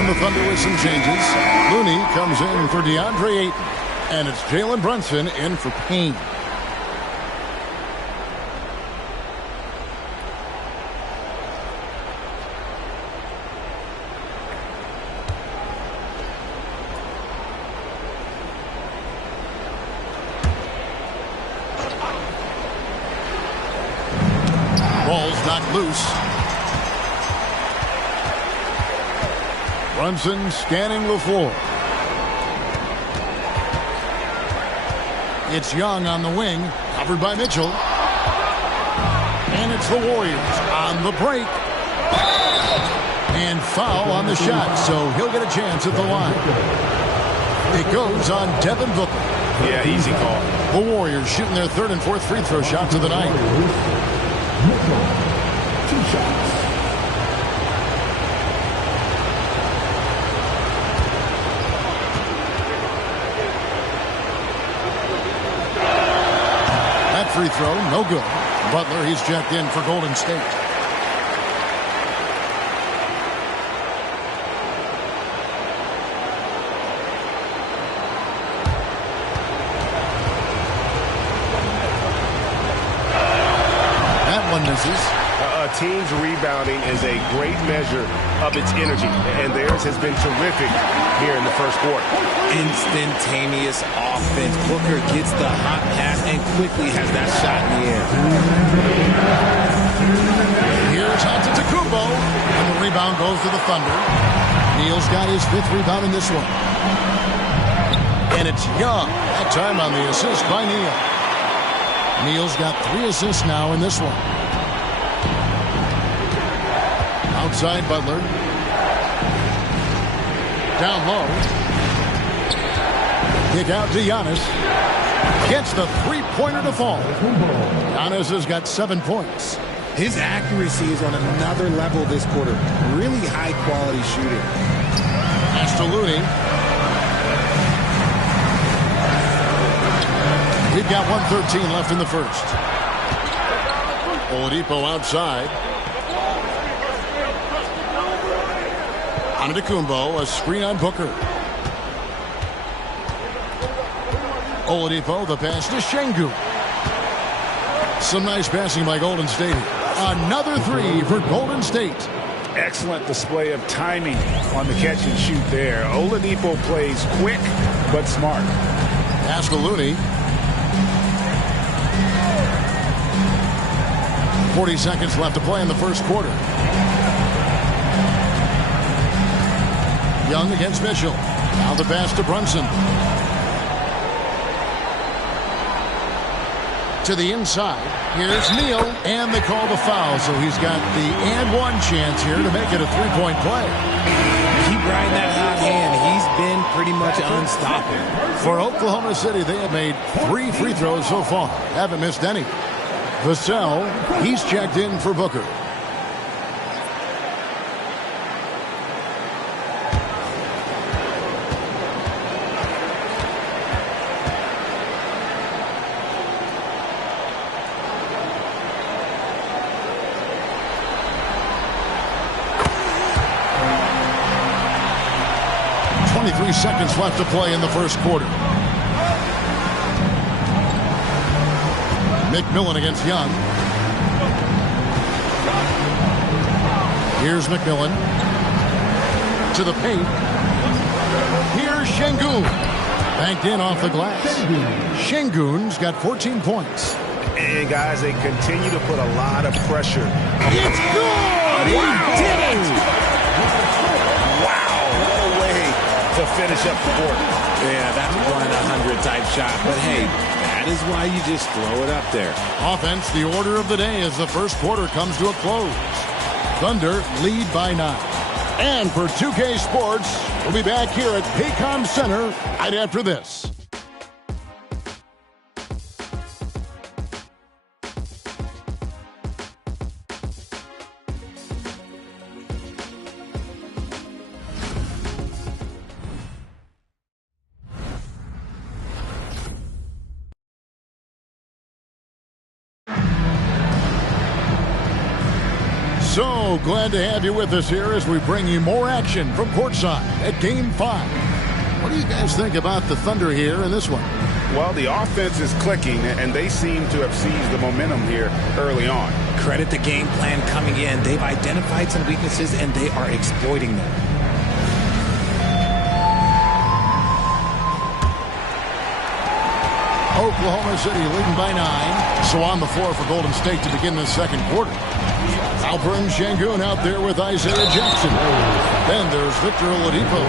And the Thunder with some changes. Looney comes in for DeAndre Ayton. And it's Jalen Brunson in for Payne. Ball's knocked loose. Brunson scanning the floor. It's Young on the wing, covered by Mitchell. And it's the Warriors on the break. And foul on the shot, so he'll get a chance at the line. It goes on Devin Booker. Yeah, easy call. The Warriors shooting their third and fourth free throw shots of the night. Two shots. Free throw, no good. Butler, he's checked in for Golden State. That one misses. A team's rebounding is a great measure of its energy, and theirs has been terrific here in the first quarter. Instantaneous offense. Booker gets the hot pass and quickly has that shot in the air. Here's Antetokounmpo, and the rebound goes to the Thunder. Neal's got his fifth rebound in this one. And it's Young, that time on the assist by Neal. Neal's got 3 assists now in this one. Outside Butler. Down low. Kick out to Giannis. Gets the three-pointer to fall. Giannis has got 7 points. His accuracy is on another level this quarter. Really high-quality shooting. Pass to Looney. We've got 1:13 left in the first. Oladipo outside. Antetokounmpo, a screen on Booker. Oladipo, the pass to Şengün. Some nice passing by Golden State. Another 3 for Golden State. Excellent display of timing on the catch and shoot there. Oladipo plays quick but smart. Pass to Looney. 40 seconds left to play in the first quarter. Young against Mitchell. Now the pass to Brunson. To the inside. Here's Neal, and they call the foul, so he's got the and one chance here to make it a three-point play. Keep riding that hot hand. He's been pretty much unstoppable. For Oklahoma City, they have made 3 free throws so far. Haven't missed any. Vassell, he's checked in for Booker. Seconds left to play in the first quarter. McMillan against Young. Here's McMillan. To the paint. Here's Şengün. Banked in off the glass. Şengün's got 14 points. And guys, they continue to put a lot of pressure. It's good! He did it! To finish up the court. Yeah, that's a 1-100 type shot. But hey, that is why you just throw it up there. Offense, the order of the day as the first quarter comes to a close. Thunder lead by 9. And for 2K Sports, we'll be back here at Paycom Center right after this. So glad to have you with us here as we bring you more action from courtside at Game 5. What do you guys think about the Thunder here in this one? Well, the offense is clicking, and they seem to have seized the momentum here early on. Credit the game plan coming in. They've identified some weaknesses, and they are exploiting them. Oklahoma City leading by 9. So on the floor for Golden State to begin this second quarter. Alperen Sengun out there with Isaiah Jackson. Then there's Victor Oladipo.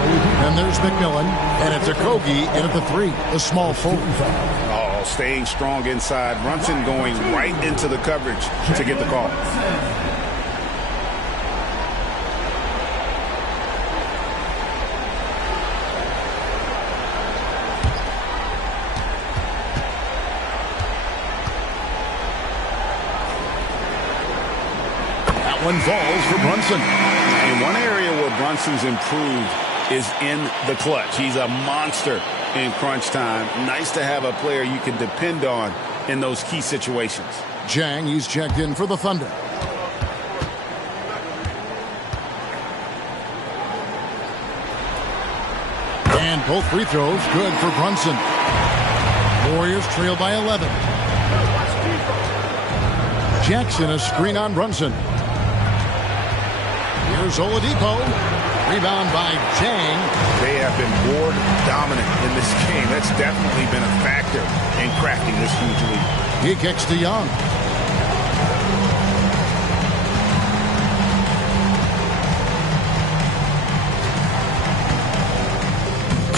And there's McMillan. And it's Okogie in at the 3, a small forward. Oh, staying strong inside. Brunson going right into the coverage to get the call. One falls for Brunson. And one area where Brunson's improved is in the clutch. He's a monster in crunch time. Nice to have a player you can depend on in those key situations. Jang, he's checked in for the Thunder. And both free throws good for Brunson. Warriors trail by 11. Jackson, a screen on Brunson. Here's Oladipo. Rebound by Jang. They have been board dominant in this game. That's definitely been a factor in cracking this huge lead. He kicks to Young.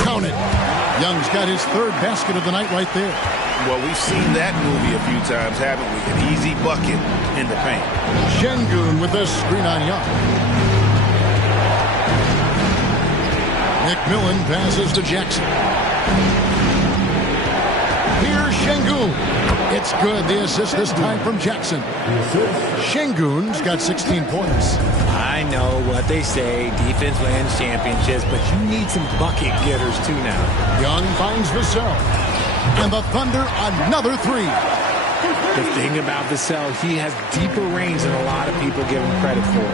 Count it. Young's got his 3rd basket of the night right there. Well, we've seen that movie a few times, haven't we? An easy bucket in the paint. Sengun with a screen on Young. McMillan passes to Jackson. Here's Sengun. It's good. The assist this time from Jackson. Sengun's got 16 points. I know what they say, defense wins championships, but you need some bucket getters too now. Young finds Vassell. And the Thunder another 3. The thing about Vassell, he has deeper range than a lot of people give him credit for.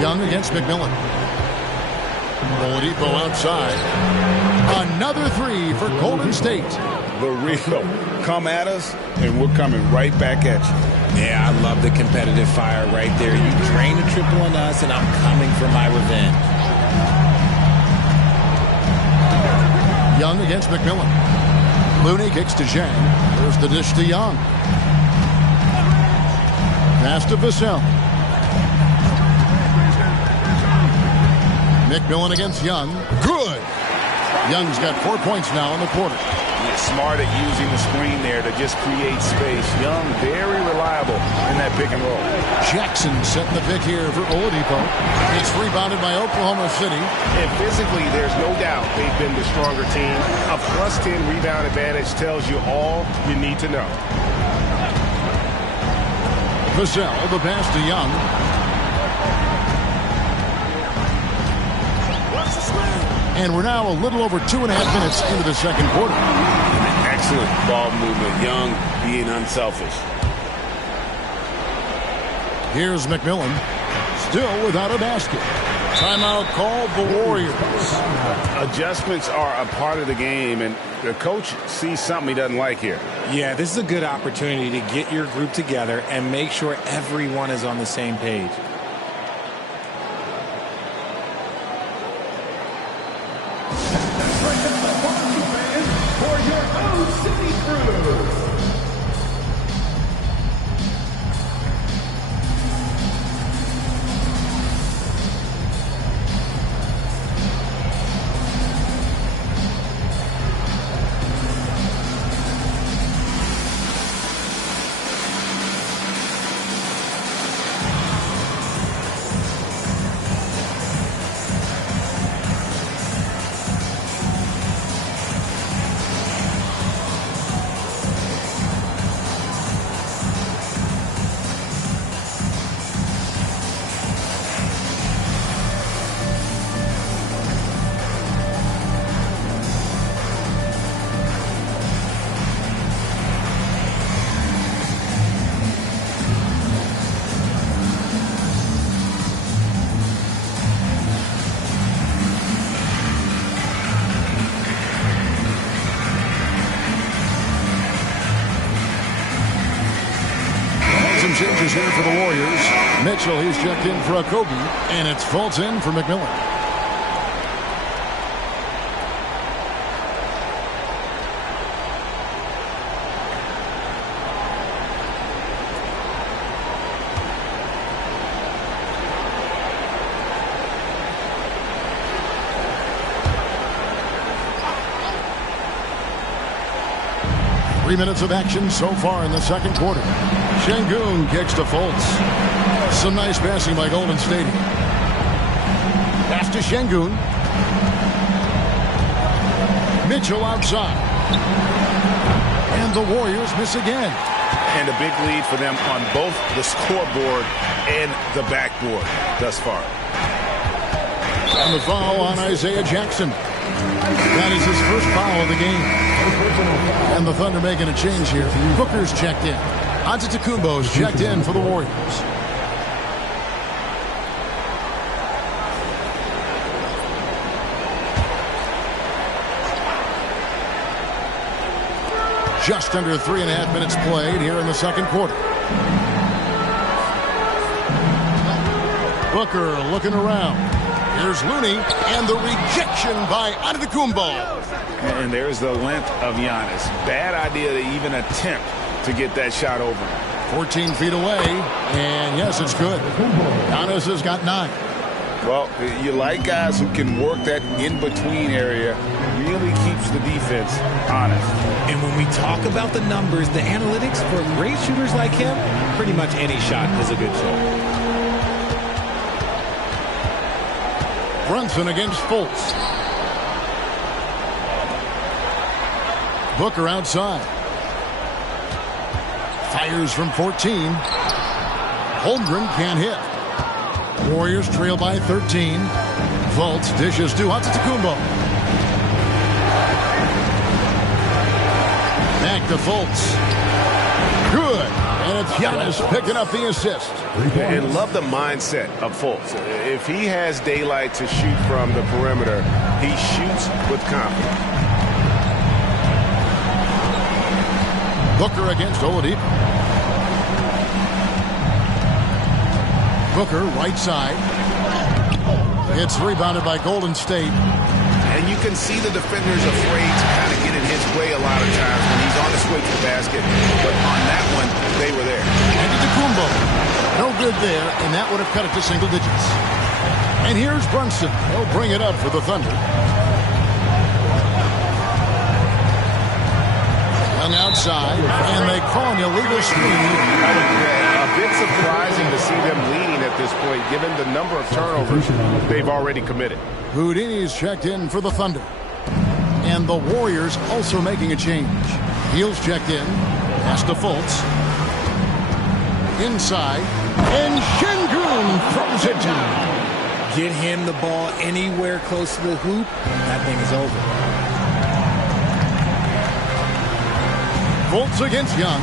Young against McMillan. Oladipo outside. Another 3 for Golden State. The real. Come at us, and we're coming right back at you. Yeah, I love the competitive fire right there. You drain a triple on us, and I'm coming for my revenge. Young against McMillan. Looney kicks to Zhang. There's the dish to Young. Pass to Vassell. McMillan against Young. Good. Young's got 4 points now in the quarter. He's smart at using the screen there to just create space. Young, very reliable in that pick and roll. Jackson setting the pick here for Oladipo. It's rebounded by Oklahoma City. And physically, there's no doubt they've been the stronger team. A +10 rebound advantage tells you all you need to know. Vassell, the pass to Young. And we're now a little over 2.5 minutes into the second quarter. Excellent ball movement. Young being unselfish. Here's McMillan. Still without a basket. Timeout called the Warriors. Adjustments are a part of the game, and the coach sees something he doesn't like here. Yeah, this is a good opportunity to get your group together and make sure everyone is on the same page. is here for the Warriors. Mitchell, he's checked in for Okogie. And it's Fultz in for McMillan. Three minutes of action so far in the second quarter. Şengün kicks to Fultz. Some nice passing by Golden State. Pass to Şengün. Mitchell outside. And the Warriors miss again. And a big lead for them on both the scoreboard and the backboard thus far. And the foul on Isaiah Jackson. That is his first foul of the game. And the Thunder making a change here. Booker's checked in. Antetokounmpo's checked in for the Warriors. Just under 3.5 minutes played here in the second quarter. Booker looking around. Here's Looney, and the rejection by Antetokounmpo. And there's the length of Giannis. Bad idea to even attempt to get that shot over. 14 feet away, and yes, it's good. Giannis has got 9. Well, you like guys who can work that in-between area. Really keeps the defense honest. And when we talk about the numbers, the analytics for great shooters like him, pretty much any shot is a good shot. Brunson against Fultz. Booker outside. Fires from 14. Holmgren can't hit. Warriors trail by 13. Fultz dishes to Antetokounmpo. Back to Fultz. Good. And it's Giannis picking up the assist. And love the mindset of Fultz. If he has daylight to shoot from the perimeter, he shoots with confidence. Booker against Oladipo. Booker, right side. It's rebounded by Golden State. And you can see the defenders afraid to kind of get in his way a lot of times when he's on his way to the basket. But on that one, they were there. Antetokounmpo. No good there, and that would have cut it to single digits. And here's Brunson. He'll bring it up for the Thunder. Young outside, and they call an illegal screen. A bit surprising to see them leading at this point, given the number of turnovers they've already committed. Houdini's checked in for the Thunder. And the Warriors also making a change. Heels checked in. Pass to Fultz. Inside. And Şengün throws it down. Get him the ball anywhere close to the hoop, that thing is over. Fultz against Young.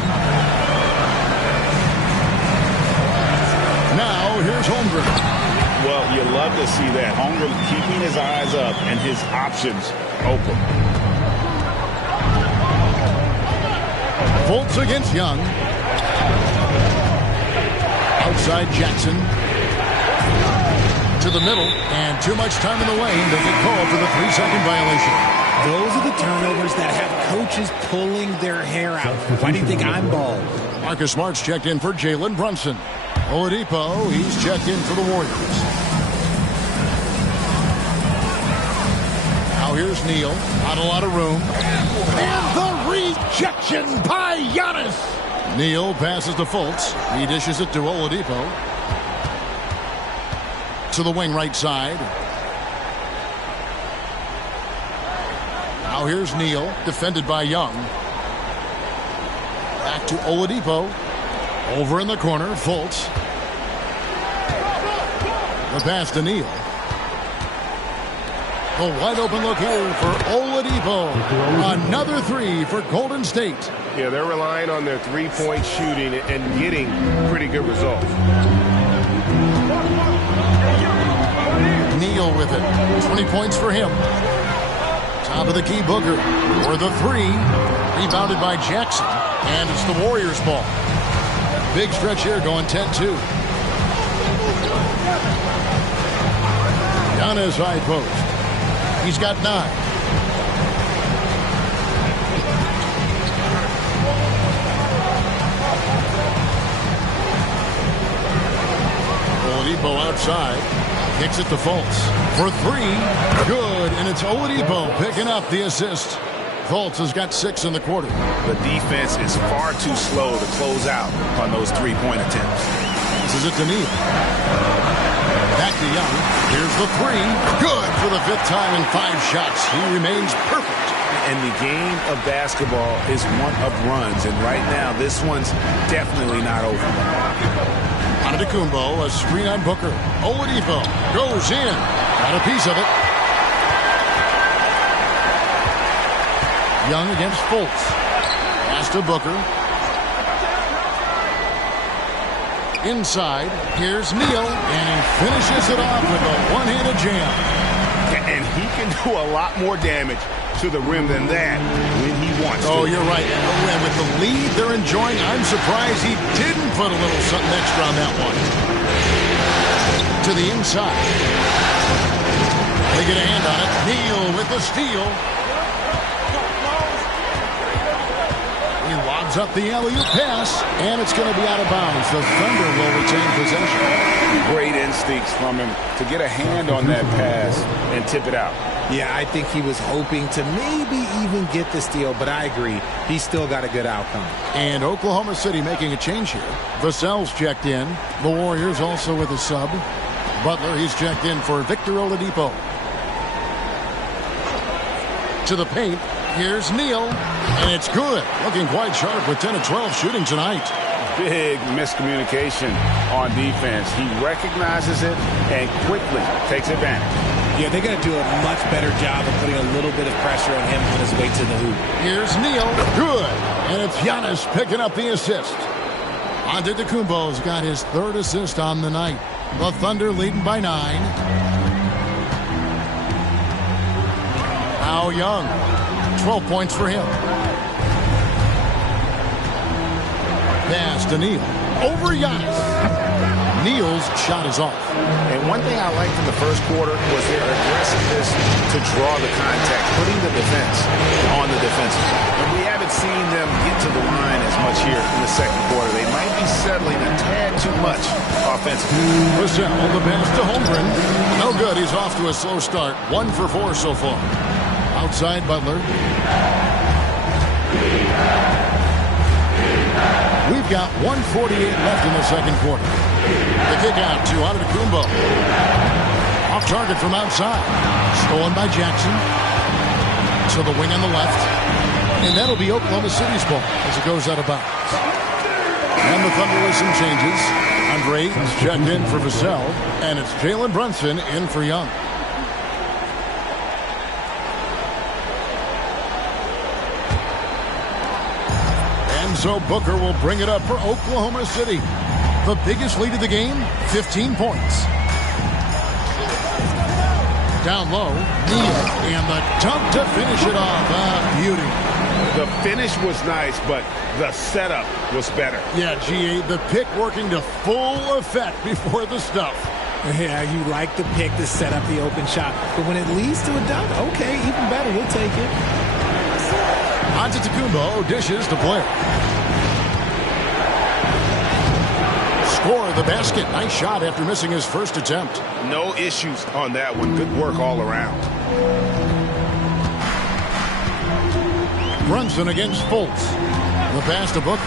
Now here's Holmgren. Well, you love to see that. Holmgren keeping his eyes up and his options open. Fultz against Young. Outside Jackson. To the middle. And too much time in the lane. They get called for the 3-second violation. Those are the turnovers that have coaches pulling their hair out. Why do you think I'm bald? Marcus Smart's checked in for Jalen Brunson. Oladipo, he's checked in for the Warriors. Now here's Neal. Not a lot of room. And the rejection by Giannis. Neal passes to Fultz. He dishes it to Oladipo. To the wing right side. Now here's Neal, defended by Young. Back to Oladipo. Over in the corner, Fultz. The pass to Neal. A wide open look here for Oladipo. Another 3 for Golden State. Yeah, they're relying on their three-point shooting and getting pretty good results. Neal with it. 20 points for him. Top of the key, Booker for the 3. Rebounded by Jackson. And it's the Warriors' ball. big stretch here, going 10-2. Giannis high post. He's got 9. Oladipo outside. Kicks it to Fultz for 3. Good, and it's Oladipo picking up the assist. Fultz has got 6 in the quarter. The defense is far too slow to close out on those three-point attempts. This is it to Neal. Back to Young. Here's the 3. Good for the 5th time in 5 shots. He remains perfect. And the game of basketball is one of runs, and right now this one's definitely not over. Antetokounmpo, a screen on Booker. Oladipo goes in. Got a piece of it. Young against Fultz. Pass to Booker. Inside. Here's Neal. And he finishes it off with a one-handed jam. And he can do a lot more damage to the rim than that when he wants to. Oh, you're right. And with the lead they're enjoying, I'm surprised he didn't put a little something extra on that one. To the inside. They get a hand on it. Neal with the steal. He lobs up the alley-oop pass, and it's going to be out of bounds. The Thunder will retain possession. Great instincts from him to get a hand on that pass and tip it out. Yeah, I think he was hoping to maybe even get the steal, but I agree. He still got a good outcome. And Oklahoma City making a change here. Vassell's checked in. The Warriors also with a sub. Butler, he's checked in for Victor Oladipo. To the paint. Here's Neal. And it's good. Looking quite sharp with 10 of 12 shooting tonight. Big miscommunication on defense. He recognizes it and quickly takes advantage. Yeah, they're going to do a much better job of putting a little bit of pressure on him on his way to the hoop. Here's Neal. Good. And it's Giannis picking up the assist. Antetokounmpo's got his 3rd assist on the night. The Thunder leading by 9. Now Young. 12 points for him. Pass to Neal. Over Giannis. Neal's shot is off. And one thing I liked in the first quarter was their aggressiveness to draw the contact, putting the defense on the defensive. And we haven't seen them get to the line as much here in the second quarter. They might be settling a tad too much offensively. Vassell, the pass to Holmgren. No good. He's off to a slow start. 1 for 4 so far. Outside Butler. We've got 1:48 left in the second quarter. The kick out to Antetokounmpo. Off target from outside. Stolen by Jackson. To the wing on the left. And that'll be Oklahoma City's ball as it goes out of bounds. And the Thunder with some changes. Andre is checked in for Vassell. And it's Jalen Brunson in for Young. So Booker will bring it up for Oklahoma City. The biggest lead of the game, 15 points. Down low, Neal, and the dunk to finish it off. Beauty. The finish was nice, but the setup was better. Yeah, GA, the pick working to full effect before the stuff. Yeah, you like the pick to set up the open shot. But when it leads to a dunk, okay, even better, we'll take it. Antetokounmpo dishes to Blair. Score the basket. Nice shot after missing his first attempt. No issues on that one. Good work all around. Brunson against Fultz. The pass to Booker.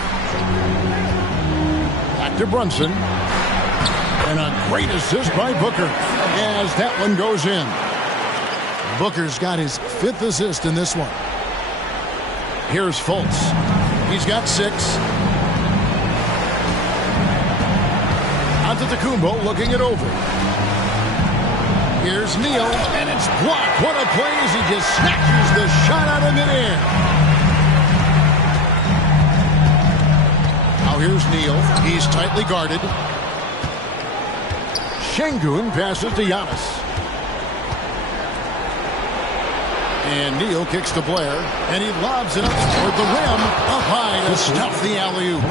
Back to Brunson. And a great assist by Booker as that one goes in. Booker's got his 5th assist in this one. Here's Fultz. He's got 6. Antetokounmpo looking it over. Here's Neal, and it's blocked. What a play as he just snatches the shot out of midair. Now here's Neal. He's tightly guarded. Şengün passes to Giannis. And Neal kicks to Blair, and he lobs it up toward the rim, up high to stuff the alley-oop.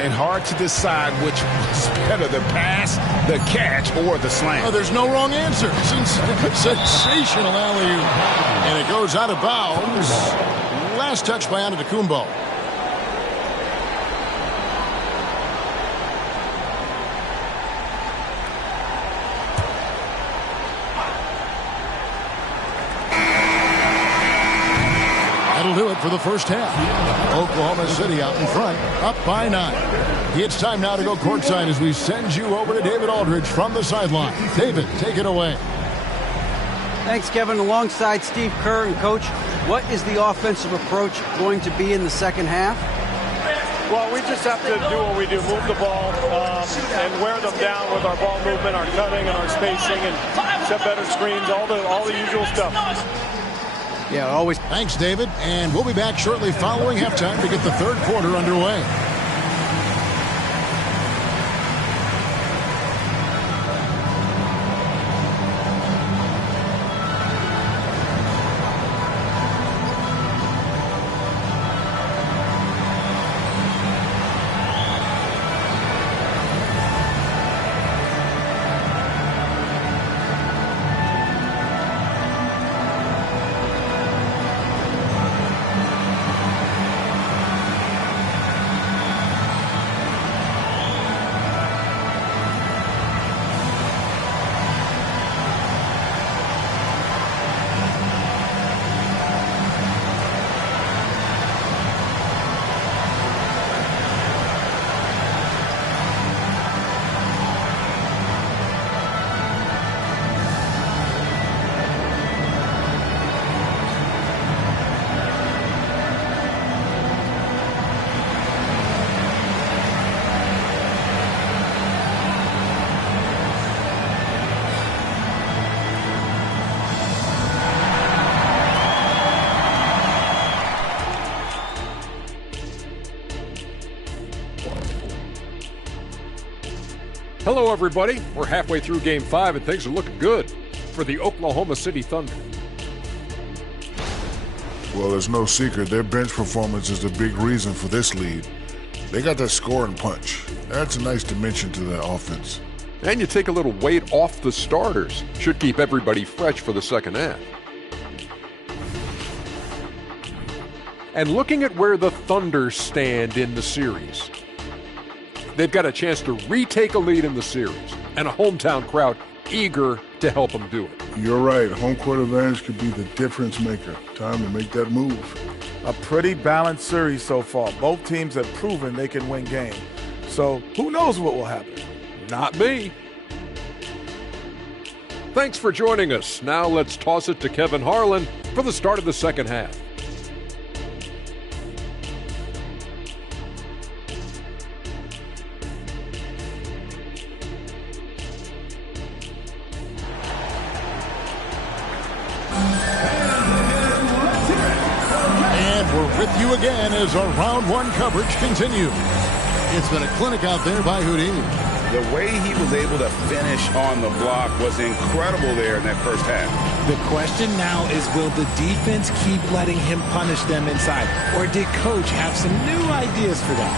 And hard to decide which was better, the pass, the catch, or the slam. Oh, there's no wrong answer. Sensational alley-oop. And it goes out of bounds. Last touch by Antetokounmpo. Do it for the first half. Oklahoma City out in front, up by 9. It's time now to go courtside as we send you over to David Aldridge from the sideline. David, take it away. Thanks, Kevin. Alongside Steve Kerr and Coach, what is the offensive approach going to be in the second half? Well, we just have to do what we do, move the ball and wear them down with our ball movement, our cutting, and our spacing, and set better screens, all the usual stuff. Yeah, always. Thanks, David. And we'll be back shortly following halftime to get the third quarter underway. Hello, everybody. We're halfway through Game 5, and things are looking good for the Oklahoma City Thunder. Well, there's no secret. Their bench performance is the big reason for this lead. They got that scoring punch. That's a nice dimension to their offense. And you take a little weight off the starters. Should keep everybody fresh for the second half. And looking at where the Thunder stand in the series, they've got a chance to retake a lead in the series, and a hometown crowd eager to help them do it. You're right. Home court advantage could be the difference maker. Time to make that move. A pretty balanced series so far. Both teams have proven they can win games. So who knows what will happen? Not me. Thanks for joining us. Now let's toss it to Kevin Harlan for the start of the second half. With you again as our round one coverage continues. It's been a clinic out there by Houdini. The way he was able to finish on the block was incredible there in that first half. The question now is, will the defense keep letting him punish them inside? Or did Coach have some new ideas for that?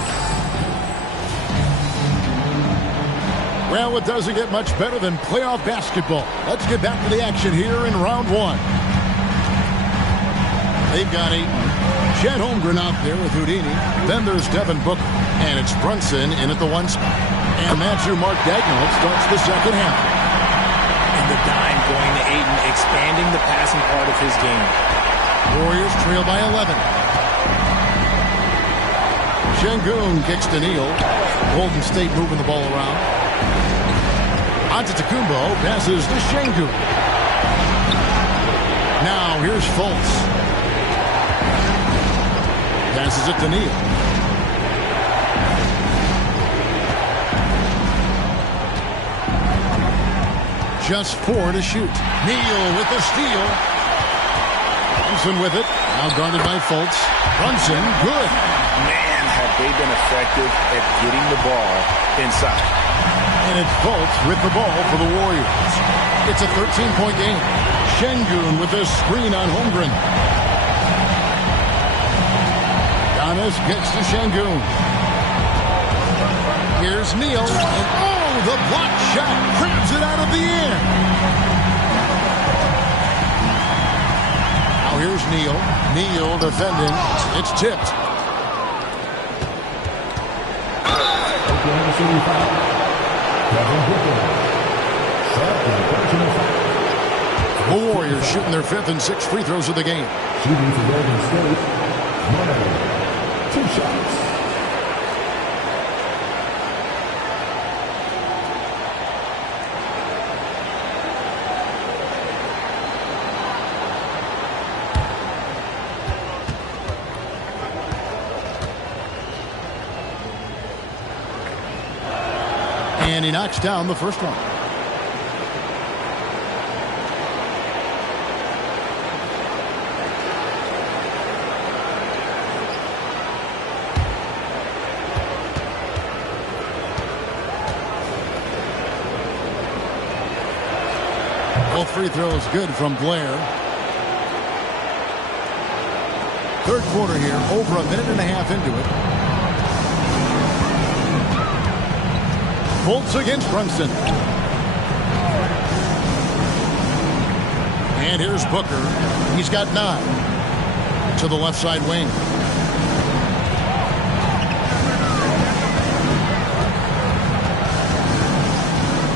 Well, it doesn't get much better than playoff basketball. Let's get back to the action here in round one. They've got 8. Chet Holmgren out there with Houdini. Then there's Devin Booker. And it's Brunson in at the 1 spot. And that's who Mark Daigneault starts the second half. And the dime going to Ayton, expanding the passing part of his game. Warriors trail by 11. Şengün kicks to Neal. Golden State moving the ball around. Antetokounmpo passes to Şengün. Now here's Fultz. Passes it to Neal. Just 4 to shoot. Neal with the steal. Brunson with it. Now guarded by Fultz. Brunson, good. Man, have they been effective at getting the ball inside. And it's Fultz with the ball for the Warriors. It's a 13-point game. Şengün with this screen on Holmgren. Giannis gets to Şengün. Here's Neal. And oh, the block shot cribs it out of the air. Now here's Neal. Neal defending. It's tipped. The Warriors shooting their 5th and 6th free throws of the game. Shooting for Golden State. 2 shots. And he knocks down the first one. Both free throws good from Blair. Third quarter here, over a minute and a half into it. Fultz against Brunson. And here's Booker. He's got 9 to the left side wing.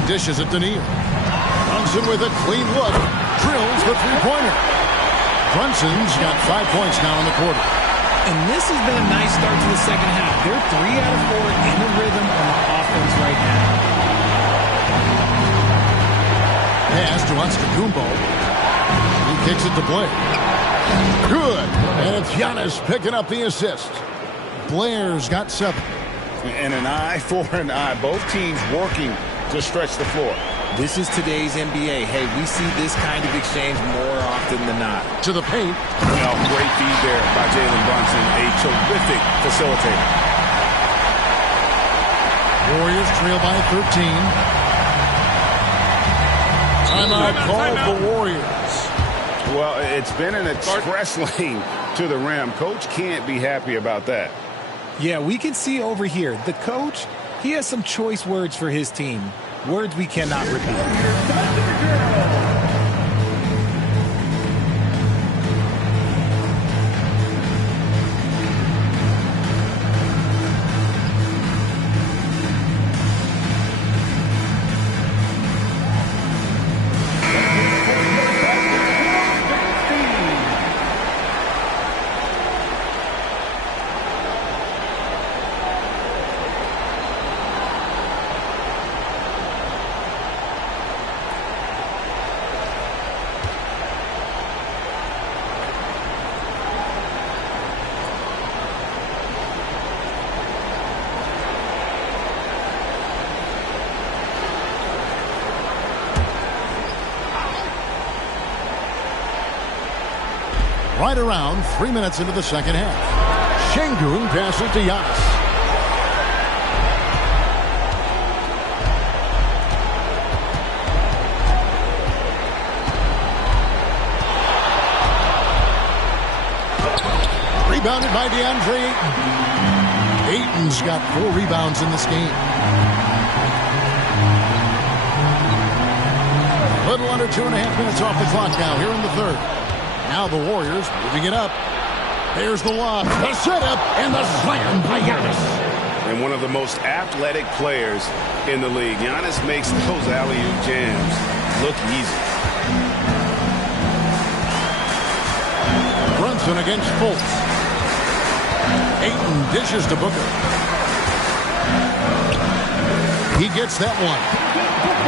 Dishes it to Neal. Brunson with a clean look. Drills the three-pointer. Brunson's got 5 points now in the quarter. And this has been a nice start to the second half. They're 3 out of 4 in the rhythm on the offense right now. Pass to Antetokounmpo. He kicks it to Blair. Good. And it's Giannis picking up the assist. Blair's got 7. And an eye for an eye. Both teams working to stretch the floor. This is today's NBA. Hey, we see this kind of exchange more often than not. To the paint. Well, great feed there by Jalen Brunson. A terrific facilitator. Warriors trail by 13. Timeout called the Warriors. Well, it's been an express lane to the rim. Coach can't be happy about that. Yeah, we can see over here. The coach, he has some choice words for his team. Words we cannot repeat. Right around 3 minutes into the second half. Şengün passes to Giannis. Rebounded by DeAndre Ayton. Ayton's got 4 rebounds in this game. A little under 2.5 minutes off the clock now here in the third. Now the Warriors moving it up. There's the lob, the setup, and the slam by Giannis. And one of the most athletic players in the league. Giannis makes those alley-oop jams look easy. Brunson against Fultz. Ayton dishes to Booker. He gets that one.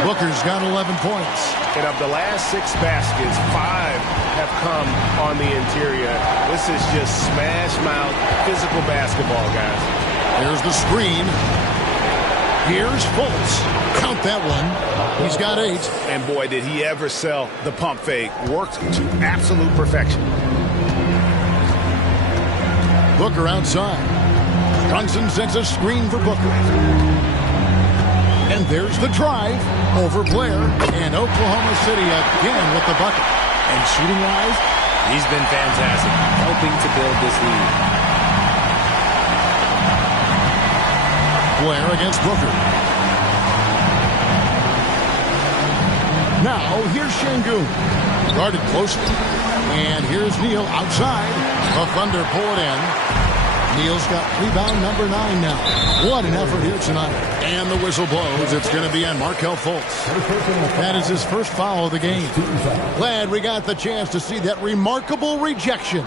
Booker's got 11 points. And of the last 6 baskets, 5 have come on the interior. This is just smash mouth physical basketball, guys. There's the screen. Here's Fultz. Count that one. He's got 8. And boy, did he ever sell the pump fake. Worked to absolute perfection. Booker outside. Brunson sets a screen for Booker. And there's the drive over Blair. And Oklahoma City again with the bucket. And shooting-wise, he's been fantastic, helping to build this lead. Blair against Booker. Now, here's Şengün. Guarded closely. And here's Neal outside. The Thunder pull it in. Neal's got rebound number 9 now. What an effort here tonight. And the whistle blows. It's going to be on Markelle Fultz. That is his first foul of the game. Glad we got the chance to see that remarkable rejection.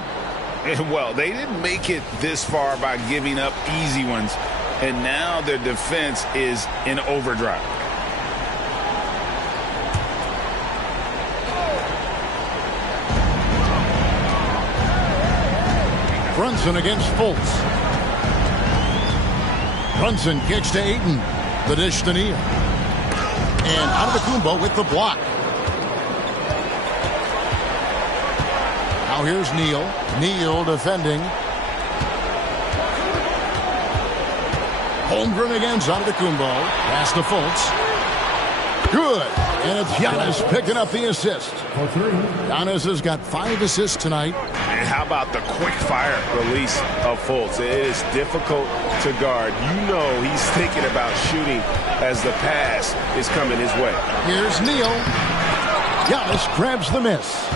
Well, they didn't make it this far by giving up easy ones. And now their defense is in overdrive. Brunson against Fultz. Brunson kicks to Ayton. The dish to Neal. And Antetokounmpo with the block. Now here's Neal. Neal defending. Holmgren against Antetokounmpo. Pass to Fultz. Good. And it's Giannis picking up the assist. Giannis has got 5 assists tonight. And how about the quick fire release of Fultz? It is difficult to guard. You know he's thinking about shooting as the pass is coming his way. Here's Neal. Giannis grabs the miss.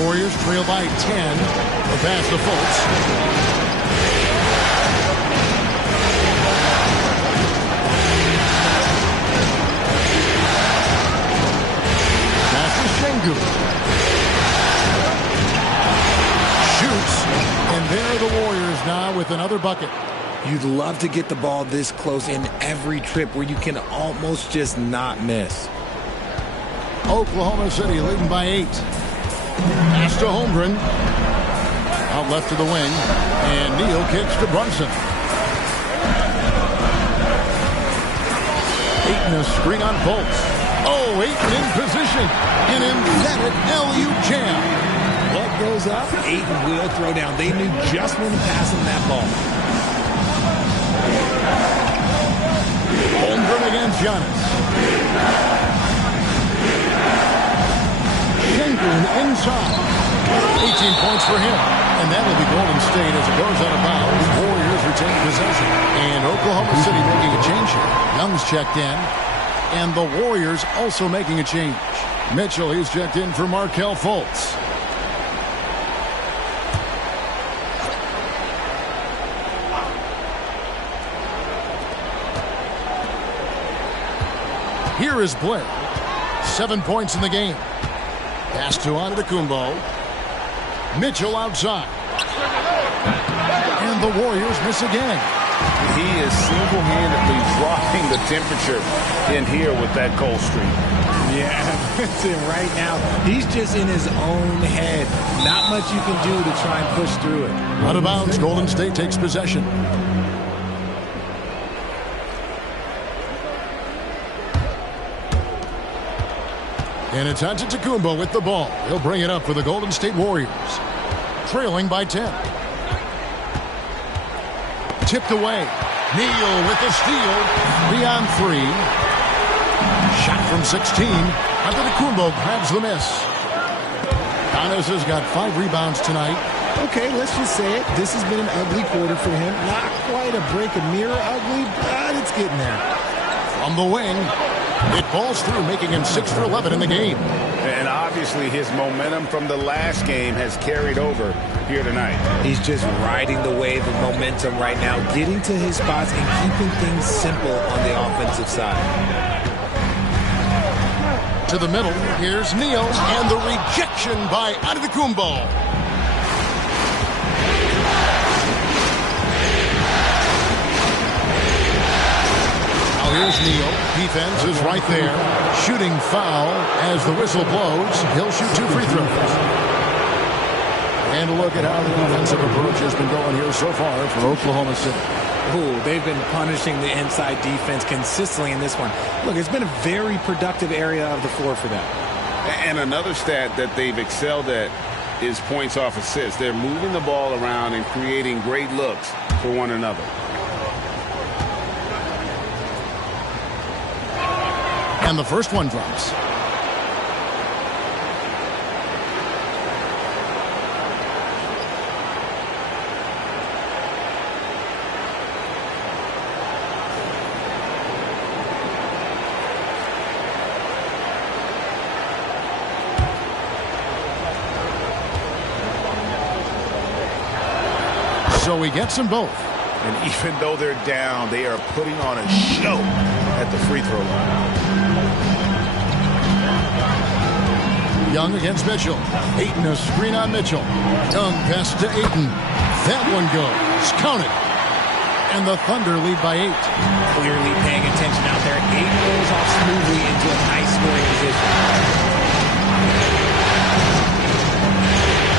Warriors trail by 10. The pass to Fultz. Şengün. Shoots, and there are the Warriors now with another bucket. You'd love to get the ball this close in every trip where you can almost just not miss. Oklahoma City leading by 8. Pass to Holmgren. Out left to the wing, and Neal kicks to Brunson. Ayton a screen on Fultz. Oh, Ayton in position. An emphatic LU jam. What goes up, Ayton will throw down. They knew just when to pass him that ball. Holmgren against Giannis. Şengün inside. 18 points for him. And that will be Golden State as it goes out of bounds. Warriors retain possession. And Oklahoma City making a change here. Young's checked in. And the Warriors also making a change. Mitchell, he's checked in for Markelle Fultz. Here is Blair. 7 points in the game. Pass to Antetokounmpo. Mitchell outside. And the Warriors miss again. He is single-handedly dropping the temperature in here with that cold streak. Yeah, that's it right now. He's just in his own head. Not much you can do to try and push through it. Out of bounds, Golden State takes possession. And it's Antetokounmpo with the ball. He'll bring it up for the Golden State Warriors. Trailing by 10. Tipped away. Neal with the steal. 3 on 3. Shot from 16. Antetokounmpo grabs the miss. Giannis has got 5 rebounds tonight. Okay, let's just say it. This has been an ugly quarter for him. Not quite a break a mirror ugly, but it's getting there. From the wing, it balls through, making him 6 for 11 in the game. And obviously his momentum from the last game has carried over here tonight. He's just riding the wave of momentum right now, getting to his spots and keeping things simple on the offensive side. To the middle, here's Neal, and the rejection by Antetokounmpo. Here's Neal. Defense is right there. Shooting foul as the whistle blows. He'll shoot 2 free throws. And a look at how the offensive approach has been going here so far for Oklahoma City. Ooh, they've been punishing the inside defense consistently in this one. Look, it's been a very productive area of the floor for them. And another stat that they've excelled at is points off assists. They're moving the ball around and creating great looks for one another. And the first one drops. so he gets them both. And even though they're down, they are putting on a show at the free throw line. Young against Mitchell. Ayton a screen on Mitchell. Young pass to Ayton. That one goes. Counted. And the Thunder lead by 8. Clearly paying attention out there. Ayton rolls off smoothly into a nice scoring position.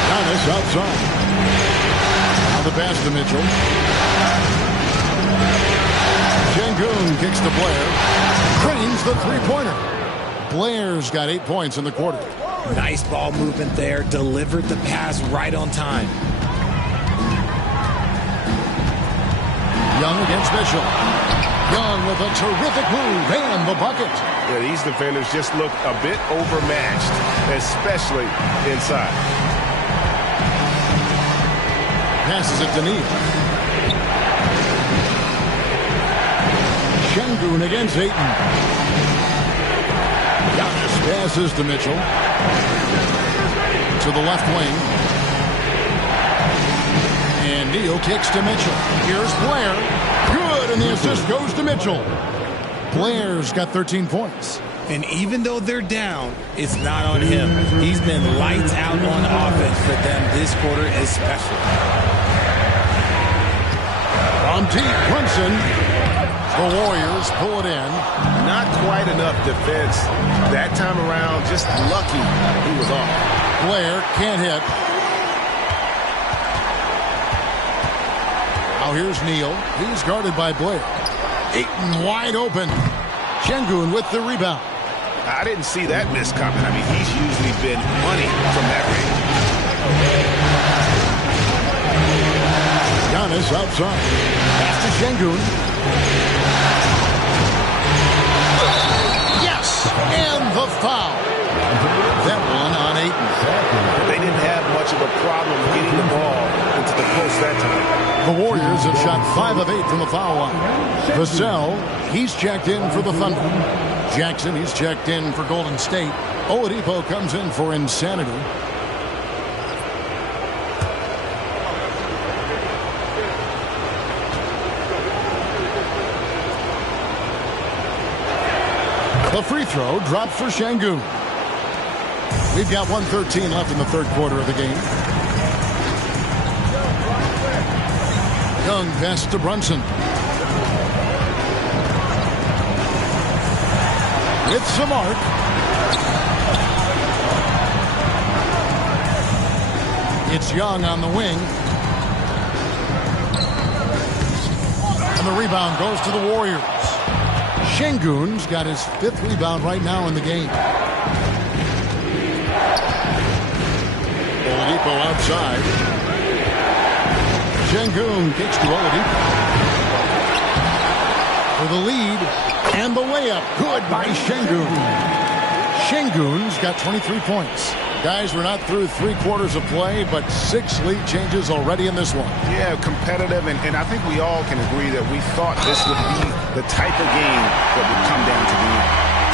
Giannis outside. Now the pass to Mitchell. Şengün kicks to Blair. Cranes the three-pointer. Blair's got 8 points in the quarter. Nice ball movement there. Delivered the pass right on time. Young against Mitchell. Young with a terrific move and the bucket. Yeah, these defenders just look a bit overmatched, especially inside. Passes it to Neal. Şengün against Ayton. Giannis passes to Mitchell. To the left wing. And Neal kicks to Mitchell. Here's Blair. Good, and the assist goes to Mitchell. Blair's got 13 points. And even though they're down, it's not on him. He's been lights out on offense for them this quarter especially. From deep, Brunson. The Warriors pull it in. Not quite enough defense that time around. Just lucky he was off. Blair can't hit. Now here's Neal. He's guarded by Blair. Ayton wide open. Şengün with the rebound. I didn't see that miss coming. I mean, he's usually been money from that range. Giannis outside. Pass to Şengün. Yes! And the foul. That one on Ayton. They didn't have much of a problem getting the ball into the post that time. The Warriors have shot 5 of 8 from the foul line. Vassell, he's checked in for the Thunder. Jackson, he's checked in for Golden State. Oladipo comes in for insanity. The free throw drops for Şengün. We've got 1:13 left in the third quarter of the game. Young pass to Brunson. With some arc. It's Young on the wing. And the rebound goes to the Warriors. Şengün's got his 5th rebound right now in the game. Oladipo outside. Şengün kicks to Oladipo. For the lead. And the layup. Good by Şengün. Şengün's got 23 points. Guys, we're not through 3 quarters of play, but 6 lead changes already in this one. Yeah, competitive, and I think we all can agree that we thought this would be the type of game that would come down to the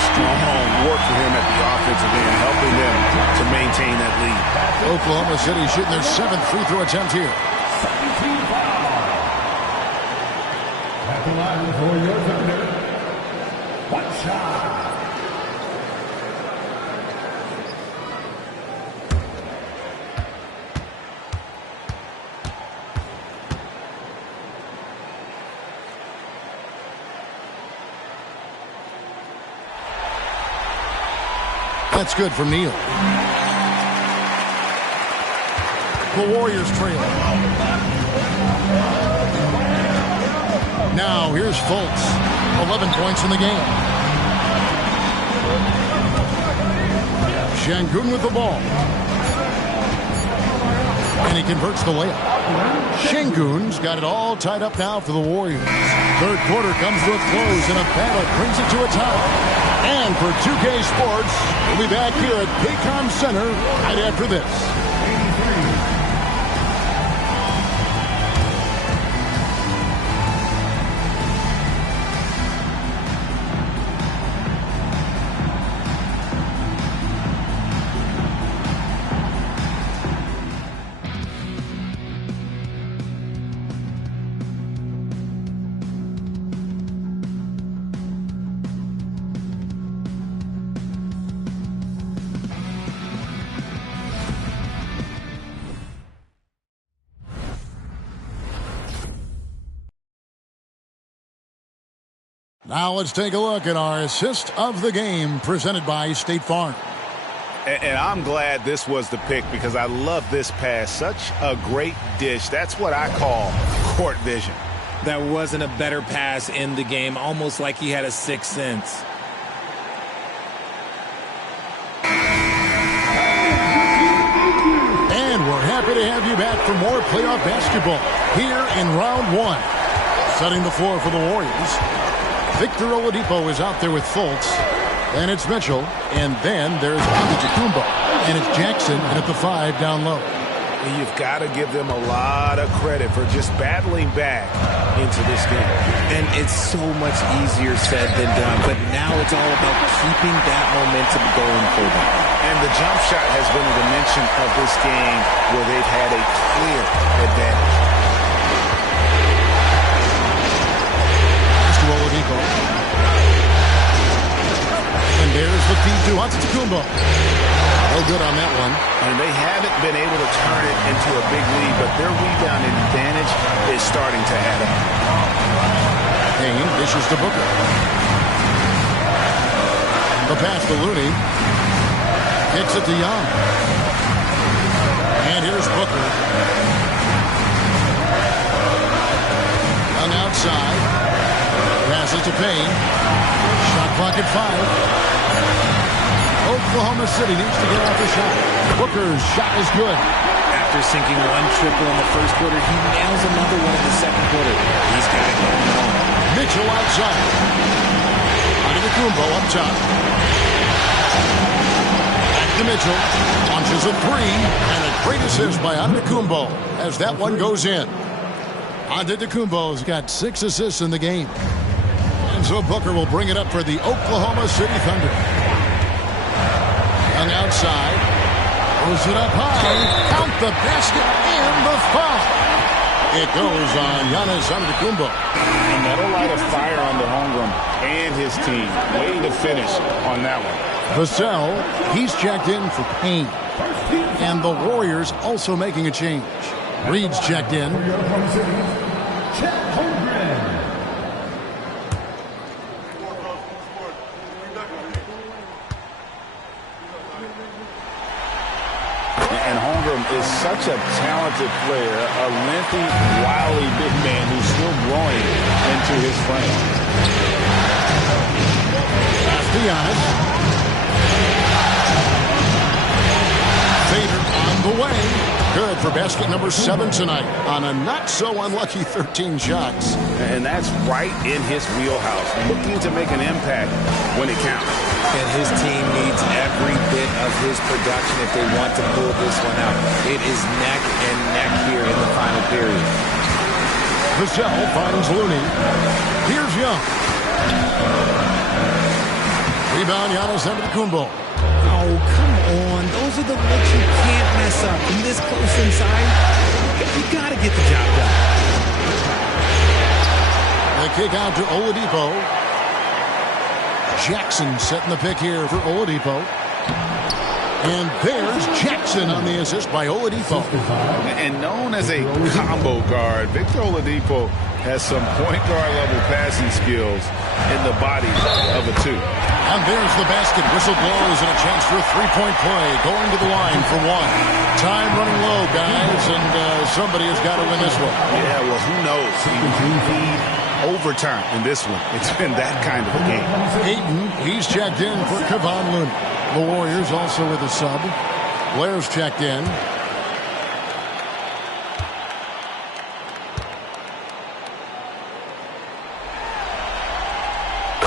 strong work for him at the offensive end, helping them to maintain that lead. Oklahoma City shooting their 7th free throw attempt here. At the line for your Thunder, one shot. That's good from Neal. The Warriors trail. Now here's Fultz. 11 points in the game. Şengün with the ball. And he converts the layup. Şengün's got it all tied up now for the Warriors. Third quarter comes to a close and a battle brings it to a tie. And for 2K Sports, we'll be back here at Paycom Center right after this. Now let's take a look at our assist of the game presented by State Farm. And I'm glad this was the pick because I love this pass. Such a great dish. That's what I call court vision. There wasn't a better pass in the game, almost like he had a sixth sense. And we're happy to have you back for more playoff basketball here in round one. Setting the floor for the Warriors. Victor Oladipo is out there with Fultz. Then it's Mitchell. And then there's Antetokounmpo. And it's Jackson and at the 5 down low. And you've got to give them a lot of credit for just battling back into this game. And it's so much easier said than done. But now it's all about keeping that momentum going for them. And the jump shot has been a dimension of this game where they've had a clear advantage. Oladipo. And there's the feed to Antetokounmpo. No good on that one. And they haven't been able to turn it into a big lead, but their rebounding advantage is starting to add up. Payne dishes to Booker. The pass to Looney. Gets it to Young. And here's Booker. On outside. Passes to Payne. Shot clock at 5. Oklahoma City needs to get off the shot. Booker's shot is good. After sinking one triple in the first quarter, he nails another one in the second quarter. He's got it going on. Mitchell outside. Antetokounmpo up top. Back to Mitchell. Launches a 3. And a great assist by Antetokounmpo as that one goes in. Antetokounmpo's got 6 assists in the game. And so Booker will bring it up for the Oklahoma City Thunder. And outside. Throws it up high. Count the basket and the foul. It goes on Giannis Antetokounmpo. And that'll light a fire on the homegrown and his team. Way to finish on that one. Vassell, he's checked in for Payne. And the Warriors also making a change. Reed's checked in. And Holmgren is such a talented player, a lengthy, wily big man who's still growing into his frame. Pass to Giannis. Vader on the way. Good for basket number 7 tonight on a not-so-unlucky 13 shots. And that's right in his wheelhouse, looking to make an impact when it counts. And his team needs every bit of his production if they want to pull this one out. It is neck and neck here in the final period. Vassell finds Looney. Here's Young. Rebound, Giannis Antetokounmpo. Oh, come on. Those are the looks you can't mess up. From this close inside, you got to get the job done. The kick out to Oladipo. Jackson setting the pick here for Oladipo. And there's Jackson on the assist by Oladipo. And known as a combo guard, Victor Oladipo has some point guard level passing skills in the body of a 2. And there's the basket. Whistle blows and a chance for a three-point play. Going to the line for 1. Time running low, guys, and somebody has got to win this one. Yeah, well, who knows? You need overtime in this one. It's been that kind of a game. Ayton, he's checked in for Kevon Looney. The Warriors also with a sub. Blair's checked in.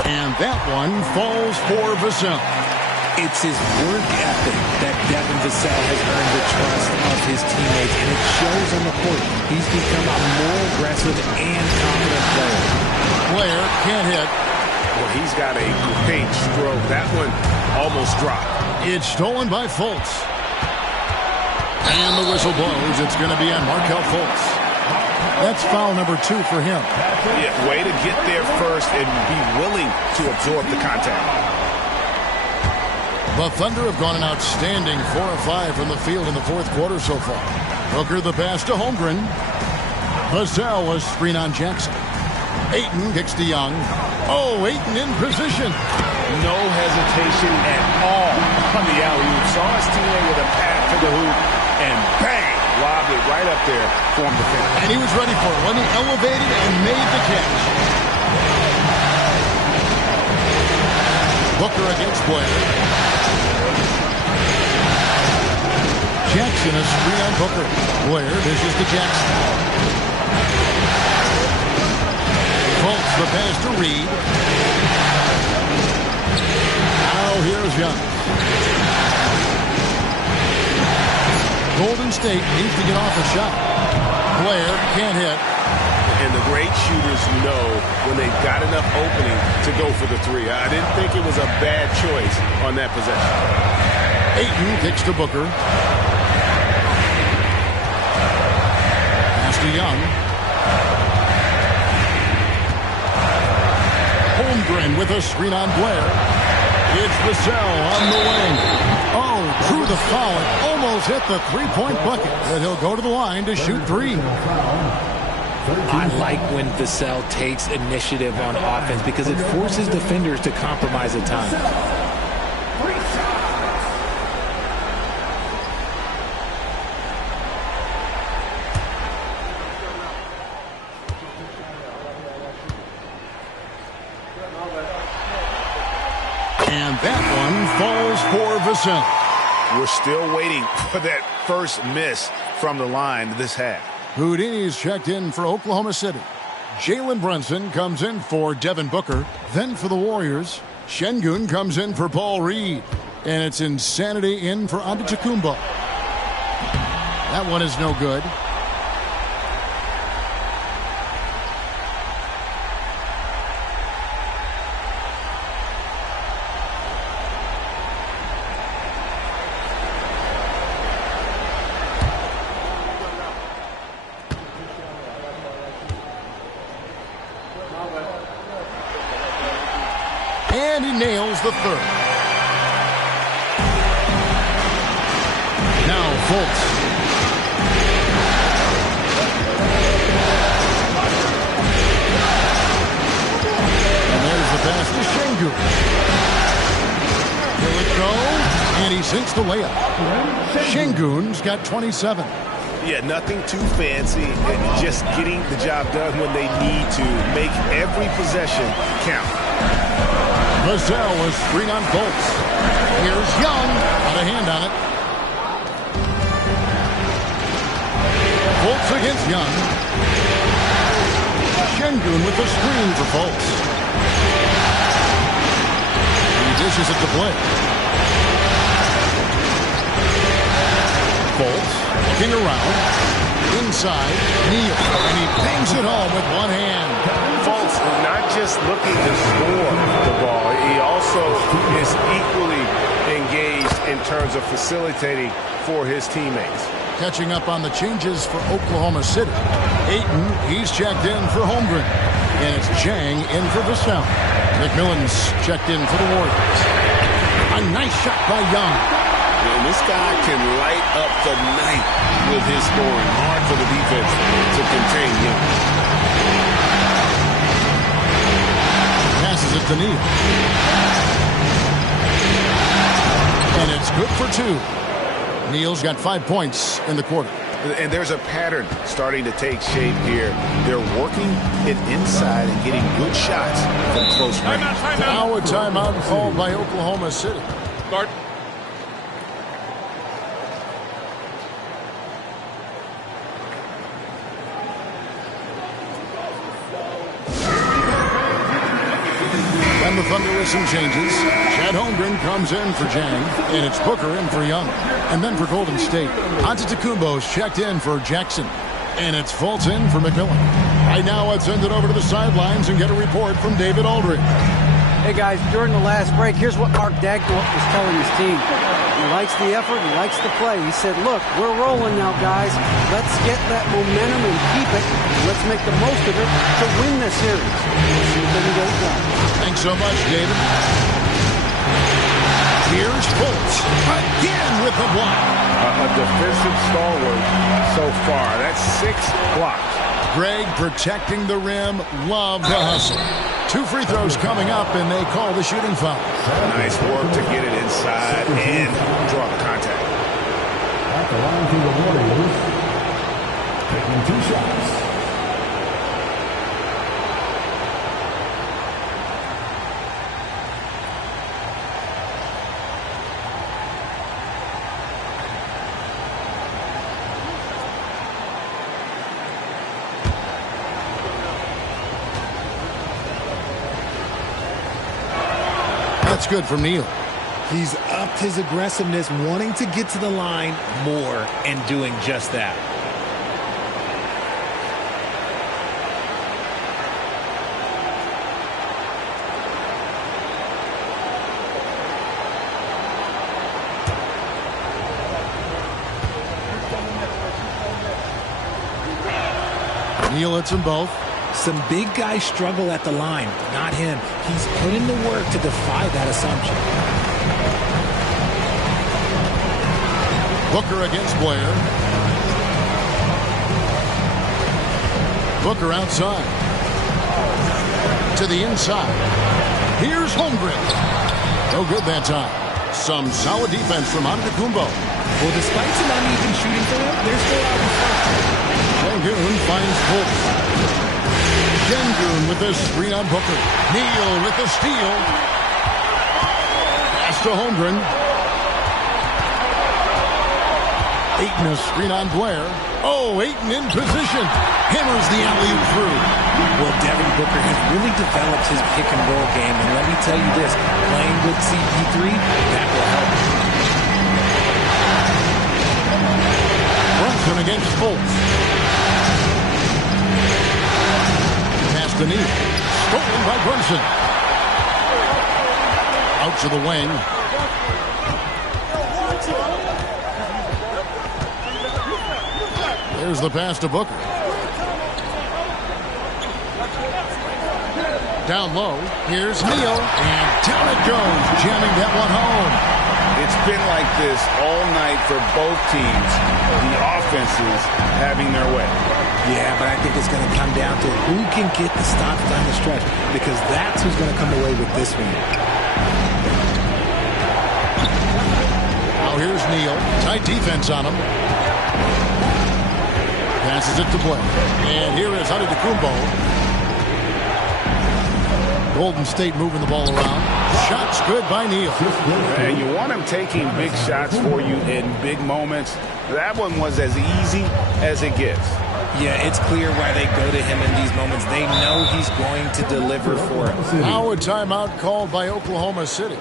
And that one falls for Vassell. It's his work ethic that Devin Vassell has earned the trust of his teammates, and it shows on the court. He's become a more aggressive and confident player. Blair can't hit. Well, he's got a great stroke. That one almost dropped. It's stolen by Fultz. And the whistle blows. It's going to be on Markelle Fultz. That's foul number 2 for him. Yeah, way to get there first and be willing to absorb the contact. The Thunder have gone an outstanding 4 of 5 from the field in the fourth quarter so far. Booker the pass to Holmgren. Vassell was screen on Jackson. Ayton kicks to Young. Oh, Ayton in position. No hesitation at all on the alley-oop. Saw his teammate with a pass to the hoop, and bang, lobbed it right up there for him to finish. And he was ready for it when he elevated and made the catch. Booker against Blair. Jackson, a screen on Booker. Blair dishes to Jackson. Fultz the pass to Reed. Now here's Young. Golden State needs to get off a shot. Blair can't hit. And the great shooters know when they've got enough opening to go for the three. I didn't think it was a bad choice on that possession. Ayton kicks to Booker. Pass to Young. Holmgren with a screen on Blair. It's Vassell on the wing. Oh, drew the foul. It almost hit the three-point bucket. But he'll go to the line to shoot three. I like when Vassell takes initiative on offense because it forces defenders to compromise at times. And that one falls for Vassell. We're still waiting for that first miss from the line this half. Houdini's checked in for Oklahoma City. Jalen Brunson comes in for Devin Booker. Then for the Warriors, Şengün comes in for Paul Reed. And it's Insanity in for Antetokounmpo. That one is no good. And he nails the third. Now Fultz. And there's the pass to Şengün. Will it go? And he sinks the layup. Şengün's got 27. Yeah, nothing too fancy. Just getting the job done when they need to. Make every possession count. Vassell was screen on Fultz. Here's Young. Got a hand on it. Fultz against Young. Şengün with the screen for Fultz. He dishes it to Blair. Fultz looking around. Inside, Neal. And he bangs it home with one hand. Fultz not just looking to score the ball, he also is equally engaged in terms of facilitating for his teammates. Catching up on the changes for Oklahoma City. Ayton, he's checked in for Holmgren. And it's Jang in for Vassell. McMillan's checked in for the Warriors. A nice shot by Young. And this guy can light up the night with his scoring. Hard for the defense to contain him. Passes it to Neal. And it's good for two. Neal's got 5 points in the quarter. And there's a pattern starting to take shape here. They're working it inside and getting good shots from close range. Now a timeout called by Oklahoma City. Start. And the Thunder with some changes. Chad Holmgren comes in for Jang, and it's Booker in for Young. And then for Golden State, Antetokounmpo's checked in for Jackson, and it's Fultz in for McMillan. Right now, let's send it over to the sidelines and get a report from David Aldridge. Hey, guys, during the last break, here's what Mark Daigneault was telling his team. He likes the effort. He likes the play. He said, look, we're rolling now, guys. Let's get that momentum and keep it. Let's make the most of it to win this series. We'll see if they can get it done. Thanks so much, David. Here's Fultz again with the block. A defensive stalwart so far. That's 6 blocks. Greg protecting the rim. Love the hustle. 2 free throws coming up, and they call the shooting foul. Nice work to get it inside and draw the contact. At the line to the Warriors, taking 2 shots. That's good from Neal. He's upped his aggressiveness, wanting to get to the line more and doing just that. Neal hits them both. Some big guys struggle at the line, not him. He's put in the work to defy that assumption. Booker against Blair. Booker outside. To the inside. Here's Holmgren. No good that time. Some solid defense from Antetokounmpo. Well, despite some uneven shooting for him, they're still out in front. Sengun finds Fultz. Sengun with the screen on Booker. Neal with the steal. Pass to Holmgren. Ayton a screen on Blair. Oh, Ayton in position. Hammers the alley-oop through. Well, Devin Booker has really developed his pick-and-roll game, and let me tell you this, playing with CP3, that will help. Brunson against Fultz. Pass to Neal. Stolen by Brunson. Out to the wing. There's the pass to Booker. Down low. Here's Neal. And down it goes. Jamming that one home. It's been like this all night for both teams. The offenses having their way. Yeah, but I think it's going to come down to who can get the stops down the stretch, because that's who's going to come away with this one. Now here's Neal. Tight defense on him. Passes it to Blair. And here is Antetokounmpo. Golden State moving the ball around. Shots good by Neal. And you want him taking big shots for you in big moments. That one was as easy as it gets. Yeah, it's clear why they go to him in these moments. They know he's going to deliver for them. Now a timeout called by Oklahoma City.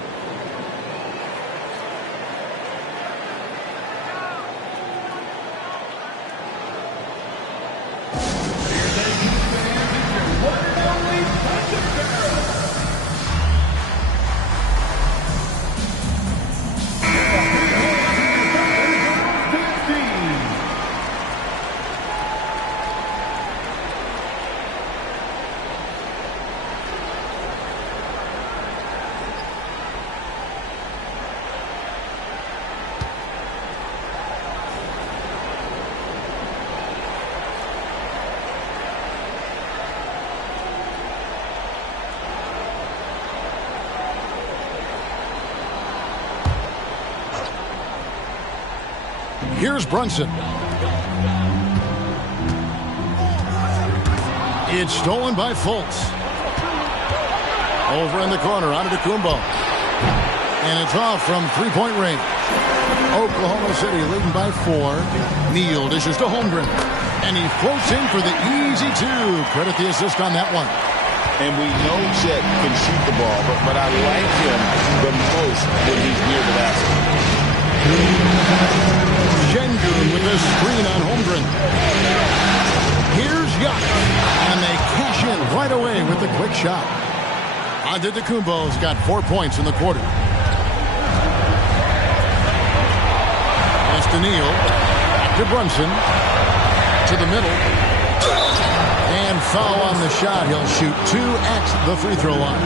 Here's Brunson. It's stolen by Fultz. Over in the corner, Antetokounmpo. And it's off from three-point range. Oklahoma City leading by 4. Neal dishes to Holmgren. And he floats in for the easy 2. Credit the assist on that one. And we know Chet can shoot the ball, but I like him the most when he's near the basket. Sengun with this screen on Holmgren. Here's Giannis. And they cash in right away with the quick shot. Antetokounmpo's got 4 points in the quarter. Pass to Neal. Back to Brunson. To the middle. And foul on the shot. He'll shoot 2 at the free throw line.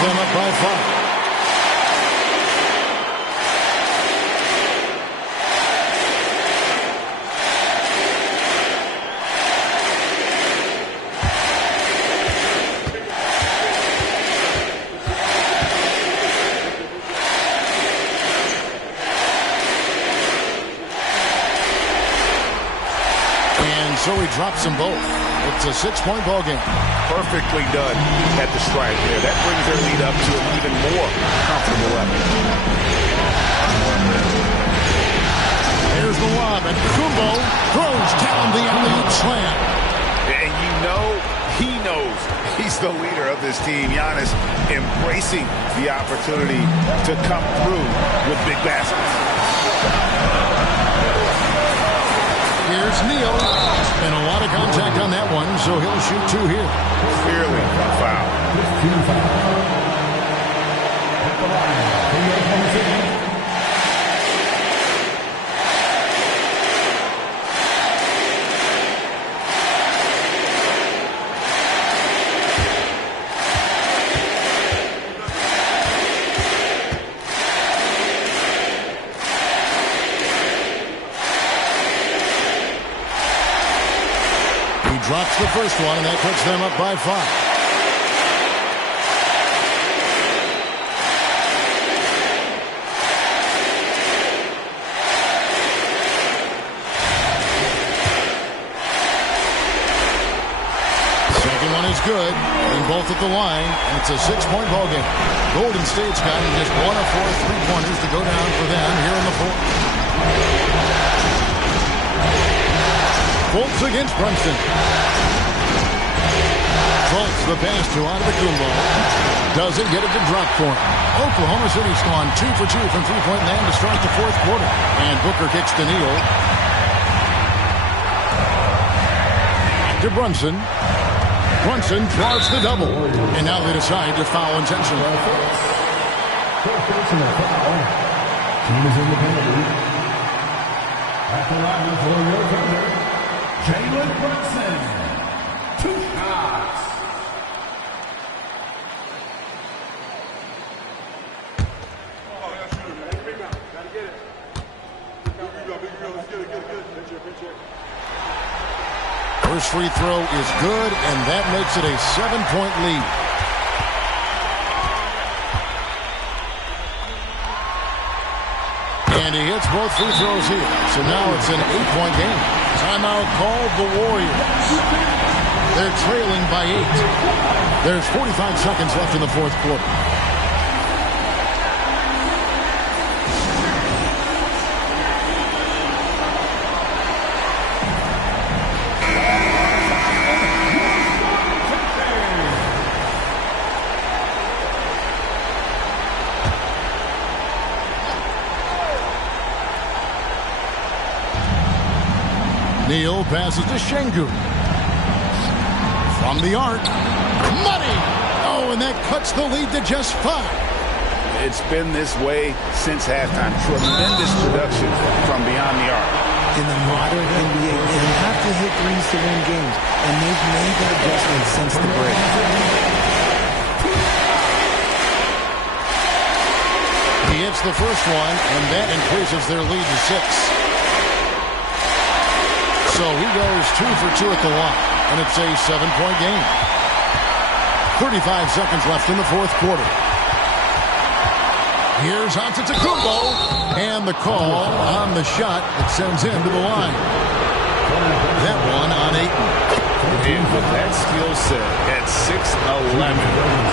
them up by 5. So he drops them both. It's a 6-point ball game. Perfectly done at the strike there. That brings their lead up to an even more comfortable level. Here's the lob, and Kumbo throws down the alley-oop slam. And you know, he knows he's the leader of this team. Giannis embracing the opportunity to come through with big baskets. Here's Neal, and a lot of contact on that one, so he'll shoot 2 here. Clearly a foul. Drops the first one, and that puts them up by 5. Second one is good, and both at the line. And it's a 6-point ball game. Golden State's got just 1 of 4 3-pointers to go down for them here in the 4th. Fultz against Brunson. Fultz the pass to Antetokounmpo. Doesn't get it to drop for him. Oklahoma City's gone 2 for 2 from 3-point land to start the 4th quarter. And Booker kicks to Neal. To Brunson. Brunson draws the double. And now they decide to foul intentionally. Personal foul. Team is in the penalty. At the line for your thunder, Jalen Brunson. 2 shots. First free throw is good, and that makes it a 7-point lead. And he hits both free throws here. So now it's an 8-point game. Timeout called the Warriors. They're trailing by 8. There's 45 seconds left in the 4th quarter. Neal passes to Şengün. From the arc. Money! Oh, and that cuts the lead to just 5. It's been this way since halftime. Tremendous production from beyond the arc. In the modern NBA, you have to hit threes to win games, and they've made that adjustment since the break. He hits the first one, and that increases their lead to 6. So he goes 2 for 2 at the line, and it's a 7-point game. 35 seconds left in the 4th quarter. Here's Antetokounmpo, and the call on the shot that sends him to the line. That one on Ayton. And with that skill set at 6'11",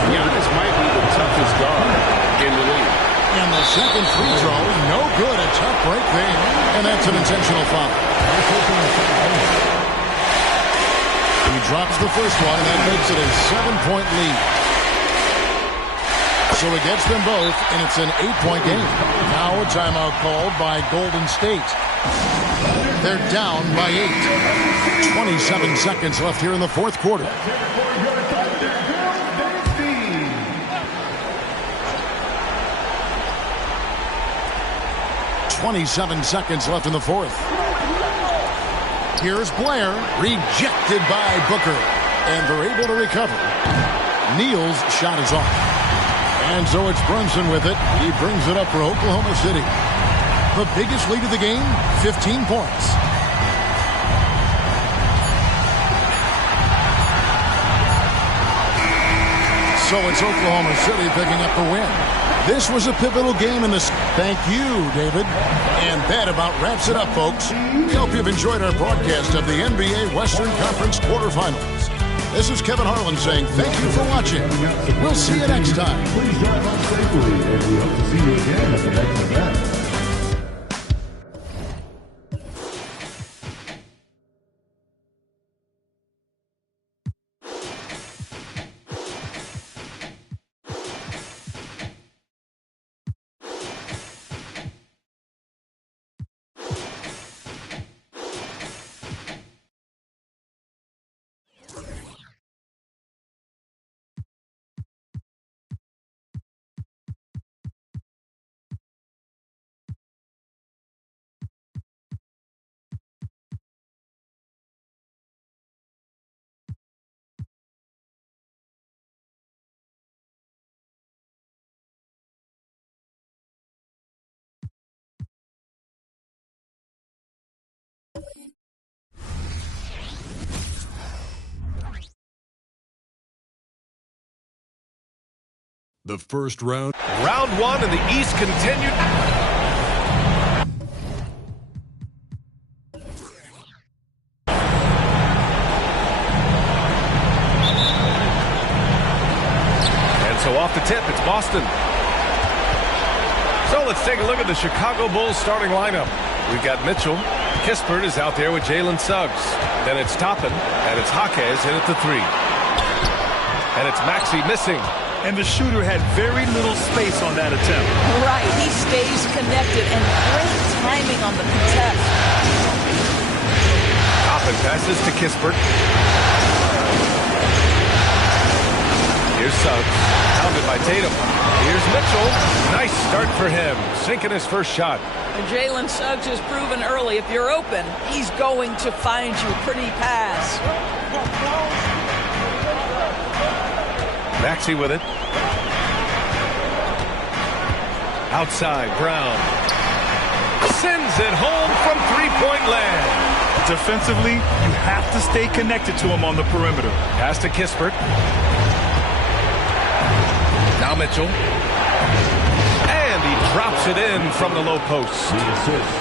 Giannis might be the toughest guard in the league. And the second free throw, no good. A tough break there, and that's an intentional foul. He drops the first one, and that makes it a 7-point lead. So he gets them both, and it's an 8-point game. Now a timeout called by Golden State. They're down by 8. 27 seconds left here in the 4th quarter. 27 seconds left in the 4th. Here's Blair, rejected by Booker, and they're able to recover. Neal's shot is off. And so it's Brunson with it. He brings it up for Oklahoma City. The biggest lead of the game, 15 points. So it's Oklahoma City picking up the win. This was a pivotal game in this. Thank you, David. And that about wraps it up, folks. We hope you've enjoyed our broadcast of the NBA Western Conference quarterfinals. This is Kevin Harlan saying thank you for watching. We'll see you next time. Please drive home safely, and we hope to see you again at the next event. The first round. Round one in the East continued. And so off the tip, it's Boston. So let's take a look at the Chicago Bulls starting lineup. We've got Mitchell. Kispert is out there with Jalen Suggs. Then it's Toppin, and it's Jaquez in at the 3. And it's Maxey missing. And the shooter had very little space on that attempt. Right, he stays connected and great timing on the contest. Toppin passes to Kispert. Here's Suggs, pounded by Tatum. Here's Mitchell. Nice start for him, sinking his first shot. And Jalen Suggs has proven early, if you're open, he's going to find you. Pretty pass. Maxey with it. Outside, Brown. Sends it home from three-point land. Defensively, you have to stay connected to him on the perimeter. Pass to Kispert. Now Mitchell. And he drops it in from the low post.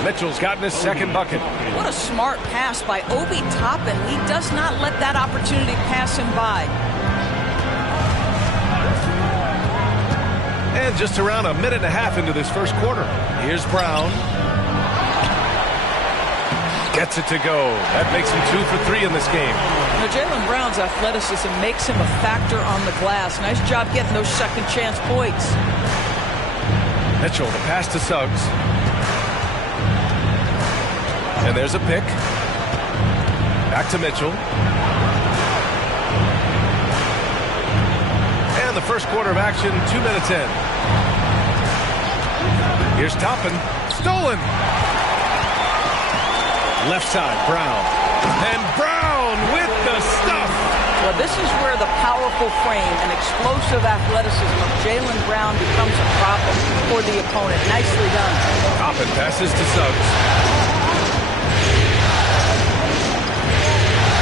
Mitchell's gotten his second bucket. What a smart pass by Obi Toppin. He does not let that opportunity pass him by. And just around a minute and a half into this first quarter. Here's Brown. Gets it to go. That makes him 2 for 3 in this game. Now, Jaylen Brown's athleticism makes him a factor on the glass. Nice job getting those second chance points. Mitchell, the pass to Suggs. And there's a pick. Back to Mitchell. And the first quarter of action, 2 minutes in. Here's Toppin. Stolen. Left side, Brown. And Brown with the stuff. Well, this is where the powerful frame and explosive athleticism of Jaylen Brown becomes a problem for the opponent. Nicely done. Toppin passes to Suggs.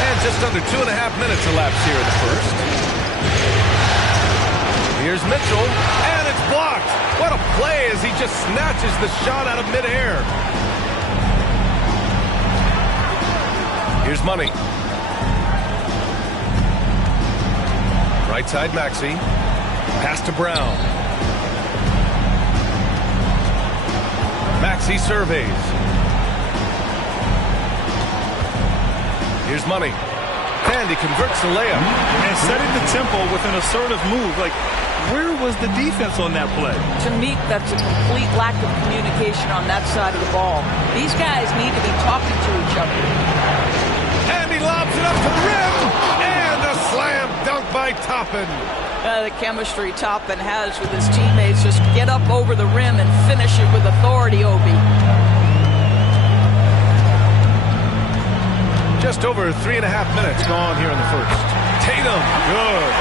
And just under 2.5 minutes elapsed here in the first. Here's Mitchell, and it's blocked. What a play as he just snatches the shot out of midair. Here's Money. Right side, Maxey. Pass to Brown. Maxey surveys. Here's Money. And he converts the layup. And setting the tempo with an assertive move. Like, where was the defense on that play? To me, that's a complete lack of communication on that side of the ball. These guys need to be talking to each other. And he lobs it up the rim. And a slam dunk by Toppin. The chemistry Toppin has with his teammates. Just get up over the rim and finish it with authority, Obi. Just over 3.5 minutes gone here in the first. Tatum, good.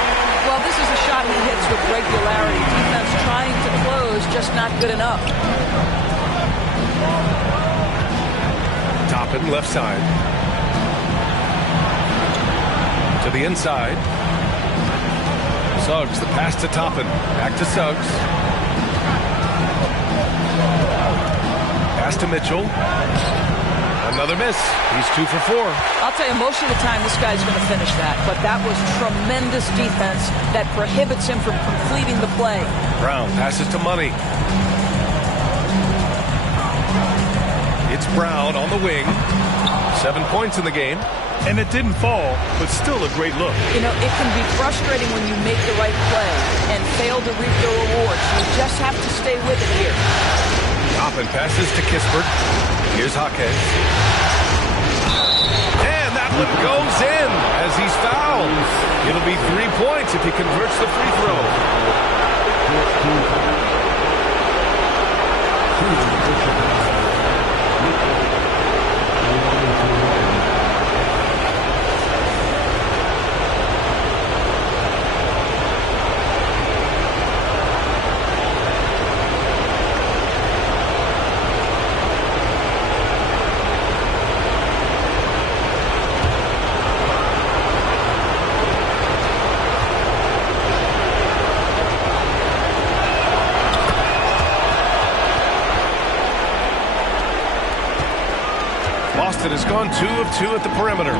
Well, this this is a shot he hits with regularity. Defense trying to close, just not good enough. Toppin, left side. To the inside. Suggs, the pass to Toppin. Back to Suggs. Pass to Mitchell. Another miss. He's 2 for 4. I'll tell you, most of the time this guy's going to finish that, but that was tremendous defense that prohibits him from completing the play. Brown passes to Money. It's Brown on the wing. 7 points in the game. And it didn't fall, but still a great look. You know, it can be frustrating when you make the right play and fail to reap the rewards. You just have to stay with it here. Toppin passes to Kispert. Here's Jaquez. And that one goes in as he's fouled. It'll be 3 points if he converts the free throw. Boston has gone 2 of 2 at the perimeter.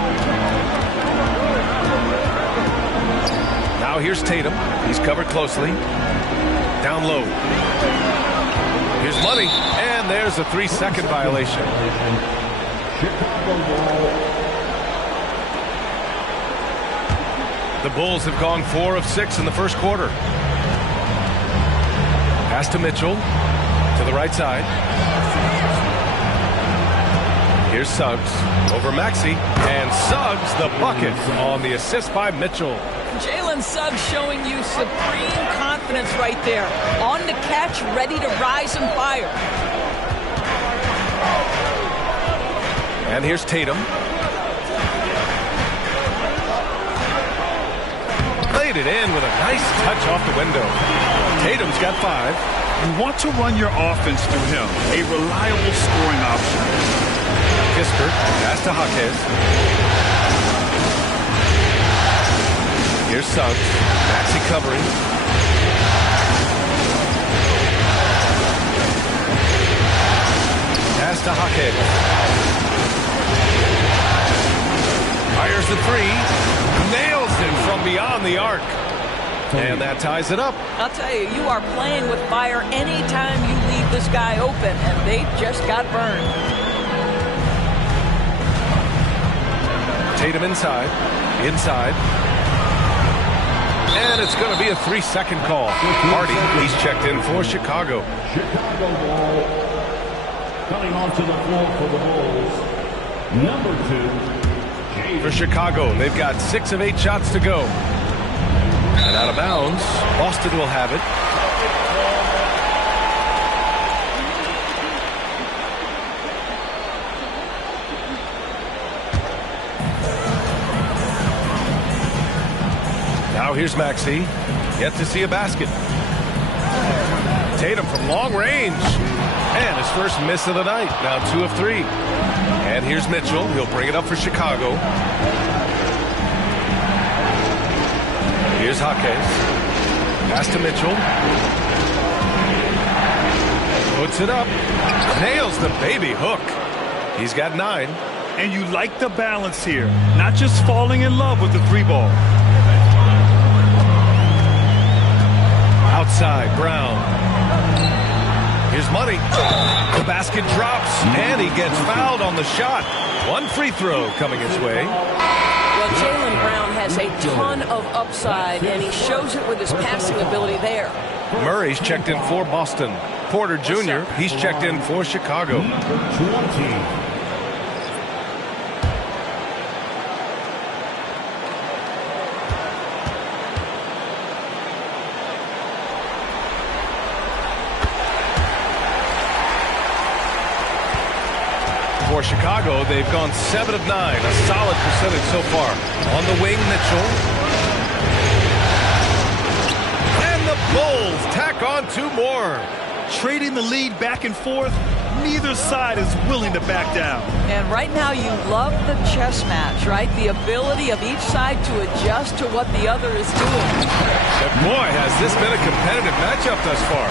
Now here's Tatum. He's covered closely. Down low. Here's Money. And there's a 3-second violation. The Bulls have gone 4 of 6 in the first quarter. Pass to Mitchell. To the right side. Here's Suggs over Maxey, and Suggs the bucket on the assist by Mitchell. Jalen Suggs showing you supreme confidence right there. On the catch, ready to rise and fire. And here's Tatum. Laid it in with a nice touch off the window. Tatum's got 5. You want to run your offense through him, a reliable scoring option. Kispert, pass to Jaquez. Here's Suggs. Maxey covering. Pass to Jaquez. Fires the 3. Nails it from beyond the arc. And that ties it up. I'll tell you, you are playing with fire anytime you leave this guy open, and they just got burned. Tatum inside. And it's going to be a 3-second call. Hardy, he's checked in for Chicago. Chicago ball. Coming onto the floor for the Bulls, number 2. For Chicago, they've got 6 of 8 shots to go. And out of bounds, Boston will have it. Now here's Maxey. Yet to see a basket. Tatum from long range. And his first miss of the night. Now 2 of 3. And here's Mitchell. He'll bring it up for Chicago. Here's Jaquez. Pass to Mitchell. Puts it up. Nails the baby hook. He's got 9. And you like the balance here. Not just falling in love with the 3 ball. Outside, Brown. Here's Money. The basket drops, and he gets fouled on the shot. 1 free throw coming his way. Well, Jalen Brown has a ton of upside, and he shows it with his passing ability there. Murray's checked in for Boston. Porter Jr., he's checked in for Chicago. 20. For Chicago, they've gone 7 of 9, a solid percentage so far. On the wing, Mitchell. Bulls tack on 2 more. Trading the lead back and forth, neither side is willing to back down. And right now you love the chess match, right? The ability of each side to adjust to what the other is doing. But boy, has this been a competitive matchup thus far.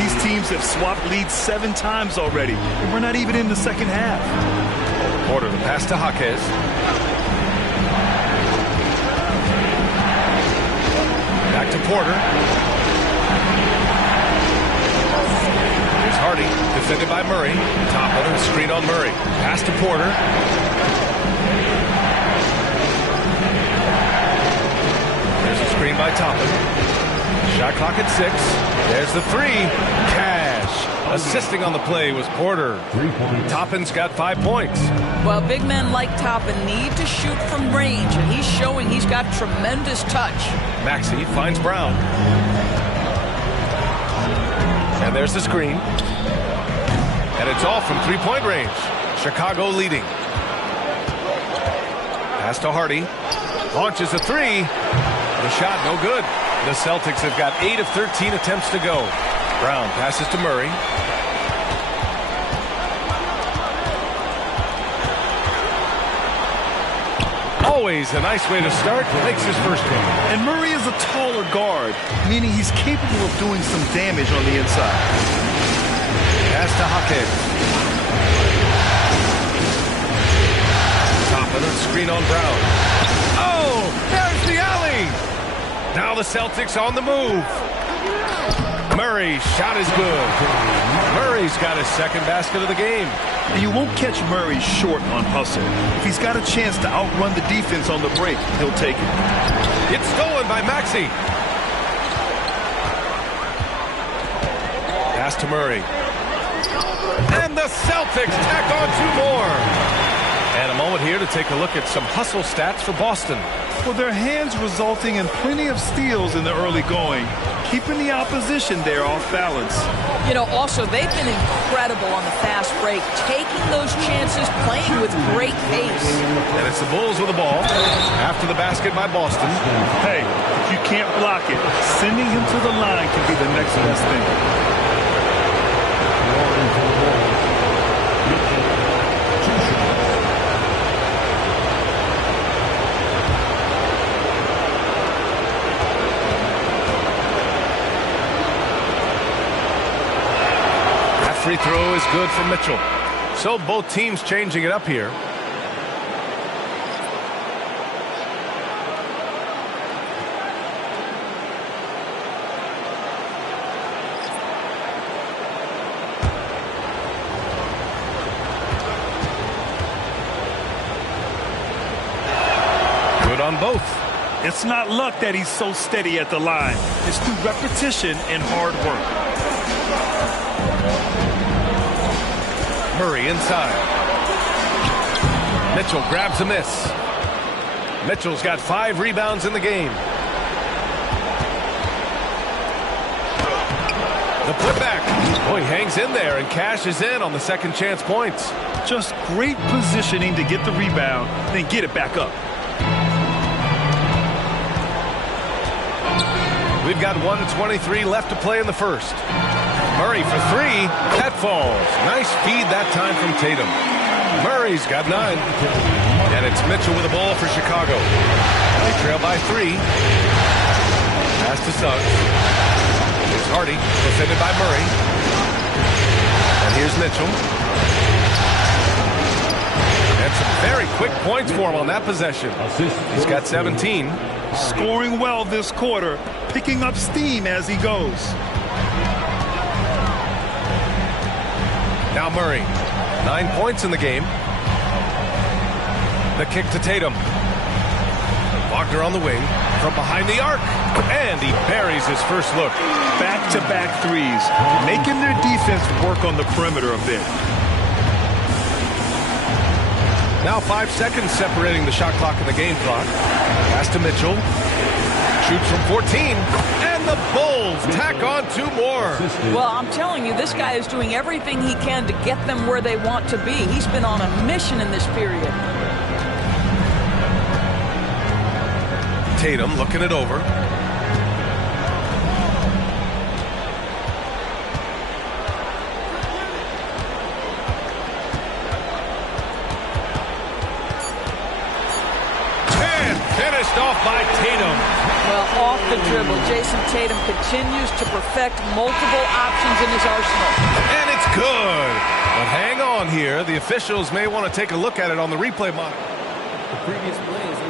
These teams have swapped leads 7 times already, and we're not even in the second half. Porter, the pass to Jaquez. Back to Porter. Here's Hardy, defended by Murray. Top of the screen on Murray. Pass to Porter. There's a screen by Toppin. Shot clock at 6. There's the 3. Cash. Assisting on the play was Porter. Toppin's got 5 points. Well, big men like Toppin need to shoot from range, and he's showing he's got tremendous touch. Maxey finds Brown. And there's the screen. And it's all from 3-point range. Chicago leading. Pass to Hardy. Launches a 3. The shot no good. The Celtics have got 8 of 13 attempts to go. Brown passes to Murray. Always a nice way to start. Makes his first one. And Murray is a taller guard, meaning he's capable of doing some damage on the inside. Pass to Jaquez. Top of the screen on Brown. Oh, there's the alley. Now the Celtics on the move. Murray's shot is good. Murray's got his second basket of the game. And you won't catch Murray short on hustle. If he's got a chance to outrun the defense on the break, he'll take it. It's stolen by Maxey. Pass to Murray. And the Celtics tack on 2 more. And a moment here to take a look at some hustle stats for Boston. Well, their hands resulting in plenty of steals in the early going, keeping the opposition there off balance. You know, also, they've been incredible on the fast break, taking those chances, playing with great pace. And it's the Bulls with the ball after the basket by Boston. Hey, if you can't block it, sending him to the line can be the next best thing. Free throw is good for Mitchell. So both teams changing it up here. Good on both. It's not luck that he's so steady at the line. It's through repetition and hard work. Murray inside. Mitchell grabs a miss. Mitchell's got 5 rebounds in the game. The putback. Oh, he hangs in there and cashes in on the second chance points. Just great positioning to get the rebound, then get it back up. We've got 1:23 left to play in the first. Murray for 3. That falls. Nice feed that time from Tatum. Murray's got 9. And it's Mitchell with the ball for Chicago. They trail by 3. Pass to Suggs. Here's Hardy, defended by Murray. And here's Mitchell. And some very quick points for him on that possession. He's got 17. Scoring well this quarter, picking up steam as he goes. Now Murray, 9 points in the game. The kick to Tatum. Wagner on the wing, from behind the arc, and he buries his first look. Back-to-back threes, making their defense work on the perimeter a bit. Now 5 seconds separating the shot clock and the game clock. Pass to Mitchell. Shoots from 14. And the Bulls tack on 2 more. Well, I'm telling you, this guy is doing everything he can to get them where they want to be. He's been on a mission in this period. Tatum looking it over. Passed off by Tatum. Well, off the dribble, Jason Tatum continues to perfect multiple options in his arsenal. And it's good. But hang on here. The officials may want to take a look at it on the replay monitor. The previous play is the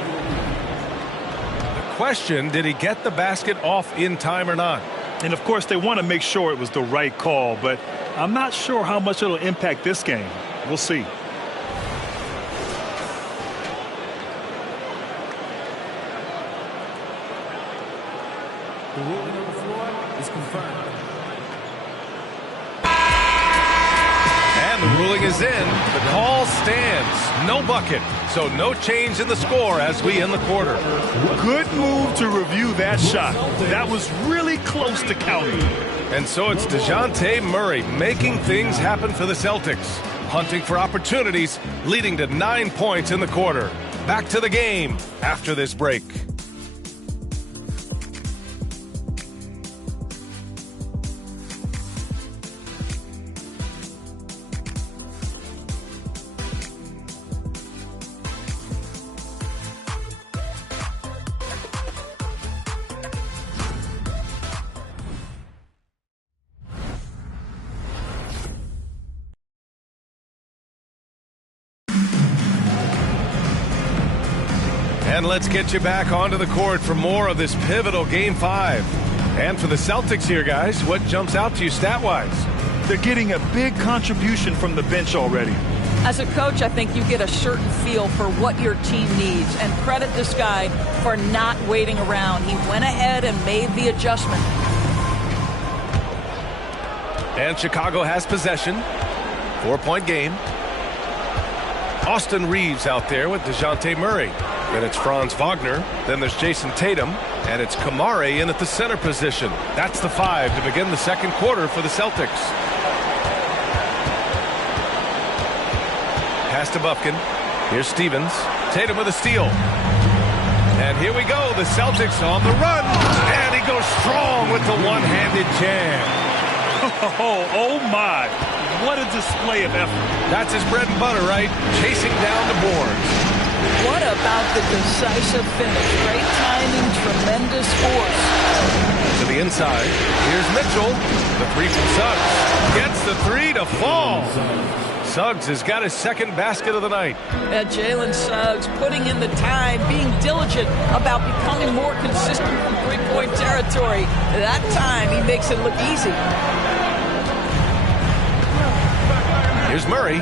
question, did he get the basket off in time or not? And, of course, they want to make sure it was the right call, but I'm not sure how much it'll impact this game. We'll see. the ruling on the floor is confirmed. And the ruling is in. The call stands. No bucket. So no change in the score as we end the quarter. Good move to review that shot. That was really close to counting. And so it's DeJounte Murray making things happen for the Celtics. Hunting for opportunities, leading to 9 points in the quarter. Back to the game after this break. And let's get you back onto the court for more of this pivotal Game 5. And for the Celtics here, guys, what jumps out to you stat-wise? They're getting a big contribution from the bench already. As a coach, I think you get a certain feel for what your team needs. And credit this guy for not waiting around. He went ahead and made the adjustment. And Chicago has possession. 4-point game. Austin Reeves out there with DeJounte Murray. Then it's Franz Wagner. Then there's Jason Tatum. And it's Kamare in at the center position. That's the 5 to begin the second quarter for the Celtics. Pass to Bufkin. Here's Stevens. Tatum with a steal. And here we go. The Celtics on the run. And he goes strong with the one-handed jam. Oh my. What a display of effort. That's his bread and butter, right? Chasing down the boards. What about the decisive finish? Great timing, tremendous force. To the inside. Here's Mitchell. The 3 from Suggs. Gets the 3 to fall. Suggs has got his second basket of the night. Jalen Suggs putting in the time, being diligent about becoming more consistent from three-point territory. That time, he makes it look easy. Here's Murray.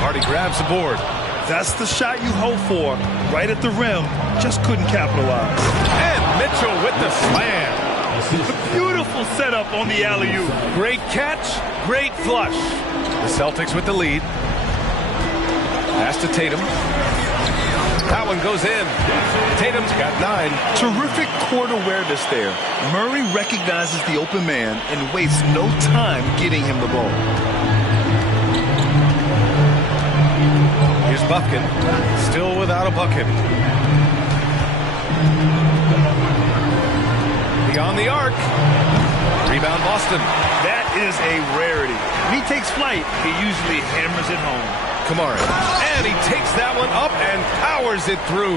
Hardy grabs the board. That's the shot you hope for. Right at the rim. Just couldn't capitalize. And Mitchell with the slam. A beautiful setup on the alley-oop. Great catch, great flush. The Celtics with the lead. Pass to Tatum. That one goes in. Tatum's got 9. Terrific court awareness there. Murray recognizes the open man and wastes no time getting him the ball. Here's Bufkin, still without a bucket. Beyond the arc. Rebound Boston. That is a rarity. When he takes flight, he usually hammers it home. Kamara. And he takes that one up and powers it through.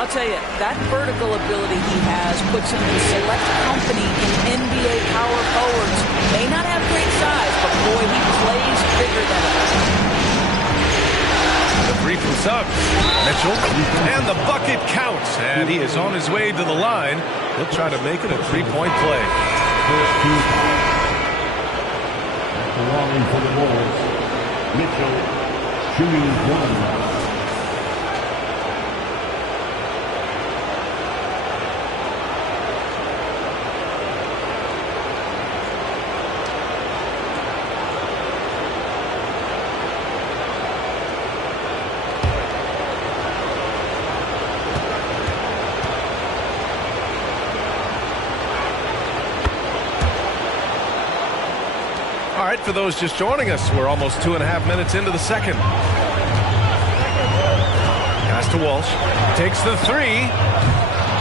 I'll tell you, that vertical ability he has puts him in select company in NBA power forwards. May not have great size, but boy, he plays bigger than it. The 3 from Suggs. Mitchell. And the bucket counts. And he is on his way to the line. He'll try to make it a 3-point play. Belonging for the Bulls, Mitchell shooting 1. All right, for those just joining us, we're almost 2.5 minutes into the second. Pass to Walsh. Takes the 3.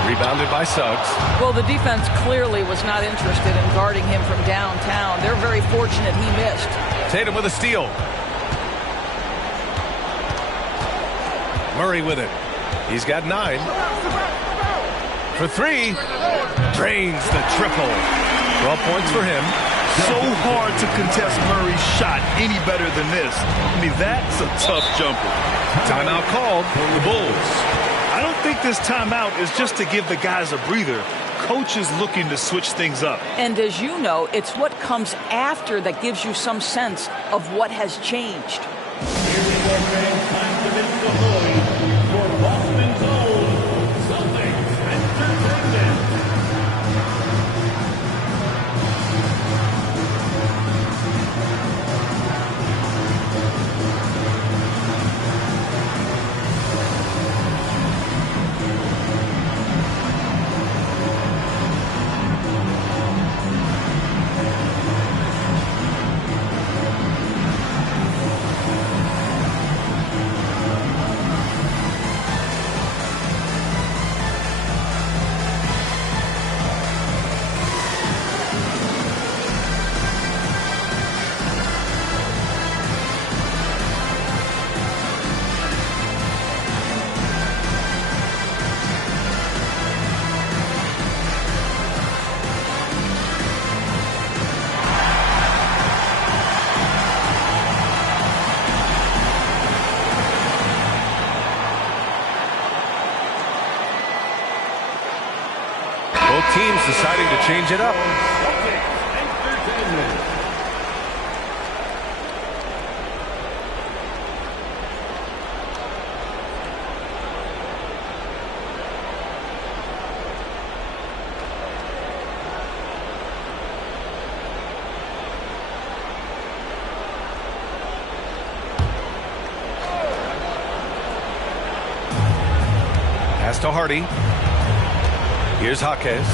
Rebounded by Suggs. Well, the defense clearly was not interested in guarding him from downtown. They're very fortunate he missed. Tatum with a steal. Murray with it. He's got 9. For 3. Drains the triple. 12 points for him. So hard to contest Murray's shot any better than this. I mean, that's a tough jumper. Timeout called for the Bulls. I don't think this timeout is just to give the guys a breather. Coach is looking to switch things up. And as you know, it's what comes after that gives you some sense of what has changed. Here we go, fans. Time to miss the void for Boston's own Celtics Entertainment. Both teams deciding to change it up. Pass to Hardy. Here's Jaquez.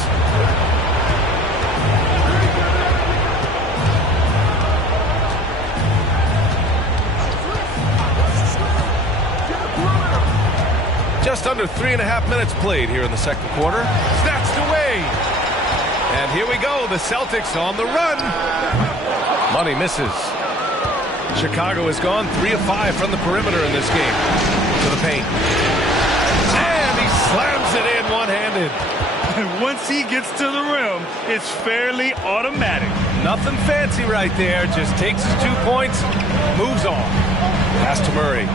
Just under 3.5 minutes played here in the second quarter. Snatched away. And here we go. The Celtics on the run. Money misses. Chicago has gone 3 of 5 from the perimeter in this game. To the paint. And he slams it in one-handed. And once he gets to the rim, it's fairly automatic. Nothing fancy right there. Just takes his 2 points, moves on. Pass to Murray.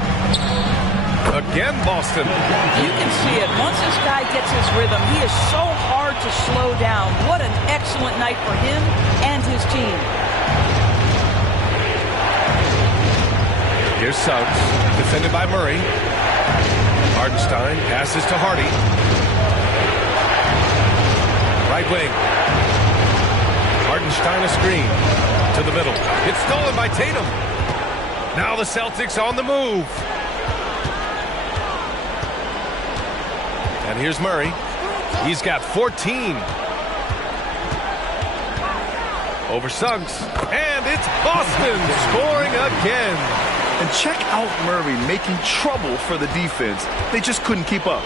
Again, Boston. You can see it. Once this guy gets his rhythm, he is so hard to slow down. What an excellent night for him and his team. Here's Suggs, defended by Murray. Hardenstein passes to Hardy. Right wing. Hardenstein a screen. To the middle. It's stolen by Tatum. Now the Celtics on the move. And here's Murray. He's got 14. Over Suggs. And it's Boston scoring again. And check out Murray making trouble for the defense. They just couldn't keep up.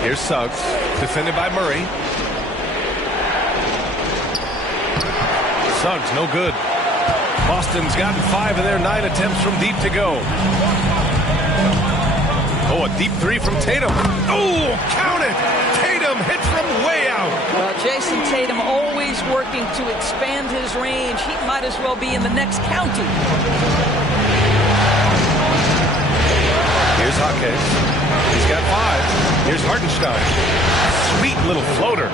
Here's Suggs, defended by Murray. Suggs, no good. Boston's gotten 5 of their 9 attempts from deep to go. Oh, a deep 3 from Tatum. Oh, count it! Tatum hits from way out. Well, Jason Tatum always working to expand his range. He might as well be in the next county. Here's Jaquez. He's got 5. Here's Hardenstein. Sweet little floater.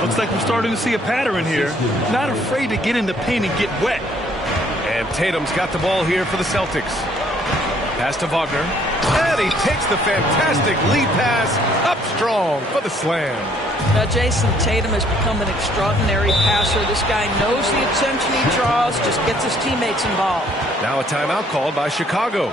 Looks like we're starting to see a pattern here. Not afraid to get in the paint and get wet. And Tatum's got the ball here for the Celtics. Pass to Wagner. And he takes the fantastic lead pass up strong for the slam. Now, Jason Tatum has become an extraordinary passer. This guy knows the attention he draws, just gets his teammates involved. Now a timeout called by Chicago.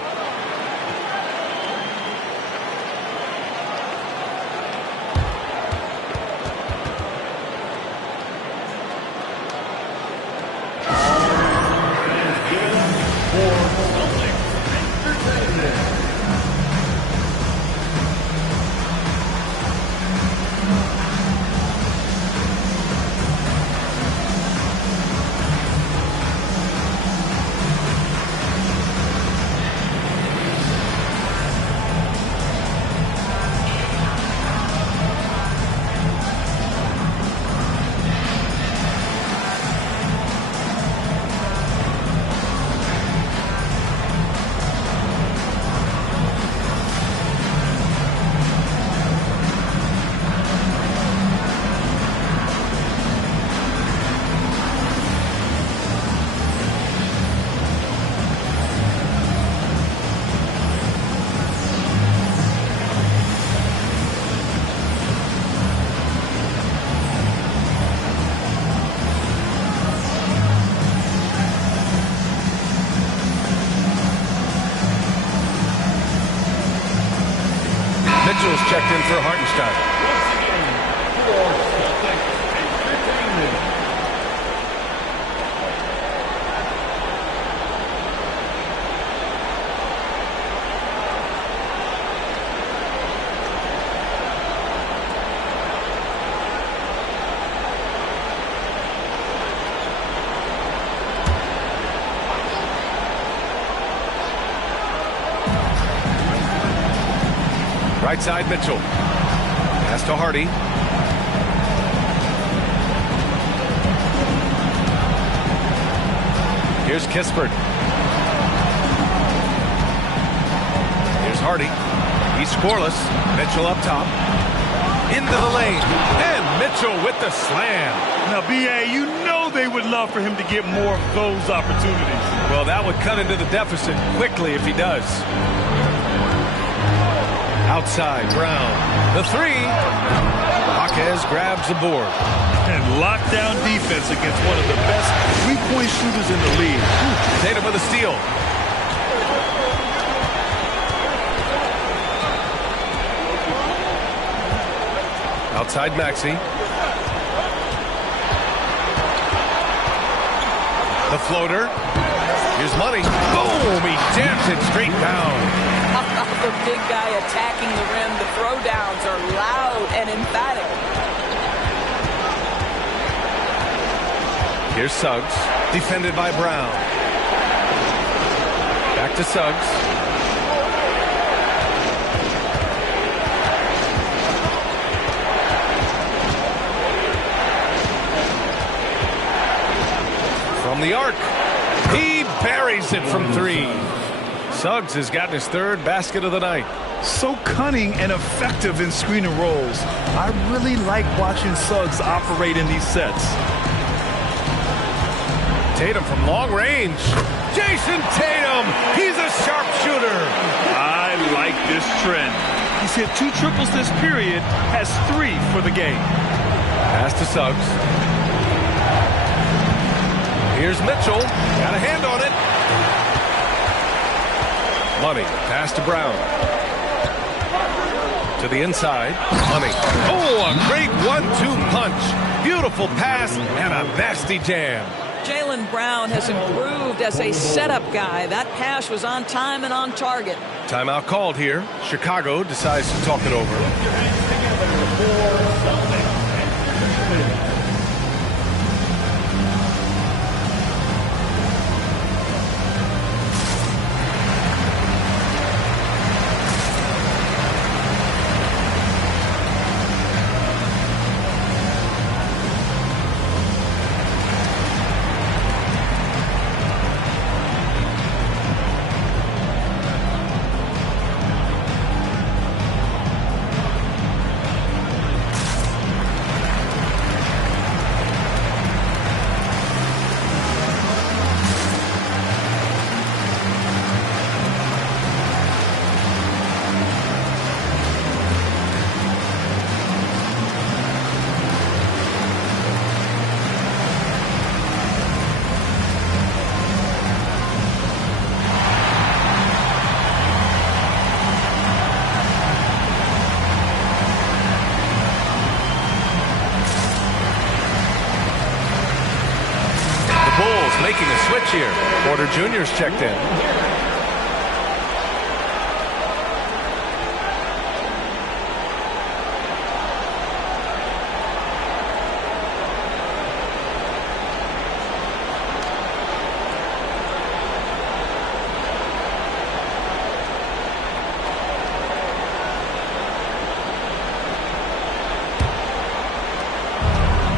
checked in for Hartenstein. Right side, Mitchell. Pass to Hardy. Here's Kispert. Here's Hardy. He's scoreless. Mitchell up top. Into the lane. And Mitchell with the slam. Now, B.A., you know they would love for him to get more of those opportunities. Well, that would cut into the deficit quickly if he does. Outside, Brown. The three. Jaquez grabs the board. And lockdown defense against one of the best three-point shooters in the league. Tatum with a steal. Outside, Maxey. The floater. Here's Money. Boom! He jams it straight down. The big guy attacking the rim. The throwdowns are loud and emphatic. Here's Suggs, defended by Brown. Back to Suggs. From the arc, he buries it from three. Suggs has gotten his third basket of the night. So cunning and effective in screen and rolls. I really like watching Suggs operate in these sets. Tatum from long range. Jason Tatum, he's a sharpshooter. I like this trend. He's hit 2 triples this period, has 3 for the game. Pass to Suggs. Here's Mitchell, got a hand on it. Money, pass to Brown. To the inside, Money. Oh, a great 1-2 punch. Beautiful pass and a nasty jam. Jaylen Brown has improved as a setup guy. That pass was on time and on target. Timeout called here. Chicago decides to talk it over. Making a switch here. Porter Jr.'s checked in.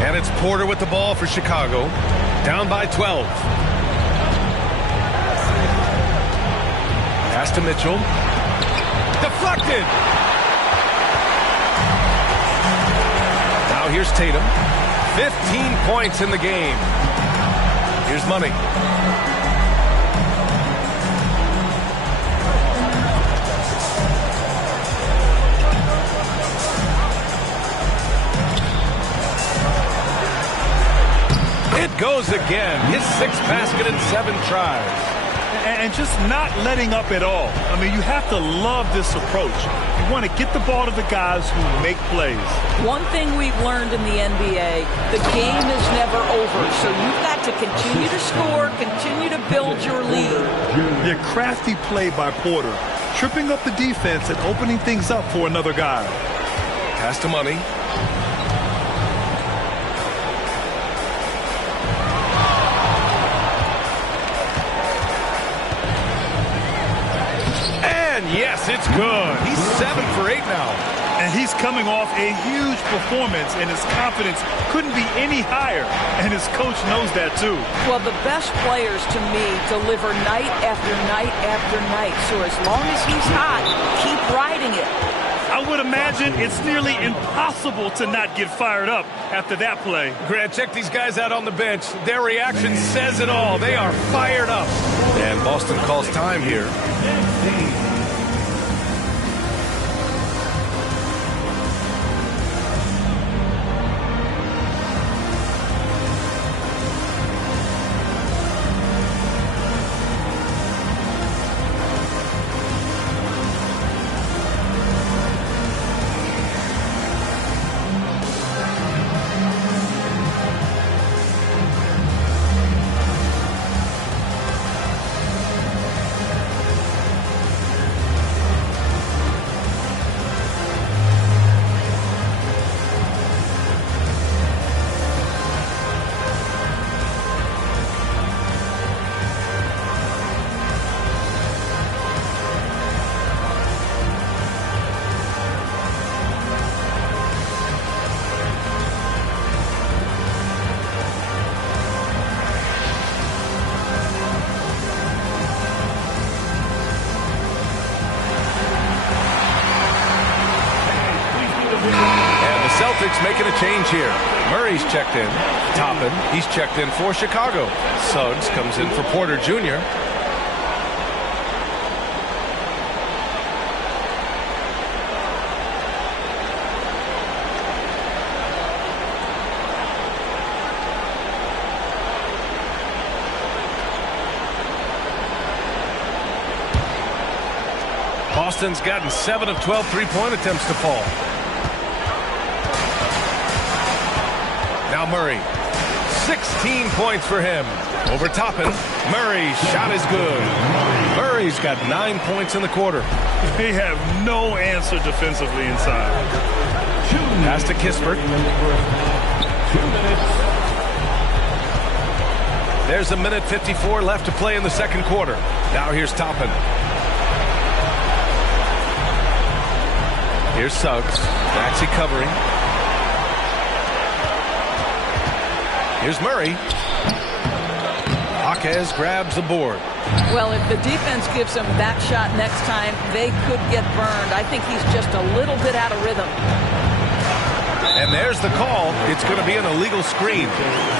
And it's Porter with the ball for Chicago. Down by 12. Pass to Mitchell. Deflected. Now here's Tatum. 15 points in the game. Here's Money. It goes again. His 6th basket in 7 tries. and just not letting up at all. I mean, you have to love this approach. You want to get the ball to the guys who make plays. One thing we've learned in the NBA, the game is never over. So you've got to continue to score, continue to build your lead. The crafty play by Porter, tripping up the defense and opening things up for another guy. Pass to Money. And yes, it's good. He's 7 for 8 now. And he's coming off a huge performance, and his confidence couldn't be any higher. And his coach knows that, too. Well, the best players, to me, deliver night after night after night. So as long as he's hot, keep riding it. I would imagine it's nearly impossible to not get fired up after that play. Grant, check these guys out on the bench. Their reaction says it all. They are fired up. And Boston calls time here. Making a change here. Murray's checked in. Toppin, he's checked in for Chicago. Suggs comes in for Porter Jr. Boston's gotten 7 of 12 three-point attempts to fall. Now Murray, 16 points for him. Over Toppin, Murray's shot is good. Murray's got 9 points in the quarter. They have no answer defensively inside. Pass to Kispert. 2 minutes. There's 1:54 left to play in the second quarter. Now here's Toppin. Here's Suggs. Maxey covering. Here's Murray. Jaquez grabs the board. Well, if the defense gives him that shot next time, they could get burned. I think he's just a little bit out of rhythm. And there's the call. It's going to be an illegal screen.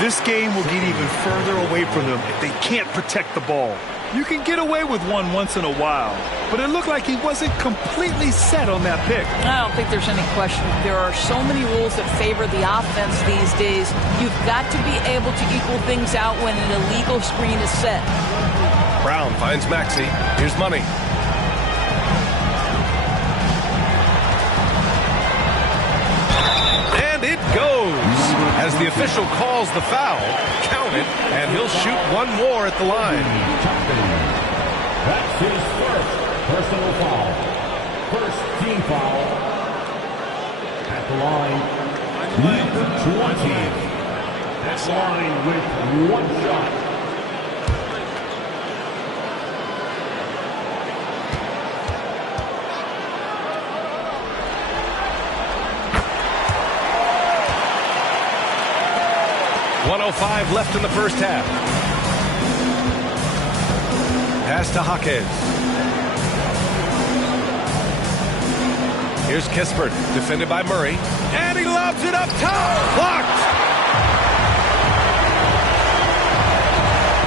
This game will get even further away from them if they can't protect the ball. You can get away with one once in a while, but it looked like he wasn't completely set on that pick. I don't think there's any question. There are so many rules that favor the offense these days. You've got to be able to equal things out when an illegal screen is set. Brown finds Maxey. Here's Money. And it goes. As the official calls the foul, count it, and he'll shoot one more at the line. That's his first personal foul. First team foul. At the line, number 20. That's line with one shot. .05 left in the first half. Pass to Jaquez. Here's Kispert, defended by Murray. And he lobs it up top. Blocked.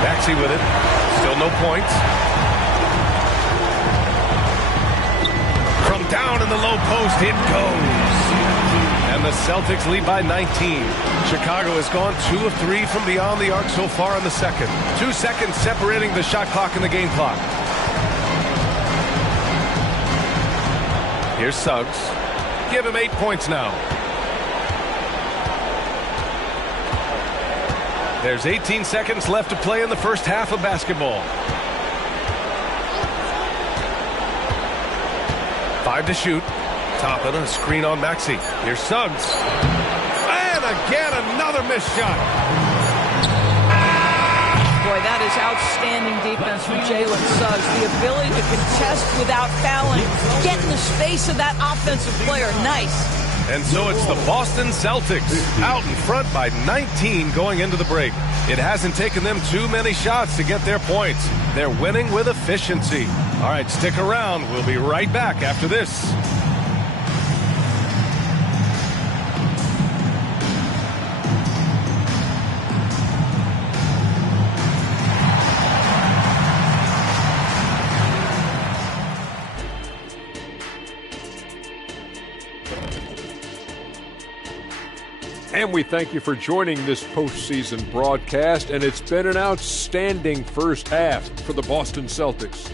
Maxey with it. Still no points. From down in the low post, it goes. And And the Celtics lead by 19. Chicago has gone 2 of 3 from beyond the arc so far in the second. 2 seconds separating the shot clock and the game clock. Here's Suggs. Give him 8 points now. There's 18 seconds left to play in the first half of basketball. 5 to shoot. Toppin, a screen on Maxey. Here's Suggs. And again, another missed shot. Boy, that is outstanding defense from Jalen Suggs. The ability to contest without fouling. Get in the space of that offensive player. Nice. And so it's the Boston Celtics out in front by 19 going into the break. It hasn't taken them too many shots to get their points. They're winning with efficiency. All right, stick around. We'll be right back after this. And we thank you for joining this postseason broadcast, and it's been an outstanding first half for the Boston Celtics.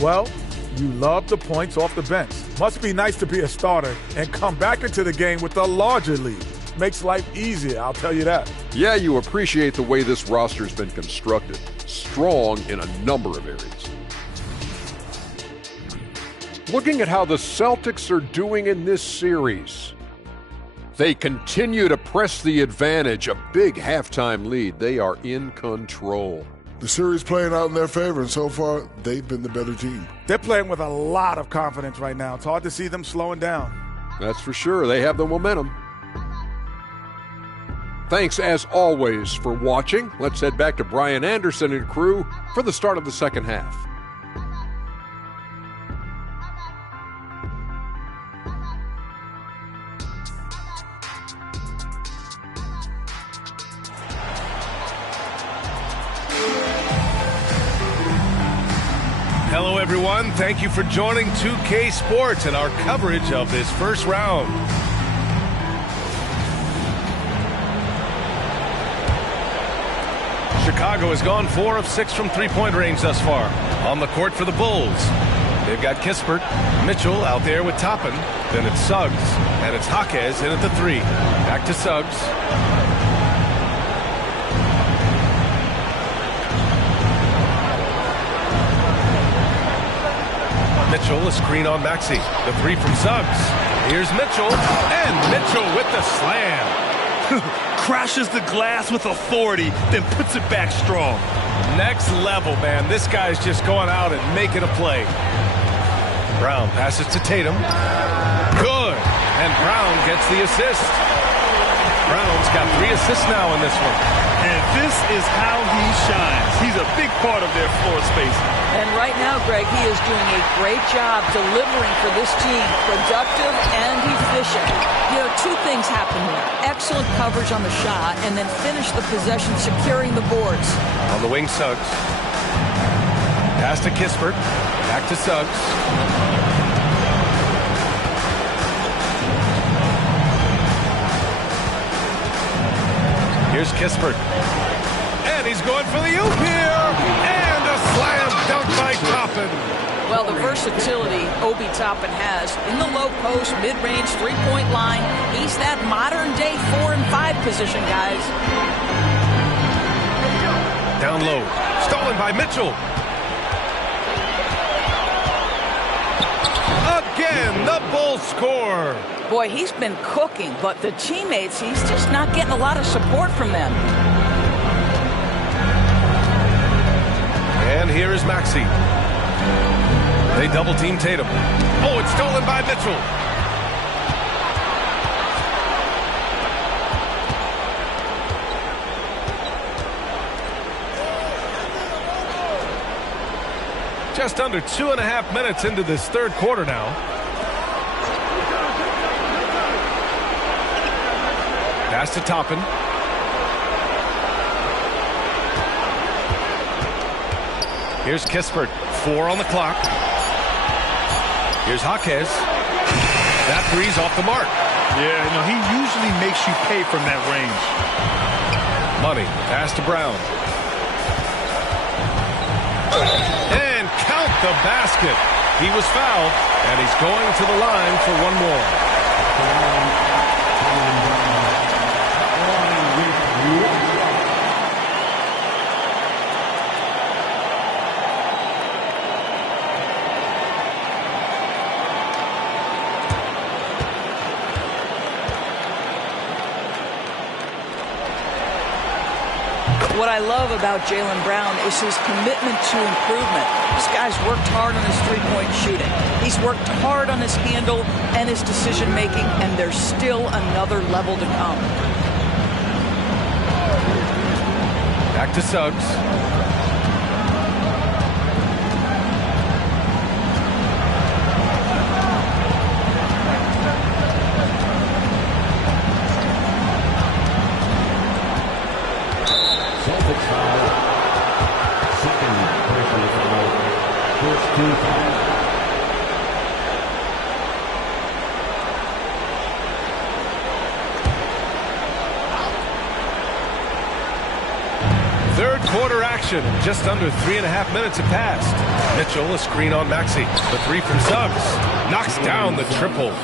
Well, you love the points off the bench. Must be nice to be a starter and come back into the game with a larger lead. Makes life easier, I'll tell you that. Yeah, you appreciate the way this roster's been constructed. Strong in a number of areas. Looking at how the Celtics are doing in this series, they continue to press the advantage, a big halftime lead. They are in control. The series playing out in their favor, and so far, they've been the better team. They're playing with a lot of confidence right now. It's hard to see them slowing down. That's for sure. They have the momentum. Thanks, as always, for watching. Let's head back to Brian Anderson and crew for the start of the second half. Hello, everyone. Thank you for joining 2K Sports and our coverage of this first round. Chicago has gone 4 of 6 from three-point range thus far. On the court for the Bulls, they've got Kispert, Mitchell out there with Toppin. Then it's Suggs, and it's Jaquez in at the 3. Back to Suggs. Mitchell, a screen on Maxey. The 3 from Suggs. Here's Mitchell, and Mitchell with the slam. Crashes the glass with authority, then puts it back strong. Next level, man. This guy's just going out and making a play. Brown passes to Tatum. Good. And Brown gets the assist. Brown's got 3 assists now in this one. And this is how he shines. He's a big part of their floor space. And right now, Greg, he is doing a great job delivering for this team, productive and efficient. You know, 2 things happen here. Excellent coverage on the shot, and then finish the possession securing the boards. On the wing, Suggs. Pass to Kispert. Back to Suggs. Here's Kispert. And he's going for the oop here. And a slam dunk by Toppin. Well, the versatility Obi Toppin has in the low post, mid-range, three-point line. He's that modern-day 4 and 5 position, guys. Down low. Stolen by Mitchell. Again, the Bulls score. Boy, he's been cooking, but the teammates, he's just not getting a lot of support from them. And here is Maxey. They double-team Tatum. Oh, it's stolen by Mitchell. Just under 2.5 minutes into this third quarter now. Pass to Toppin. Here's Kispert. 4 on the clock. Here's Jaquez. That three's off the mark. Yeah, he usually makes you pay from that range. Money, pass to Brown. And count the basket. He was fouled, and he's going to the line for one more. What I love about Jaylen Brown is his commitment to improvement. This guy's worked hard on his three-point shooting. He's worked hard on his handle and his decision-making, and there's still another level to come. Back to Suggs. Celtics foul. Second personal foul. First team foul. Third quarter action. Just under 3.5 minutes have passed. Mitchell, a screen on Maxey. The three from Suggs. Knocks down the triple.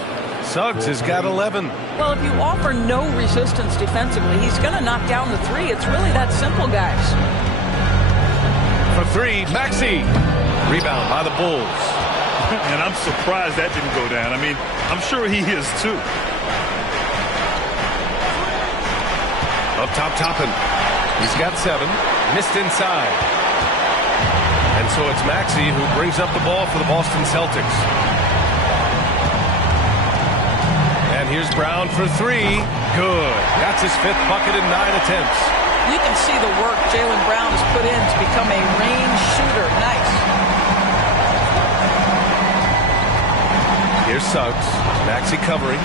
Suggs has got 11. Well, if you offer no resistance defensively, he's going to knock down the three. It's really that simple, guys. For three, Maxey. Rebound by the Bulls. And I'm surprised that didn't go down. I mean, I'm sure he is too. Up top, Toppin. He's got 7. Missed inside. And so it's Maxey who brings up the ball for the Boston Celtics. And here's Brown for 3. Good. That's his 5th bucket in 9 attempts. You can see the work Jaylen Brown has put in to become a range shooter. Nice. Here's Suggs. Maxey covering.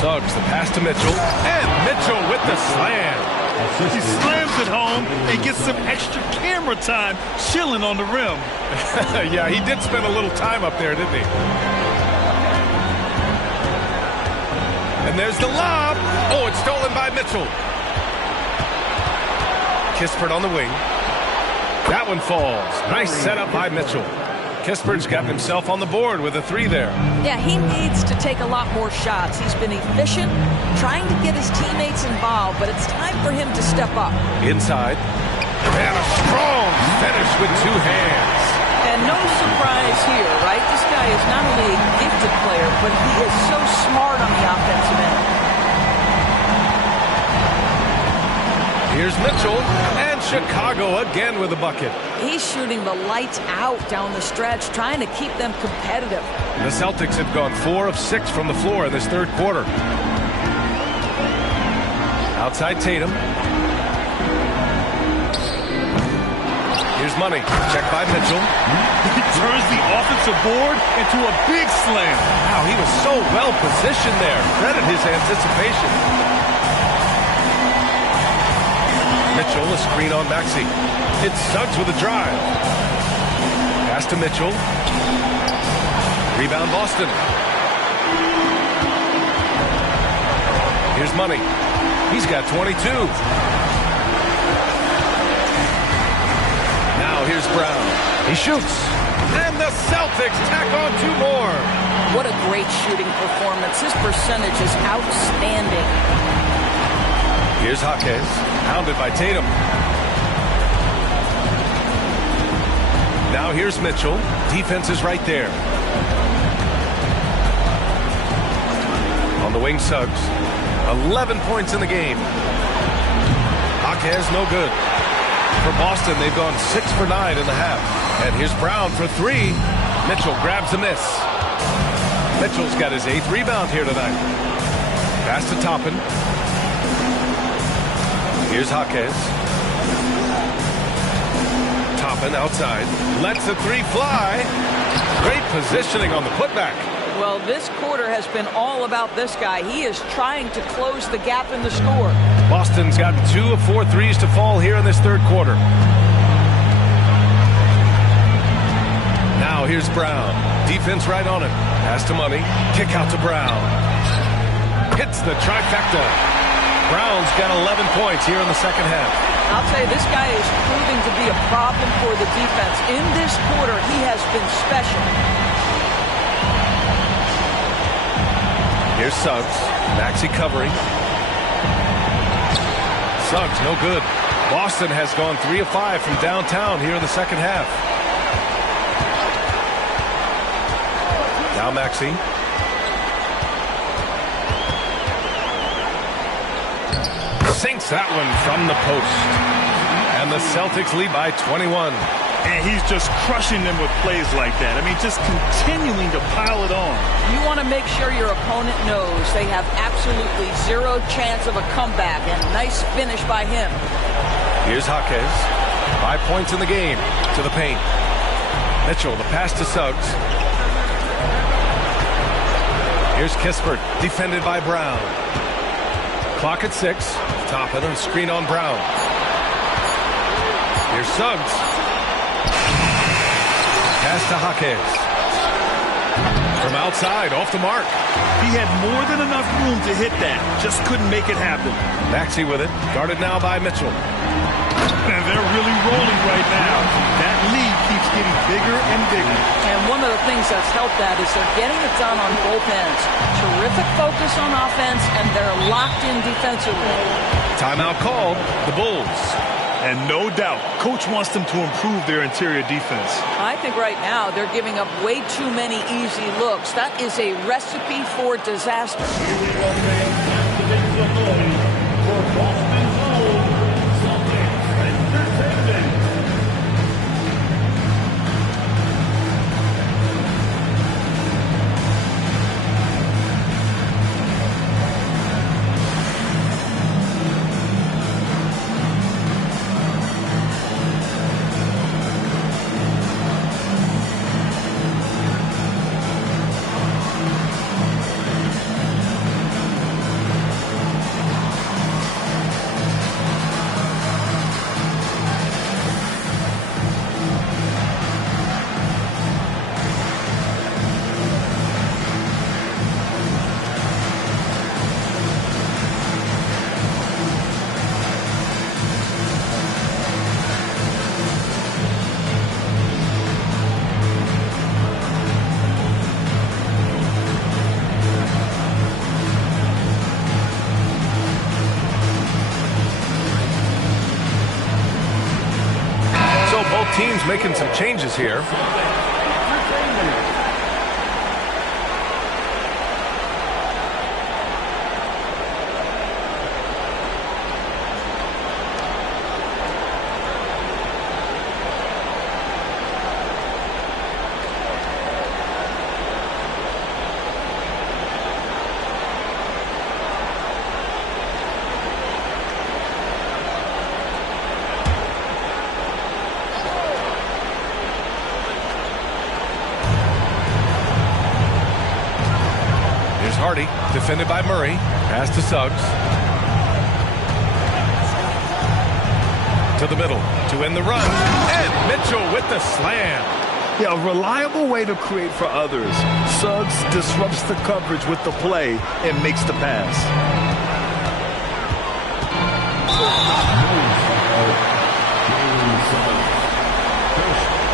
Suggs, the pass to Mitchell. And Mitchell with the slam. He slams it home and gets some extra camera time chilling on the rim. Yeah, he did spend a little time up there, didn't he? And there's the lob. Oh, it's stolen by Mitchell. Kispert on the wing. That one falls. Nice setup by Mitchell. Kispert's got himself on the board with a 3 there. Yeah, he needs to take a lot more shots. He's been efficient, trying to get his teammates involved, but it's time for him to step up. Inside. And a strong finish with 2 hands. And no surprise here, right? This guy is not only a gifted player, but he is so smart on the offensive end. Here's Mitchell, and Chicago again with a bucket. He's shooting the lights out down the stretch, trying to keep them competitive. The Celtics have gone 4 of 6 from the floor in this third quarter. Outside Tatum. Here's Money. Check by Mitchell. He turns the offensive board into a big slam. Wow, he was so well positioned there. Credit his anticipation. Mitchell, a screen on Maxey. It's Suggs with a drive. Pass to Mitchell. Rebound Boston. Here's Money. He's got 22. Now here's Brown. He shoots. And the Celtics tack on 2 more. What a great shooting performance. His percentage is outstanding. Here's Jaquez, pounded by Tatum. Now here's Mitchell. Defense is right there. On the wing, Suggs. 11 points in the game. Jaquez, no good. For Boston, they've gone 6 for 9 in the half. And here's Brown for 3. Mitchell grabs a miss. Mitchell's got his 8th rebound here tonight. Pass to Toppin. Here's Jaquez. Toppin outside. Lets the 3 fly. Great positioning on the putback. Well, this quarter has been all about this guy. He is trying to close the gap in the score. Boston's got 2 of 4 threes to fall here in this third quarter. Now here's Brown. Defense right on him. Pass to Money. Kick out to Brown. Hits the trifecta. Brown's got 11 points here in the second half. I'll tell you, this guy is proving to be a problem for the defense. In this quarter, he has been special. Here's Suggs. Maxey covering. Suggs, no good. Boston has gone 3 of 5 from downtown here in the second half. Now Maxey. Sinks that one from the post. And the Celtics lead by 21. And he's just crushing them with plays like that. I mean, just continuing to pile it on. You want to make sure your opponent knows they have absolutely zero chance of a comeback. And nice finish by him. Here's Jaquez. 5 points in the game. To the paint. Mitchell, the pass to Suggs. Here's Kispert. Defended by Brown. Clock at 6. Top of the screen on Brown. Here's Suggs. Pass to Jaquez. From outside, off the mark. He had more than enough room to hit that. Just couldn't make it happen. Maxey with it. Guarded now by Mitchell. And they're really rolling right now. That lead keeps getting bigger and bigger. And one of the things that's helped that is they're getting it done on both ends. Terrific focus on offense, and they're locked in defensively. Timeout called. The Bulls. And no doubt, coach wants them to improve their interior defense. I think right now they're giving up way too many easy looks. That is a recipe for disaster. Teams making some changes here. Hardy, defended by Murray. Pass to Suggs. To the middle to end the run. And Mitchell with the slam. Yeah, a reliable way to create for others. Suggs disrupts the coverage with the play and makes the pass.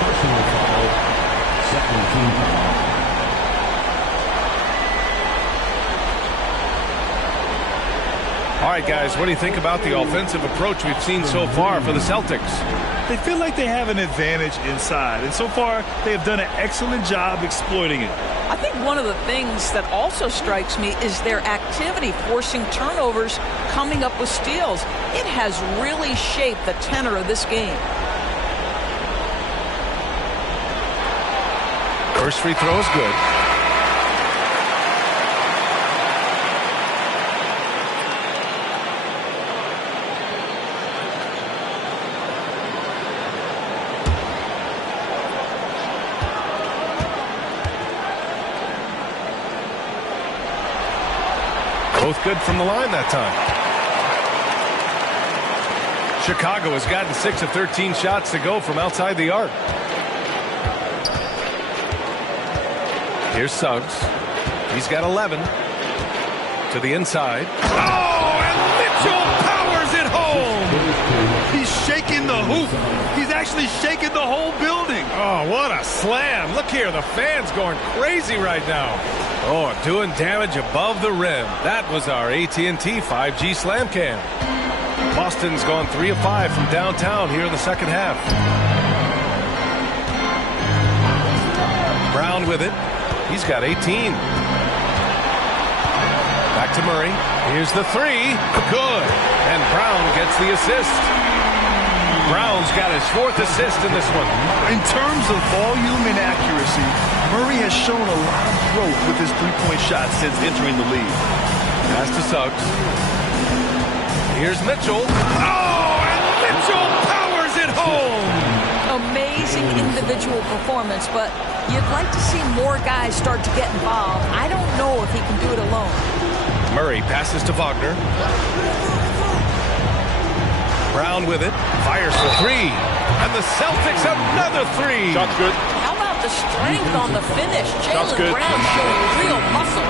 Personal foul, second team foul. All right, guys, what do you think about the offensive approach we've seen so far for the Celtics? They feel like they have an advantage inside, and so far they have done an excellent job exploiting it. I think one of the things that also strikes me is their activity, forcing turnovers, coming up with steals. It has really shaped the tenor of this game. First free throw is good. Both good from the line that time. Chicago has gotten 6 of 13 shots to go from outside the arc. Here's Suggs. He's got 11. To the inside. Oh, and Mitchell powers it home. He's shaking the hoop. He's actually shaking the whole building. Oh, what a slam. Look here, the fans going crazy right now. Oh, doing damage above the rim. That was our AT&T 5G Slam Cam. Boston's gone 3 of 5 from downtown here in the second half. Brown with it. He's got 18. Back to Murray. Here's the 3. Good. And Brown gets the assist. Brown's got his 4th assist in this one. In terms of volume and accuracy, Murray has shown a lot of growth with his three-point shot since entering the league. Pass to Suggs. Here's Mitchell. Oh, and Mitchell powers it home. Amazing individual performance, but you'd like to see more guys start to get involved. I don't know if he can do it alone. Murray passes to Wagner. Brown with it. Fires for 3. And the Celtics another 3. Shot's good. How about the strength on the finish? Jaylen Brown showing real muscle.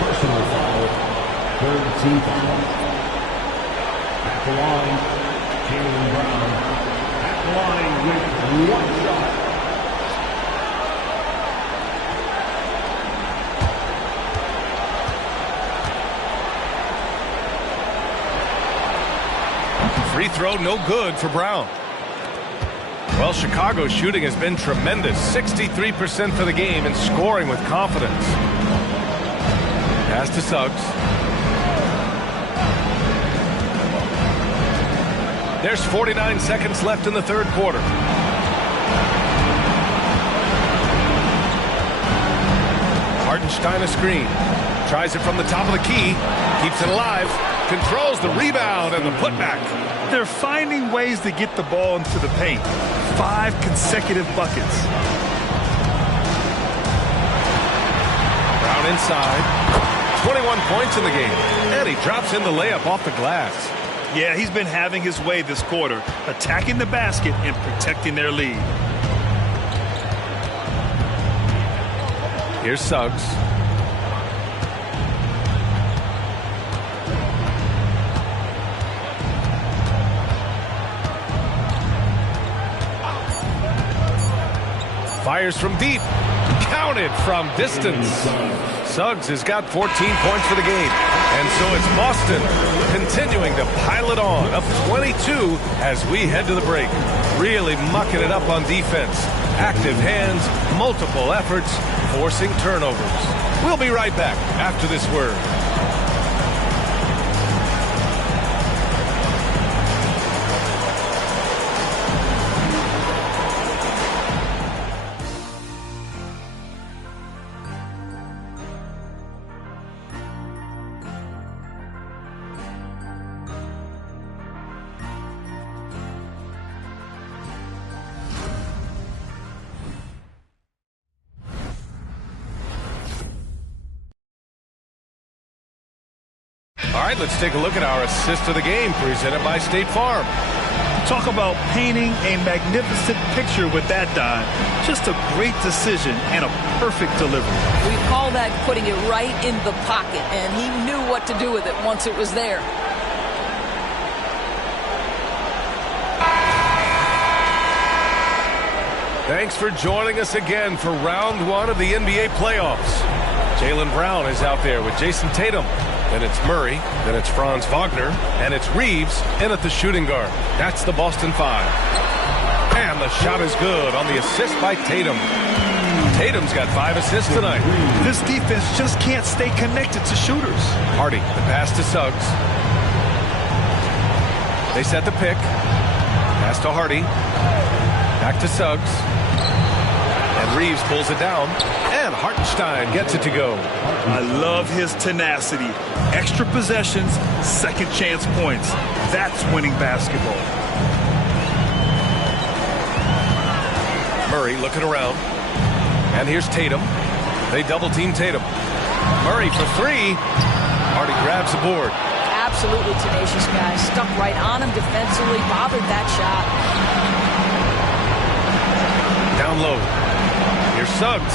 Personal foul. Third team foul. At the line, Jaylen Brown. At the line with 1 shot. Free throw no good for Brown. Well, Chicago's shooting has been tremendous. 63% for the game and scoring with confidence. Pass to Suggs. There's 49 seconds left in the third quarter. Hartenstein a screen. Tries it from the top of the key. Keeps it alive. Controls the rebound and the putback. They're finding ways to get the ball into the paint. 5 consecutive buckets. Brown inside. 21 points in the game. And he drops in the layup off the glass. Yeah, he's been having his way this quarter, attacking the basket and protecting their lead. Here's Suggs. Fires from deep. Counted from distance. Suggs has got 14 points for the game. And so it's Boston continuing to pile it on. Up 22 as we head to the break. Really mucking it up on defense. Active hands, multiple efforts, forcing turnovers. We'll be right back after this word. All right, let's take a look at our assist of the game presented by State Farm. Talk about painting a magnificent picture with that dime. Just a great decision and a perfect delivery. We call that putting it right in the pocket, and he knew what to do with it once it was there. Thanks for joining us again for round 1 of the NBA playoffs. Jaylen Brown is out there with Jason Tatum. Then it's Murray, then it's Franz Wagner, and it's Reeves in at the shooting guard. That's the Boston 5. And the shot is good on the assist by Tatum. Tatum's got 5 assists tonight. This defense just can't stay connected to shooters. Hardy, the pass to Suggs. They set the pick. Pass to Hardy. Back to Suggs. And Reeves pulls it down. And Hartenstein gets it to go. I love his tenacity. Extra possessions, second chance points. That's winning basketball. Murray looking around. And here's Tatum. They double team Tatum. Murray for 3. Hardy grabs the board. Absolutely tenacious guy. Stuck right on him defensively. Bothered that shot. Down low. Here's Suggs.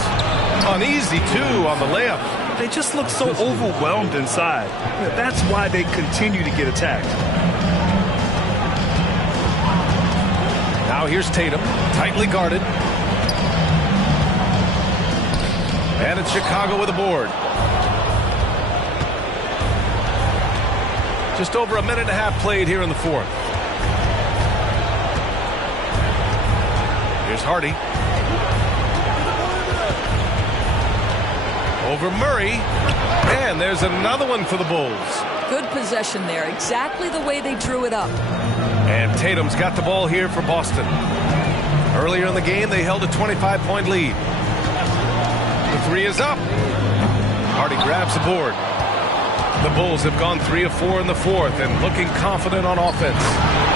Uneasy, too, on the layup. They just look so overwhelmed inside. That's why they continue to get attacked. Now here's Tatum, tightly guarded. And it's Chicago with a board. Just over a minute and a half played here in the fourth. Here's Hardy. Over Murray. And there's another one for the Bulls. Good possession there. Exactly the way they drew it up. And Tatum's got the ball here for Boston. Earlier in the game, they held a 25-point lead. The three is up. Hardy grabs the board. The Bulls have gone 3 of 4 in the fourth and looking confident on offense.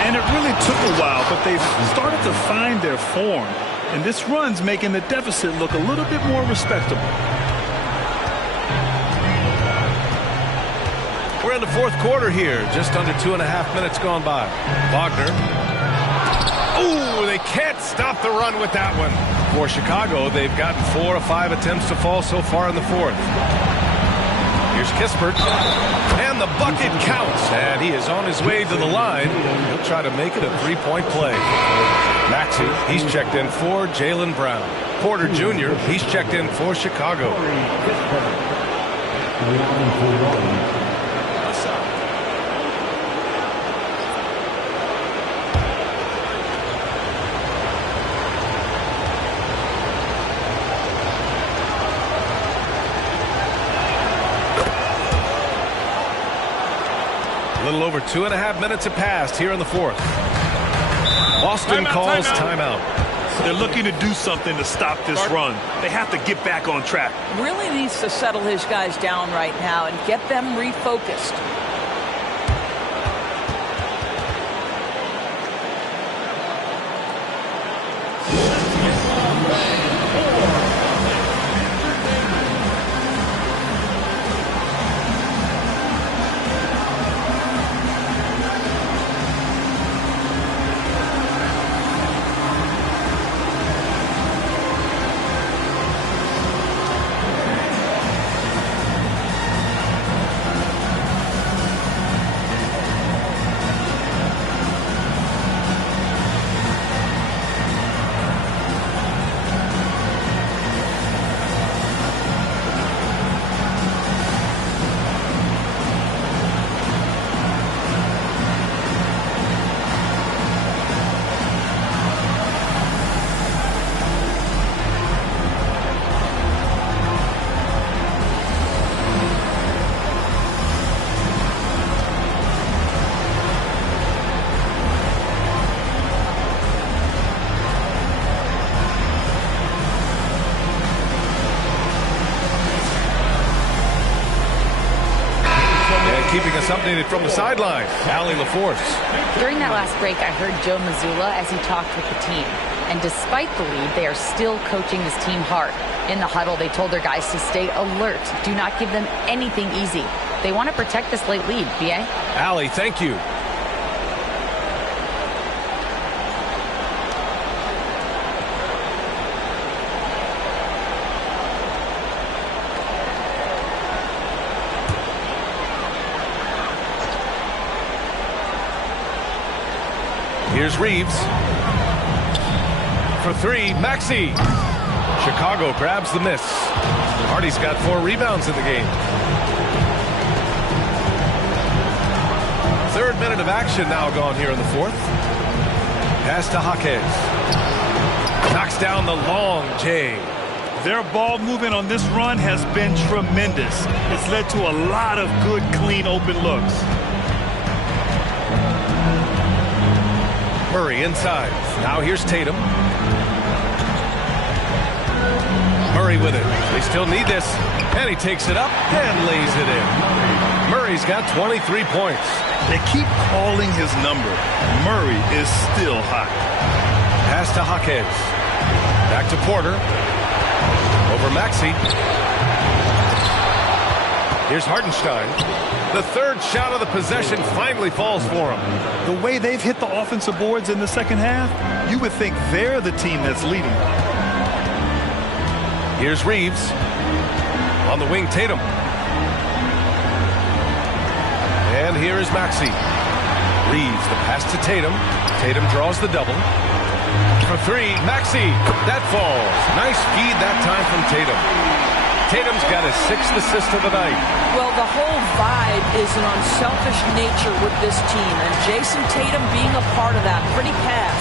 And it really took a while, but they've started to find their form. And this run's making the deficit look a little bit more respectable. We're in the fourth quarter here. Just under 2.5 minutes gone by. Wagner. Ooh, they can't stop the run with that one. For Chicago, they've gotten 4 of 5 attempts to fall so far in the fourth. Here's Kispert. And the bucket counts. And he is on his way to the line. He'll try to make it a 3-point play. Maxey, he's checked in for Jaylen Brown. Porter Jr., he's checked in for Chicago. A little over 2.5 minutes have passed here in the fourth. Boston calls timeout. They're looking to do something to stop this run. They have to get back on track. Really needs to settle his guys down right now and get them refocused. Keeping us updated from the sideline, Allie LaForce. During that last break, I heard Joe Mazzulla as he talked with the team. And despite the lead, they are still coaching this team hard. In the huddle, they told their guys to stay alert. Do not give them anything easy. They want to protect this late lead, B.A. Allie, thank you. Here's Reeves. For 3, Maxey. Chicago grabs the miss. Hardy's got 4 rebounds in the game. Third minute of action now gone here in the fourth. Pass to Jaquez. Knocks down the long J. Their ball movement on this run has been tremendous. It's led to a lot of good, clean, open looks. Murray inside. Now here's Tatum. Murray with it. They still need this. And he takes it up and lays it in. Murray's got 23 points. They keep calling his number. Murray is still hot. Pass to Jaquez. Back to Porter. Over Maxey. Here's Hartenstein. The third shot of the possession finally falls for him. The way they've hit the offensive boards in the second half, you would think they're the team that's leading. Here's Reeves. On the wing, Tatum. And here is Maxey. Reeves, the pass to Tatum. Tatum draws the double. For three, Maxey. That falls. Nice feed that time from Tatum. Tatum's got his 6th assist of the night. Well, the whole vibe is an unselfish nature with this team, and Jason Tatum being a part of that. Pretty pass.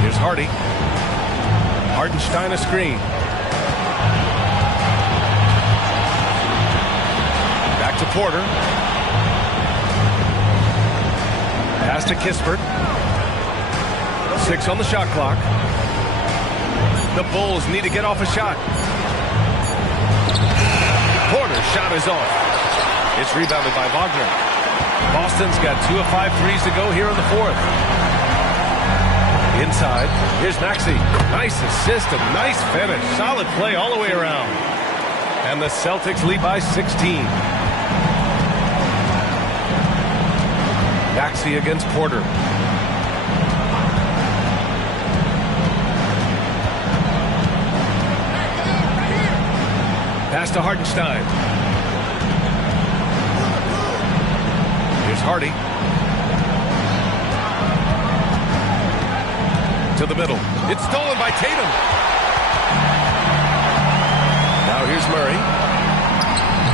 Here's Hardy. Hartenstein a screen. Back to Porter. Pass to Kispert. 6 on the shot clock. The Bulls need to get off a shot. Porter's shot is off. It's rebounded by Wagner. Boston's got 2 of 5 threes to go here in the 4th. Inside, here's Maxey. Nice assist, a nice finish. Solid play all the way around. And the Celtics lead by 16. Maxey against Porter. Pass to Hartenstein. Here's Hardy. To the middle. It's stolen by Tatum. Now here's Murray.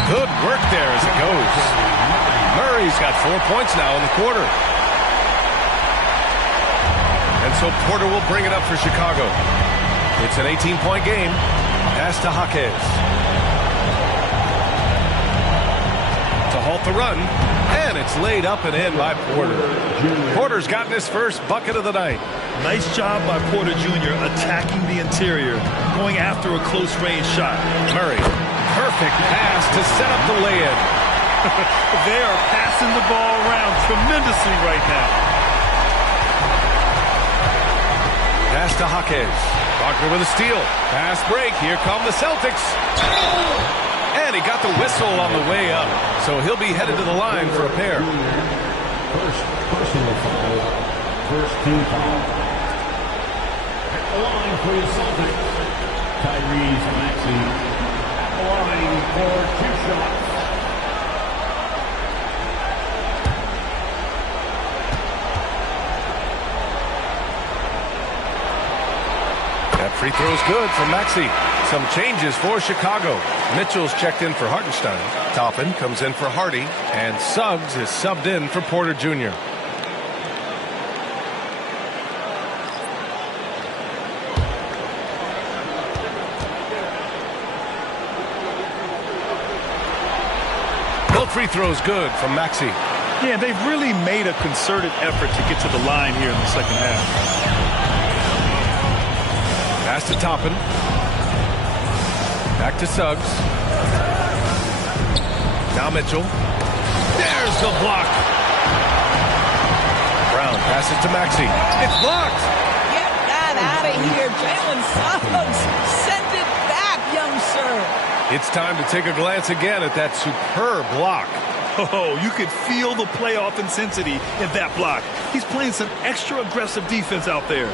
Good work there as it goes. Murray's got 4 points now in the quarter. And so Porter will bring it up for Chicago. It's an 18-point game. Pass to Jaquez. To halt the run. And it's laid up and in by Porter. Porter's gotten his first bucket of the night. Nice job by Porter Jr. attacking the interior, going after a close-range shot. Murray, perfect pass to set up the lay-in. They are passing the ball around tremendously right now. Pass to Jaquez. Wagner with a steal. Pass break. Here come the Celtics. And he got the whistle on the way up. So he'll be headed to the line for a pair. First personal foul. First team foul. At the line for the Celtics, Tyrese Maxey. At the line for 2 shots. That free throw's good from Maxey. Some changes for Chicago. Mitchell's checked in for Hartenstein. Toppin comes in for Hardy. And Suggs is subbed in for Porter Jr. Both free throws good from Maxey. Yeah, they've really made a concerted effort to get to the line here in the second half. Pass to Toppin. Back to Suggs. Now Mitchell. There's the block. Brown passes to Maxey. It's blocked. Get that out of here. Jalen Suggs. Send it back, young sir. It's time to take a glance again at that superb block. Oh, you could feel the playoff intensity in that block. He's playing some extra aggressive defense out there.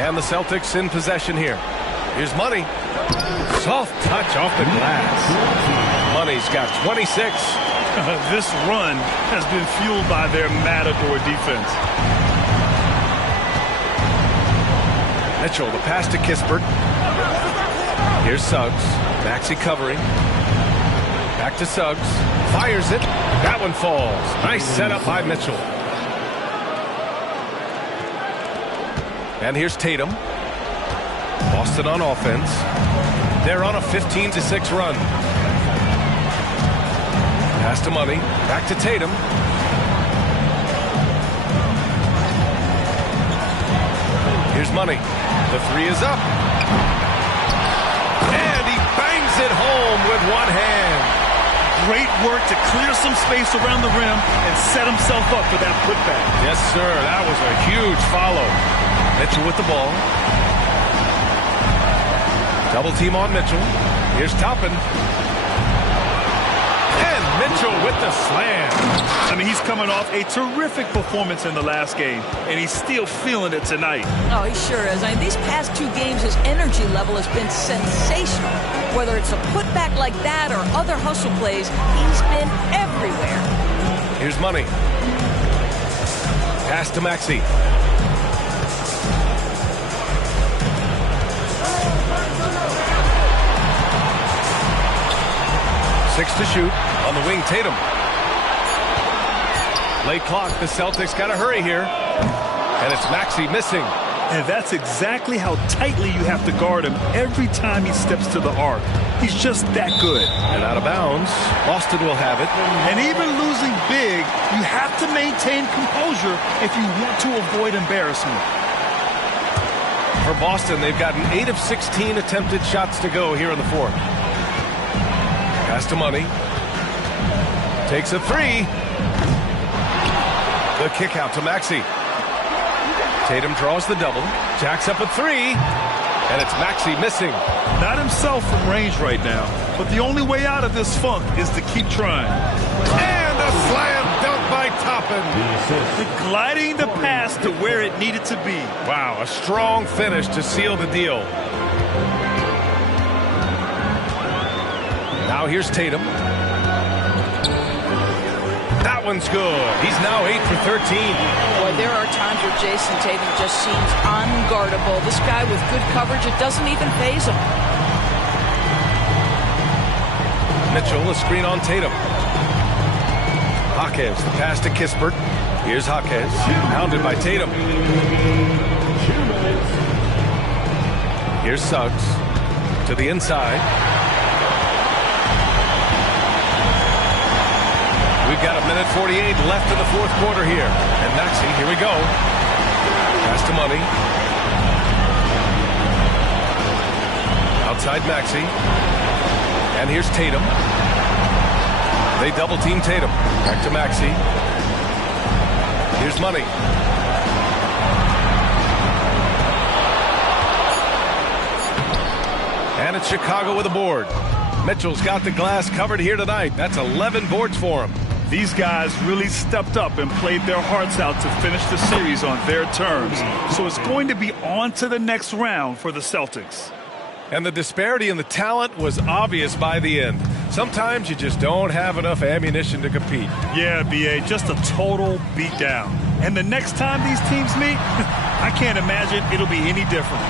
And the Celtics in possession here. Here's Money. Soft touch off the glass. Money's got 26. This run has been fueled by their Matador defense. Mitchell, the pass to Kispert. Here's Suggs. Maxey covering. Back to Suggs. Fires it. That one falls. Nice setup by Mitchell. And here's Tatum. Boston on offense. They're on a 15-6 run. Pass to Money. Back to Tatum. Here's Money. The three is up. And he bangs it home with one hand. Great work to clear some space around the rim and set himself up for that putback. Yes, sir. That was a huge follow. Mitchell with the ball. Double team on Mitchell. Here's Toppin. And Mitchell with the slam. I mean, he's coming off a terrific performance in the last game, and he's still feeling it tonight. Oh, he sure is. I mean, these past 2 games, his energy level has been sensational. Whether it's a putback like that or other hustle plays, he's been everywhere. Here's Money. Pass to Maxey. 6 to shoot. On the wing, Tatum. Late clock. The Celtics got to hurry here. And it's Maxey missing. And that's exactly how tightly you have to guard him every time he steps to the arc. He's just that good. And out of bounds. Boston will have it. And even losing big, you have to maintain composure if you want to avoid embarrassment. For Boston, they've gotten 8 of 16 attempted shots to go here in the fourth. Pass to Money. Takes a 3. The kick out to Maxey. Tatum draws the double. Jacks up a 3. And it's Maxey missing. Not himself from range right now. But the only way out of this funk is to keep trying. And a slam dunk by Toppin. Gliding the pass to where it needed to be. Wow, a strong finish to seal the deal. Now here's Tatum. That one's good. He's now 8 for 13. Boy, there are times where Jason Tatum just seems unguardable. This guy with good coverage, it doesn't even faze him. Mitchell, a screen on Tatum. Jaquez, the pass to Kispert. Here's Jaquez, pounded by Tatum. Here's Suggs to the inside. We've got 1:48 left in the fourth quarter here. And Maxey, here we go. Pass to Money. Outside Maxey. And here's Tatum. They double team Tatum. Back to Maxey. Here's Money. And it's Chicago with a board. Mitchell's got the glass covered here tonight. That's 11 boards for him. These guys really stepped up and played their hearts out to finish the series on their terms. So it's going to be on to the next round for the Celtics. And the disparity in the talent was obvious by the end. Sometimes you just don't have enough ammunition to compete. Yeah, B.A., just a total beatdown. And the next time these teams meet, I can't imagine it'll be any different.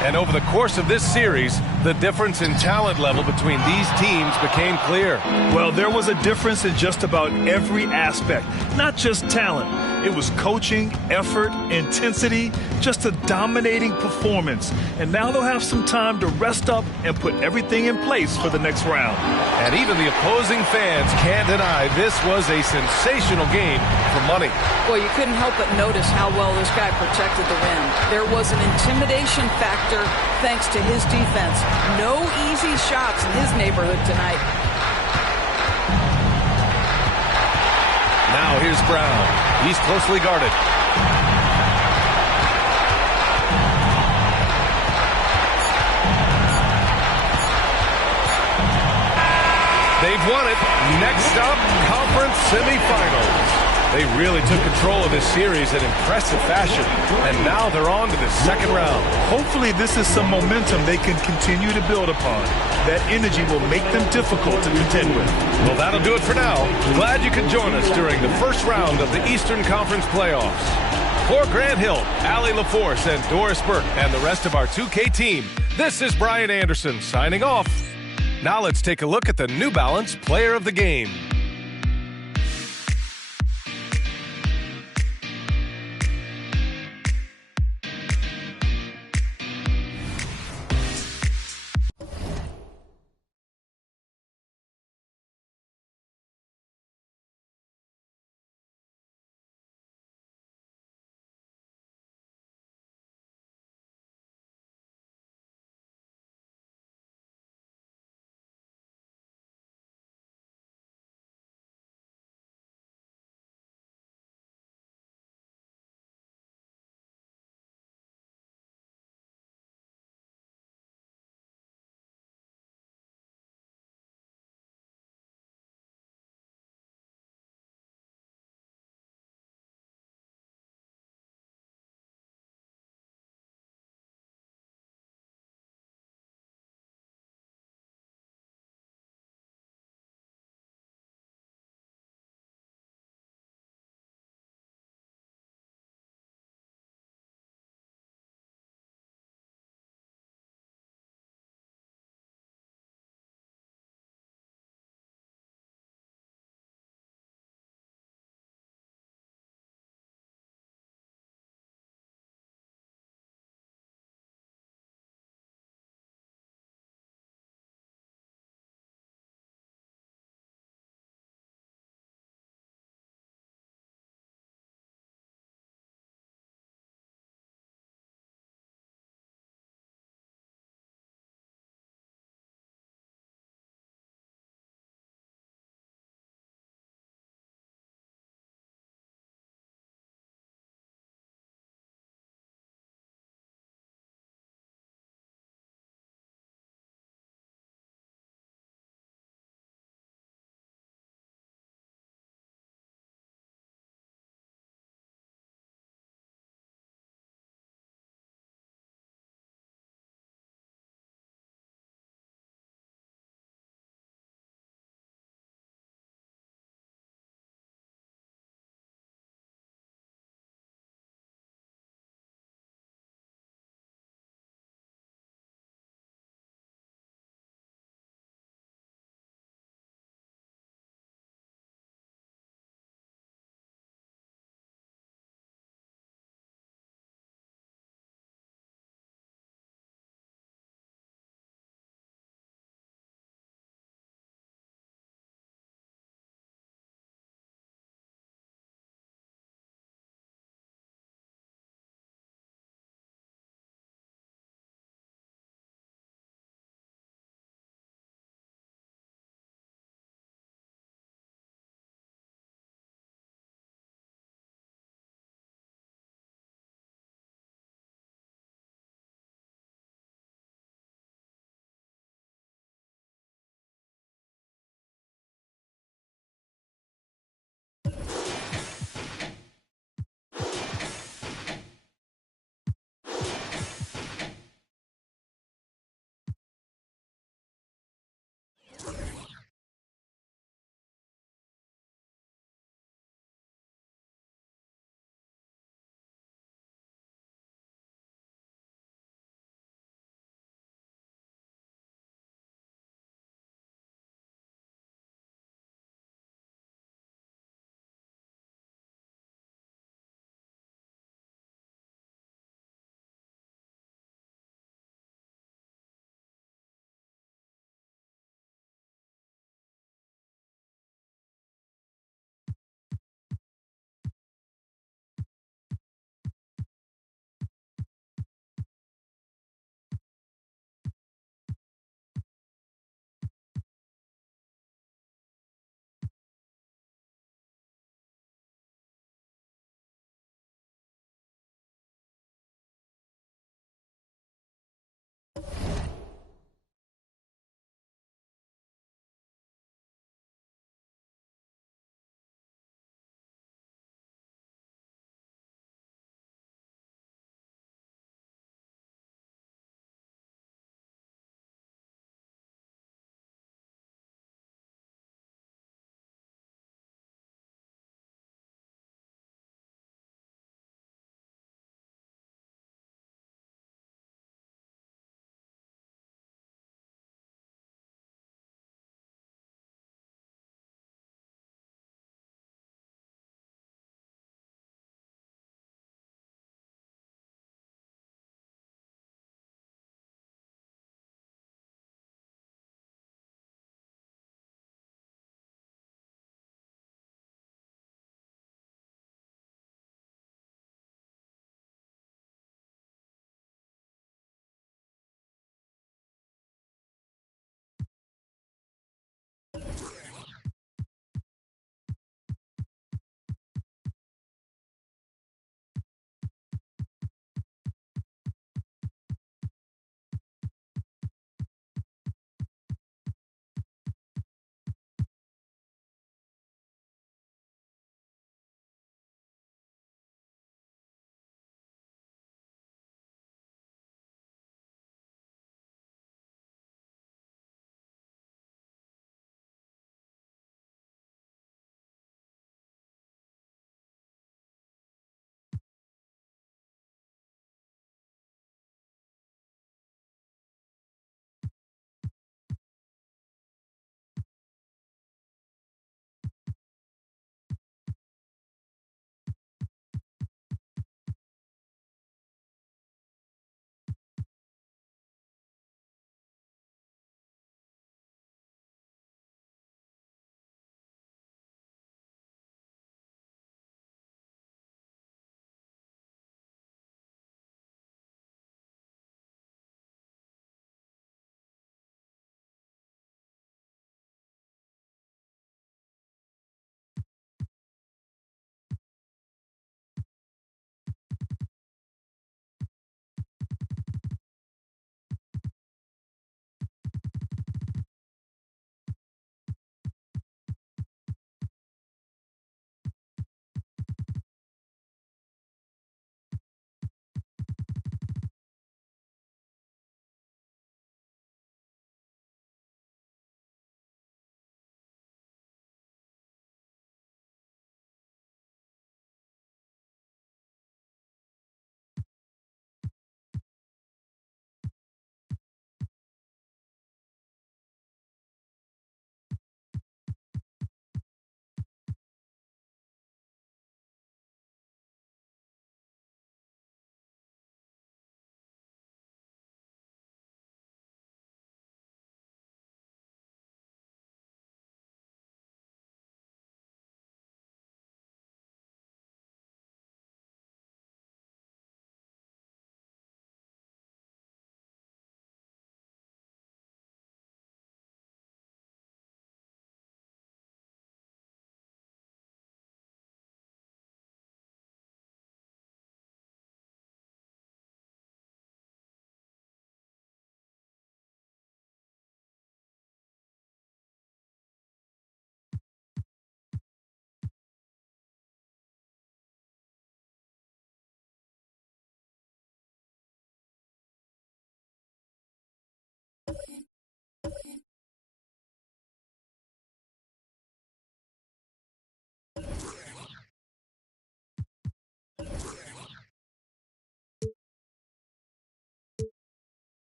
And over the course of this series, the difference in talent level between these teams became clear. Well, there was a difference in just about every aspect, not just talent. It was coaching, effort, intensity, just a dominating performance. And now they'll have some time to rest up and put everything in place for the next round. And even the opposing fans can't deny this was a sensational game for Money. Well, you couldn't help but notice how well this guy protected the rim. There was an intimidation factor thanks to his defense. No easy shots in his neighborhood tonight. Now here's Brown. He's closely guarded. They've won it. Next up, conference semifinals. They really took control of this series in impressive fashion, and now they're on to the second round. Hopefully this is some momentum they can continue to build upon. That energy will make them difficult to contend with. Well, that'll do it for now. Glad you could join us during the first round of the Eastern Conference playoffs. For Grant Hill, Allie LaForce, and Doris Burke, and the rest of our 2K team, this is Brian Anderson signing off. Now let's take a look at the New Balance Player of the Game.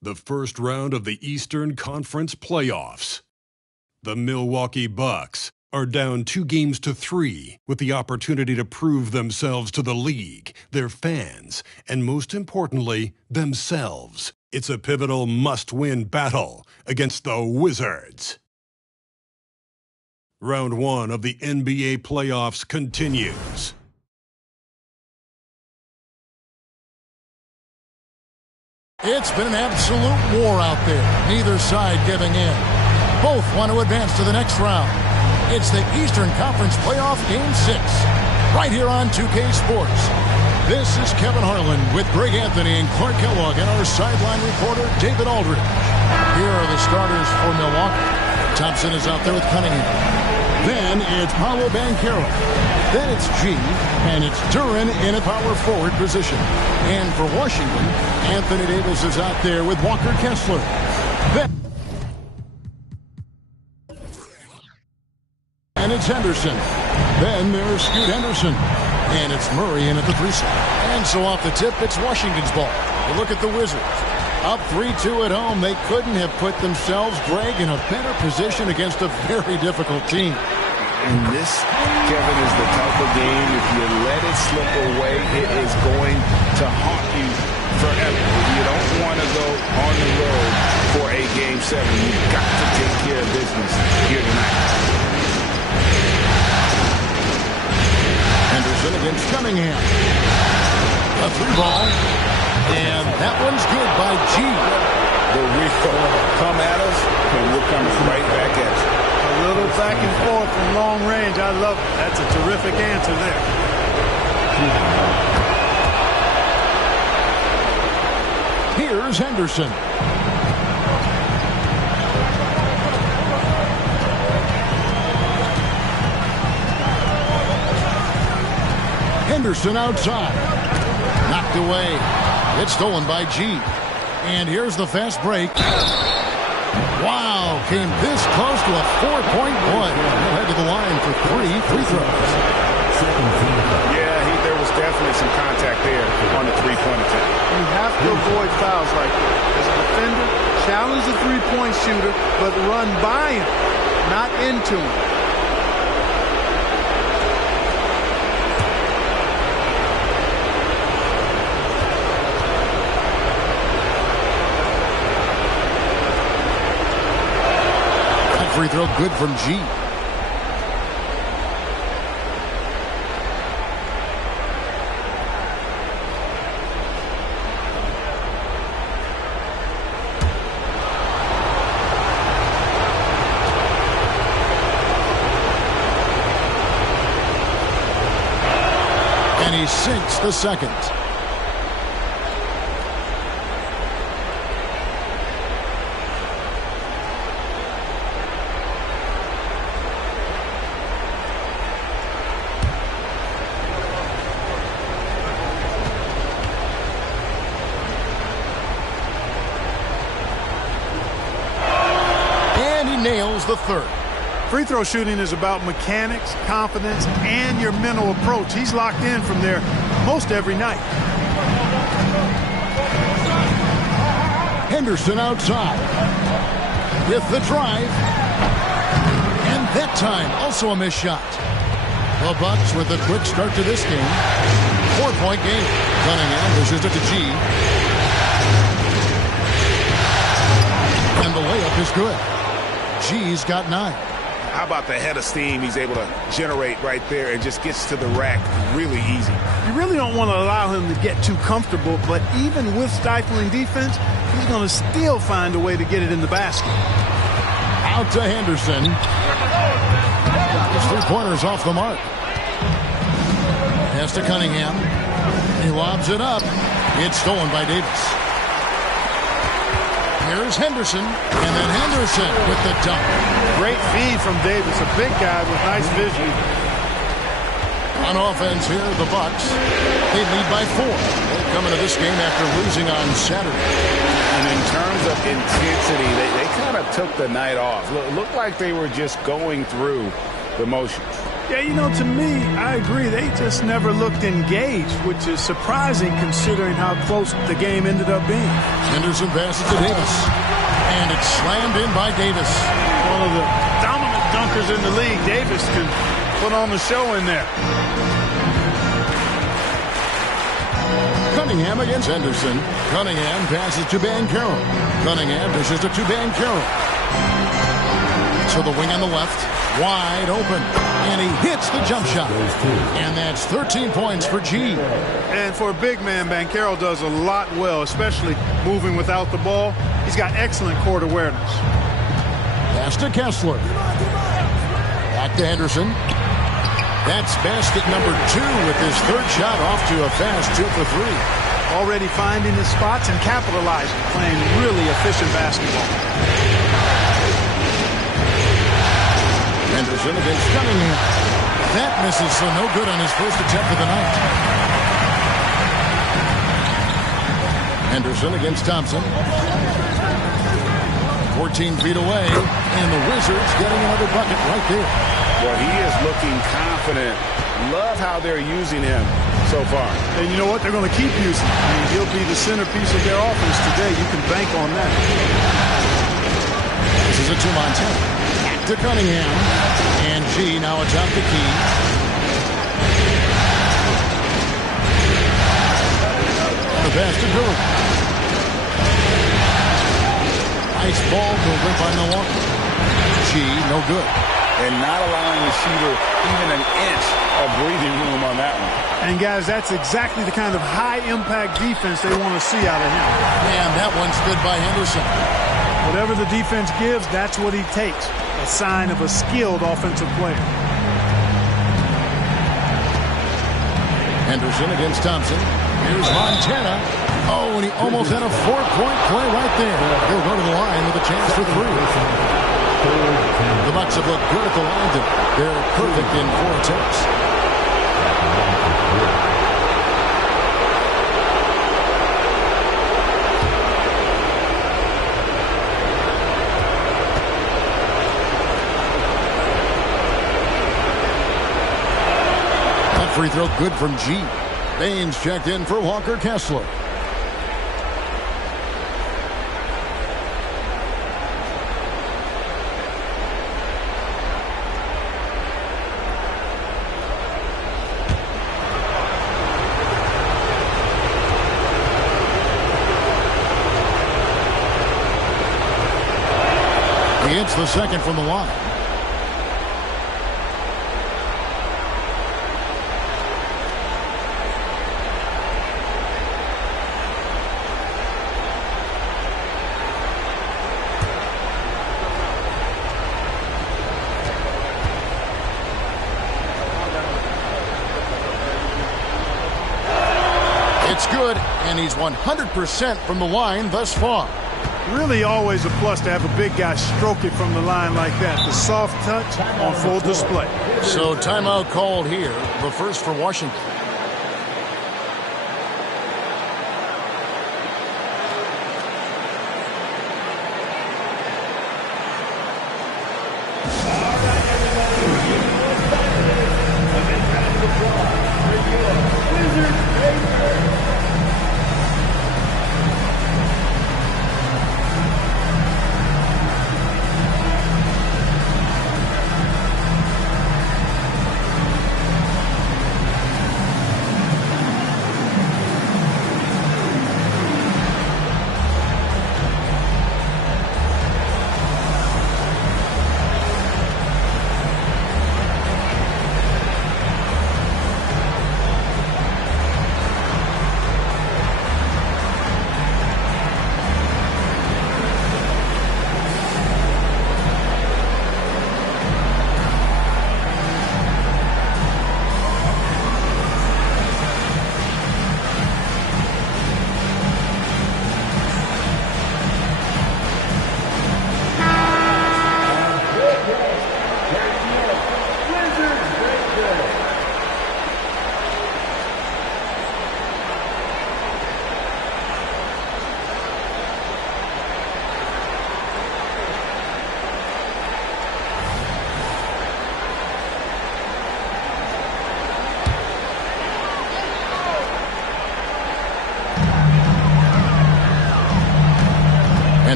The first round of the Eastern Conference playoffs. The Milwaukee Bucks are down 2-3 with the opportunity to prove themselves to the league, their fans, and most importantly, themselves. It's a pivotal must-win battle against the Wizards. Round 1 of the NBA playoffs continues. It's been an absolute war out there. Neither side giving in. Both want to advance to the next round. It's the Eastern Conference Playoff Game 6, right here on 2K Sports. This is Kevin Harlan with Greg Anthony and Clark Kellogg and our sideline reporter, David Aldridge. Here are the starters for Milwaukee. Thompson is out there with Cunningham. Then it's Paolo Banchero. Then it's G, and it's Duren in a power forward position. And for Washington, Anthony Davis is out there with Walker Kessler. And it's Henderson. Then there's Scoot Henderson. And it's Murray in at the 3 slot. And so off the tip, it's Washington's ball. You look at the Wizards. Up 3-2 at home, they couldn't have put themselves, Greg, in a better position against a very difficult team. And this, Kevin, is the type of game, if you let it slip away, it is going to haunt you forever. You don't want to go on the road for a Game 7. You've got to take care of business here tonight. Henderson against Cunningham. A 3-ball. And that one's good by G. The refill come at us, and we're coming right back at you. A little back and forth from long range. I love it. That's a terrific answer there. Here's Henderson. Henderson outside. Knocked away. It's stolen by G. And here's the fast break. Wow, came this close to a 4-point play. He'll head to the line for 3 free throws. Yeah, there was definitely some contact there on the three-point attempt. You have to avoid fouls like this. As a defender, challenge the three-point shooter, but run by him, not into him. Free throw good from G. And he sinks the second. Nails the third. Free throw shooting is about mechanics, confidence, and your mental approach. He's locked in from there most every night. Henderson outside. with the drive. And that time, also a missed shot. The Bucks with a quick start to this game. 4-point game. Cunningham pushes it to G. And the layup is good. G's got 9. How about the head of steam he's able to generate right there and just gets to the rack really easy. You really don't want to allow him to get too comfortable, but even with stifling defense, he's going to still find a way to get it in the basket. Out to Henderson. His 3-pointers off the mark. Pass to Cunningham. He lobs it up. It's stolen by Davis. Here's Henderson, and then Henderson with the dunk. Great feed from Davis, a big guy with nice vision. On offense here, the Bucks. They lead by 4. They come into this game after losing on Saturday. And in terms of intensity, they kind of took the night off. Looked like they were just going through the motions. Yeah, you know, to me, I agree. They just never looked engaged, which is surprising considering how close the game ended up being. Henderson passes to Davis. And it's slammed in by Davis. One of the dominant dunkers in the league. Davis can put on the show in there. Cunningham against Henderson. Cunningham passes to Banchero. Cunningham dishes it to Banchero. So the wing on the left, wide open. And he hits the jump shot. And that's 13 points for G. And for a big man, Banchero does a lot well, especially moving without the ball. He's got excellent court awareness. Pass to Kessler. Back to Henderson. That's basket number 2 with his 3rd shot off to a fast 2 for 3. Already finding his spots and capitalizing, playing really efficient basketball. Henderson against Cunningham. That misses, so no good on his first attempt of the night. Henderson against Thompson. 14 feet away, and the Wizards getting another bucket right there. Well, he is looking confident. Love how they're using him so far. And you know what? They're going to keep using him. I mean, he'll be the centerpiece of their offense today. You can bank on that. This is a 2-on-10. Back to Cunningham. And G now atop the key. The pass to Drew. Nice ball movement by Milwaukee. G, no good. And not allowing the shooter even an inch of breathing room on that one. And, guys, that's exactly the kind of high-impact defense they want to see out of him. And that one stood by Henderson. Whatever the defense gives, that's what he takes. A sign of a skilled offensive player. Henderson against Thompson. Here's Montana. Oh, and he almost had a 4-point play right there. He'll go to the line with a chance for 3. The Bucks have looked good at the line. They're perfect in 4 attempts. That free throw good from G. Baines checked in for Walker Kessler. He hits the second from the line. It's good, and he's 100% from the line thus far. Really always a plus to have a big guy stroke it from the line like that. The soft touch on full display. So timeout called here, the first for Washington.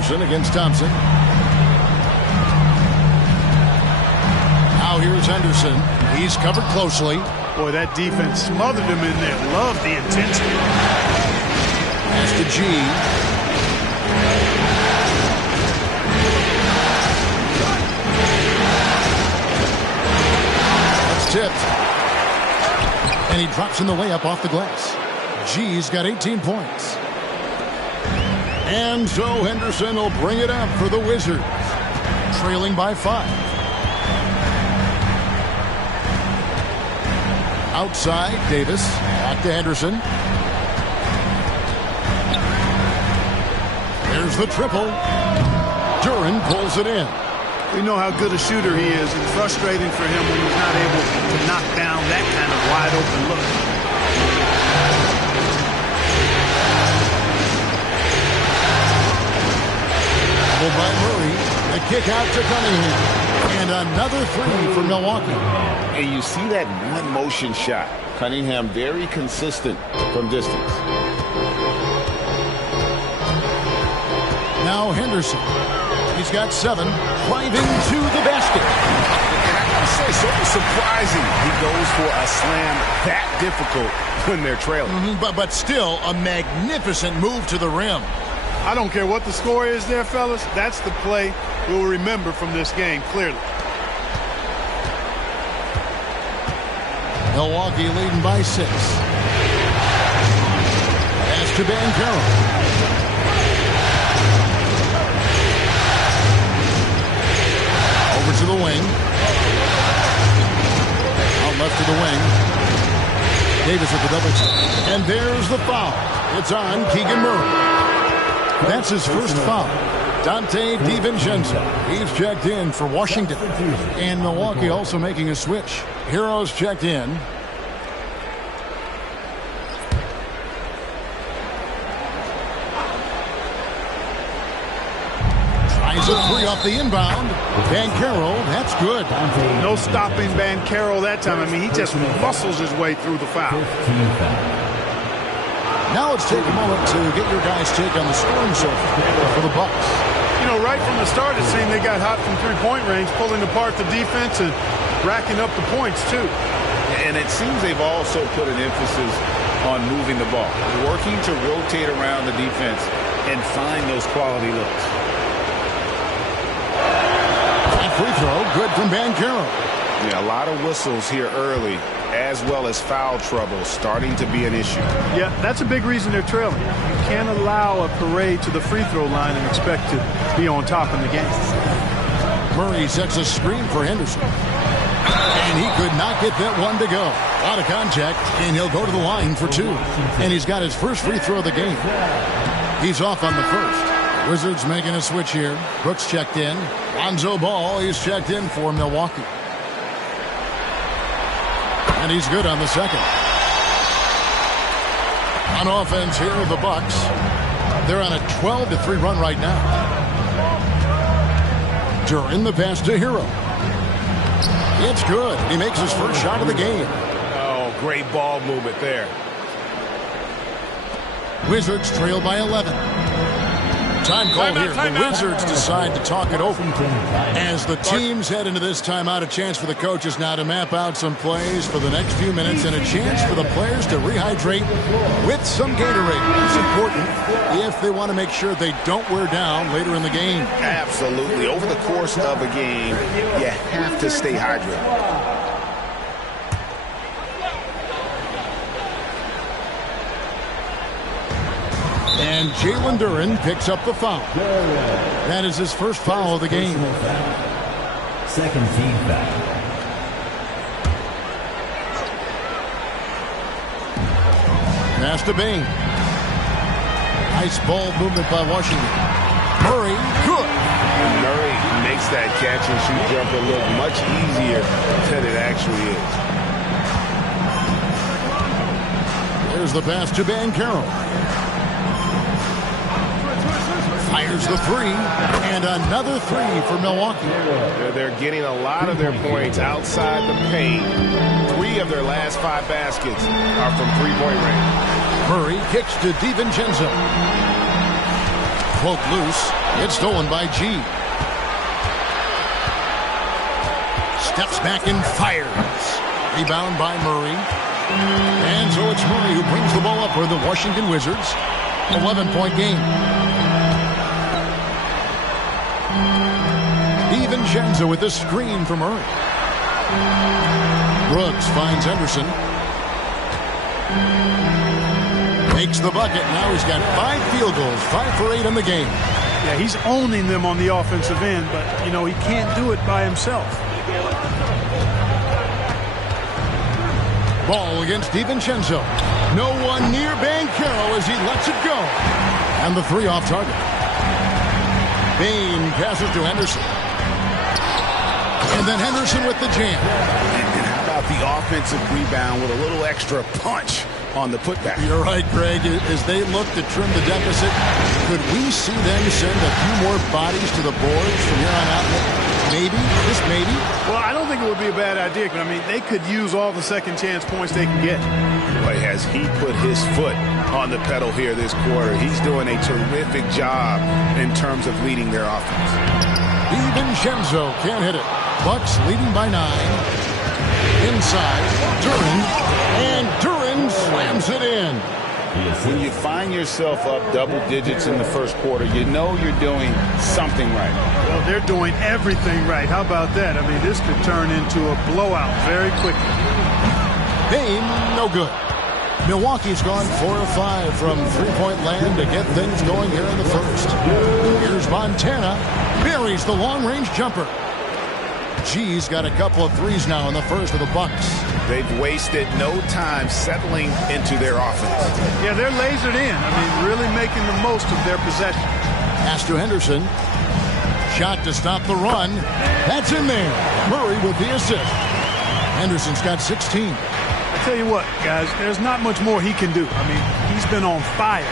Henderson against Thompson. Now here's Henderson. He's covered closely. Boy, that defense smothered him in there. Love the intensity. Pass to G. That's tipped. And he drops in the layup off the glass. G's got 18 points. And so Henderson will bring it up for the Wizards, trailing by 5. Outside, Davis. Back to Henderson. There's the triple. Duren pulls it in. We know how good a shooter he is. It's frustrating for him when he's not able to knock down that kind of wide open look. By Murray, the kick out to Cunningham, and another 3 for Milwaukee. And you see that one motion shot. Cunningham very consistent from distance. Now Henderson. He's got 7, driving to the basket. And I gotta say, sort of surprising he goes for a slam that difficult when they're trailing. But still a magnificent move to the rim. I don't care what the score is there, fellas. That's the play we'll remember from this game, clearly. Milwaukee leading by 6. Pass to Banchero. Over to the wing. Out left to the wing. Davis with the double. And there's the foul. It's on Keegan Murray. That's his first foul. Dante DiVincenzo. He's checked in for Washington. And Milwaukee also making a switch. Heroes checked in. Tries a 3 off the inbound. Banchero, that's good. No stopping Banchero that time. I mean, he just muscles his way through the foul. Now let's take a moment to get your guys' take on the scoring so far for the Bucks. You know, right from the start, it seemed they got hot from three-point range, pulling apart the defense and racking up the points, too. And it seems they've also put an emphasis on moving the ball, working to rotate around the defense and find those quality looks. That free throw, good from Banchero. Yeah, a lot of whistles here early, as well as foul trouble starting to be an issue. Yeah, that's a big reason they're trailing. You can't allow a parade to the free throw line and expect to be on top in the game. Murray sets a screen for Henderson. And he could not get that one to go. Out of contact, and he'll go to the line for 2. And he's got his first free throw of the game. He's off on the first. Wizards making a switch here. Brooks checked in. Lonzo Ball, he's checked in for Milwaukee. And he's good on the second. On offense here are the Bucks. They're on a 12-3 run right now. Duren the pass to Hero. It's good. He makes his first shot of the game. Oh, great ball movement there. Wizards trail by 11. Time call here. The Wizards decide to talk it over. As the teams head into this timeout, a chance for the coaches now to map out some plays for the next few minutes and a chance for the players to rehydrate with some Gatorade. It's important if they want to make sure they don't wear down later in the game. Absolutely. Over the course of a game, you have to stay hydrated. And Jalen Duren picks up the foul. That is his first foul of the game. Second team foul. Pass to Bain. Nice ball movement by Washington. Murray, good. Murray makes that catch and shoot jumper look much easier than it actually is. There's the pass to Banchero. Fires the 3, and another 3 for Milwaukee. They're getting a lot of their points outside the paint. 3 of their last 5 baskets are from three-point range. Murray kicks to DiVincenzo. Broke loose, It's stolen by G. Steps back and fires. Rebound by Murray. And so it's Murray who brings the ball up for the Washington Wizards. 11-point game. DiVincenzo with a screen from Murray. Brooks finds Henderson. Makes the bucket. Now he's got 5 field goals, 5 for 8 in the game. Yeah, he's owning them on the offensive end, but, you know, he can't do it by himself. Ball against DiVincenzo. No one near Banchero as he lets it go. And the 3 off target. Bane passes to Henderson. And then Henderson with the jam. And how about the offensive rebound with a little extra punch on the putback? You're right, Greg. As they look to trim the deficit, could we see them send a few more bodies to the boards from here on out? Maybe, just maybe. Well, I don't think it would be a bad idea, but I mean, they could use all the second chance points they can get. But has he put his foot on the pedal here this quarter? He's doing a terrific job in terms of leading their offense. DiVincenzo can't hit it. Bucks leading by 9. Inside, Duren, and Duren slams it in. When you find yourself up double digits in the first quarter, you know you're doing something right. Well, they're doing everything right. How about that? I mean, this could turn into a blowout very quickly. Bane, no good. Milwaukee's gone 4 of 5 from three-point land to get things going here in the first. Here's Montana. Buries the long-range jumper. G's got a couple of threes now in the first of the Bucks. They've wasted no time settling into their offense. Yeah, they're lasered in. I mean, really making the most of their possession. Pass to Henderson. Shot to stop the run. That's in there. Murray with the assist. Henderson's got 16. I tell you what, guys, there's not much more he can do. I mean, he's been on fire,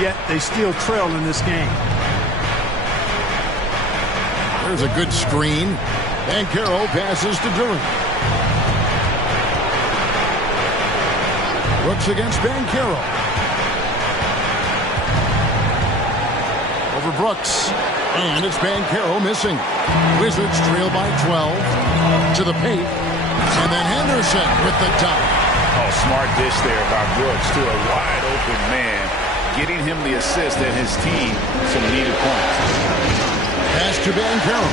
yet they still trail in this game. There's a good screen. Banchero passes to Duren. Brooks against Banchero. Over Brooks. And it's Banchero missing. Wizards trail by 12. To the paint. And then Henderson with the dunk. Oh, smart dish there by Brooks to a wide open man. Getting him the assist and his team some needed points. Pass to Banchero.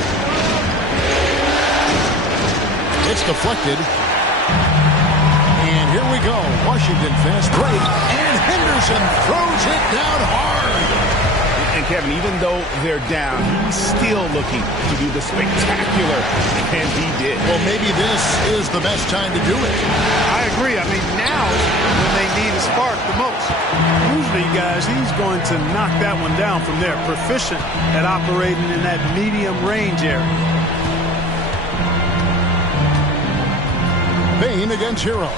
It's deflected. And here we go. Washington fast break. And Henderson throws it down hard. And Kevin, even though they're down, he's still looking to do the spectacular. And he did. Well, maybe this is the best time to do it. I agree. I mean, now when they need a spark the most. Usually, guys, he's going to knock that one down from there. Proficient at operating in that medium range area. Bane against Hero.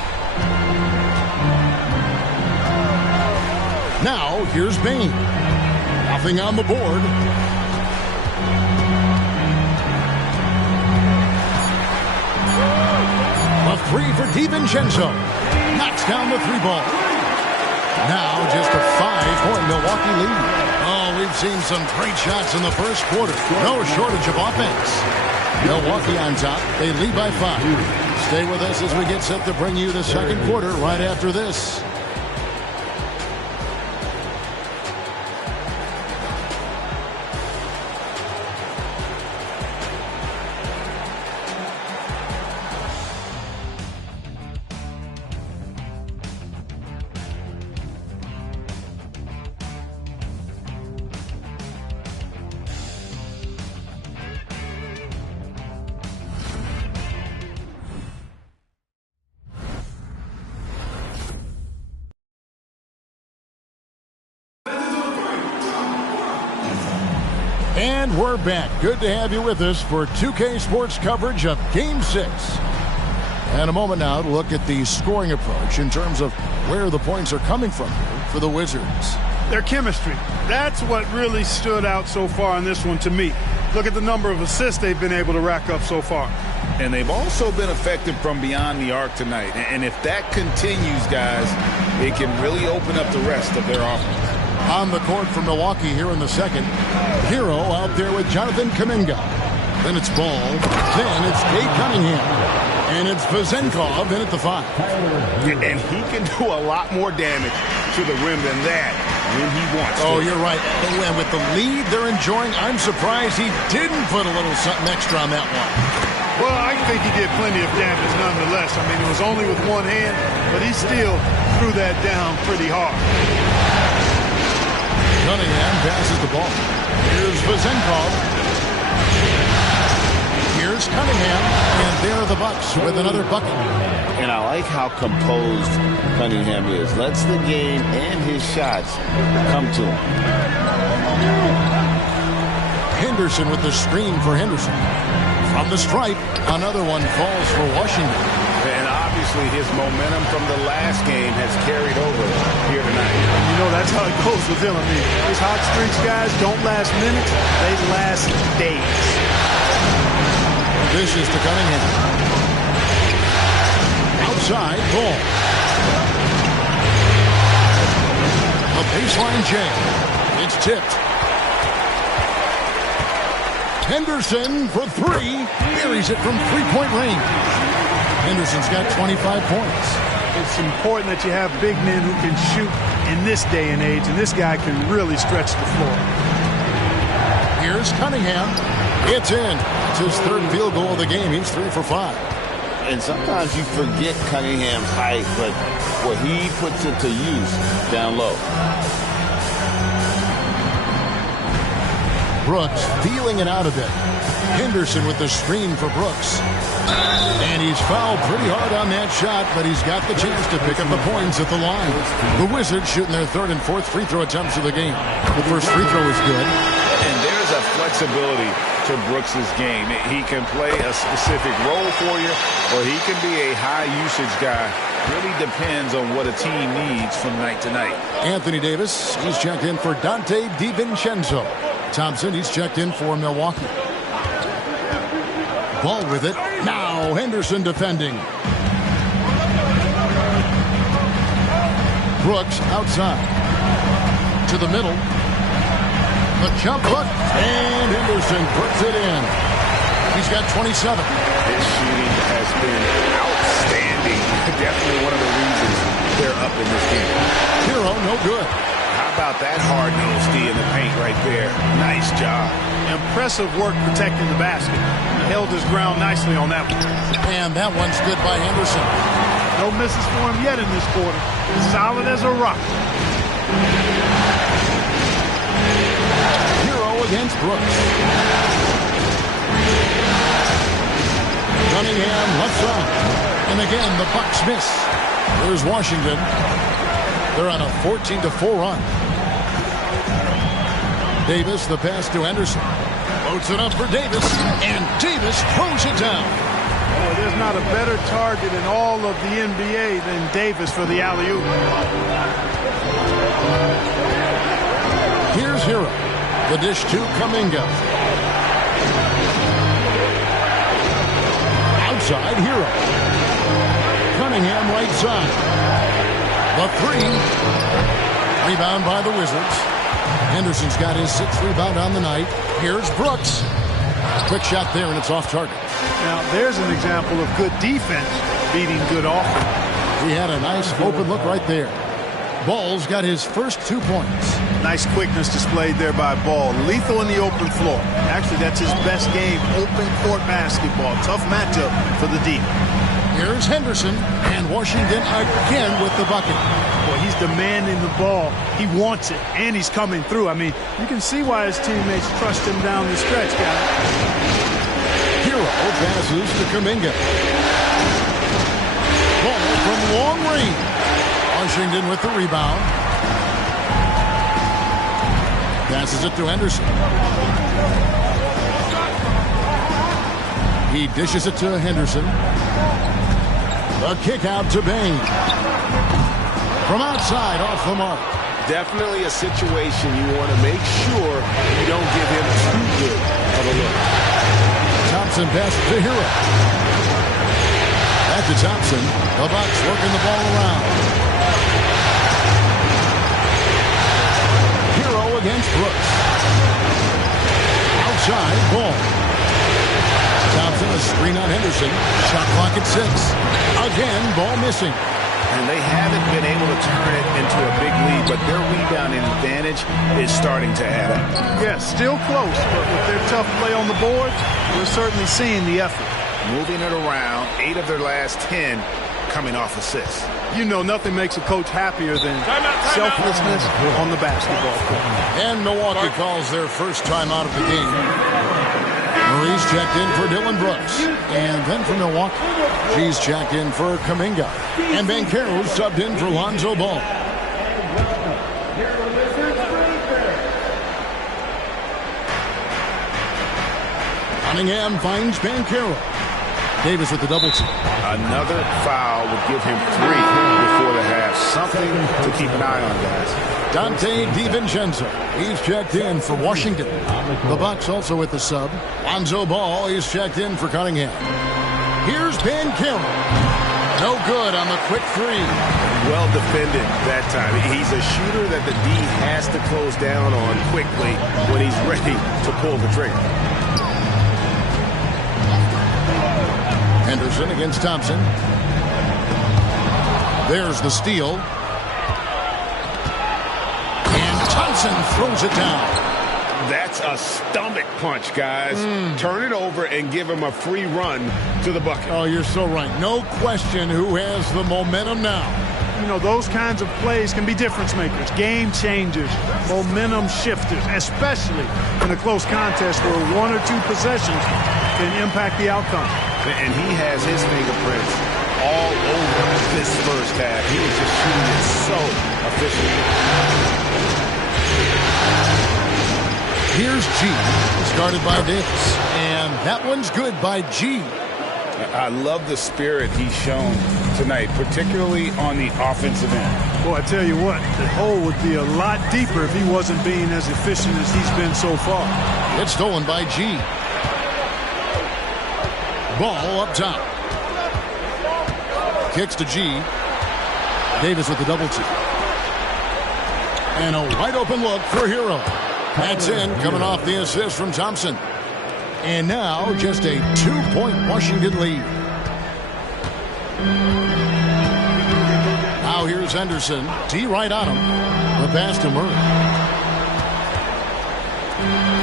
Now, here's Bane. Nothing on the board. A 3 for DiVincenzo. Knocks down the 3-ball. Now, just a 5-point Milwaukee lead. Oh, we've seen some great shots in the first quarter. No shortage of offense. Milwaukee on top. They lead by 5. Stay with us as we get set to bring you the second quarter right after this. And we're back. Good to have you with us for 2K Sports coverage of Game 6. And a moment now to look at the scoring approach in terms of where the points are coming from here for the Wizards. Their chemistry. That's what really stood out so far in this one to me. Look at the number of assists they've been able to rack up so far. And they've also been effective from beyond the arc tonight. And if that continues, guys, it can really open up the rest of their offense. On the court for Milwaukee here in the second. Hero out there with Jonathan Kuminga. Then it's Ball. Then it's Cade Cunningham. And it's Vezenkov in at the 5. And he can do a lot more damage to the rim than that when he wants to. Oh, you're right. And with the lead they're enjoying, I'm surprised he didn't put a little something extra on that one. Well, I think he did plenty of damage nonetheless. I mean, it was only with one hand, but he still threw that down pretty hard. Cunningham passes the ball. Here's Vezenkov. Here's Cunningham. And there are the Bucks with another bucket. And I like how composed Cunningham is. Lets the game and his shots come to him. Henderson with the screen for Henderson. From the stripe, another one falls for Washington. And obviously his momentum from the last game has carried over here tonight. And you know, that's how it goes with him. I mean, his hot streaks, guys, don't last minutes. They last days. This is to Cunningham. Outside, Ball. A baseline jam. It's tipped. Henderson for 3. Buries it from three-point range. Henderson's got 25 points. It's important that you have big men who can shoot in this day and age, and this guy can really stretch the floor. Here's Cunningham. It's in. It's his third field goal of the game. He's 3 for 5. And sometimes you forget Cunningham's height, but what he puts it to use down low. Brooks feeling it out a bit. Henderson with the screen for Brooks. And he's fouled pretty hard on that shot, but he's got the chance to pick up the points at the line. The Wizards shooting their third and fourth free throw attempts of the game. The first free throw is good. And there's a flexibility to Brooks's game. He can play a specific role for you, or he can be a high-usage guy. Really depends on what a team needs from night to night. Anthony Davis, he's checked in for Dante DiVincenzo. Thompson, he's checked in for Milwaukee. Ball with it. Now Henderson defending. Brooks outside. To the middle. The jump hook. And Henderson puts it in. He's got 27. His shooting has been outstanding. Definitely one of the reasons they're up in this game. Hero, no good. How about that hard-nosed D in the paint right there? Nice job. Impressive work protecting the basket. He held his ground nicely on that one. And that one's good by Henderson. No misses for him yet in this quarter. He's solid as a rock. Hero against Brooks. Cunningham left side. And again, the Bucks miss. There's Washington. They're on a 14-4 run. Davis, the pass to Henderson. Loads it up for Davis. And Davis throws it down. Boy, there's not a better target in all of the NBA than Davis for the alley-oop. Here's Hero. The dish to Kuminga. Outside, Hero. Cunningham right side. The 3. Rebound by the Wizards. Henderson's got his 6th rebound on the night. Here's Brooks. Quick shot there, and it's off target. Now, there's an example of good defense beating good offense. He had a nice open look right there. Ball's got his first 2 points. Nice quickness displayed there by Ball. Lethal in the open floor. Actually, that's his best game, open court basketball. Tough matchup for the D. Here's Henderson, and Washington again with the bucket. Boy, he's demanding the ball. He wants it, and he's coming through. I mean, you can see why his teammates trust him down the stretch, guys. Hero passes to Kuminga. Ball from long range. Washington with the rebound. Passes it to Henderson. He dishes it to Henderson. A kick out to Bain. From outside, off the mark. Definitely a situation you want to make sure you don't give him too good of a look. Thompson passes to Hero. Back to Thompson. The Bucks working the ball around. outside, Ball. Thompson, a screen on Henderson. Shot clock at 6. Again, Ball missing. And they haven't been able to turn it into a big lead, but their rebounding advantage is starting to add up. Yes, still close, but with their tough play on the boards, we're certainly seeing the effort. Moving it around, 8 of their last 10 coming off assists. You know, nothing makes a coach happier than selflessness on the basketball court. And Milwaukee calls their first timeout of the game. Murray's checked in for Dylan Brooks. And then for Milwaukee, G's checked in for Kuminga. And Banchero's subbed in for Lonzo Ball. Cunningham finds Banchero. Davis with the double team. Another foul would give him 3 before the half. Something to keep an eye on, guys. Dante DiVincenzo. He's checked in for Washington. The Bucks also with the sub. Lonzo Ball is checked in for Cunningham. Here's Banchero. No good on the quick 3. Well defended that time. He's a shooter that the D has to close down on quickly when he's ready to pull the trigger. Henderson against Thompson. There's the steal. And Thompson throws it down. That's a stomach punch, guys. Turn it over and give him a free run to the bucket. Oh, you're so right. No question who has the momentum now. You know, those kinds of plays can be difference makers, game changers, momentum shifters, especially in a close contest where 1 or 2 possessions can impact the outcome. And he has his fingerprints all over this first half. He was just shooting it so efficiently. Here's G, started by Davis. And that one's good by G. I love the spirit he's shown tonight, particularly on the offensive end. Boy, I tell you what, the hole would be a lot deeper if he wasn't being as efficient as he's been so far. It's stolen by G. Ball up top. Kicks to G. Davis with the double team. And a wide open look for Hero. That's in, coming off the assist from Thompson. And now just a 2-point Washington lead. Now here's Henderson. D right on him. The pass to Murray.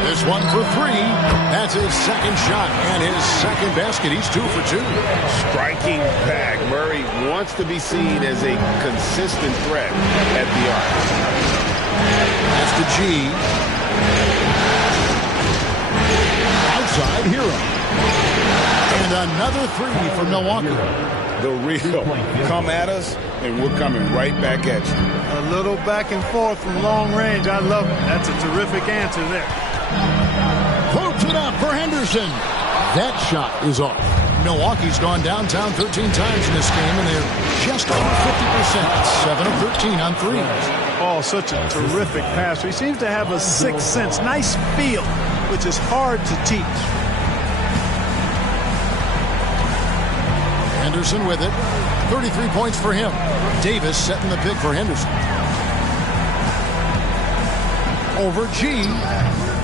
This one for 3. That's his second shot and his second basket. He's 2 for 2. Striking back. Murray wants to be seen as a consistent threat at the arc. That's to G. Outside Hero. And another 3 for Milwaukee. The real come at us, and we're coming right back at you. A little back and forth from long range. I love it. That's a terrific answer there. Floats it up for Henderson. That shot is off. Milwaukee's gone downtown 13 times in this game, and they're just over 50%. 7 of 13 on 3s. Oh, such a terrific passer. He seems to have a sixth sense, nice feel, which is hard to teach. Henderson with it. 33 points for him. Davis setting the pick for Henderson. Over G.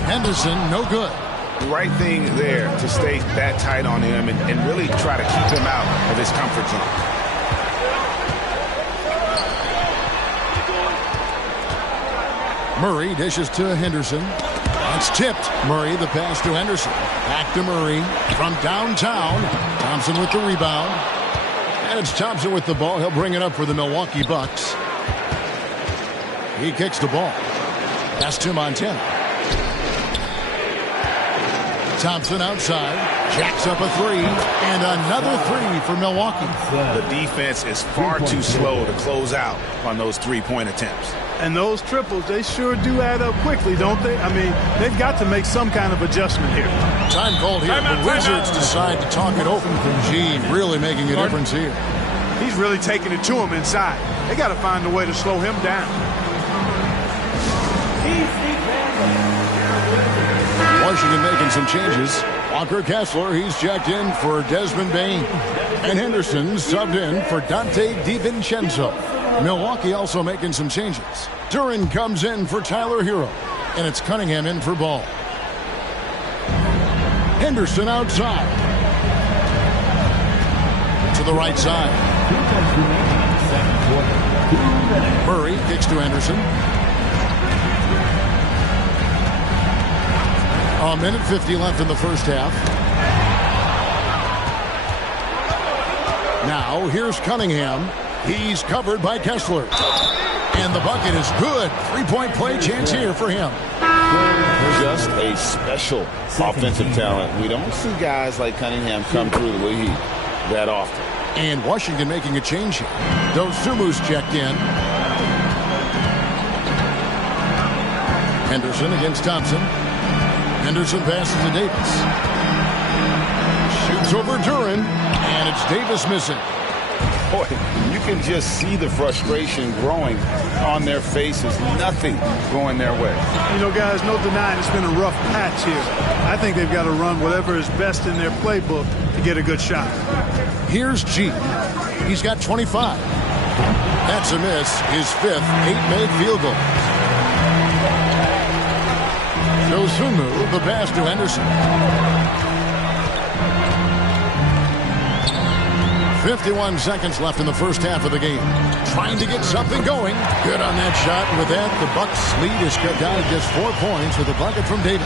Henderson, no good. Right thing there to stay that tight on him and really try to keep him out of his comfort zone. Murray dishes to Henderson. It's tipped. Murray, the pass to Henderson. Back to Murray from downtown. Thompson with the rebound. And it's Thompson with the ball. He'll bring it up for the Milwaukee Bucks. He kicks the ball. Pass to Montana. Thompson outside. Jacks up a 3. And another 3 for Milwaukee. The defense is far too slow to close out on those 3-point attempts. And those triples, they sure do add up quickly, don't they? I mean, they've got to make some kind of adjustment here. Time called here. The Wizards decide to talk it over. G really making a difference here. He's really taking it to him inside. They got to find a way to slow him down. Washington making some changes. Walker Kessler, he's checked in for Desmond Bain. And Henderson subbed in for Dante DiVincenzo. Milwaukee also making some changes. Duran comes in for Tyler Hero. And it's Cunningham in for Ball. Henderson outside. To the right side. Murray kicks to Henderson. A minute 50 left in the first half. Now here's Cunningham. He's covered by Kessler. And the bucket is good. Three-point play chance here for him. Just a special offensive talent. We don't see guys like Cunningham come through the league that often. And Washington making a change here. Dosumu's checked in. Henderson against Thompson. Henderson passes to Davis. Shoots over Duran. And it's Davis missing. Boy, you can just see the frustration growing on their faces. Nothing going their way. You know, guys, no denying it's been a rough patch here. I think they've got to run whatever is best in their playbook to get a good shot. Here's G. He's got 25. That's a miss. His fifth 8-made field goal. Dosunmu, the pass to Henderson. 51 seconds left in the first half of the game. Trying to get something going. Good on that shot. And with that, the Bucks lead is cut down to just 4 points with a bucket from Davis.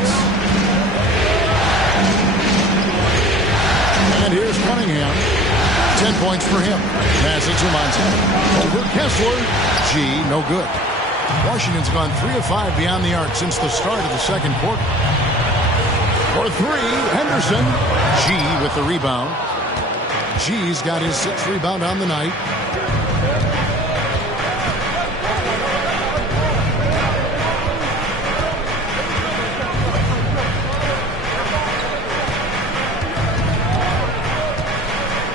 And here's Cunningham. 10 points for him. Pass it to Monty. Over Kessler. G, no good. Washington's gone 3 of 5 beyond the arc since the start of the second quarter. For 3, Henderson. G with the rebound. G's got his 6th rebound on the night.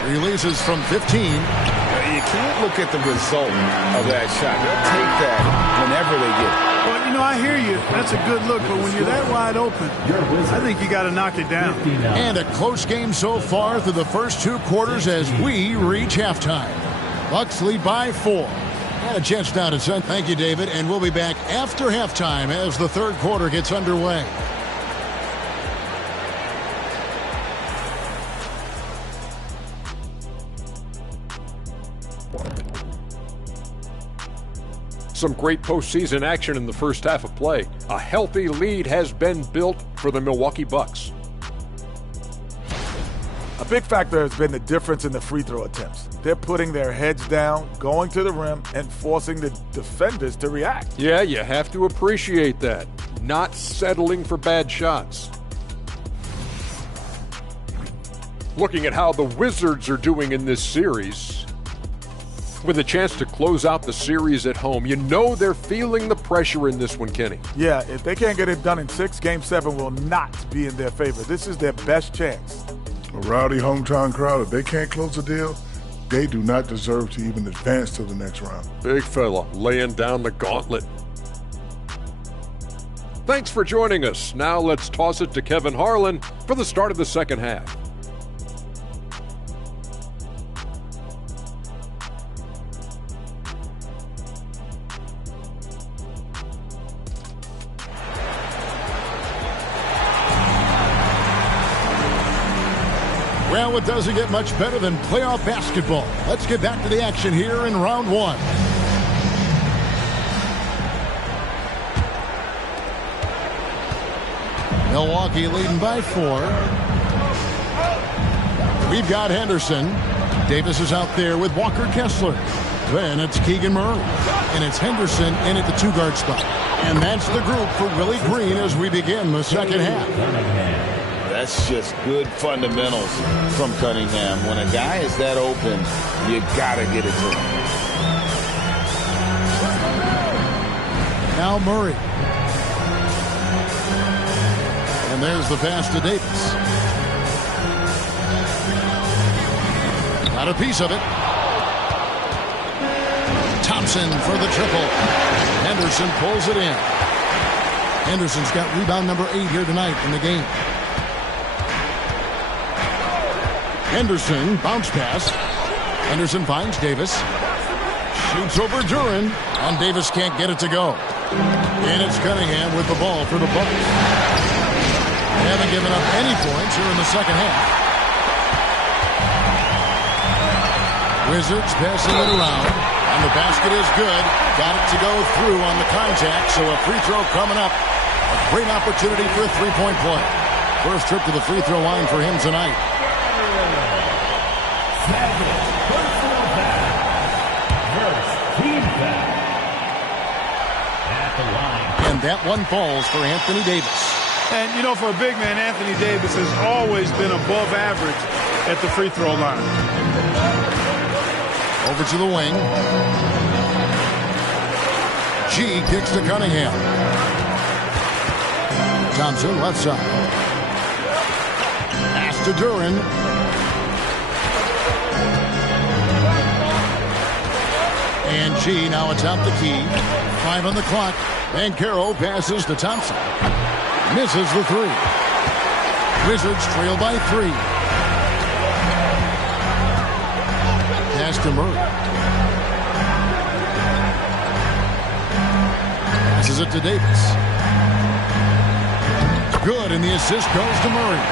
Releases from 15. You can't look at the result of that shot. They'll take that whenever they get it. Well, you know, I hear you. That's a good look, but when you're that wide open, I think you got to knock it down. And a close game so far through the first 2 quarters as we reach halftime. Bucks lead by 4. And a chance now to say thank you, David, and we'll be back after halftime as the third quarter gets underway. Some great postseason action in the first half of play. A healthy lead has been built for the Milwaukee Bucks. A big factor has been the difference in the free throw attempts. They're putting their heads down, going to the rim, and forcing the defenders to react. Yeah, you have to appreciate that. Not settling for bad shots. Looking at how the Wizards are doing in this series, with a chance to close out the series at home, you know they're feeling the pressure in this one, Kenny. Yeah, if they can't get it done in 6, Game 7 will not be in their favor. This is their best chance. A rowdy hometown crowd, if they can't close a deal, they do not deserve to even advance to the next round. Big fella laying down the gauntlet. Thanks for joining us. Now let's toss it to Kevin Harlan for the start of the second half. Well, it doesn't get much better than playoff basketball. Let's get back to the action here in round 1. Milwaukee leading by 4. We've got Henderson. Davis is out there with Walker Kessler. Then it's Keegan Murray. And it's Henderson in at the 2-guard spot. And that's the group for Willie Green as we begin the second half. That's just good fundamentals from Cunningham. When a guy is that open, you got to get it to him. Now Murray. And there's the pass to Davis. Got a piece of it. Thompson for the triple. Henderson pulls it in. Henderson's got rebound number 8 here tonight in the game. Henderson, bounce pass. Henderson finds Davis. Shoots over Duran, and Davis can't get it to go. And it's Cunningham with the ball for the Bucks. They haven't given up any points here in the second half. Wizards passing it around. And the basket is good. Got it to go through on the contact. So a free throw coming up. A great opportunity for a three-point play. First trip to the free throw line for him tonight. And that one falls for Anthony Davis. And, you know, for a big man, Anthony Davis has always been above average at the free throw line. Over to the wing. G kicks to Cunningham. Thompson left side. Pass to Duran. And G now atop the key. 5 on the clock. Banchero passes to Thompson. Misses the three. Wizards trail by 3. Pass to Murray. Passes it to Davis. Good, and the assist goes to Murray.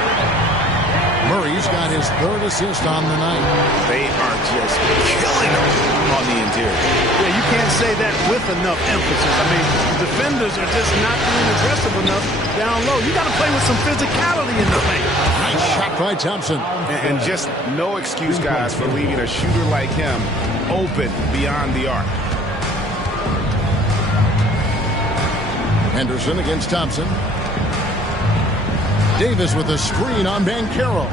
Murray's got his 3rd assist on the night. They are just killing him on the interior. Yeah, you can't say that with enough emphasis. I mean, defenders are just not being aggressive enough down low. You got to play with some physicality in the paint. Nice shot by Thompson. And just no excuse, guys, for leaving a shooter like him open beyond the arc. Henderson against Thompson. Davis with a screen on Banchero.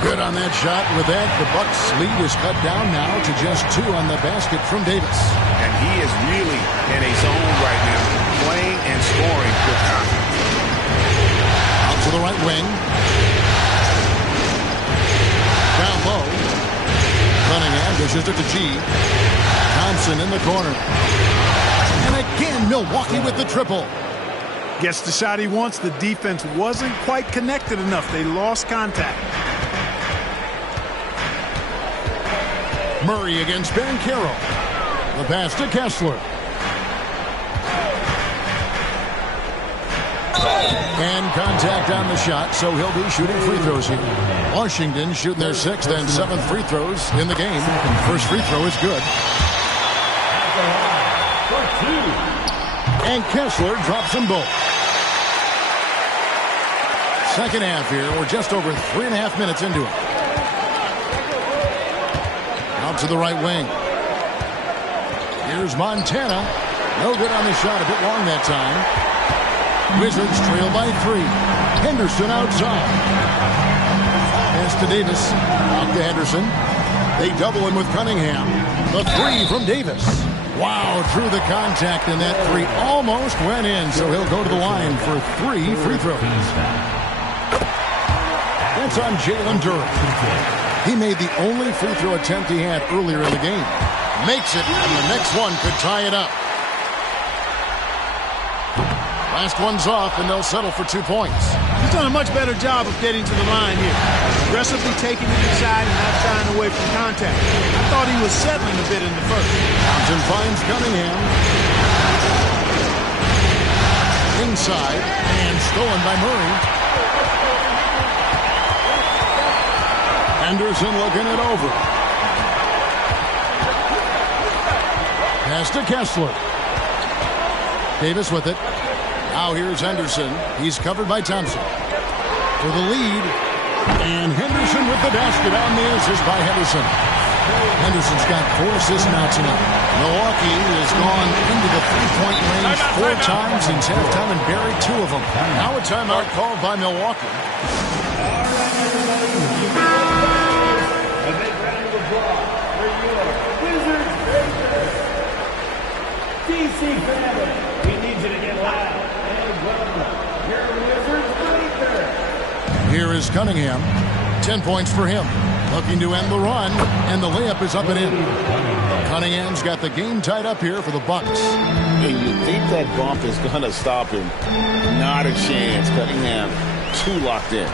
Good on that shot. With that, the Bucks' lead is cut down now to just 2 on the basket from Davis. And he is really in a zone right now, playing and scoring with confidence. Out to the right wing. Down low. Cunningham dishes it to G. Thompson in the corner. And again, Milwaukee with the triple. Gets the shot he wants. The defense wasn't quite connected enough. They lost contact. Murray against Banchero. The pass to Kessler. And contact on the shot, so he'll be shooting free throws here. Washington shooting their 6th and 7th free throws in the game. First free throw is good. And Kessler drops them both. Second half here. We're just over 3.5 minutes into it. Out to the right wing. Here's Montana. No good on the shot. A bit long that time. Wizards trail by 3. Henderson outside. Pass to Davis. Out to Henderson. They double him with Cunningham. The 3 from Davis. Wow, through the contact, and that 3 almost went in, so he'll go to the line for 3 free throws. That's on Jalen Duran. He made the only free throw attempt he had earlier in the game. Makes it, and the next one could tie it up. Last one's off, and they'll settle for 2 points. He's done a much better job of getting to the line here. Aggressively taking it inside and not shying away from contact. I thought he was settling a bit in the first. Thompson finds Cunningham. Inside, and stolen by Murray. Henderson looking it over. Pass to Kessler. Davis with it. Now here's Henderson. He's covered by Thompson. For the lead. And Henderson with the basket on the assist by Henderson. Henderson's got 4 assists now tonight. Milwaukee has gone into the 3-point range 4 times since halftime and buried 2 of them. Now a timeout called by Milwaukee. A big round of applause for your Wizards Rangers. DC family, we need you to get loud and welcome your Wizards Rangers. Here is Cunningham. 10 points for him. Looking to end the run, and the layup is up and in. Cunningham's got the game tied up here for the Bucks. And you think that bump is going to stop him? Not a chance. Cunningham too locked in.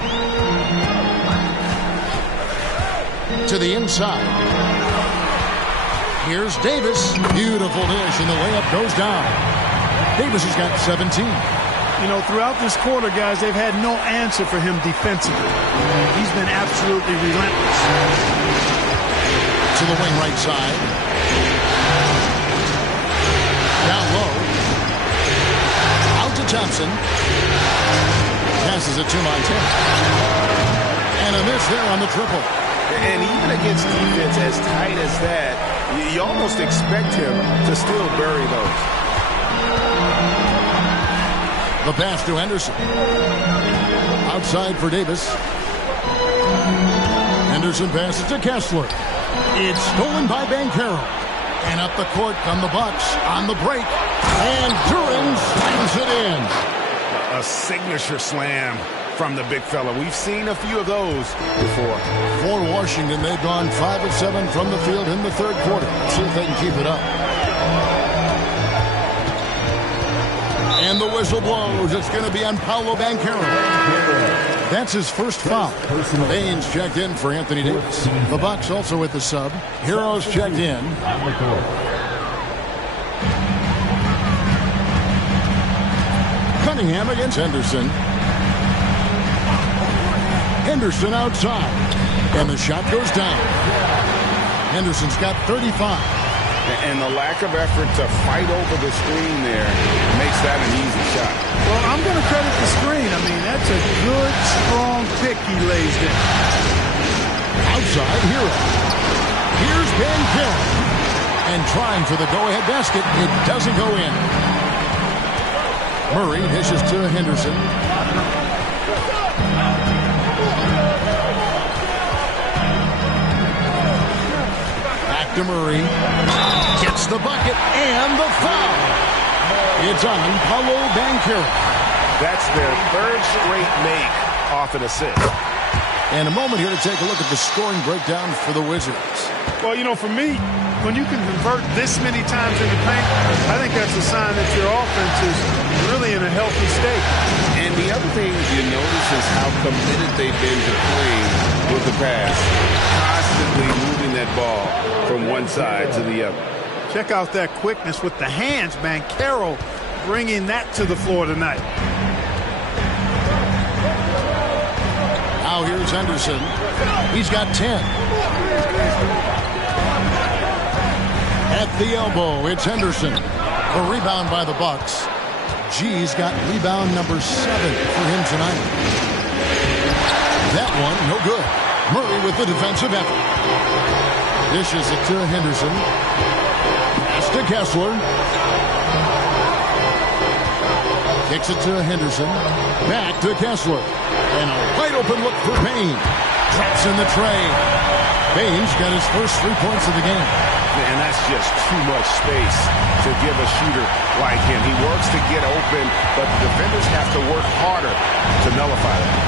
To the inside. Here's Davis. Beautiful dish, and the layup goes down. Davis has got 17. you know, throughout this quarter, guys, they've had no answer for him defensively. He's been absolutely relentless. To the wing right side. Down low. Out to Thompson. Passes it to Montana. And a miss there on the triple. And even against defense as tight as that, you almost expect him to still bury those. The pass to Henderson. Outside for Davis. Henderson passes to Kessler. It's stolen by Banchero. And up the court come the Bucks on the break. And Duran slams it in. A signature slam from the big fella. We've seen a few of those before. For Washington, they've gone 5 of 7 from the field in the third quarter. Let's see if they can keep it up. And the whistle blows. It's going to be on Paolo Banchero. That's his first foul. Baines checked in for Anthony Davis. The Bucks also with the sub. Heroes checked in. Cunningham against Henderson. Henderson outside. And the shot goes down. Henderson's got 35. And the lack of effort to fight over the screen there makes that an easy shot. Well, I'm going to credit the screen. I mean, that's a good, strong pick he lays there. Outside, Hero. Here's Banchero. And trying for the go-ahead basket. It doesn't go in. Murray dishes to Henderson. Back to Murray. Gets the bucket and the foul. It's on Paolo Banchero. That's their third straight make off an assist. And a moment here to take a look at the scoring breakdown for the Wizards. Well, you know, for me, when you can convert this many times in the paint, I think that's a sign that your offense is really in a healthy state. And the other thing you notice is how committed they've been to playing with the pass. Constantly moving that ball from one side to the other. Check out that quickness with the hands, Banchero bringing that to the floor tonight. Now here's Henderson. He's got 10. At the elbow, it's Henderson. A rebound by the Bucks. G's got rebound number 7 for him tonight. That one, no good. Murray with the defensive effort. Dishes it to Henderson. Pass to Kessler. Kicks it to Henderson. Back to Kessler. And a wide open look for Payne. Traps in the tray. Payne's got his first 3 points of the game. And that's just too much space to give a shooter like him. He works to get open, but the defenders have to work harder to nullify that.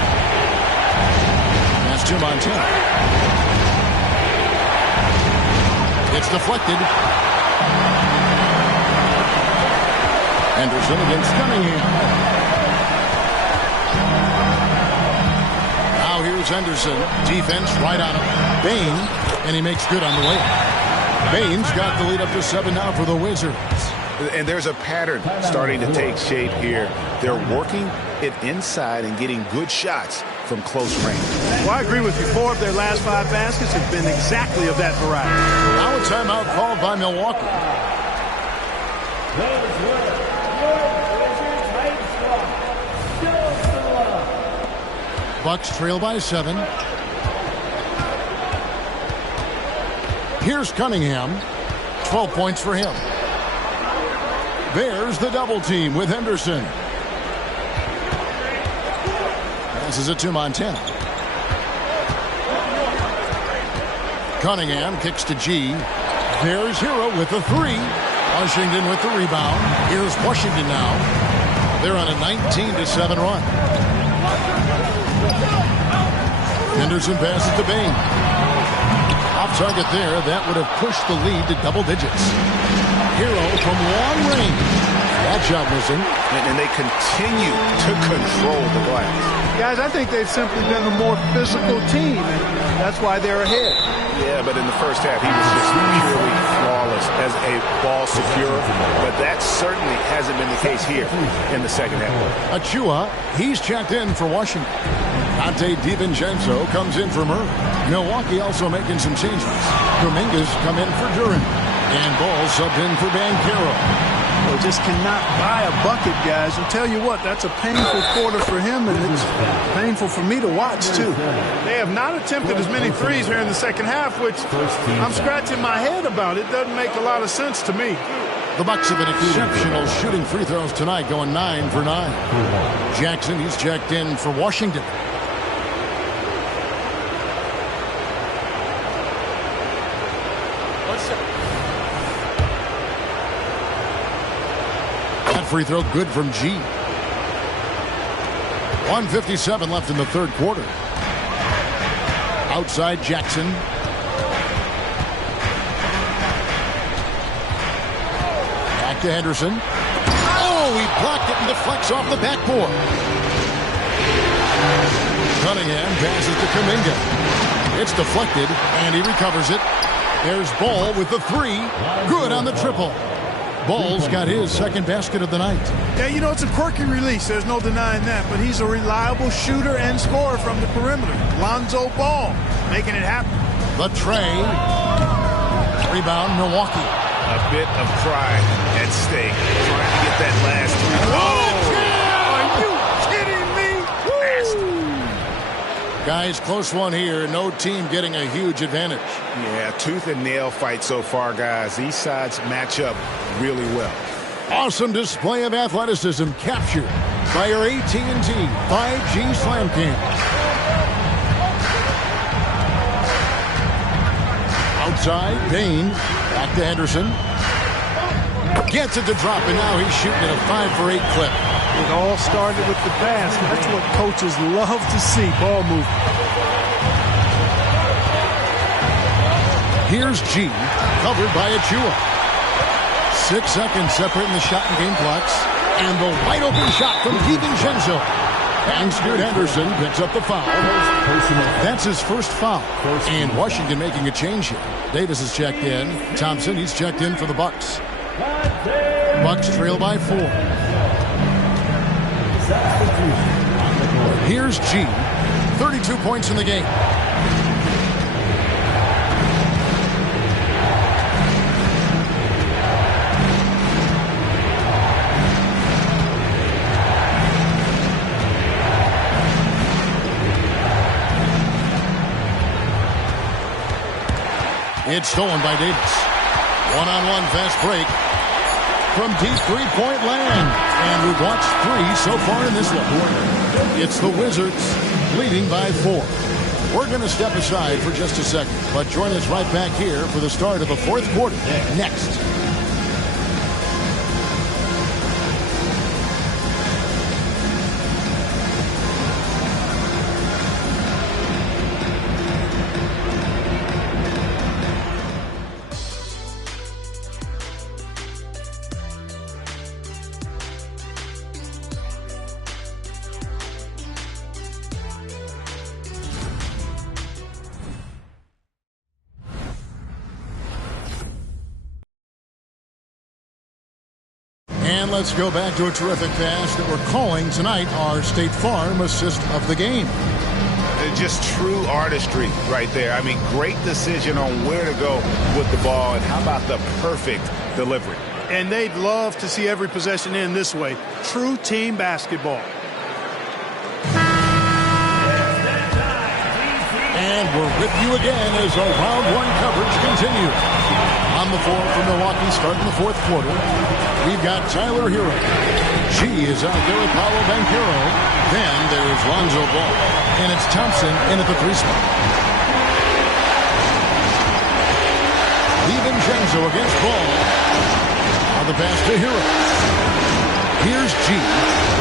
That's to Montana. It's deflected. Henderson against Cunningham. Now here's Henderson. Defense right on him. Bain, and he makes good on the layup. Bain's got the lead up to 7 now for the Wizards. And there's a pattern starting to take shape here. They're working it inside and getting good shots from close range. Well, I agree with you. 4 of their last 5 baskets have been exactly of that variety. Now a timeout called by Milwaukee. Bucks trail by 7. Here's Cunningham. 12 points for him. There's the double team with Henderson. Passes it to Montana. Cunningham kicks to G. There's Hero with the 3. Washington with the rebound. Here's Washington now. They're on a 19-7 run. Henderson passes to Bain. Off target there. That would have pushed the lead to double digits. Hero from long range. That shot missing. And they continue to control the glass. Guys, I think they've simply been a more physical team, and that's why they're ahead. Yeah, but in the first half, he was just purely flawless as a ball securer. But that certainly hasn't been the case here in the second half. Achua, he's checked in for Washington. Dante DiVincenzo comes in for Murray. Milwaukee also making some changes. Dominguez come in for Duran. And Ball subbed in for Banchero. Well, just cannot buy a bucket, guys. I'll tell you what, that's a painful quarter for him, and it's painful for me to watch, too. They have not attempted as many threes here in the second half, which I'm scratching my head about. It doesn't make a lot of sense to me. The Bucks have been exceptional shooting free throws tonight, going 9 for 9. Jackson, he's checked in for Washington. That free throw good from G. 1:57 left in the third quarter. Outside Jackson. Back to Henderson. Oh, he blocked it and deflects off the backboard. Cunningham passes to Kuminga. It's deflected, and he recovers it. There's Ball with the three. Good on the triple. Ball's got his second basket of the night. Yeah, you know, it's a quirky release. There's no denying that. But he's a reliable shooter and scorer from the perimeter. Lonzo Ball making it happen. The tray. Rebound, Milwaukee. A bit of pride at stake. Trying to get that last three. Are you kidding me? Guys, close one here. No team getting a huge advantage. Yeah, tooth and nail fight so far, guys. These sides match up really well. Awesome display of athleticism captured by your AT&T 5G Slam Cam. Outside, Bain. Back to Henderson. Gets it to drop, and now he's shooting at a 5-for-8 clip. It all started with the pass. That's what coaches love to see, ball movement. Here's G, covered by Achua. 6 seconds separating the shot and game clocks. And the wide open shot from DiVincenzo. And Scoot Henderson picks up the foul. That's his first foul. And Washington making a change here. Davis is checked in. Thompson, he's checked in for the Bucks. Bucks trail by 4. Here's G, 32 points in the game. It's stolen by Davis. One-on-one fast break from deep three-point land. And we've watched 3 so far in this one. It's the Wizards leading by 4. We're going to step aside for just a second, but join us right back here for the start of the fourth quarter next. And let's go back to a terrific pass that we're calling tonight our State Farm assist of the game. Just true artistry right there. I mean, great decision on where to go with the ball, and how about the perfect delivery. And they'd love to see every possession end this way. True team basketball. And we're with you again as our round 1 coverage continues. On the floor for Milwaukee starting the fourth quarter, we've got Tyler Hero. G is out there with Paolo Banchero. Then there's Lonzo Ball. And it's Thompson in at the 3 spot. DiVincenzo against Ball. Now the pass to Hero. Here's G.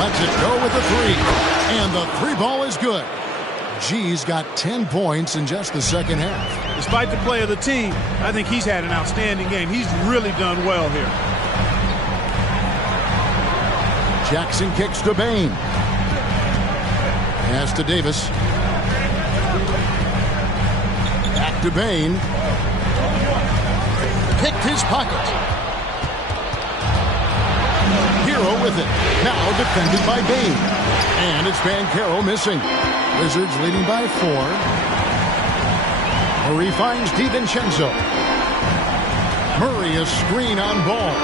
Lets it go with the 3. And the 3 ball is good. G's got 10 points in just the second half. Despite the play of the team, I think he's had an outstanding game. He's really done well here. Jackson kicks to Bain. Pass to Davis. Back to Bain. Picked his pocket. Hero with it. Now defended by Bain. And it's Banchero missing. Wizards leading by 4. Murray finds DiVincenzo. Murray a screen on Ball.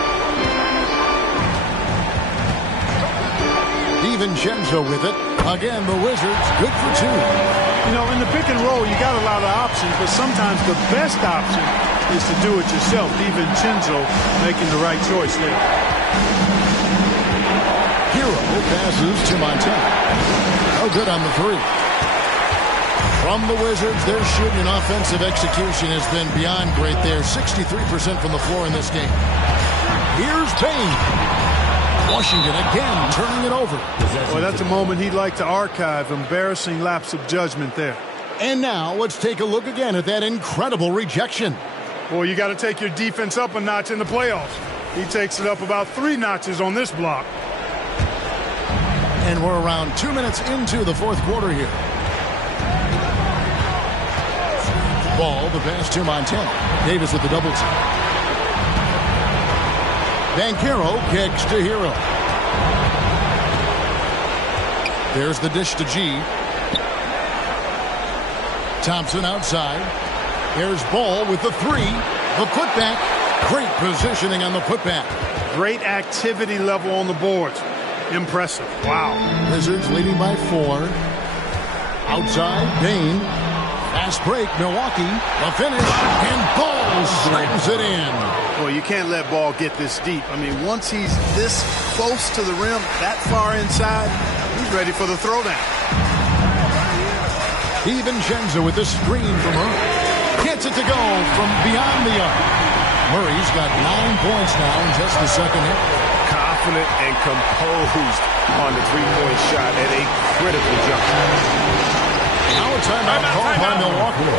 DiVincenzo with it. Again, the Wizards good for 2. You know, in the pick and roll, you got a lot of options, but sometimes the best option is to do it yourself. DiVincenzo making the right choice there. Hero passes to Montana. No good on the 3. From the Wizards, their shooting and offensive execution has been beyond great there. 63% from the floor in this game. Here's Bain. Washington again turning it over. Well, that's a moment he'd like to archive. Embarrassing lapse of judgment there. And now let's take a look again at that incredible rejection. Well, you got to take your defense up a notch in the playoffs. He takes it up about 3 notches on this block. And we're around 2 minutes into the 4th quarter here. Ball, the pass to Montana. Davis with the double team. Banchero kicks to Hero. There's the dish to G. Thompson outside. There's Ball with the 3. The putback. Great positioning on the putback. Great activity level on the boards. Impressive. Wow. Wizards leading by 4. Outside, Bain. Fast break, Milwaukee. The finish, and Ball slams it in. Well, you can't let Ball get this deep. I mean, once he's this close to the rim, that far inside, he's ready for the throwdown. DiVincenzo with the screen from Murray. Gets it to go from beyond the arc. Murray's got 9 points now in just the second half. Confident and composed on the three-point shot at a critical juncture. Now a timeout called by Milwaukee.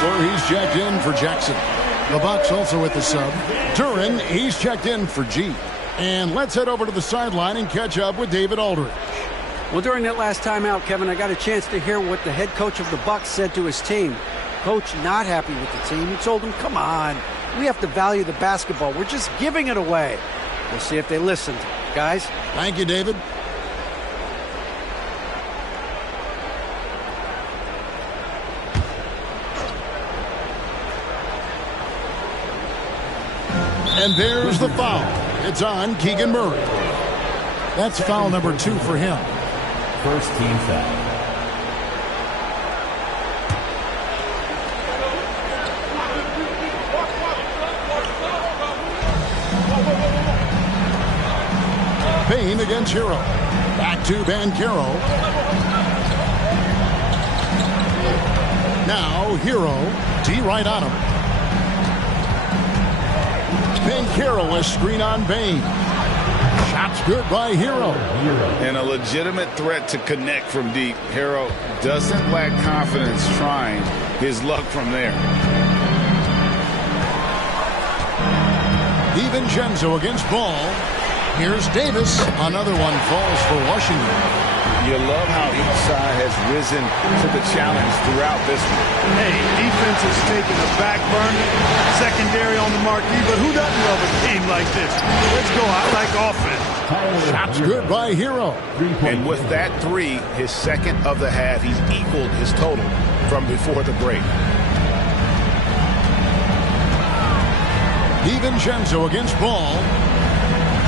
He's checked in for Jackson. The Bucks also with the sub. Duran, he's checked in for G. And let's head over to the sideline and catch up with David Aldridge. Well, during that last timeout, Kevin, I got a chance to hear what the head coach of the Bucks said to his team. Coach not happy with the team. He told them, come on, we have to value the basketball. We're just giving it away. We'll see if they listened. Guys? Thank you, David. And there's the foul. It's on Keegan Murray. That's foul number 2 for him. First team foul. Bain against Hero. Back to Banchero. Now Hero. D right on him. Banchero, a screen on Bain. Shots good by Hero. And a legitimate threat to connect from deep. Hero doesn't lack confidence trying his luck from there. DiVincenzo against Ball. Here's Davis. Another one falls for Washington. You love how each side has risen to the challenge throughout this one. Hey, defense is taking a back burner, secondary on the marquee, but who doesn't love a game like this? Let's go. I like offense. Shots good by Hero. And with that three, his second of the half, he's equaled his total from before the break. DiVincenzo against Ball.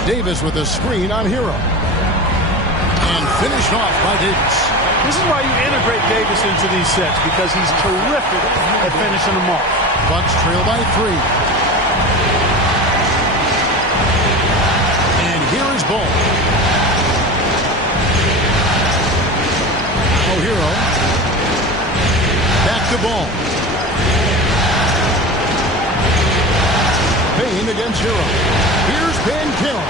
Davis with a screen on Hero. And finished off by Davis. This is why you integrate Davis into these sets, because he's terrific at finishing them off. Bucks trail by 3. And here is Ball. Oh, Hero. Back to Ball. Payne against Hero. Here's Banchero.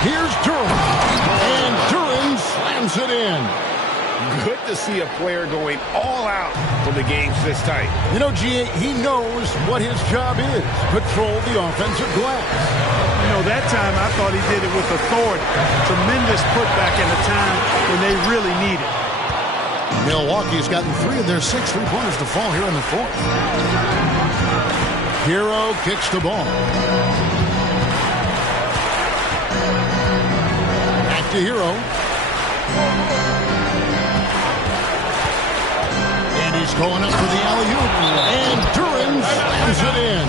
Here's Durham. And Durham slams it in. Good to see a player going all out when the game's this tight. You know, G.A., he knows what his job is. Control the offensive glass. You know, that time I thought he did it with authority. Tremendous putback at a time when they really need it. Milwaukee's gotten 3 of their 6 3-pointers to fall here in the 4th. Hero kicks the ball. Back to Hero. And he's going up for the alley-oop. And Duran slams it in.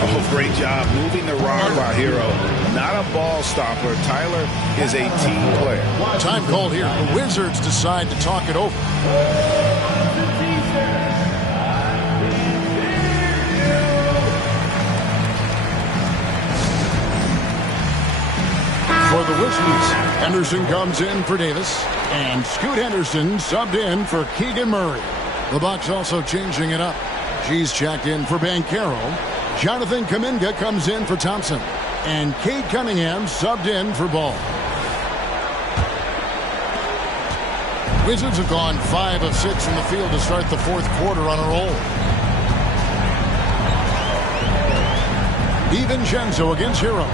Oh, great job moving the rock by Hero. Not a ball stopper. Tyler is a team player. Time called here. The Wizards decide to talk it over. For the Wizards, Henderson comes in for Davis, and Scoot Henderson subbed in for Keegan Murray. The Bucks also changing it up. G's checked in for Banchero. Jonathan Kuminga comes in for Thompson, and Cade Cunningham subbed in for Ball. Wizards have gone 5 of 6 from the field to start the 4th quarter on a roll. DiVincenzo against Hero.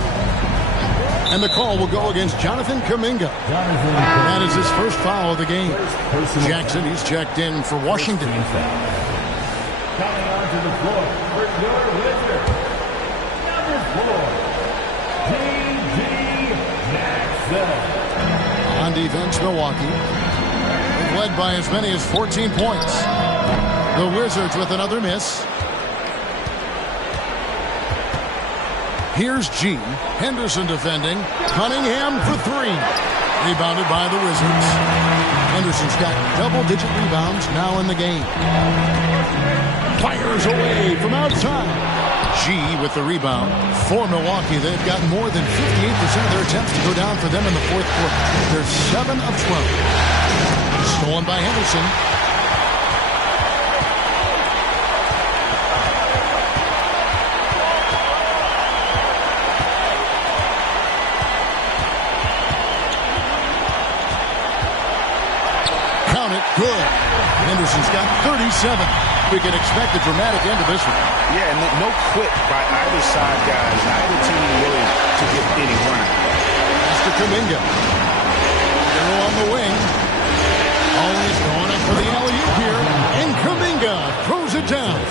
And the call will go against Jonathan Kuminga. That is his first foul of the game. Jackson, he's checked in for Washington. Coming onto the floor for your Wizards, number 4, T.J. Jackson. On defense, Milwaukee. They've led by as many as 14 points. The Wizards with another miss. Here's G. Henderson defending. Cunningham for 3. Rebounded by the Wizards. Henderson's got double-digit rebounds now in the game. Fires away from outside. G with the rebound. For Milwaukee, they've got more than 58% of their attempts to go down for them in the 4th quarter. They're 7 of 12. Stolen by Henderson. Good. Henderson's got 37. We can expect a dramatic end to this one. Yeah, and no quit by either side, guys. Neither team willing to give any run. That's to Kuminga. They're on the wing. Always going up for the alley-oop here. And Kuminga throws it down.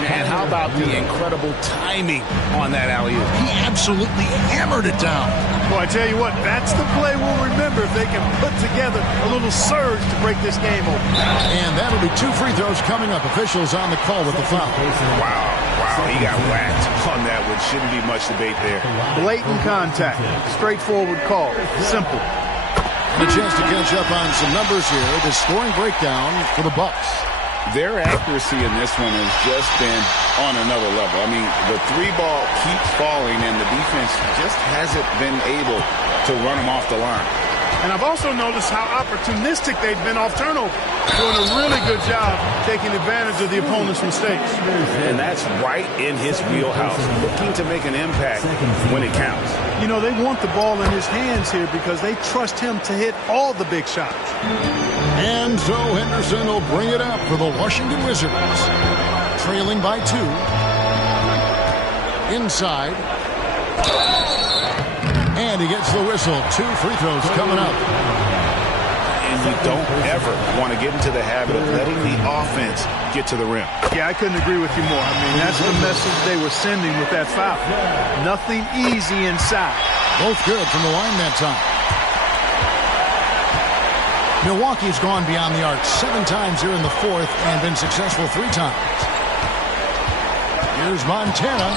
And how about the incredible timing on that alley-oop? He absolutely hammered it down. Well, I tell you what, that's the play we'll remember if they can put together a little surge to break this game open. And that'll be 2 free throws coming up. Officials on the call with the foul. Wow, he got whacked on that one. Shouldn't be much debate there. Blatant contact. Straightforward call. Simple. And a chance to catch up on some numbers here. The scoring breakdown for the Bucks. Their accuracy in this one has just been on another level. I mean, the 3-ball keeps falling, and the defense just hasn't been able to run them off the line. And I've also noticed how opportunistic they've been off turnover. Doing a really good job taking advantage of the opponent's mistakes. And that's right in his wheelhouse. Looking to make an impact when it counts. You know, they want the ball in his hands here because they trust him to hit all the big shots. And so Henderson will bring it up for the Washington Wizards. Trailing by 2. Inside. And he gets the whistle. 2 free throws coming up. And you don't ever want to get into the habit of letting the offense get to the rim. Yeah, I couldn't agree with you more. I mean, that's the message they were sending with that foul. Nothing easy inside. Both good from the line that time. Milwaukee's gone beyond the arc 7 times here in the fourth and been successful 3 times. Here's Montana.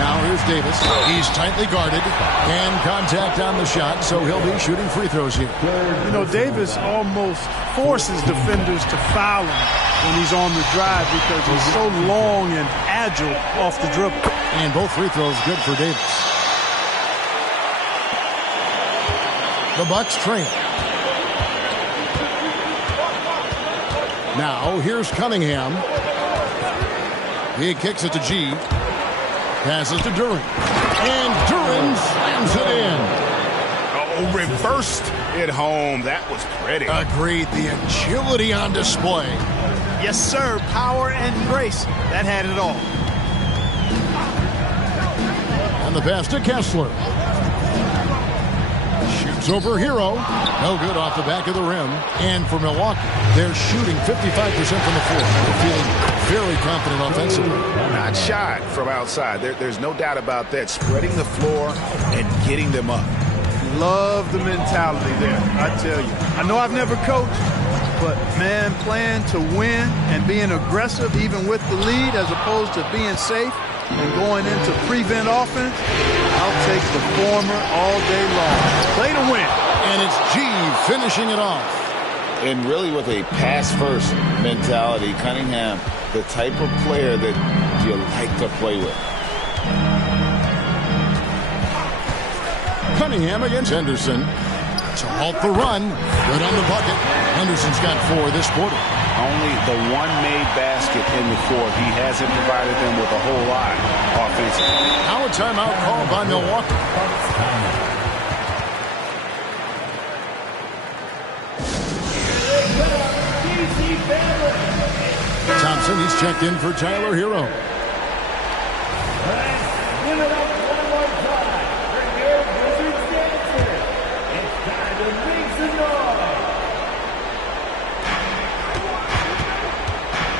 Now here's Davis. He's tightly guarded and contact on the shot, so he'll be shooting free throws here. You know, Davis almost forces defenders to foul him when he's on the drive because he's so long and agile off the dribble. And both free throws good for Davis. The Bucks trail. Now here's Cunningham. He kicks it to G. Passes to Duren. And Duren slams it in. Oh, reversed it home. That was pretty. Agreed. The agility on display. Yes, sir. Power and grace. That had it all. And the pass to Kessler. Shoots over Hero. No good off the back of the rim. And for Milwaukee, they're shooting 55% from the floor. They're feeling very confident offensively. Not shy from outside. There's no doubt about that. Spreading the floor and getting them up. Love the mentality there, I tell you. I know I've never coached, but, man, playing to win and being aggressive even with the lead as opposed to being safe and going into prevent offense, I'll take the former all day long. Play to win. And it's G finishing it off. And really with a pass-first mentality, Cunningham, the type of player that you like to play with. Cunningham against Henderson to halt the run. Good on the bucket. Henderson's got 4 this quarter. Only the one made basket in the fourth. He hasn't provided them with a whole lot offensively. Now a timeout called by Milwaukee. Thompson, he's checked in for Tyler Hero.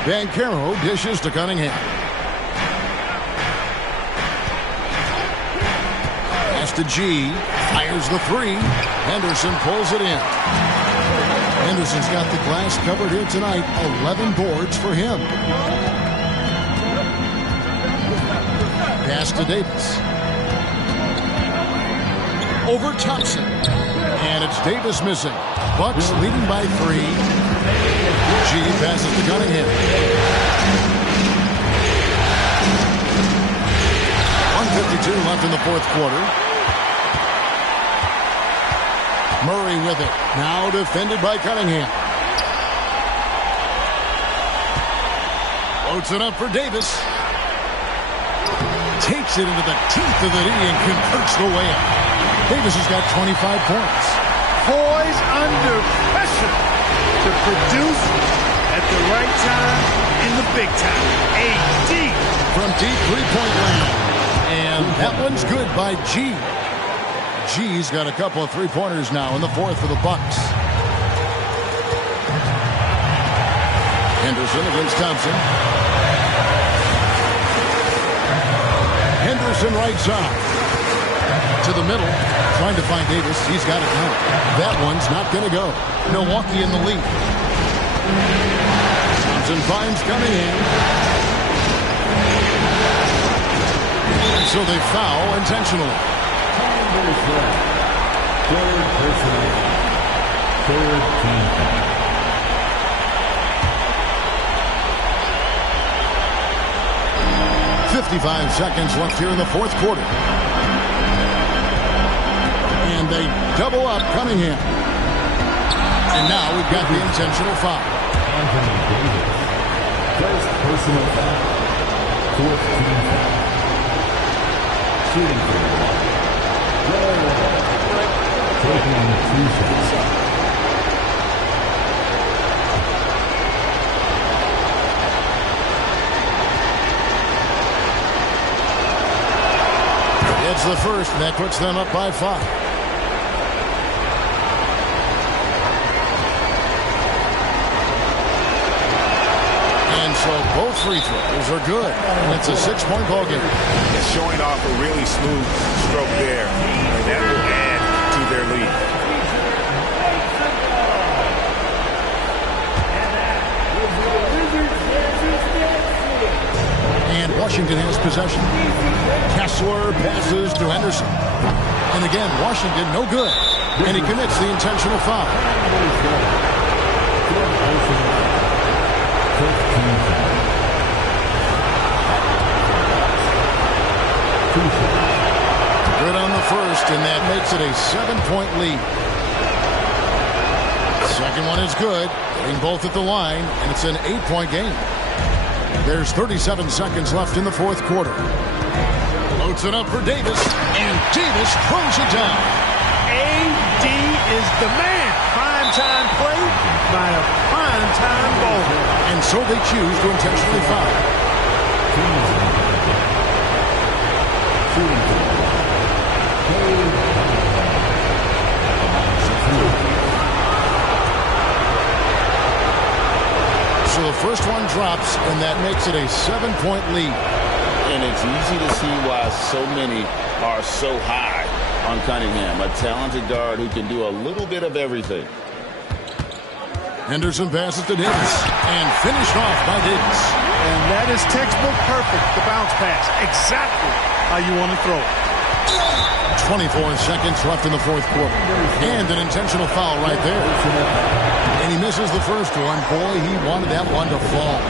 Banchero dishes to Cunningham. Pass to G. Fires the 3. Henderson pulls it in. Henderson's got the glass covered here tonight. 11 boards for him. Pass to Davis. Over Thompson. And it's Davis missing. Bucks leading by 3. G passes to Cunningham. 1:52 left in the fourth quarter. Murray with it. Now defended by Cunningham. Floats it up for Davis. Takes it into the teeth of the knee and converts the layup. Davis has got 25 points. Poised under pressure to produce at the right time in the big time. AD from deep three-point land. And that one's good by G. G's got a couple of three-pointers now in the fourth for the Bucks. Henderson against Thompson. Henderson right side. To the middle. Trying to find Davis. He's got it now. That one's not going to go. Milwaukee in the lead. Thompson finds Cunningham. And so they foul intentionally. Third personal. Third team foul. .55 seconds left here in the fourth quarter. And they double up Cunningham. And now we've got the intentional foul. Anthony Davis. First personal foul. Fourth team foul. Shooting for the ball. Taking 2 shots. Gets the first, and that puts them up by 5. And so both free throws are good. And it's a 6-point ball game. It's showing off a really smooth stroke there. And that will add to their lead. And Washington has possession. Kessler passes to Henderson. And again, Washington no good. And he commits the intentional foul. Good on the first, and that makes it a 7-point lead. Second one is good, getting both at the line, and it's an 8-point game. There's 37 seconds left in the fourth quarter. Loads it up for Davis, and Davis throws it down. AD is the man. Prime-time play by a prime-time bowler. And so they choose to intentionally foul. So the first one drops, and that makes it a 7-point lead. And it's easy to see why so many are so high on Cunningham, a talented guard who can do a little bit of everything. Henderson passes to Davis, and finished off by Davis. And that is textbook perfect, the bounce pass. Exactly how you want to throw it. 24 seconds left in the fourth quarter. And an intentional foul right there. And he misses the first one. Boy, he wanted that one to fall.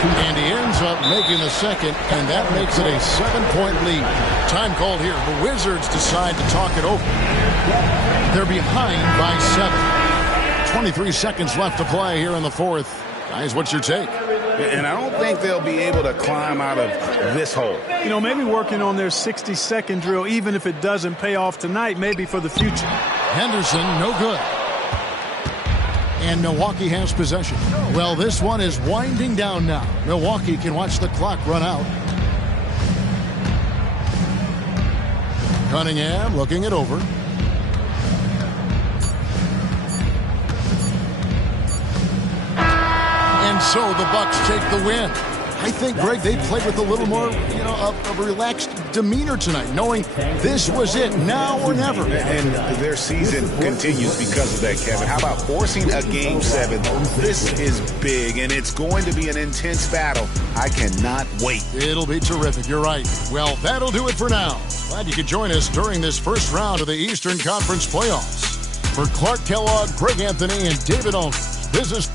And he ends up making the second, and that makes it a 7-point lead. Time called here. The Wizards decide to talk it over. They're behind by 7. 23 seconds left to play here in the fourth. Guys, what's your take? And I don't think they'll be able to climb out of this hole. You know, maybe working on their 60-second drill, even if it doesn't pay off tonight, maybe for the future. Henderson, no good. And Milwaukee has possession. Well, this one is winding down now. Milwaukee can watch the clock run out. Cunningham looking it over. And so the Bucks take the win. I think, Greg, they played with a little more, of a relaxed demeanor tonight, knowing this was it, now or never. And their season continues because of that, Kevin. How about forcing a Game 7? This is big, and it's going to be an intense battle. I cannot wait. It'll be terrific. You're right. Well, that'll do it for now. Glad you could join us during this first round of the Eastern Conference playoffs. For Clark Kellogg, Greg Anthony, and David Olney, this is...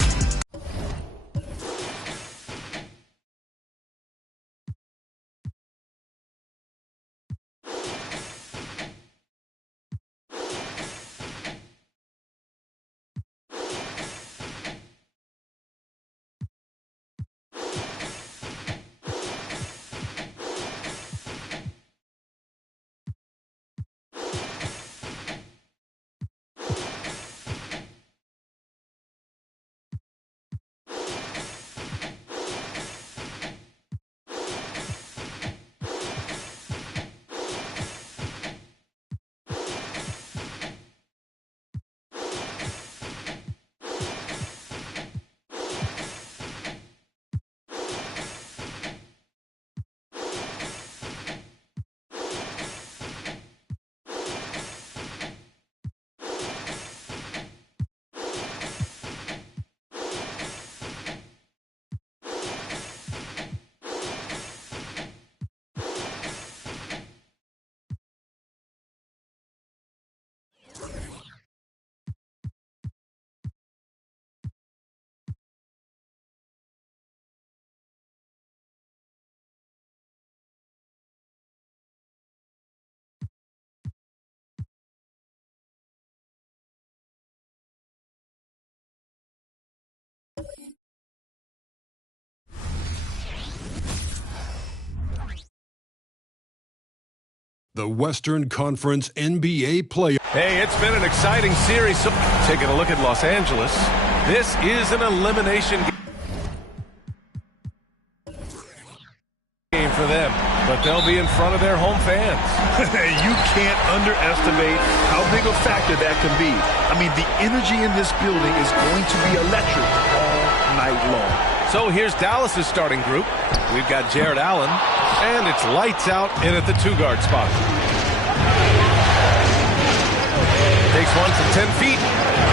The Western Conference NBA playoff. Hey, it's been an exciting series. So, taking a look at Los Angeles, this is an elimination game for them, but they'll be in front of their home fans. You can't underestimate how big a factor that can be. I mean, the energy in this building is going to be electric all night long. So here's Dallas's starting group. We've got Jared Allen, and it's lights out in at the 2-guard spot. Takes one from 10 feet.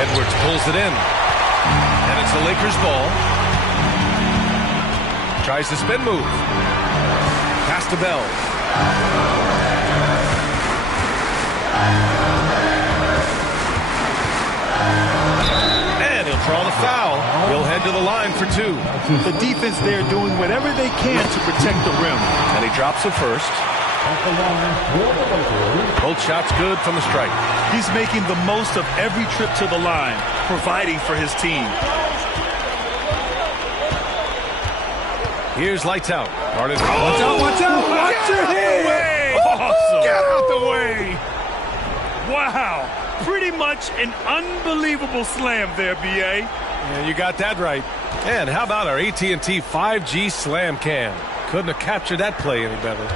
Edwards pulls it in. And it's the Lakers' ball. Tries the spin move. Pass to Bell. And he'll draw the foul. He'll head to the line for 2. The defense there doing whatever they can to protect the rim. And he drops it first. Both shots good from the stripe. He's making the most of every trip to the line, providing for his team. Here's lights out. Watch out, watch out! Watch your head! Awesome. Get out the way! Wow! Pretty much an unbelievable slam there, B.A. Yeah, you got that right. And how about our AT&T 5G slam cam? Couldn't have captured that play any better.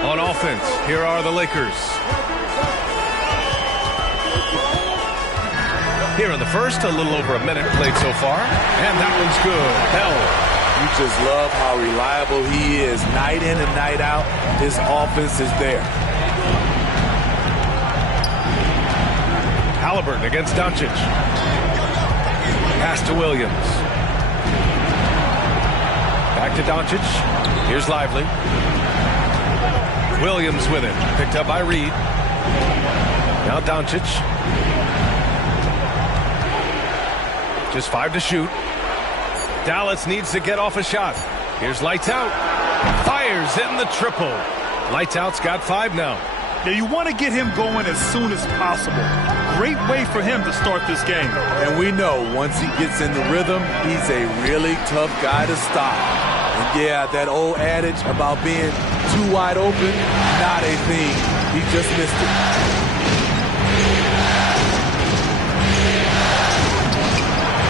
On offense, here are the Lakers. Here in the first, a little over a minute played so far. And that one's good. Bell. You just love how reliable he is. Night in and night out, his offense is there. Halliburton against Doncic. Pass to Williams. Back to Doncic. Here's Lively. Williams with it. Picked up by Reed. Now Doncic. Just 5 to shoot. Dallas needs to get off a shot. Here's lights out. Fires in the triple. Lights out's got 5 now. Now you want to get him going as soon as possible. Great way for him to start this game. And we know once he gets in the rhythm, he's a really tough guy to stop. And yeah, that old adage about being too wide open, not a thing. He just missed it.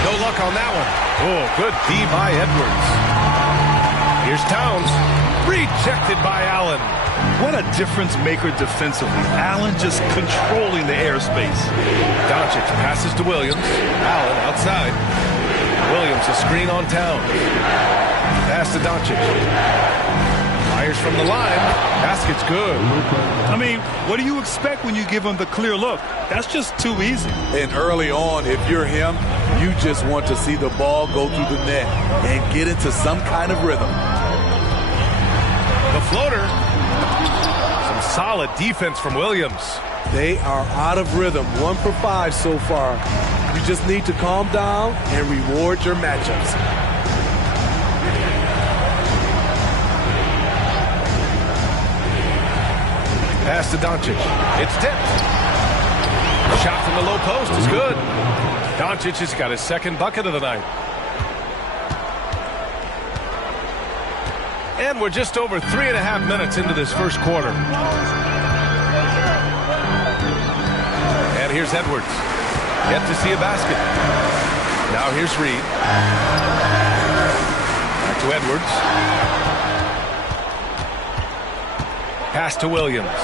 No luck on that one. Oh, good D by Edwards. Here's Towns. Rejected by Allen. What a difference maker defensively. Allen just controlling the airspace. Doncic passes to Williams. Allen outside. Williams a screen on Towns. Pass to Doncic. Fires from the line. Basket's good. I mean, what do you expect when you give him the clear look? That's just too easy. And early on, if you're him, you just want to see the ball go through the net and get into some kind of rhythm. The floater. Some solid defense from Williams. They are out of rhythm. 1 for 5 so far. You just need to calm down and reward your matchups. Pass to Doncic. It's tipped. Shot from the low post is good. Doncic has got his second bucket of the night. And we're just over 3.5 minutes into this first quarter. And here's Edwards. Yet to see a basket. Now here's Reed. Back to Edwards. Pass to Williams.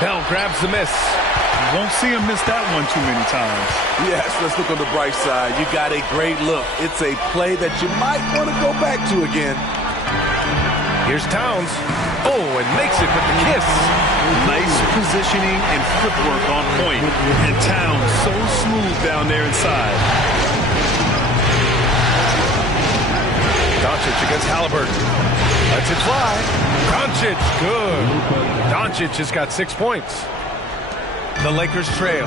Bell grabs the miss. You won't see him miss that one too many times. Yes, let's look on the bright side. You got a great look. It's a play that you might want to go back to again. Here's Towns. Oh, and makes it with the kiss. Nice positioning and footwork on point. And Towns so smooth down there inside. Doncic against Halliburton. Lets it fly. Doncic, good. Doncic has got 6 points. The Lakers trail.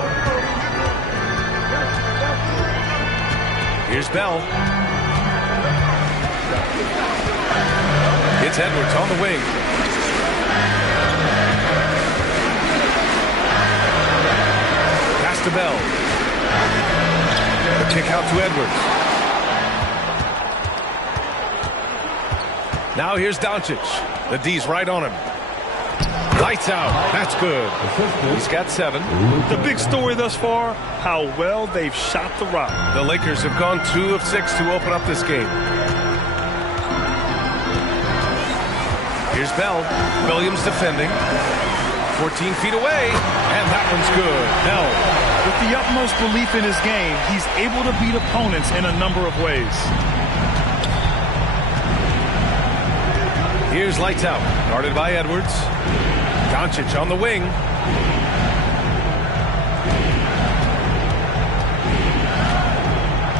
Here's Bell. It's Edwards on the wing. Pass to Bell. The kick out to Edwards. Now here's Doncic. The D's right on him. Lights out. That's good. He's got 7. The big story thus far, how well they've shot the rock. The Lakers have gone 2 of 6 to open up this game. Here's Bell. Williams defending. 14 feet away, and that one's good. Bell. With the utmost belief in his game, he's able to beat opponents in a number of ways. Here's lights out. Guarded by Edwards. Doncic on the wing.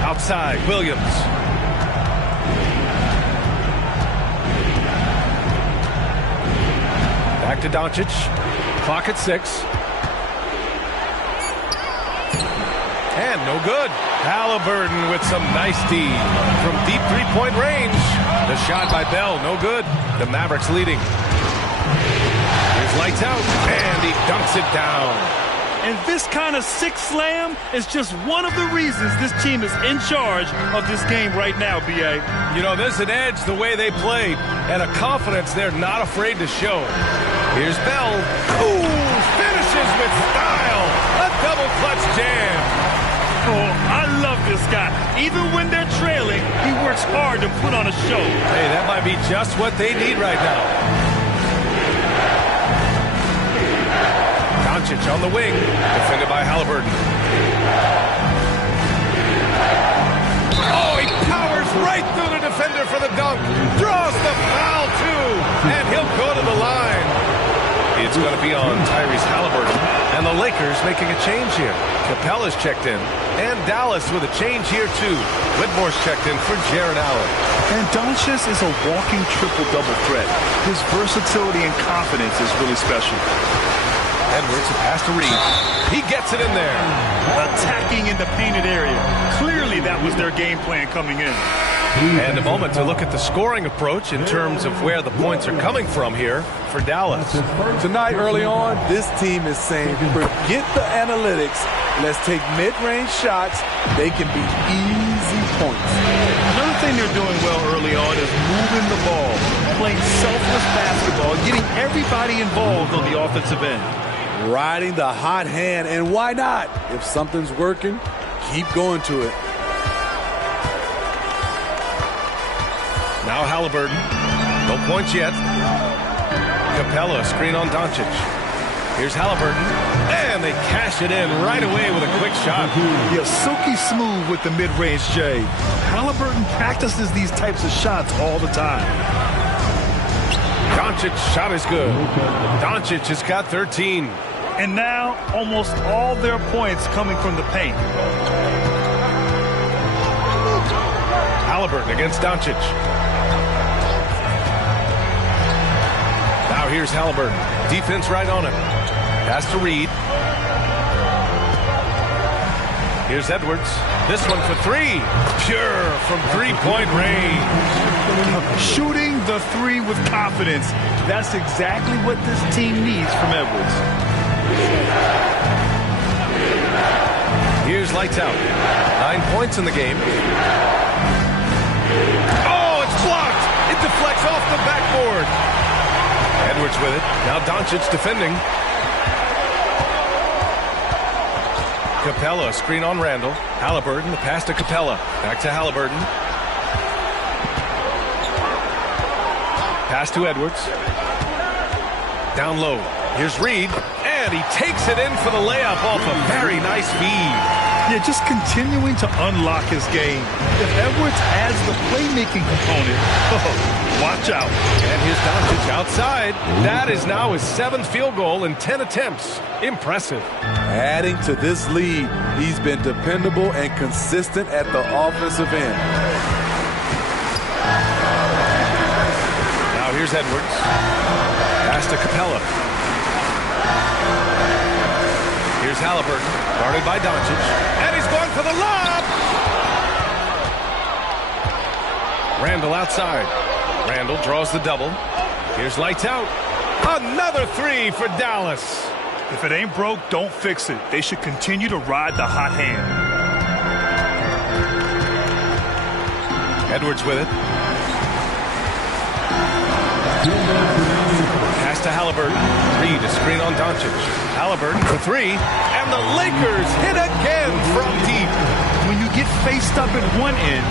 Outside, Williams. Back to Doncic. Clock at 6. And no good. Halliburton with some nice D from deep three-point range. The shot by Bell, no good. The Mavericks leading. Here's lights out, and he dunks it down. And this kind of sick slam is just one of the reasons this team is in charge of this game right now, B.A. You know, there's an edge the way they played and a confidence they're not afraid to show. Here's Bell. Ooh, finishes with style. A double clutch jam. Oh, I love this guy. Even when they're trailing, he works hard to put on a show. Hey, that might be just what they need right now. Doncic on the wing, defended by Halliburton. Oh, he powers right through the defender for the dunk. Draws the foul, too. And he'll go to the line. It's going to be on Tyrese Halliburton. And the Lakers making a change here. Capella's checked in. And Dallas with a change here, too. Whitmore's checked in for Jared Allen. And Doncic is a walking triple-double threat. His versatility and confidence is really special. Edwards, a pass to Reed. He gets it in there. Attacking in the painted area. Clearly that was their game plan coming in. And a moment to look at the scoring approach in terms of where the points are coming from here for Dallas. Tonight, early on, this team is saying, forget the analytics. Let's take mid-range shots. They can be easy points. Another thing they're doing well early on is moving the ball, playing selfless basketball, getting everybody involved on the offensive end. Riding the hot hand, and why not? If something's working, keep going to it. Now Halliburton. No points yet. Capella, screen on Doncic. Here's Halliburton. And they cash it in right away with a quick shot. Yeah, silky smooth with the mid-range J. Halliburton practices these types of shots all the time. Doncic's shot is good. Doncic has got 13. And now, almost all their points coming from the paint. Halliburton against Doncic. Now here's Halliburton. Defense right on him. Pass to Reed. Here's Edwards. This one for 3. Pure from three-point range. Shooting the 3 with confidence. That's exactly what this team needs from Edwards. Here's lights out. 9 points in the game. Oh, it's blocked. It deflects off the backboard. Edwards with it. Now Doncic defending. Capella, screen on Randall. Halliburton, the pass to Capella. Back to Halliburton. Pass to Edwards. Down low. Here's Reed. And he takes it in for the layup off a very nice feed. Yeah, just continuing to unlock his game. If Edwards adds the playmaking component, watch out. And here's Doncic outside. That is now his 7th field goal in 10 attempts. Impressive. Adding to this lead, he's been dependable and consistent at the offensive end. Now here's Edwards. Pass to Capella. Here's Halliburton, guarded by Doncic. And he's going for the lob! Randall outside. Randall draws the double. Here's lights out. Another 3 for Dallas. If it ain't broke, don't fix it. They should continue to ride the hot hand. Edwards with it. Pass to Halliburton. Reed, a screen on Doncic. Halliburton for 3. And the Lakers hit again from deep. When you get faced up at one end,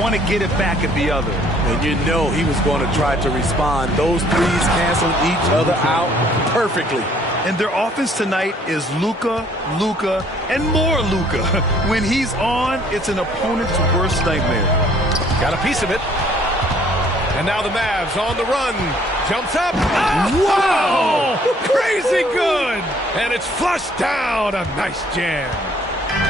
want to get it back at the other. And you know he was going to try to respond. Those threes canceling each other out perfectly. And their offense tonight is Luka, and more Luka. When he's on, it's an opponent's worst nightmare. Got a piece of it. And now the Mavs on the run. Jumps up. Oh, wow! Crazy good. And it's flushed down. A nice jam.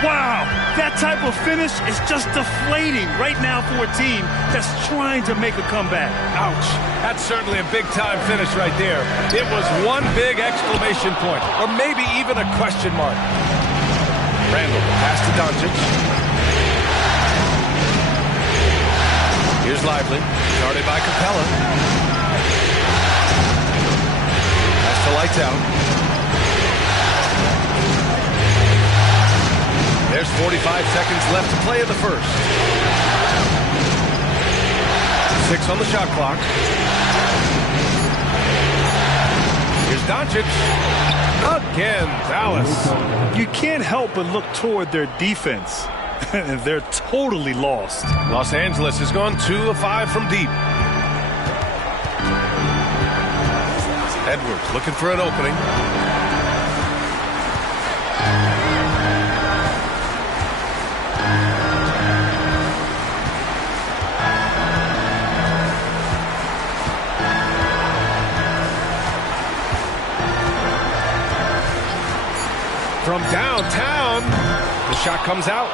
Wow, that type of finish is just deflating right now for a team that's trying to make a comeback. Ouch. That's certainly a big-time finish right there. It was one big exclamation point, or maybe even a question mark. Randall, pass to Doncic. Here's Lively, guarded by Capella. Pass to Lights Out. There's 45 seconds left to play in the first. 6 on the shot clock. Here's Doncic. Again, Dallas. You can't help but look toward their defense. They're totally lost. Los Angeles has gone 2 of 5 from deep. Edwards looking for an opening. From downtown, the shot comes out.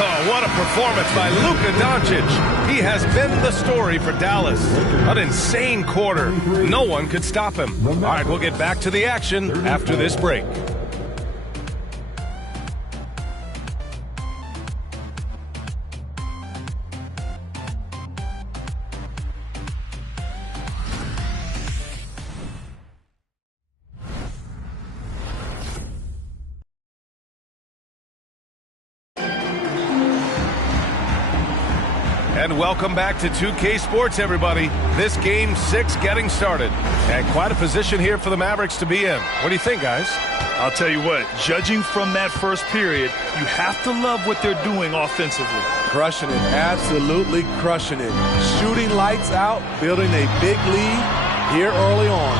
Oh, what a performance by Luka Doncic. He has been the story for Dallas. An insane quarter. No one could stop him. All right, we'll get back to the action after this break. And welcome back to 2K Sports, everybody. This game 6 getting started. And quite a position here for the Mavericks to be in. What do you think, guys? I'll tell you what, judging from that first period, you have to love what they're doing offensively. Crushing it, absolutely crushing it. Shooting lights out, building a big lead here early on.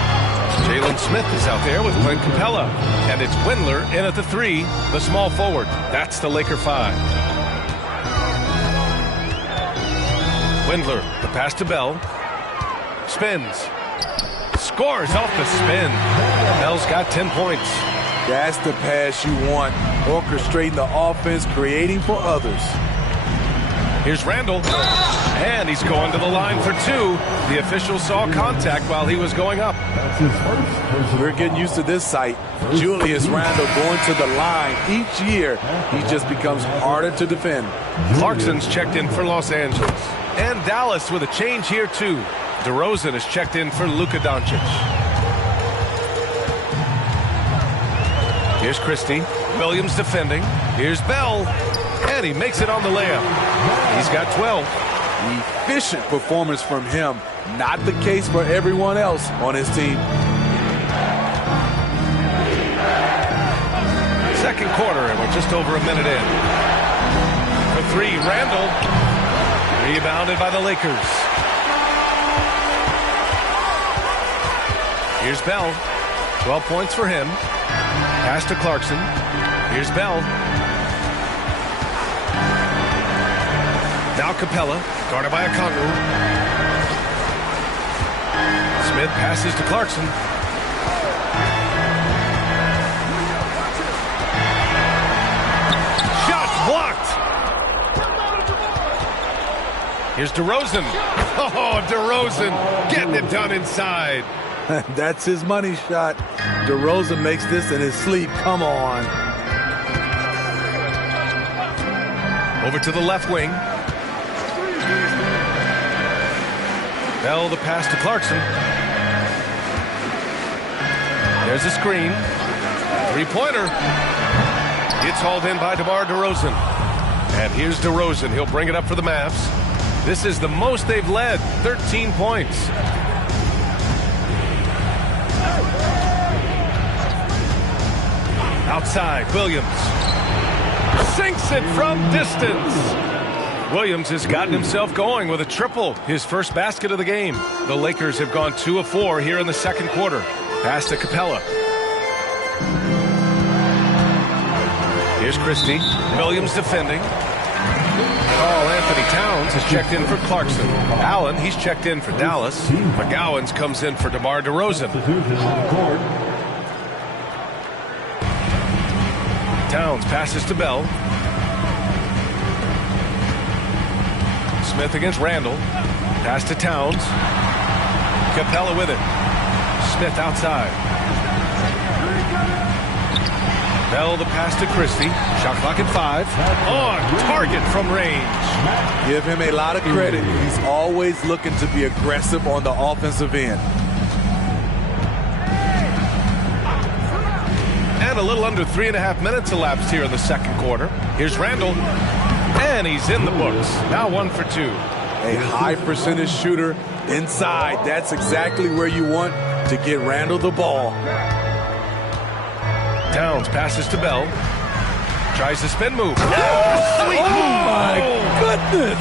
Jalen Smith is out there with Clint Capella. And it's Windler in at the 3, the small forward. That's the Laker 5. Windler, the pass to Bell. Spins. Scores off the spin. Bell's got 10 points. That's the pass you want. Orchestrating the offense, creating for others. Here's Randall. And he's going to the line for 2. The official saw contact while he was going up. We're getting used to this sight. Julius Randall going to the line. Each year, he just becomes harder to defend. Clarkson's checked in for Los Angeles. And Dallas with a change here, too. DeRozan is checked in for Luka Doncic. Here's Christie. Williams defending. Here's Bell. And he makes it on the layup. He's got 12. Efficient performance from him. Not the case for everyone else on his team. Second quarter, and we're just over a minute in. For 3, Randall. Rebounded by the Lakers. Here's Bell. 12 points for him. Pass to Clarkson. Here's Bell. Now Capella, guarded by Okongwu. Smith passes to Clarkson. Shot blocked. Here's DeRozan. Oh, DeRozan getting it done inside. That's his money shot. DeRozan makes this in his sleep. Come on. Over to the left wing. Bell the pass to Clarkson. There's a screen. 3-pointer. It's hauled in by DeMar DeRozan. And here's DeRozan. He'll bring it up for the Mavs. This is the most they've led, 13 points. Outside, Williams sinks it from distance. Williams has gotten himself going with a triple, his first basket of the game. The Lakers have gone 2 of 4 here in the second quarter. Pass to Capella. Here's Christie. Williams defending. Carl Anthony Towns has checked in for Clarkson. Allen, he's checked in for Dallas. McGowens comes in for DeMar DeRozan. Towns passes to Bell. Smith against Randall. Pass to Towns. Capella with it. Smith outside. Bell the pass to Christie. Shot clock at 5. On target from range. Give him a lot of credit. He's always looking to be aggressive on the offensive end. And a little under 3.5 minutes elapsed here in the second quarter. Here's Randall. And he's in the books. Now 1 for 2. A high percentage shooter inside. That's exactly where you want to get Randall the ball. Towns passes to Bell. Tries the spin move. Sweet move. My goodness.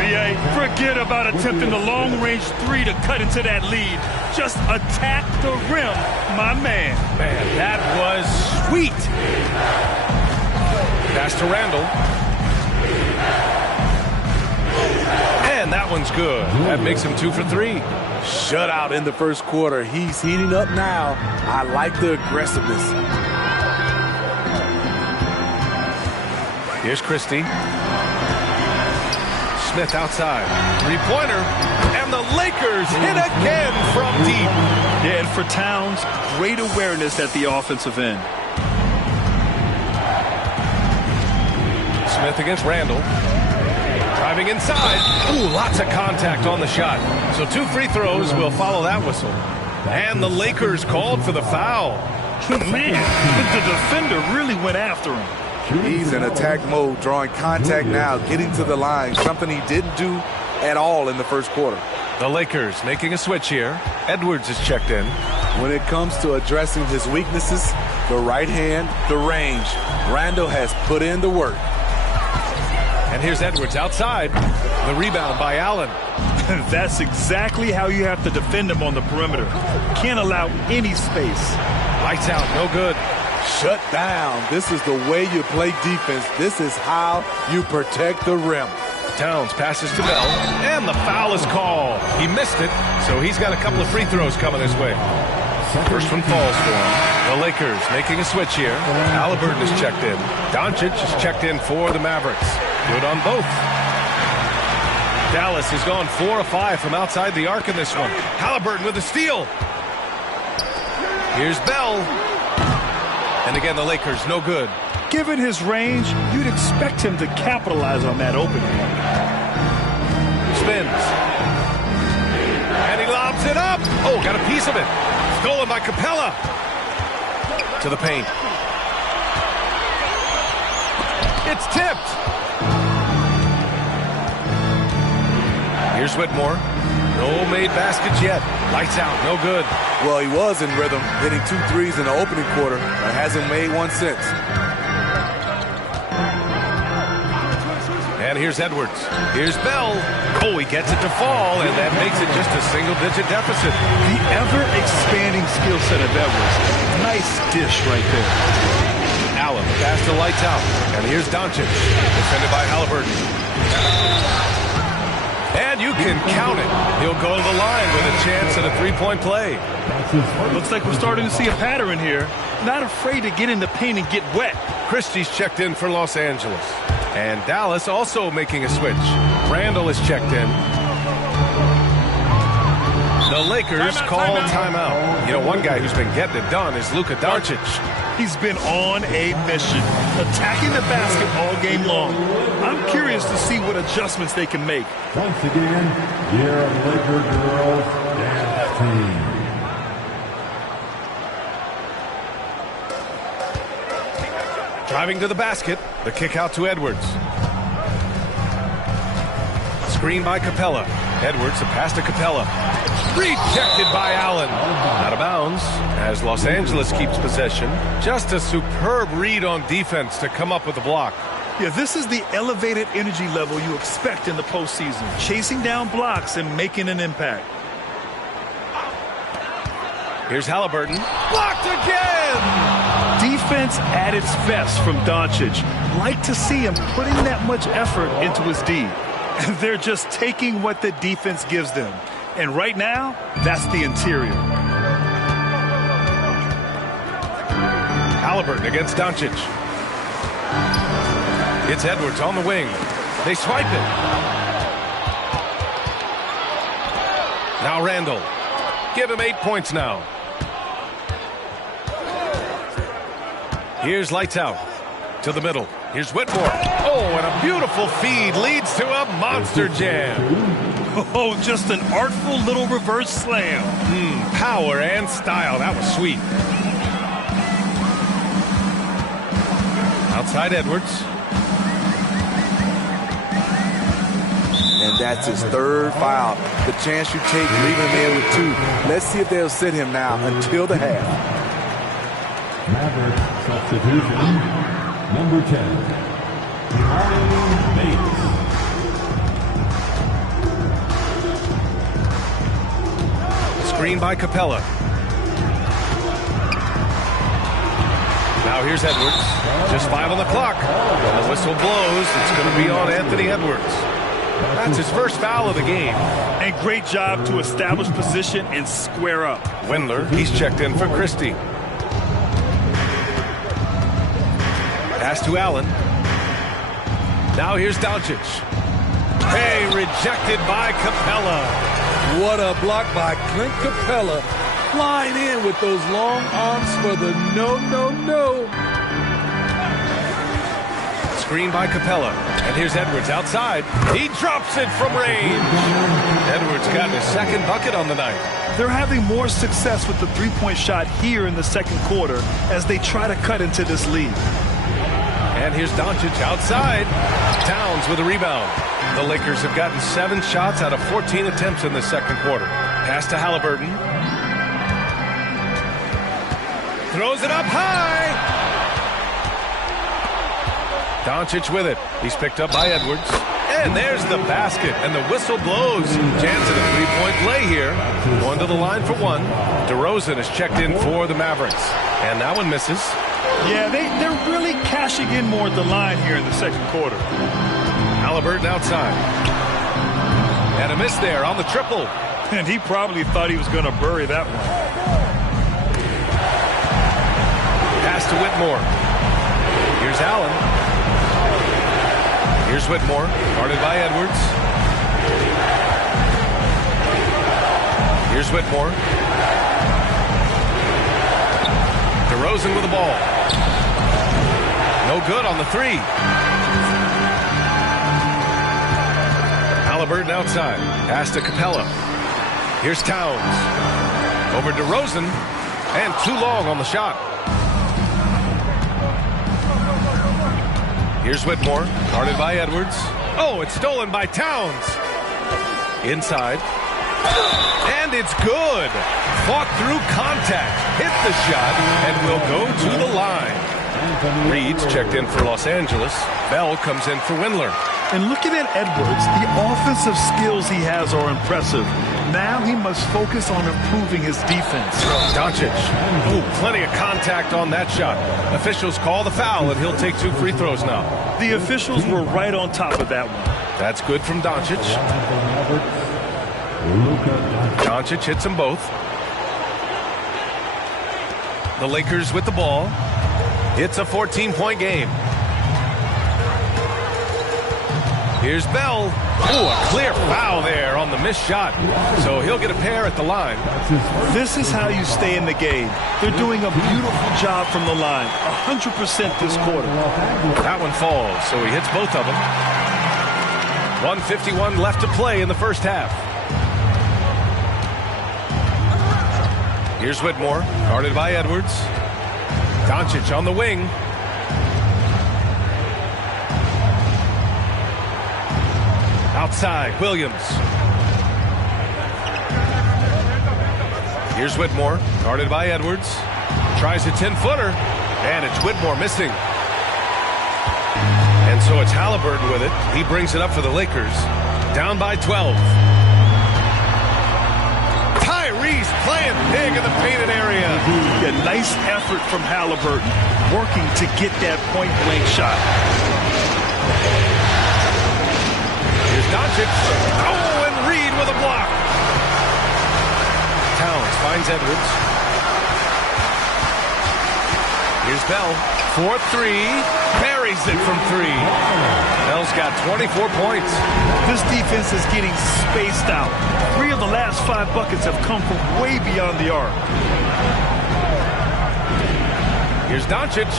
B.A., forget about attempting the long-range 3 to cut into that lead. Just attack the rim, my man. Man, that was sweet. Pass to Randall. And that one's good. That makes him 2 for 3. Shutout in the first quarter. He's heating up now. I like the aggressiveness. Here's Christie. Smith outside. Three-pointer. And the Lakers hit again from deep. Yeah, and for Towns, great awareness at the offensive end. Smith against Randall. Driving inside. Ooh, lots of contact on the shot. So 2 free throws will follow that whistle. And the Lakers called for the foul. Man, the defender really went after him. He's in attack mode, drawing contact now, getting to the line, something he didn't do at all in the first quarter. The Lakers making a switch here. Edwards is checked in. When it comes to addressing his weaknesses, the right hand, the range, Randall has put in the work. And here's Edwards outside. The rebound by Allen. That's exactly how you have to defend him on the perimeter. Can't allow any space. Lights out, no good. Shut down. This is the way you play defense. This is how you protect the rim. Towns passes to Bell, and the foul is called. He missed it, so he's got a couple of free throws coming his way. First one falls for him. The Lakers making a switch here. Halliburton is checked in. Doncic is checked in for the Mavericks. Good on both. Dallas has gone 4 of 5 from outside the arc in this one. Halliburton with a steal. Here's Bell. And again, the Lakers, no good. Given his range, you'd expect him to capitalize on that opening. Spins. And he lobs it up. Oh, got a piece of it. Stolen by Capella. To the paint. It's tipped. Here's Whitmore. No made baskets yet. Lights out, no good. Well, he was in rhythm, hitting 2 threes in the opening quarter, but hasn't made one since. And here's Edwards. Here's Bell. Oh, he gets it to fall, and that makes it just a single-digit deficit. The ever-expanding skill set of Edwards. Nice dish right there. Allen, pass to lights out. And here's Doncic, defended by Halliburton. And you can count it. He'll go to the line with a chance at a three-point play. Looks like we're starting to see a pattern here. Not afraid to get in the paint and get wet. Christie's checked in for Los Angeles. And Dallas also making a switch. Randall is checked in. The Lakers call timeout. You know, one guy who's been getting it done is Luka Doncic. He's been on a mission, attacking the basket all game long. I'm curious to see what adjustments they can make. Once again, your Laker girls dance team. Driving to the basket, the kick out to Edwards. Screen by Capella. Edwards, a pass to Capella. Rejected by Allen. Out of bounds as Los Angeles keeps possession. Just a superb read on defense to come up with the block. Yeah, this is the elevated energy level you expect in the postseason. Chasing down blocks and making an impact. Here's Halliburton. Blocked again! Defense at its best from Doncic. Like to see him putting that much effort into his D. And they're just taking what the defense gives them. And right now, that's the interior. Halliburton against Doncic. It's Edwards on the wing. They swipe it. Now Randall. Give him 8 points now. Here's Lights Out. To the middle. Here's Whitmore. Oh, and a beautiful feed leads to a monster jam. Oh, just an artful little reverse slam. Power and style. That was sweet. Outside Edwards. And that's his third foul. The chance you take leaving him in with 2. Let's see if they'll sit him now until the half. Maverick substitution, number 10, Bates. Screen by Capella. Now here's Edwards. Just 5 on the clock. When the whistle blows, it's going to be on Anthony Edwards. That's his first foul of the game. And great job to establish position and square up. Windler, he's checked in for Christie. Pass to Allen. Now here's Doncic. Hey, rejected by Capella. What a block by Clint Capella. Flying in with those long arms for the no. Screen by Capella. And here's Edwards outside. He drops it from range. Edwards got his second bucket on the night. They're having more success with the three-point shot here in the second quarter as they try to cut into this lead. And here's Doncic outside. Towns with a rebound. The Lakers have gotten 7 shots out of 14 attempts in the second quarter. Pass to Halliburton. Throws it up high. Doncic with it. He's picked up by Edwards. And there's the basket. And the whistle blows. Chance at a 3-point play here. Going to the line for 1. DeRozan is checked in for the Mavericks. And that one misses. Yeah, they're really cashing in more at the line here in the second quarter. Halliburton outside. And a miss there on the triple. And he probably thought he was going to bury that one. Pass to Whitmore. Here's Allen. Here's Whitmore, guarded by Edwards. Here's Whitmore. DeRozan with the ball. No good on the 3. Halliburton outside. Pass to Capella. Here's Towns. Over DeRozan. And too long on the shot. Here's Whitmore, guarded by Edwards. Oh, it's stolen by Towns. Inside. And it's good. Fought through contact. Hit the shot and will go to the line. Reed's checked in for Los Angeles. Bell comes in for Windler. And looking at Edwards, the offensive skills he has are impressive. Now he must focus on improving his defense. Doncic. Ooh, plenty of contact on that shot. Officials call the foul, and he'll take 2 free throws now. The officials were right on top of that one. That's good from Doncic. Doncic hits them both. The Lakers with the ball. It's a 14-point game. Here's Bell. Ooh, a clear foul there on the missed shot. So he'll get a pair at the line. This is how you stay in the game. They're doing a beautiful job from the line. 100% this quarter. That one falls, so he hits both of them. 1:51 left to play in the first half. Here's Whitmore, guarded by Edwards. Doncic on the wing. Outside, Williams. Here's Whitmore, guarded by Edwards. Tries a 10-footer, and it's Whitmore missing. And And so it's Halliburton with it. He brings it up for the Lakers. Down by 12. Tyrese playing big in the painted area. A nice effort from Halliburton, working to get that point-blank shot. Here's Doncic. Oh, and Reed with a block. Towns finds Edwards. Here's Bell. 4-3. Buries it from 3. Bell's got 24 points. This defense is getting spaced out. 3 of the last 5 buckets have come from way beyond the arc. Here's Doncic.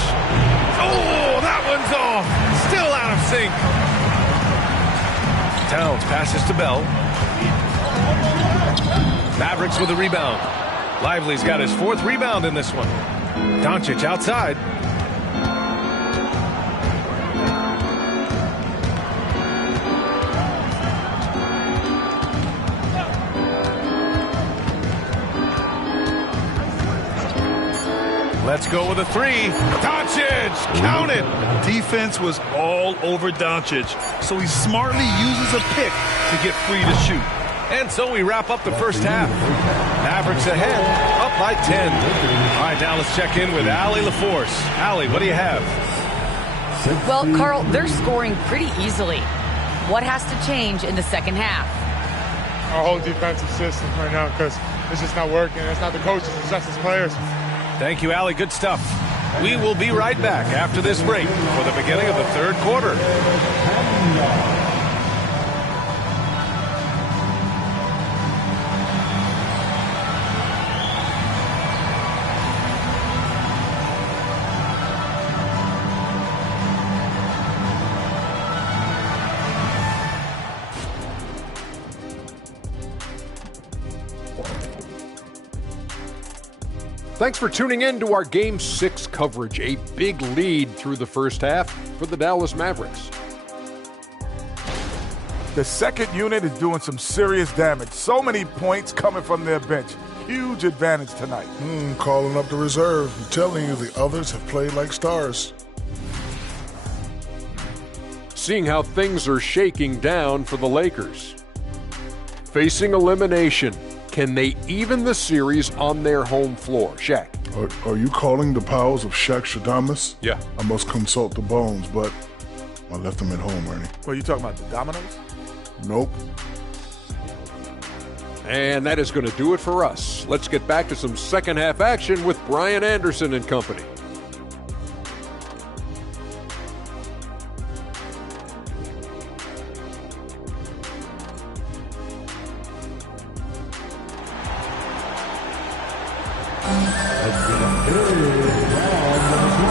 Oh, that one's off. Still out of sync. Towns passes to Bell. Mavericks with a rebound. Lively's got his 4th rebound in this one. Doncic outside. Let's go with a 3. Doncic, count it. Defense was all over Doncic, so he smartly uses a pick to get free to shoot. And so we wrap up the first half. Mavericks ahead, up by 10. All right, now let's check in with Allie LaForce. Allie, what do you have? Well, Carl, they're scoring pretty easily. What has to change in the second half? Our whole defensive system right now, because it's just not working. It's not the coaches, it's just the players. Thank you, Allie. Good stuff. We will be right back after this break for the beginning of the third quarter. Thanks for tuning in to our Game 6 coverage. A big lead through the first half for the Dallas Mavericks. The second unit is doing some serious damage. So many points coming from their bench. Huge advantage tonight. Calling up the reserve. I'm telling you, the others have played like stars. Seeing how things are shaking down for the Lakers. Facing elimination. Can they even the series on their home floor? Shaq. Are you calling the powers of Shaq Shadamas? Yeah. I must consult the bones, but I left them at home, Ernie. What are you talking about, the dominoes? Nope. And that is going to do it for us. Let's get back to some second half action with Brian Anderson and company.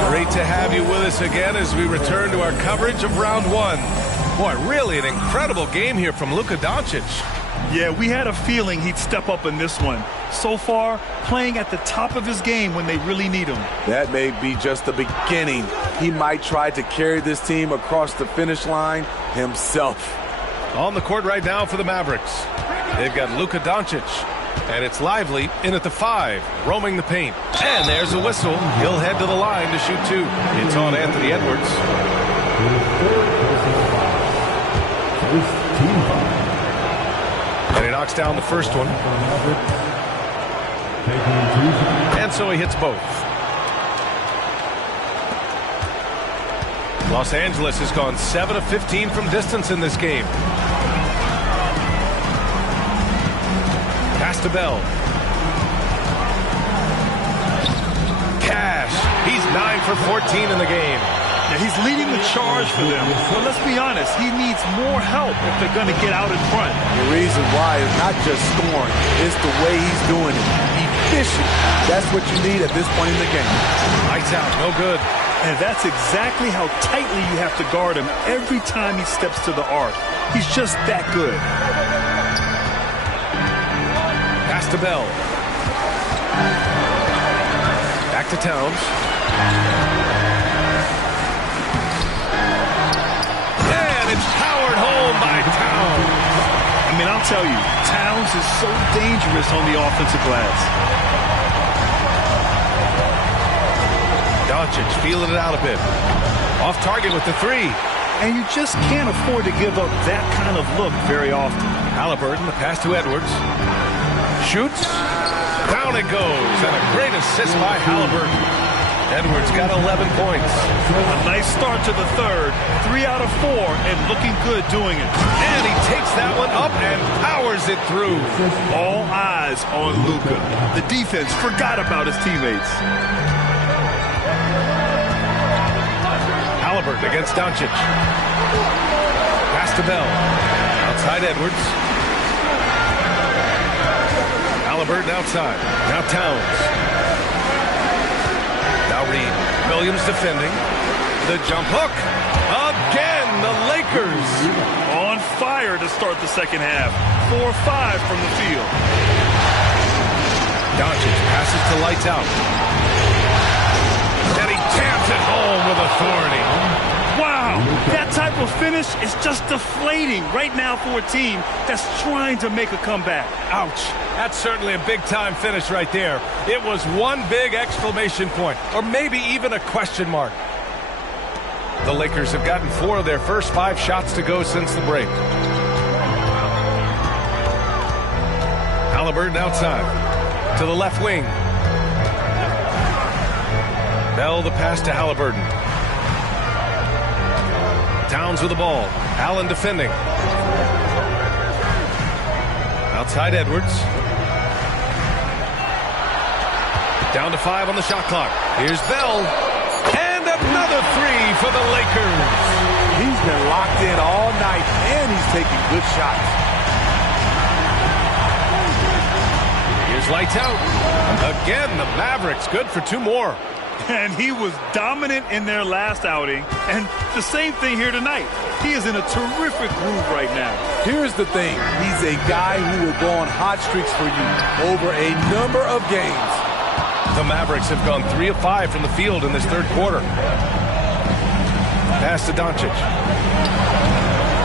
Great to have you with us again as we return to our coverage of round 1. Boy, really an incredible game here from Luka Doncic. Yeah, we had a feeling he'd step up in this one. So far, playing at the top of his game when they really need him. That may be just the beginning. He might try to carry this team across the finish line himself. On the court right now for the Mavericks. They've got Luka Doncic. And it's Lively in at the 5, roaming the paint. And there's a whistle. He'll head to the line to shoot 2. It's on Anthony Edwards. And he knocks down the first one. And so he hits both. Los Angeles has gone 7 of 15 from distance in this game. Pass to Bell. Cash. He's 9 for 14 in the game. Yeah, he's leading the charge for them. But let's be honest, he needs more help if they're going to get out in front. The reason why is not just scoring, it's the way he's doing it. Efficient. That's what you need at this point in the game. Lights out, no good. And that's exactly how tightly you have to guard him every time he steps to the arc. He's just that good. Pass to Bell. Back to Towns. And it's powered home by Towns. I mean, I'll tell you, Towns is so dangerous on the offensive glass. Doncic feeling it out a bit. Off target with the 3. and you just can't afford to give up that kind of look very often. Halliburton, the pass to Edwards. Shoots. Down it goes. And a great assist by Halliburton. Edwards got 11 points. A nice start to the third. 3 out of 4 and looking good doing it. And he takes that one up and powers it through. All eyes on Luka. The defense forgot about his teammates. Halliburton against Doncic. Pass to Bell. Outside Edwards. Halliburton outside. Now Towns. Now Reed. Williams defending. The jump hook. Again, the Lakers. On fire to start the second half. 4-5 from the field. Doncic passes to lights out. And he jams it home with authority. Wow, that type of finish is just deflating right now for a team that's trying to make a comeback. Ouch. That's certainly a big-time finish right there. It was one big exclamation point, or maybe even a question mark. The Lakers have gotten 4 of their first 5 shots to go since the break. Halliburton outside to the left wing. Bell the pass to Halliburton. Towns with the ball. Allen defending. Outside Edwards. Down to 5 on the shot clock. Here's Bell. And another 3 for the Lakers. He's been locked in all night, and he's taking good shots. Here's lights out. Again, the Mavericks good for 2 more. And he was dominant in their last outing. And the same thing here tonight. He is in a terrific groove right now. Here's the thing. He's a guy who will go on hot streaks for you over a number of games. The Mavericks have gone 3 of 5 from the field in this third quarter. Pass to Doncic.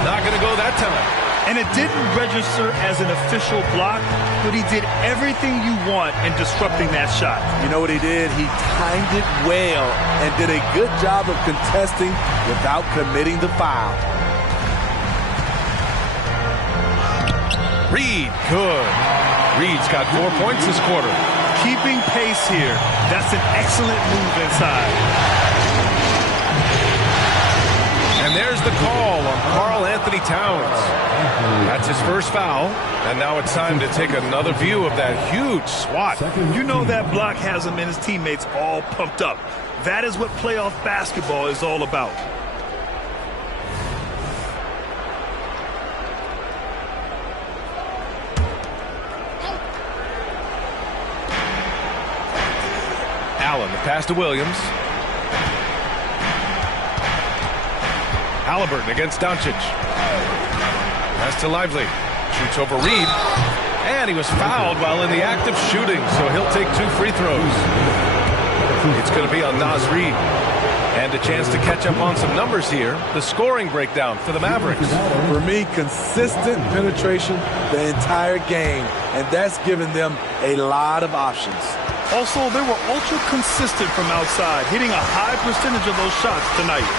Not going to go that time. And it didn't register as an official block, but he did everything you want in disrupting that shot. You know what he did? He timed it well and did a good job of contesting without committing the foul. Reed, good. Reed's got 4 points this quarter. Keeping pace here. That's an excellent move inside. And there's the call on Karl Anthony Towns. That's his first foul. And now it's time to take another view of that huge swat. You know that block has him and his teammates all pumped up. That is what playoff basketball is all about. Allen, the pass to Williams. Halliburton against Doncic. Pass to Lively. Shoots over Reed. And he was fouled while in the act of shooting, so he'll take 2 free throws. It's going to be on Naz Reid. And a chance to catch up on some numbers here. The scoring breakdown for the Mavericks. For me, consistent penetration the entire game, and that's given them a lot of options. Also, they were ultra consistent from outside, hitting a high percentage of those shots tonight.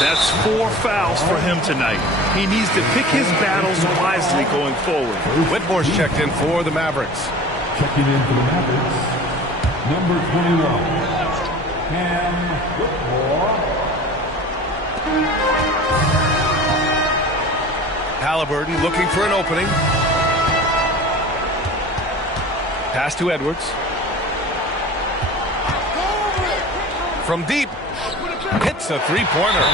That's 4 fouls for him tonight. He needs to pick his battles wisely going forward. Whitmore's checked in for the Mavericks. Checking in for the Mavericks, number 21, Cam Whitmore. Halliburton looking for an opening. Pass to Edwards. From deep. Hits a 3-pointer.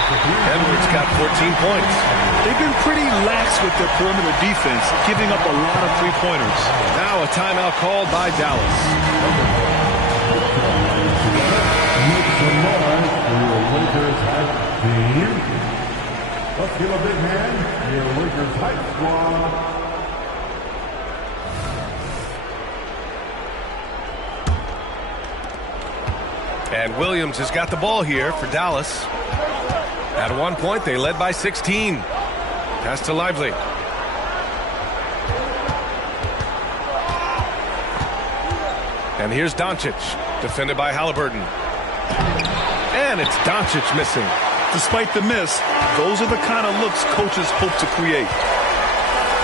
Edwards got 14 points. They've been pretty lax with their perimeter defense, giving up a lot of 3-pointers. Now a timeout called by Dallas. Make some noise for your Lakers hype team. Let's give a big hand to your Lakers hype squad. And Williams has got the ball here for Dallas. At one point, they led by 16. Pass to Lively. And here's Doncic, defended by Halliburton. And it's Doncic missing. Despite the miss, those are the kind of looks coaches hope to create.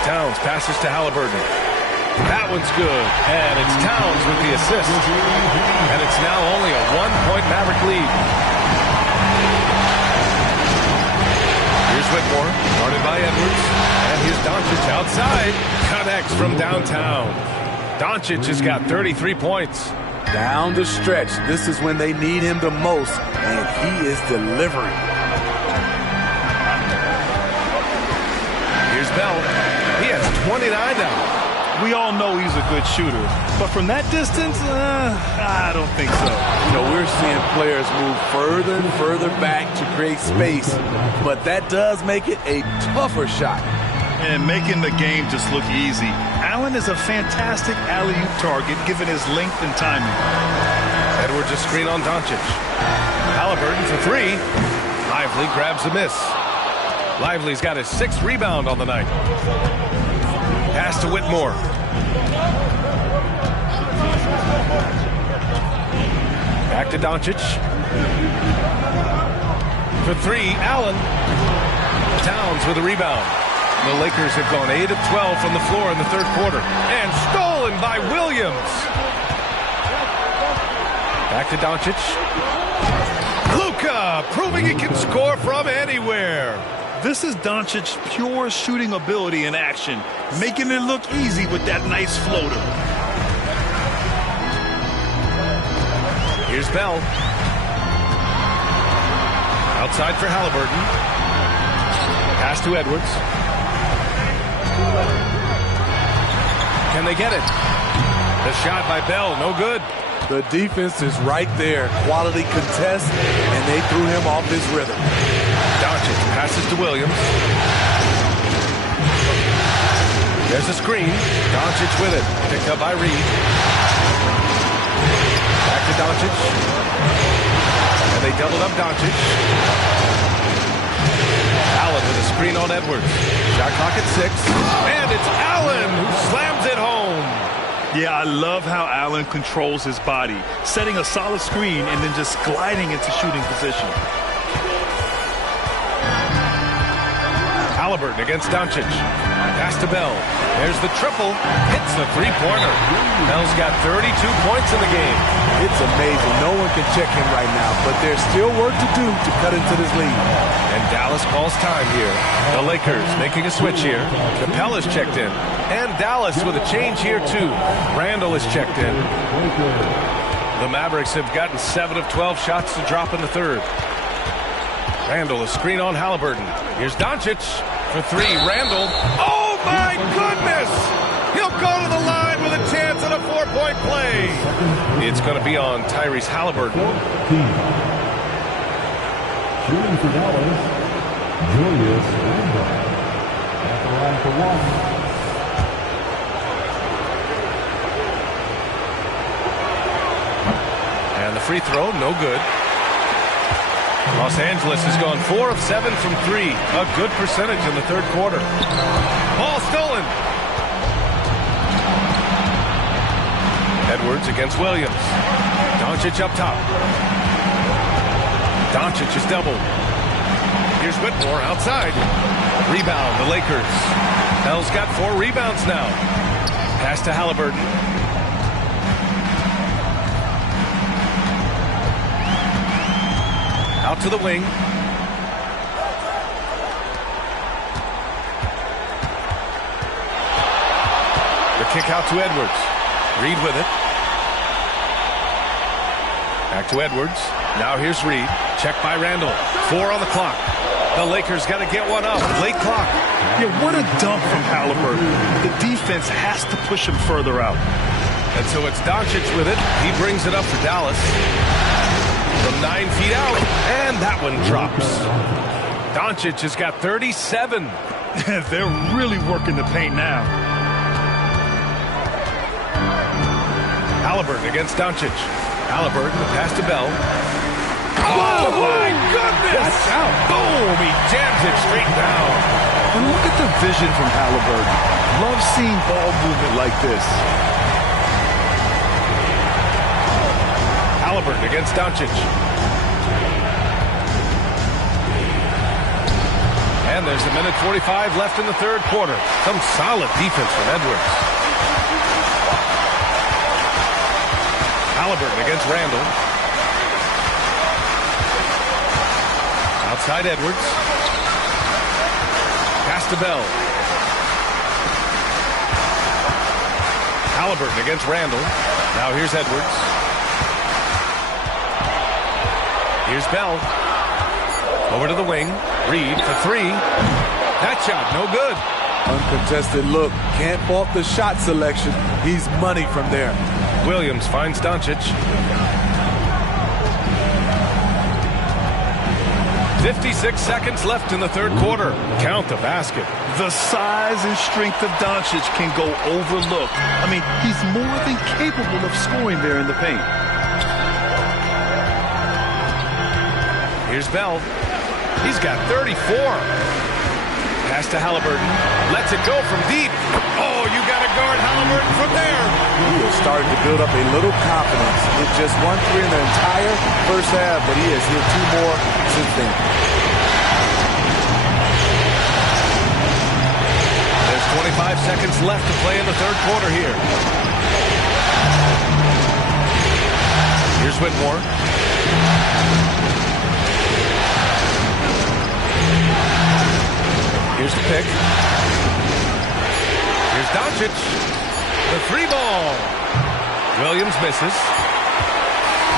Towns passes to Halliburton. That one's good. And it's Towns with the assist. And it's now only a 1-point Maverick lead. Here's Whitmore, guarded by Edwards. And here's Doncic outside. Connects from downtown. Doncic has got 33 points. Down the stretch. This is when they need him the most, and he is delivering. Here's Bell. He has 29 now. We all know he's a good shooter, but from that distance, I don't think so. You know, we're seeing players move further and further back to create space, but that does make it a tougher shot. And making the game just look easy. Allen is a fantastic alley-oop target given his length and timing. Edwards a screen on Doncic. Halliburton for three. Lively grabs a miss. Lively's got his 6th rebound on the night. Pass to Whitmore. Back to Doncic. For three, Allen. Towns with a rebound. The Lakers have gone 8 of 12 from the floor in the third quarter. And stolen by Williams. Back to Doncic. Luka proving he can score from anywhere. This is Doncic's pure shooting ability in action, making it look easy with that nice floater. Here's Bell. Outside for Halliburton. Pass to Edwards. Can they get it? The shot by Bell, no good. The defense is right there. Quality contest, and they threw him off his rhythm. Doncic passes to Williams. There's a screen. Doncic with it. Picked up by Reed. Back to Doncic. And they doubled up Doncic. Allen with a screen on Edwards. Shot clock at 6. And it's Allen who slams it home. Yeah, I love how Allen controls his body, setting a solid screen and then just gliding into shooting position. Halliburton against Doncic. Pass to Bell. There's the triple. Hits the three-pointer. Bell's got 32 points in the game. It's amazing. No one can check him right now, but there's still work to do to cut into this lead. And Dallas calls time here. The Lakers making a switch here. Capella's checked in. And Dallas with a change here, too. Randall is checked in. The Mavericks have gotten 7 of 12 shots to drop in the third. Randall, a screen on Halliburton. Here's Doncic for three. Randall. Oh, my goodness! He'll go to the line with a chance at a 4-point play. It's going to be on Tyrese Halliburton. Shooting for Dallas, Julius Randle. At the line for one. And the free throw, no good. Los Angeles has gone 4 of 7 from 3. A good percentage in the third quarter. Ball stolen. Edwards against Williams. Doncic up top. Doncic is doubled. Here's Whitmore outside. Rebound, the Lakers. Bell's got 4 rebounds now. Pass to Halliburton. Out to the wing. The kick out to Edwards. Reed with it. Back to Edwards. Now here's Reed. Check by Randall. 4 on the clock. The Lakers got to get one up. Late clock. Yeah, what a dump from Halliburton. The defense has to push him further out. And so it's Doncic with it. He brings it up for Dallas. From 9 feet out. And that one drops. Doncic has got 37. They're really working the paint now. Halliburton against Doncic. Halliburton, pass to Bell. Oh, my goodness! Boom! He jams it straight down. And look at the vision from Halliburton. Love seeing ball movement like this. Halliburton against Doncic. And there's a minute 45 left in the third quarter. Some solid defense from Edwards. Halliburton against Randall. Outside Edwards. Pass to Bell. Halliburton against Randall. Now here's Edwards. Here's Bell. Over to the wing. Reed for three. That shot, no good. Uncontested look. Can't fault the shot selection. He's money from there. Williams finds Doncic. 56 seconds left in the third quarter. Count the basket. The size and strength of Doncic can go overlooked. I mean, he's more than capable of scoring there in the paint. Here's Bell. He's got 34. Pass to Halliburton. Lets it go from deep. Oh, you got to guard Halliburton from there. He is starting to build up a little confidence. Hit just 1 3 in the entire first half, but he has hit 2 more since then. There's 25 seconds left to play in the third quarter here. Here's Whitmore. Here's the pick. Here's Doncic. The three ball. Williams misses.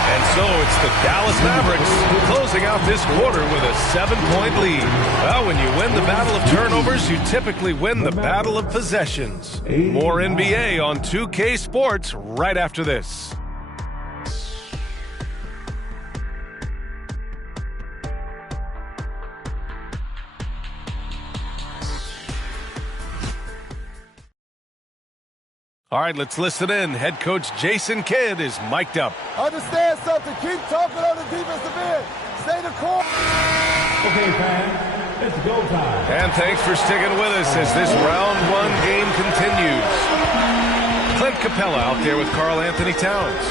And so it's the Dallas Mavericks closing out this quarter with a 7-point lead. Well, when you win the battle of turnovers, you typically win the battle of possessions. More NBA on 2K Sports right after this. All right, let's listen in. Head coach Jason Kidd is mic'd up. Understand something. Keep talking on the defensive end. Stay the course. Okay, fans, it's go time. And thanks for sticking with us as this round one game continues. Clint Capella out there with Karl Anthony Towns.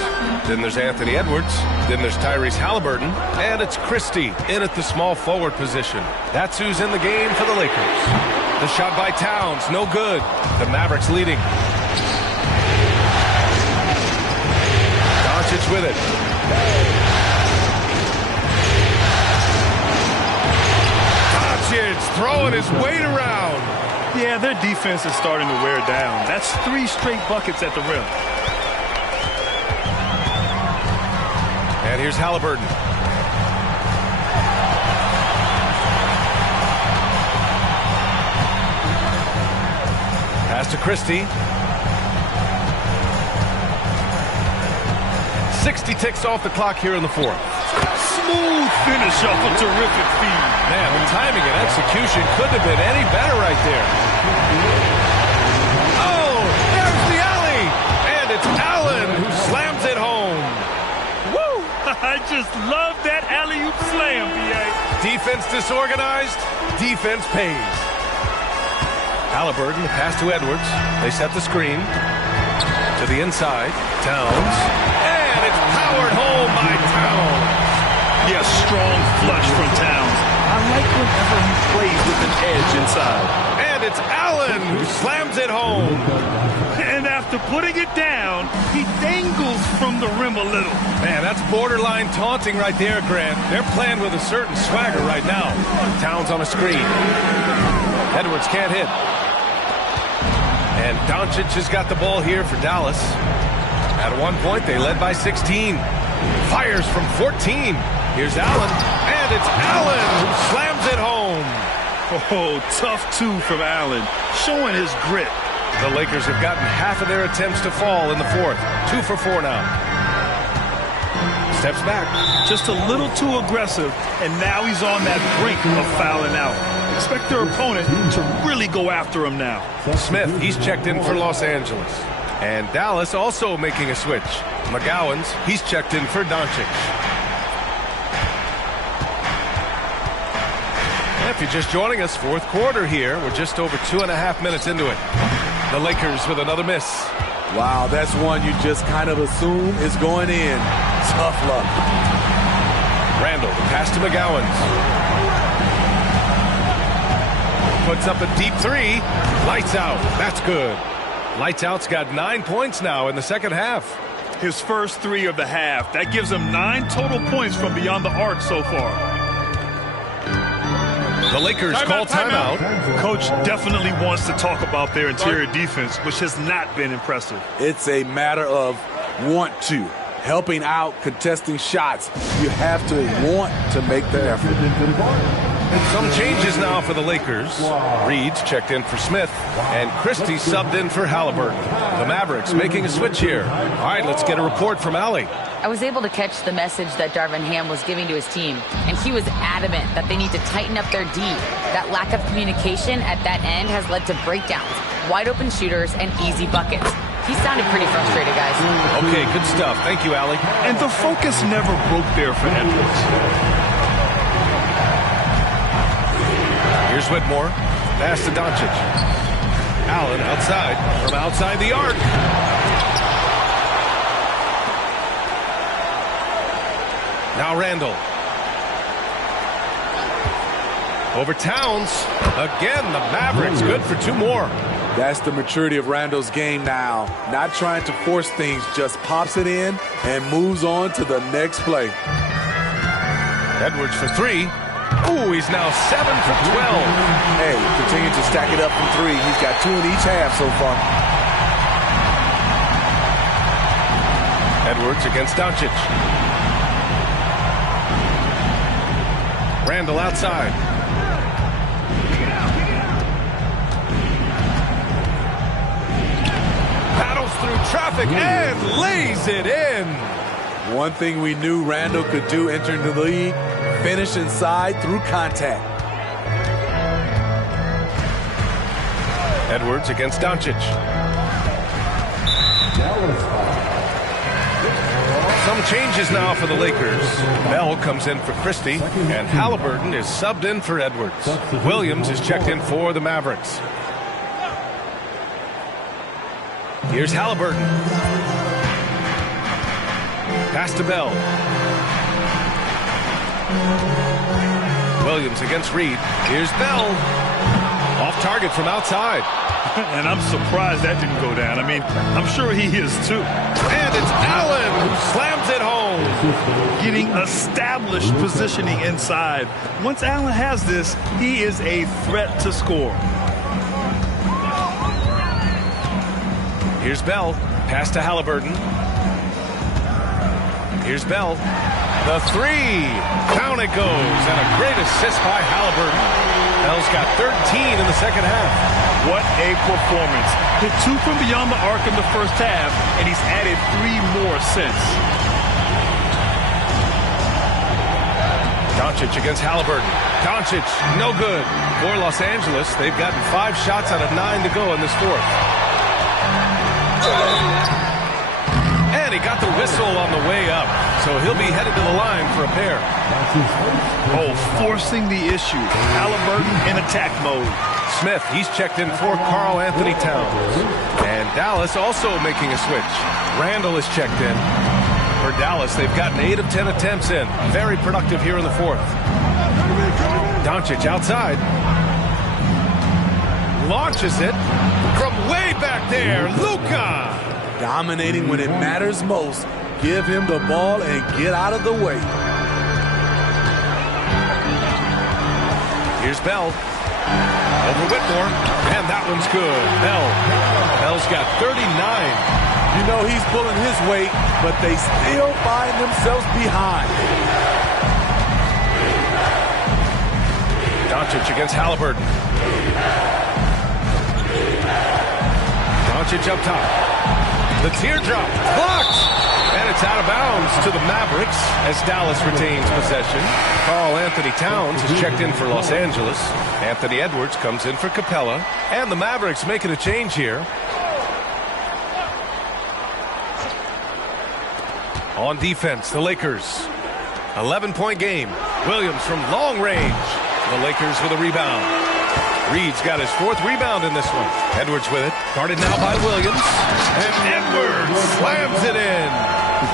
Then there's Anthony Edwards. Then there's Tyrese Halliburton. And it's Christie in at the small forward position. That's who's in the game for the Lakers. The shot by Towns, no good. The Mavericks leading. Doncic with it. Doncic throwing his weight around. Yeah, their defense is starting to wear down. That's 3 straight buckets at the rim. And here's Halliburton. Pass to Christie. 60 ticks off the clock here in the fourth. Smooth finish off a terrific feed. Man, the timing and execution couldn't have been any better right there. Oh, there's the alley. And it's Allen who slams it home. Woo! I just love that alley-oop slam, B.A. Defense disorganized, defense pays. Halliburton, pass to Edwards. They set the screen. To the inside, Towns. And it's powered home by Towns. Yeah, strong flush from Towns. I like whenever he plays with an edge inside. And it's Allen who slams it home. And after putting it down, he dangles from the rim a little. Man, that's borderline taunting right there, Grant. They're playing with a certain swagger right now. Towns on a screen. Edwards can't hit. And Doncic has got the ball here for Dallas. At one point, they led by 16. Fires from 14. Here's Allen. And it's Allen who slams it home. Oh, tough 2 from Allen. Showing his grit. The Lakers have gotten half of their attempts to fall in the fourth. 2 for 4 now. Steps back. Just a little too aggressive, and now he's on that brink of fouling out. Expect their opponent to really go after him now. Smith, he's checked in for Los Angeles. And Dallas also making a switch. McGowan's, he's checked in for Doncic. If you're just joining us, fourth quarter here. We're just over 2.5 minutes into it. The Lakers with another miss. Wow, that's one you just kind of assume is going in. Tough luck. Randall, pass to McGowan's. puts up a deep three. Lights out. That's good. Lights out's got 9 points now in the second half. His first 3 of the half. That gives him 9 total points from beyond the arc so far. The Lakers call timeout. Coach definitely wants to talk about their interior defense, which has not been impressive. It's a matter of want to. Helping out, contesting shots. You have to want to make the effort. Some changes now for the Lakers. Reed's checked in for Smith, and Christie's subbed in for Halliburton. The Mavericks making a switch here. All right, let's get a report from Allie. I was able to catch the message that Darvin Ham was giving to his team, and he was adamant that they need to tighten up their D. That lack of communication at that end has led to breakdowns, wide open shooters, and easy buckets. He sounded pretty frustrated, guys. Okay, good stuff. Thank you, Allie. And the focus never broke there for Edwards. Here's Whitmore. Pass to Doncic. Allen outside from outside the arc. Now Randall. Over Towns. Again, the Mavericks good for 2 more. That's the maturity of Randall's game now. Not trying to force things, just pops it in and moves on to the next play. Edwards for 3. Ooh, he's now 7 for 12. Hey, continue to stack it up from 3. He's got 2 in each half so far. Edwards against Doncic. Randall outside. Paddles through traffic and lays it in. One thing we knew Randall could do entering the league, finish inside through contact. Edwards against Doncic. Some changes now for the Lakers. Bell comes in for Christie, and Halliburton is subbed in for Edwards. Williams is checked in for the Mavericks. Here's Halliburton. Pass to Bell. Williams against Reed. Here's Bell. Off target from outside. And I'm surprised that didn't go down. I mean, I'm sure he is too. And it's Allen who slams it home. Getting established positioning inside. Once Allen has this, he is a threat to score. Here's Bell. Pass to Halliburton. Here's Bell. The 3. Down it goes. And a great assist by Halliburton. Bell's got 13 in the second half. What a performance. Hit 2 from beyond the arc in the first half, and he's added 3 more since. Doncic against Halliburton. Doncic, no good. For Los Angeles, they've gotten 5 shots out of 9 to go in this fourth. And he got the whistle on the way up, so he'll be headed to the line for a pair. Oh, forcing the issue. Halliburton in attack mode. Smith, he's checked in for Karl Anthony Towns. And Dallas also making a switch. Randall is checked in. For Dallas, they've gotten 8 of 10 attempts in. Very productive here in the fourth. Doncic outside. Launches it from way back there. Luka! Dominating when it matters most. Give him the ball and get out of the way. Here's Bell. Over Whitmore. And that one's good. Bell's got 39. You know he's pulling his weight, but they still find themselves behind. Doncic against Halliburton. Doncic up top. The teardrop blocked. And it's out of bounds to the Mavericks as Dallas retains possession. Karl Anthony Towns is checked in for Los Angeles. Anthony Edwards comes in for Capella. And the Mavericks making a change here. On defense, the Lakers. 11-point game. Williams from long range. The Lakers with a rebound. Reed's got his 4th rebound in this one. Edwards with it. Guarded now by Williams. And Edwards slams it in.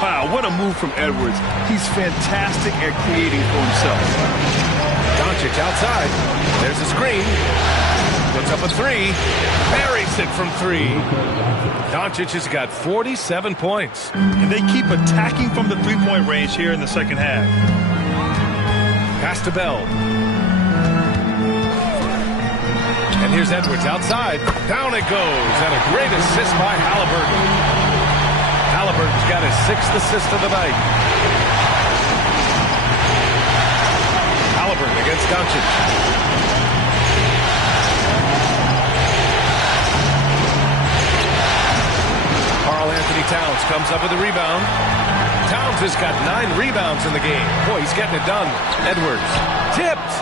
Wow, what a move from Edwards. He's fantastic at creating for himself. Doncic outside. There's a screen. Puts up a three. Buries it from three. Doncic has got 47 points. And they keep attacking from the three-point range here in the second half. Pass to Bell. And here's Edwards outside. Down it goes. And a great assist by Halliburton. Halliburton's got his 6th assist of the night. Halliburton against Doncic. Karl-Anthony Towns comes up with a rebound. Towns has got 9 rebounds in the game. Boy, he's getting it done. Edwards tipped.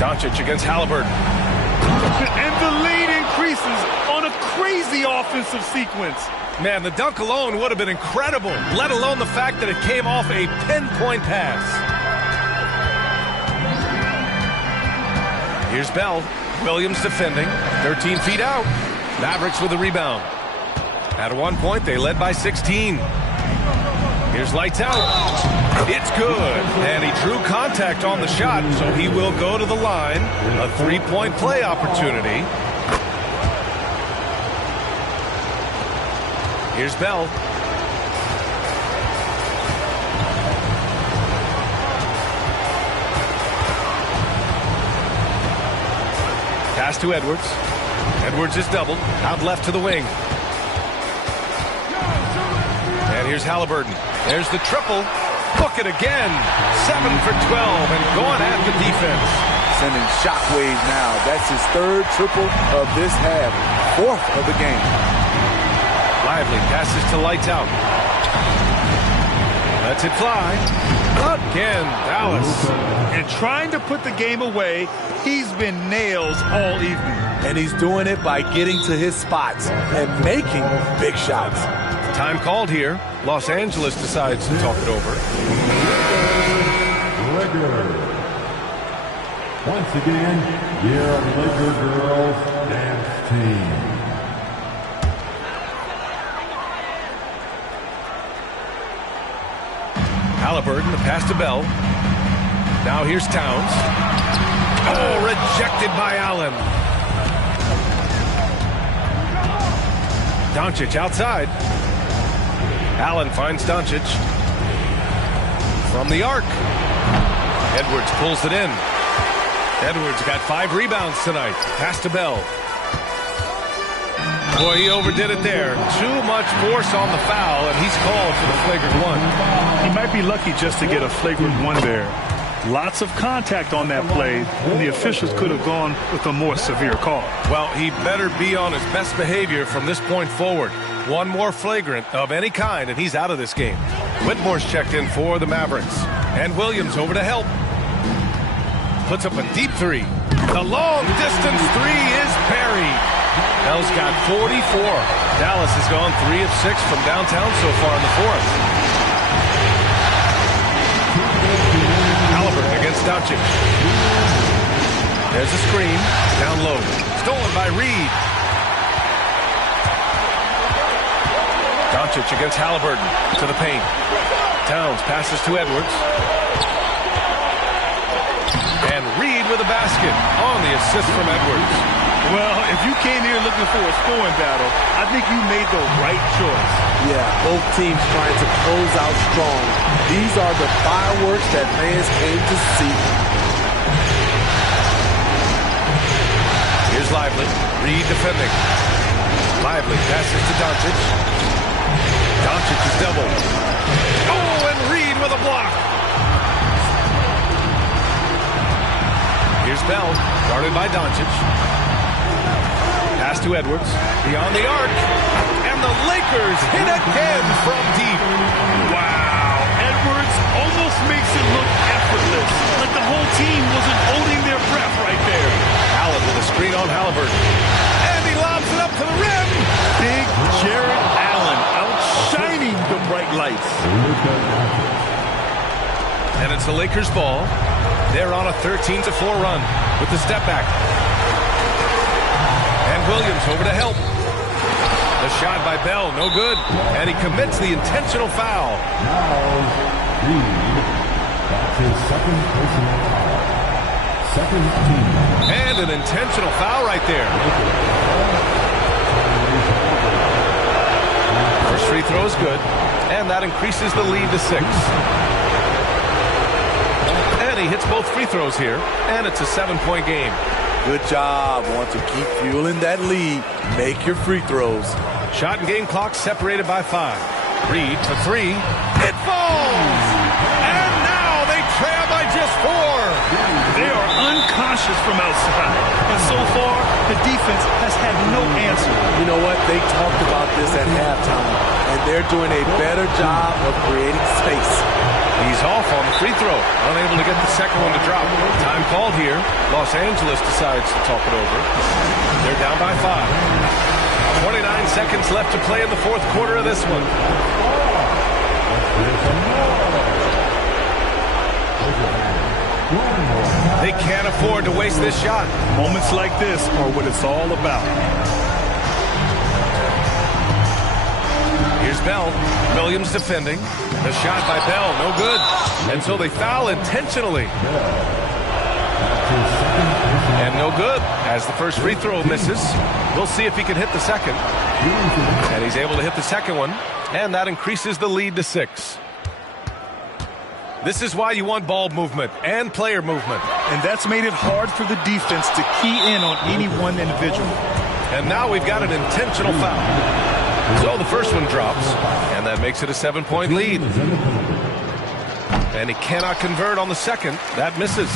Doncic against Halliburton. And the lead increases on a crazy offensive sequence. Man, the dunk alone would have been incredible, let alone the fact that it came off a pinpoint pass. Here's Bell. Williams defending. 13 feet out. Mavericks with a rebound. At one point, they led by 16. Here's lights out. It's good. And he drew contact on the shot, so he will go to the line. A three-point play opportunity. Here's Bell. Pass to Edwards. Edwards is doubled. Out left to the wing. And here's Halliburton. There's the triple. Book it again. 7 for 12 and going at the defense. Sending shockwaves now. That's his 3rd triple of this half. 4th of the game. Lively passes to lights out. Lets it fly. Again, Dallas. And trying to put the game away, he's been nails all evening. And he's doing it by getting to his spots and making big shots. Time called here. Los Angeles decides to talk it over. Once again, your Laker girls dance team. Halliburton, the pass to Bell. Now here's Towns. Oh, rejected by Allen. Doncic outside. Allen finds Doncic. From the arc. Edwards pulls it in. Edwards got 5 rebounds tonight. Pass to Bell. Boy, he overdid it there. Too much force on the foul, and he's called for the flagrant one. He might be lucky just to get a flagrant one there. Lots of contact on that play, and the officials could have gone with a more severe call. Well, he better be on his best behavior from this point forward. One more flagrant of any kind, and he's out of this game. Whitmore's checked in for the Mavericks. And Williams over to help. Puts up a deep three. The long-distance three is buried. Bell's got 44. Dallas has gone 3 of 6 from downtown so far in the 4th. Halliburton against Doncic. There's a screen. Down low. Stolen by Reed. Doncic against Halliburton. To the paint. Towns passes to Edwards. And Reed with a basket on the assist from Edwards. Well, if you came here looking for a scoring battle, I think you made the right choice. Yeah, both teams trying to close out strong. These are the fireworks that fans came to see. Here's Lively. Reed defending. Lively passes to Doncic. Doncic is doubled. Oh, and Reed with a block. Here's Bell, guarded by Doncic. Pass to Edwards, beyond the arc, and the Lakers hit again from deep. Wow, Edwards almost makes it look effortless, like the whole team wasn't holding their breath right there. Allen with a screen on Halliburton, and he lobs it up to the rim. Big Jared Allen outshining the bright lights. And it's the Lakers' ball. They're on a 13-4 run with the step back. And Williams over to help. The shot by Bell, no good. And he commits the intentional foul. Now, Reed, that's his 2nd personal foul. second team. And an intentional foul right there. First free throw is good, and that increases the lead to 6. And he hits both free throws here, and it's a 7-point game. Good job. Want to keep fueling that lead. Make your free throws. Shot and game clock separated by 5. Reed for 3. It falls! And now they trail by just 4. They are unconscious from outside. And so far, the defense has had no answer. You know what? They talked about this at halftime, and they're doing a better job of creating space. He's off on the free throw. Unable to get the second one to drop. Time called here. Los Angeles decides to talk it over. They're down by 5. 29 seconds left to play in the fourth quarter of this one. They can't afford to waste this shot. Moments like this are what it's all about. Here's Bell. Williams defending. The shot by Bell, no good. And so they foul intentionally. And no good, as the first free throw misses. We'll see if he can hit the second. And he's able to hit the second one. And that increases the lead to 6. This is why you want ball movement and player movement. And that's made it hard for the defense to key in on any one individual. And now we've got an intentional foul. So the first one drops, and that makes it a 7-point lead. And he cannot convert on the second. That misses.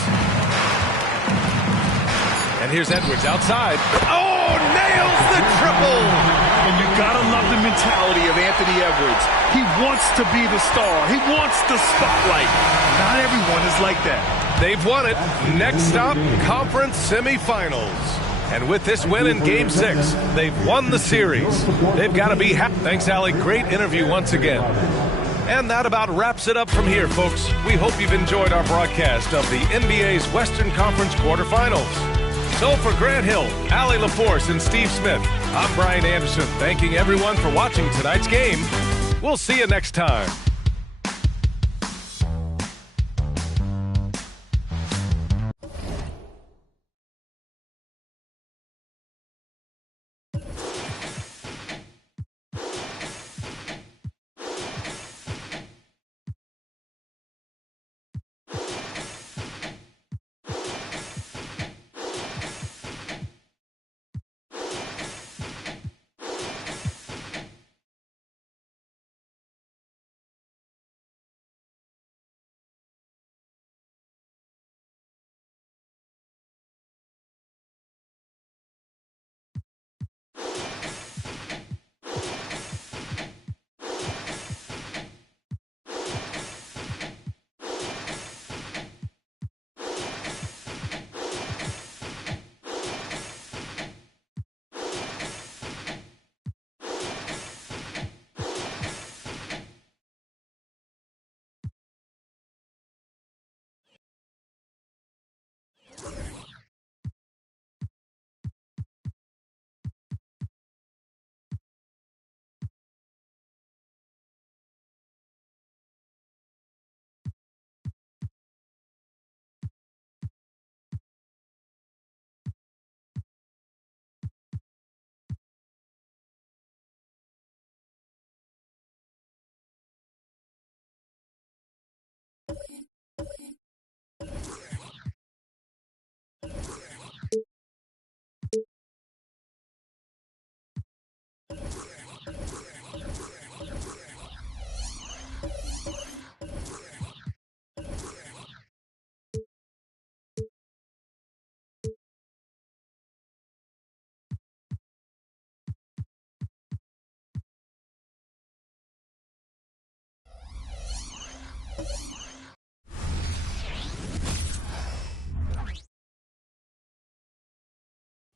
And here's Edwards outside. Oh, nails the triple! And you gotta love the mentality of Anthony Edwards. He wants to be the star. He wants the spotlight. Not everyone is like that. They've won it. Next stop, conference semifinals. And with this win in Game 6, they've won the series. They've got to be happy. Thanks, Allie. Great interview once again. And that about wraps it up from here, folks. We hope you've enjoyed our broadcast of the NBA's Western Conference quarterfinals. So for Grant Hill, Allie LaForce, and Steve Smith, I'm Brian Anderson, thanking everyone for watching tonight's game. We'll see you next time.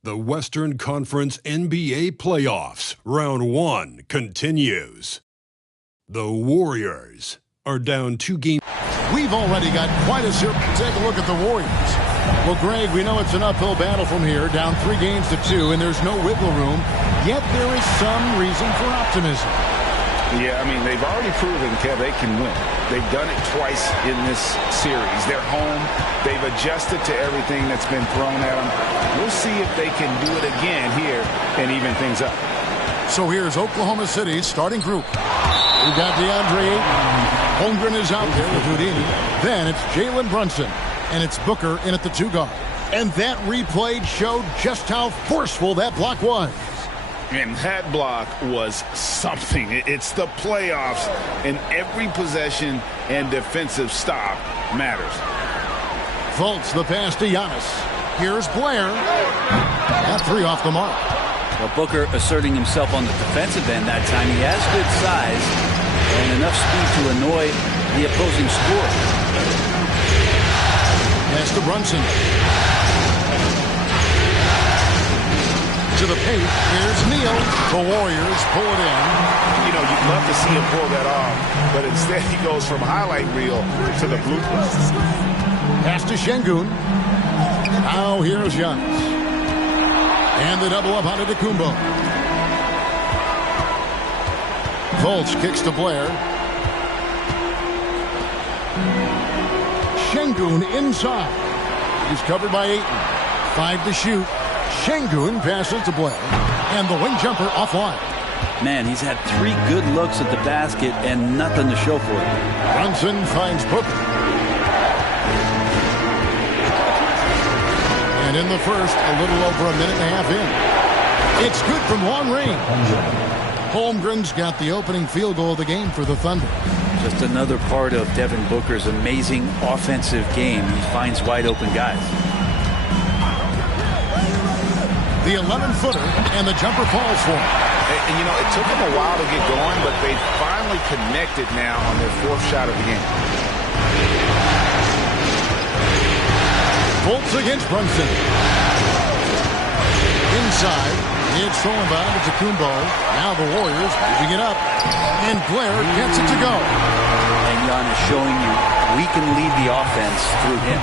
The Western Conference NBA Playoffs, Round 1 continues. The Warriors are down 2 games. We've already got quite a series. Take a look at the Warriors. Well, Greg, we know it's an uphill battle from here, down 3 games to 2, and there's no wiggle room. Yet there is some reason for optimism. Yeah, I mean, they've already proven, Kev, they can win. They've done it twice in this series. They're home. They've adjusted to everything that's been thrown at them. We'll see if they can do it again here and even things up. So here's Oklahoma City's starting group. We've got DeAndre Ayton. Holmgren is out there with Houdini. Then it's Jalen Brunson. And it's Booker in at the 2 guard. And that replay showed just how forceful that block was. And that block was something. It's the playoffs, and every possession and defensive stop matters. Fultz the pass to Giannis. Here's Blair. That 3 off the mark. Well, Booker asserting himself on the defensive end that time. He has good size and enough speed to annoy the opposing scorer. Pass to Brunson. To the paint. Here's Neal. The Warriors pull it in. You know, you'd love to see him pull that off, but instead he goes from highlight reel to the bloopers. Pass to Şengün. Now here's Giannis. And the double up onto Kumbo. Fultz kicks to Blair. Şengün inside. He's covered by Ayton. 5 to shoot. Şengün passes to Blair. And the wing jumper offline. Man, he's had 3 good looks at the basket and nothing to show for it. Brunson finds Booker. And in the first, a little over a minute and a half in. It's good from long range. Holmgren's got the opening field goal of the game for the Thunder. Just another part of Devin Booker's amazing offensive game. He finds wide open guys. The 11-footer, and the jumper falls for him. And, you know, it took them a while to get going, but they finally connected now on their 4th shot of the game. Fultz against Brunson. Inside, it's thrown by to Kumbo. Now the Warriors moving it up. And Blair gets it to go. And Giannis showing you we can lead the offense through him.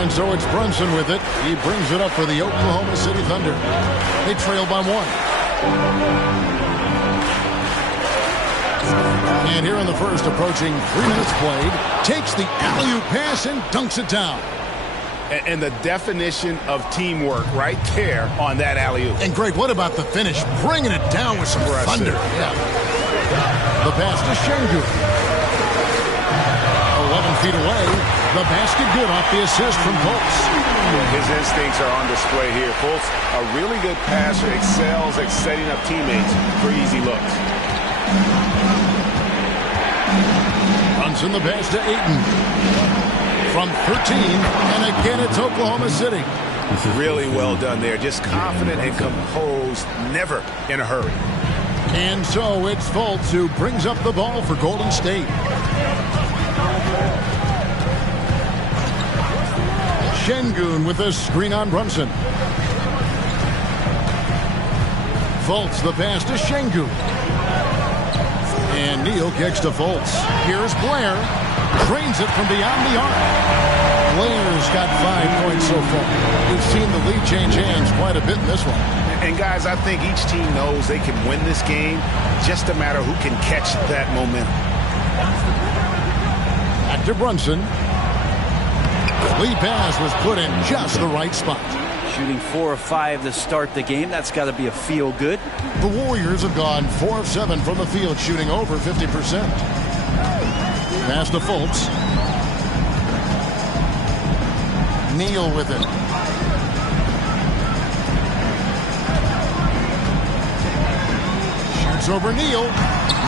And so it's Brunson with it. He brings it up for the Oklahoma City Thunder. They trail by 1. And here in the first, approaching 3 minutes played, takes the alley-oop pass and dunks it down. And the definition of teamwork right there on that alley-oop. And Greg, what about the finish? Bringing it down with some thunder. Yeah. The pass to Şengün. 11 feet away. The basket good off the assist from Fultz. His instincts are on display here. Fultz, a really good passer, excels at setting up teammates for easy looks. Brunson the pass to Ayton. From 13, and again it's Oklahoma City. Really well done there. Just confident and composed, never in a hurry. And so it's Fultz who brings up the ball for Golden State. Şengün with a screen on Brunson. Fultz the pass to Şengün. And Neal kicks to Fultz. Here's Blair. Trains it from beyond the arc. Blair's got 5 points so far. We've seen the lead change hands quite a bit in this one. And guys, I think each team knows they can win this game. Just a matter who can catch that momentum. Back to Brunson. Lead pass was put in just the right spot. Shooting 4 of 5 to start the game. That's got to be a feel good. The Warriors have gone 4 of 7 from the field, shooting over 50%. Pass to Fultz. Neal with it. Shoots over Neal.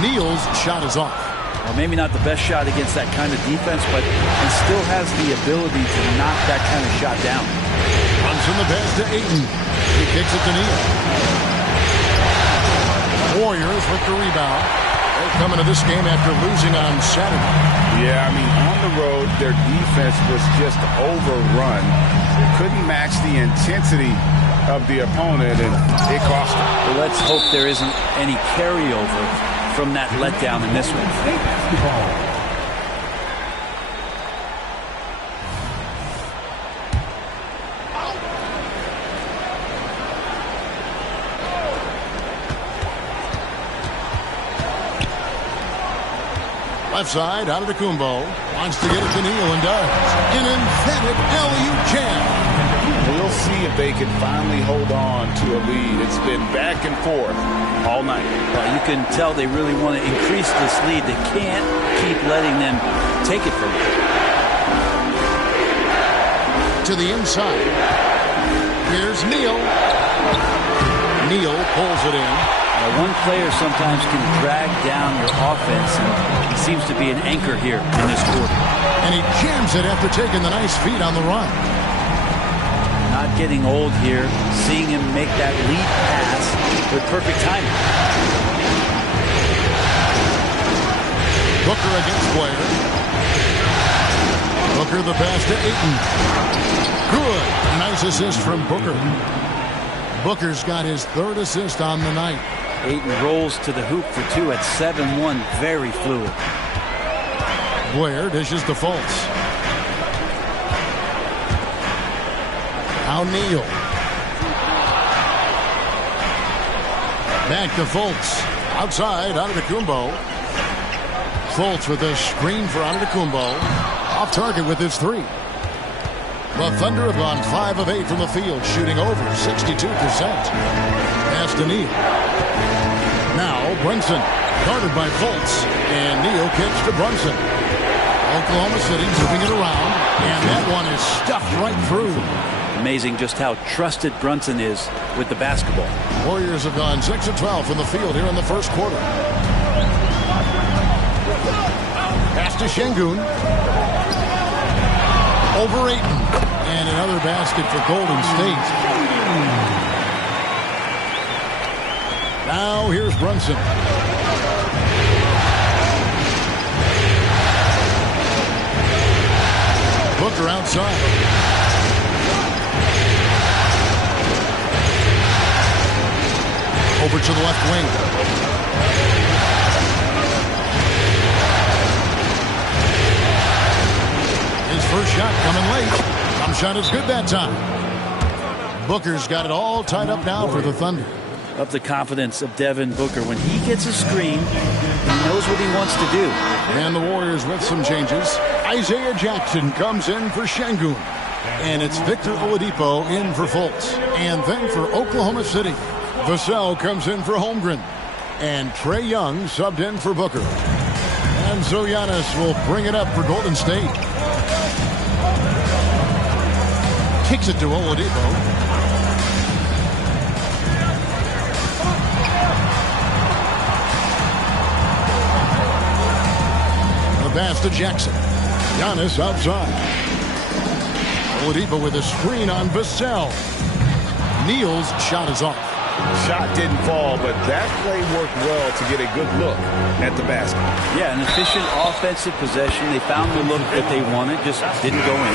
Neal's shot is off. Well, maybe not the best shot against that kind of defense, but he still has the ability to knock that kind of shot down. Runs in the pass to Ayton. He kicks it to Neal. Warriors with the rebound. They're coming to this game after losing on Saturday. Yeah, I mean, on the road, their defense was just overrun. Couldn't match the intensity of the opponent, and it cost them. Well, let's hope there isn't any carryover from that letdown in this one. Left side, out of the Kumbo. Wants to get it to Neal and does. An emphatic alley-oop jam. We'll see if they can finally hold on to a lead. It's been back and forth all night. You can tell they really want to increase this lead. They can't keep letting them take it from them. To the inside. Here's Neal. Neal pulls it in. One player sometimes can drag down your offense, and he seems to be an anchor here in this quarter. And he jams it after taking the nice feed on the run. Not getting old here, seeing him make that lead pass with perfect timing. Booker against Blair. Booker the pass to Ayton. Good. Nice assist from Booker. Booker's got his third assist on the night. Ayton rolls to the hoop for two at 7-1. Very fluid. Blair dishes to Fultz. Now Neal. Back to Fultz. Outside, Antetokounmpo. Fultz with a screen for Antetokounmpo. Off target with his three. The Thunder have gone 5 of 8 from the field, shooting over 62%. Pass to Neal. Now Brunson, guarded by Fultz, and Neal kicks to Brunson. Oklahoma City moving it around, and that one is stuffed right through. Amazing just how trusted Brunson is with the basketball. Warriors have gone 6 of 12 from the field here in the first quarter. Pass to Şengün. Over Ayton. And another basket for Golden State. Now here's Brunson. Booker outside. Over to the left wing. His first shot coming late. Jump shot is good that time. Booker's got it all tied up now for the Thunder. Love the confidence of Devin Booker. When he gets a screen, he knows what he wants to do. And the Warriors with some changes. Isaiah Jackson comes in for Şengün. And it's Victor Oladipo in for Fultz. And then for Oklahoma City, Vassell comes in for Holmgren. And Trae Young subbed in for Booker. And so Giannis will bring it up for Golden State. Kicks it to Oladipo. The pass to Jackson. Giannis outside. Oladipo with a screen on Vassell. Neal's shot is off. Shot didn't fall, but that play worked well to get a good look at the basket. Yeah, an efficient offensive possession. They found the look that they wanted, just didn't go in.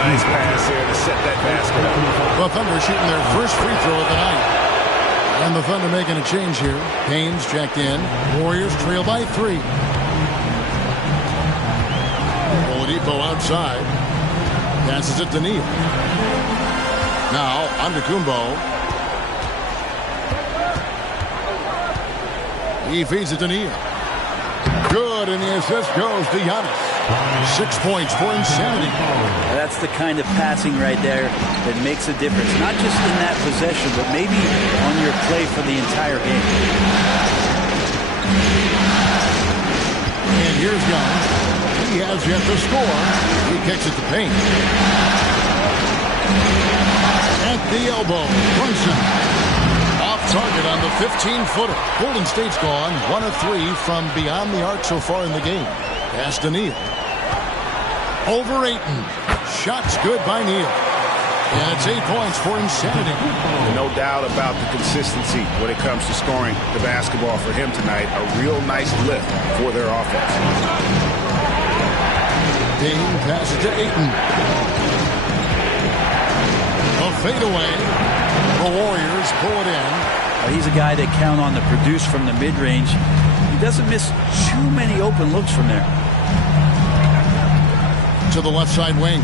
Nice pass there to set that basket up. The Thunder shooting their first free throw of the night. And the Thunder making a change here. Haynes checked in. Warriors trail by 3. Oladipo outside. Passes it to Neal. Now, Antetokounmpo. He feeds it to Neal. Good, and the assist goes to Giannis. 6 points for insanity. That's the kind of passing right there that makes a difference. Not just in that possession, but maybe on your play for the entire game. And here's Young. He has yet to score. He kicks it to Payne. At the elbow, Brunson. Target on the 15-footer. Golden State's gone 1 of 3 from beyond the arc so far in the game. Pass to Neal. Over Ayton. Shots good by Neal. And it's 8 points for insanity. No doubt about the consistency when it comes to scoring the basketball for him tonight. A real nice lift for their offense. Payne passes to Ayton. A fadeaway. The Warriors pull it in. He's a guy they count on to produce from the mid-range. He doesn't miss too many open looks from there. To the left side wing.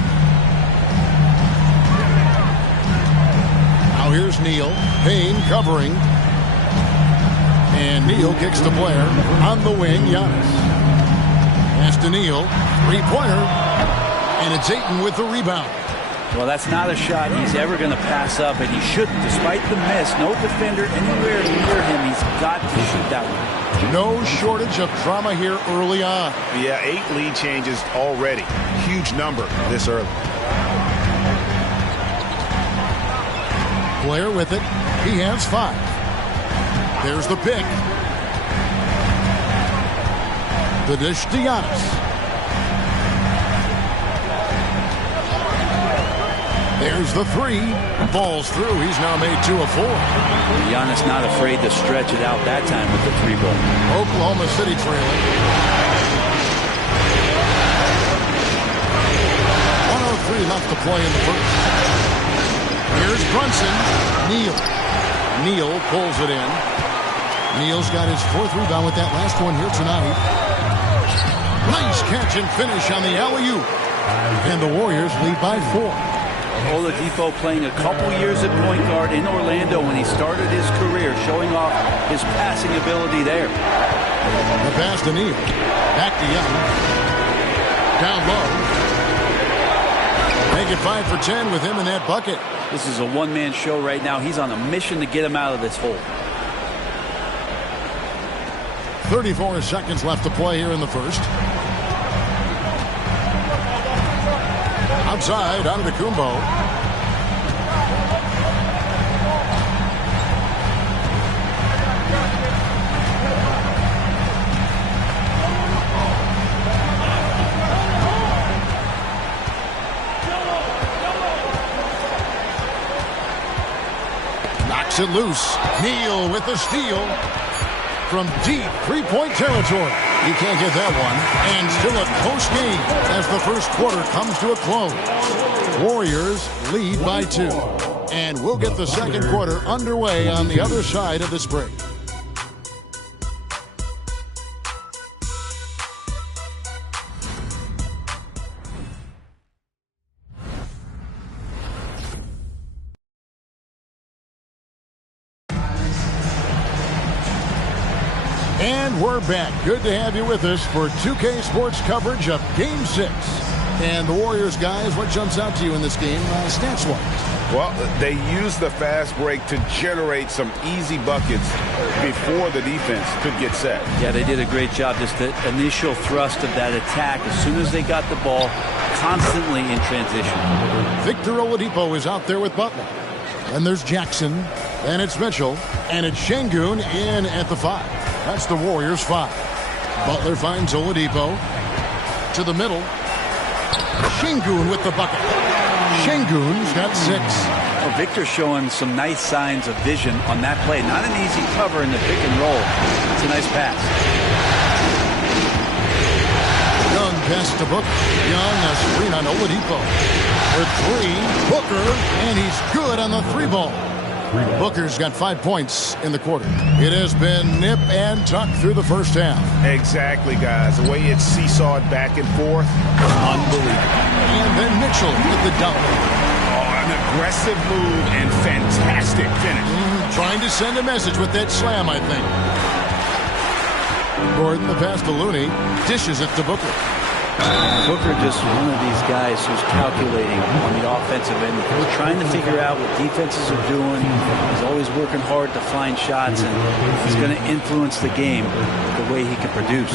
Now here's Neal. Payne covering. And Neal kicks to Blair. On the wing, Giannis. Pass to Neal. Three-pointer. And it's Ayton with the rebound. Well, that's not a shot he's ever going to pass up, and he shouldn't. Despite the miss, no defender anywhere near him. He's got to shoot that one. No shortage of drama here early on. Yeah, 8 lead changes already. Huge number this early. Blair with it. He has 5. There's the pick. The dish to Giannis. There's the 3. Falls through. He's now made 2 of 4. Giannis not afraid to stretch it out that time with the 3-ball. Oklahoma City trailing. 1:03 left to play in the first. Here's Brunson. Neal pulls it in. Neal's got his 4th rebound with that last one here tonight. Nice catch and finish on the alley-oop. And the Warriors lead by 4. Oladipo playing a couple years at point guard in Orlando when he started his career, showing off his passing ability there. The pass to Neal. Back to Young. Down low. Make it 5 for 10 with him in that bucket. This is a one-man show right now. He's on a mission to get him out of this hole. 34 seconds left to play here in the first. Outside, Antetokounmpo. Knocks it loose. Neal with the steal. From deep 3-point territory. You can't get that one. And still a close game as the first quarter comes to a close. Warriors lead by 2. And we'll get the second quarter underway on the other side of this break. And we're back. Good to have you with us for 2K Sports coverage of Game 6. And the Warriors, guys, what jumps out to you in this game stats-wise? Well, they used the fast break to generate some easy buckets before the defense could get set. Yeah, they did a great job. Just the initial thrust of that attack, as soon as they got the ball, constantly in transition. Victor Oladipo is out there with Butler. Then there's Jackson. Then it's Mitchell. And it's Şengün in at the 5. That's the Warriors' 5. Butler finds Oladipo to the middle. Şengün with the bucket. Şengün's got 6. Well, Victor's showing some nice signs of vision on that play. Not an easy cover in the pick and roll. It's a nice pass. Young pass to Booker. Young, a screen on Oladipo. For 3, Booker, and he's good on the 3-ball. Booker's got 5 points in the quarter. It has been nip and tuck through the first half. Exactly, guys. The way it's seesawed back and forth, unbelievable. And then Mitchell with the dunk. Oh, an aggressive move and fantastic finish. Trying to send a message with that slam, I think. Gordon, the pass to Looney, dishes it to Booker. Booker just one of these guys who's calculating on the offensive end. He's trying to figure out what defenses are doing. He's always working hard to find shots, and he's going to influence the game with the way he can produce.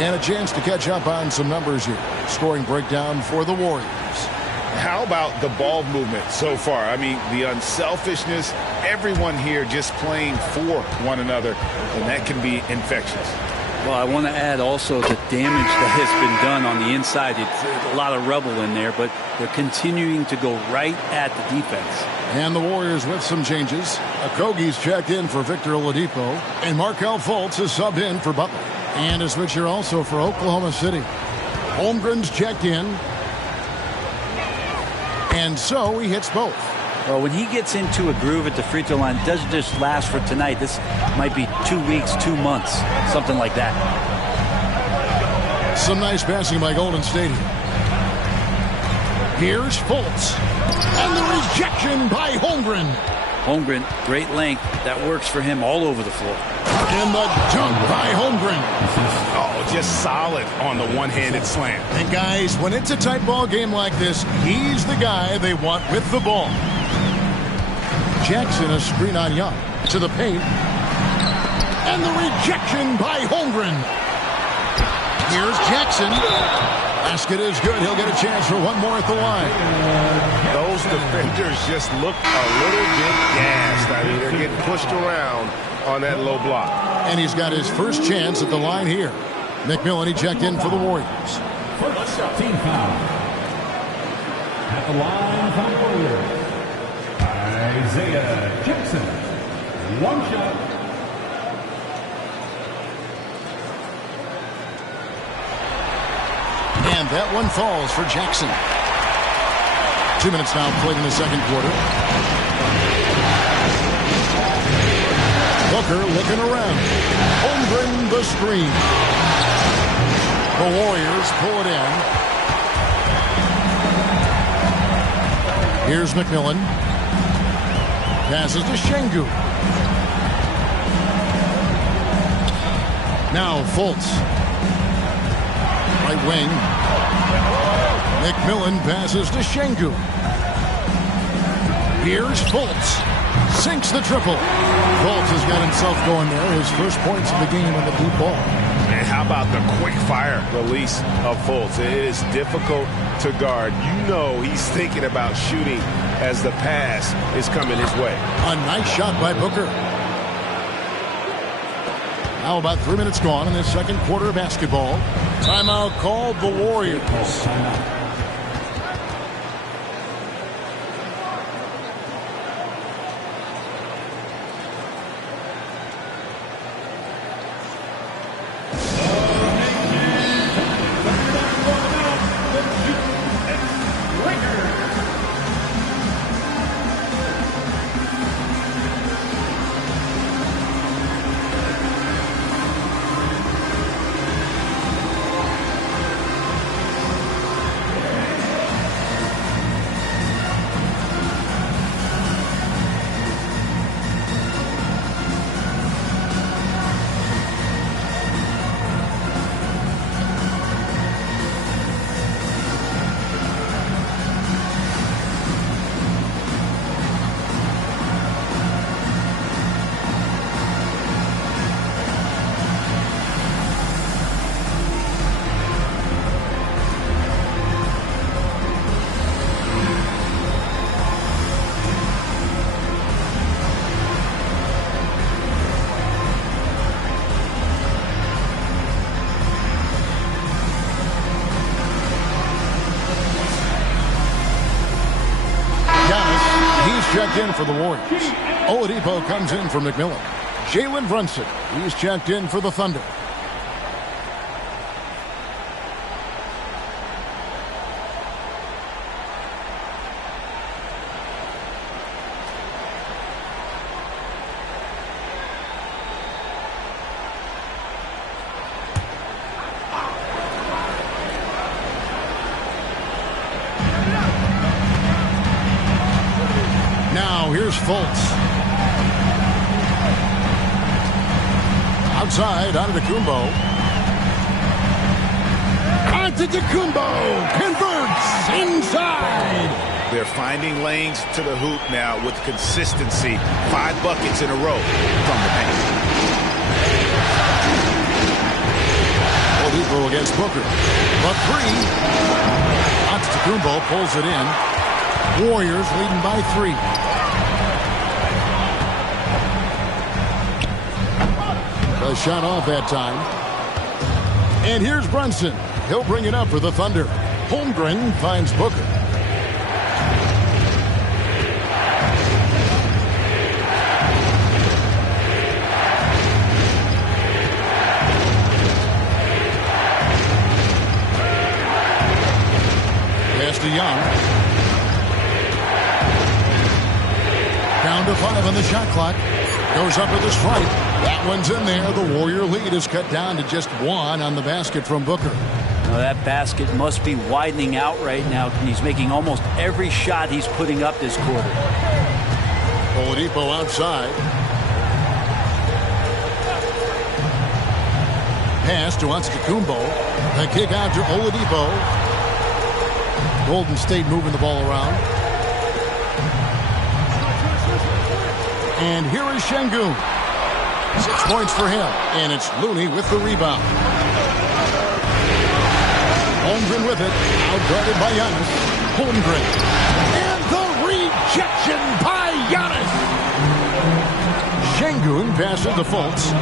And a chance to catch up on some numbers here. Scoring breakdown for the Warriors. How about the ball movement so far? I mean, the unselfishness, everyone here just playing for one another, and that can be infectious. Well, I want to add also the damage that has been done on the inside. It's a lot of rubble in there, but they're continuing to go right at the defense. And the Warriors with some changes. Okogie's checked in for Victor Oladipo, and Markelle Fultz is subbed in for Butler. And a switcher also for Oklahoma City. Holmgren's checked in, and so he hits both. Well, when he gets into a groove at the free throw line, it doesn't just last for tonight. This might be 2 weeks, 2 months, something like that. Some nice passing by Golden State. Here's Fultz. And the rejection by Holmgren. Holmgren, great length. That works for him all over the floor. And the dunk by Holmgren. Oh, just solid on the one-handed slam. And guys, when it's a tight ball game like this, he's the guy they want with the ball. Jackson, a screen on Young. To the paint. And the rejection by Holmgren. Here's Jackson. Basket is good. He'll get a chance for one more at the line. Those defenders just look a little bit gassed. I mean, they're getting pushed around on that low block. And he's got his first chance at the line here. McMillan, he checked in for the Warriors. First team foul. At the line for the Warriors, Isaiah Jackson. One shot. And that one falls for Jackson. 2 minutes now played in the second quarter. Booker looking around. Holmgren the screen. The Warriors pull it in. Here's McMillan. Passes to Şengün. Now Fultz. Right wing. McMillan passes to Şengün. Here's Fultz. Sinks the triple. Fultz has got himself going there. His first points of the game on the deep ball. And how about the quick fire release of Fultz? It is difficult to guard. You know he's thinking about shooting as the pass is coming his way. A nice shot by Booker. Now about 3 minutes gone in the second quarter of basketball. Timeout called the Warriors. Checked in for the Warriors. Oladipo comes in for McMillan. Jalen Brunson, he's checked in for the Thunder. Here's Fultz. Outside, Antetokounmpo. Antetokounmpo converts inside. They're finding lanes to the hoop now with consistency. 5 buckets in a row from the paint. Oladipo against Booker. A 3. Antetokounmpo pulls it in. Warriors leading by 3. A shot off that time. And here's Brunson. He'll bring it up for the Thunder. Holmgren finds Booker. Pass to Young. Down to 5 on the shot clock. Goes up with a strike. That one's in there. The Warrior lead is cut down to just 1 on the basket from Booker. Now that basket must be widening out right now. He's making almost every shot he's putting up this quarter. Oladipo outside. Pass to Antetokounmpo. The kick out to Oladipo. Golden State moving the ball around. And here is Şengün. 6 points for him. And it's Looney with the rebound. Holmgren with it. Outguarded by Giannis. Holmgren. And the rejection by Giannis. Şengün passes to Fultz.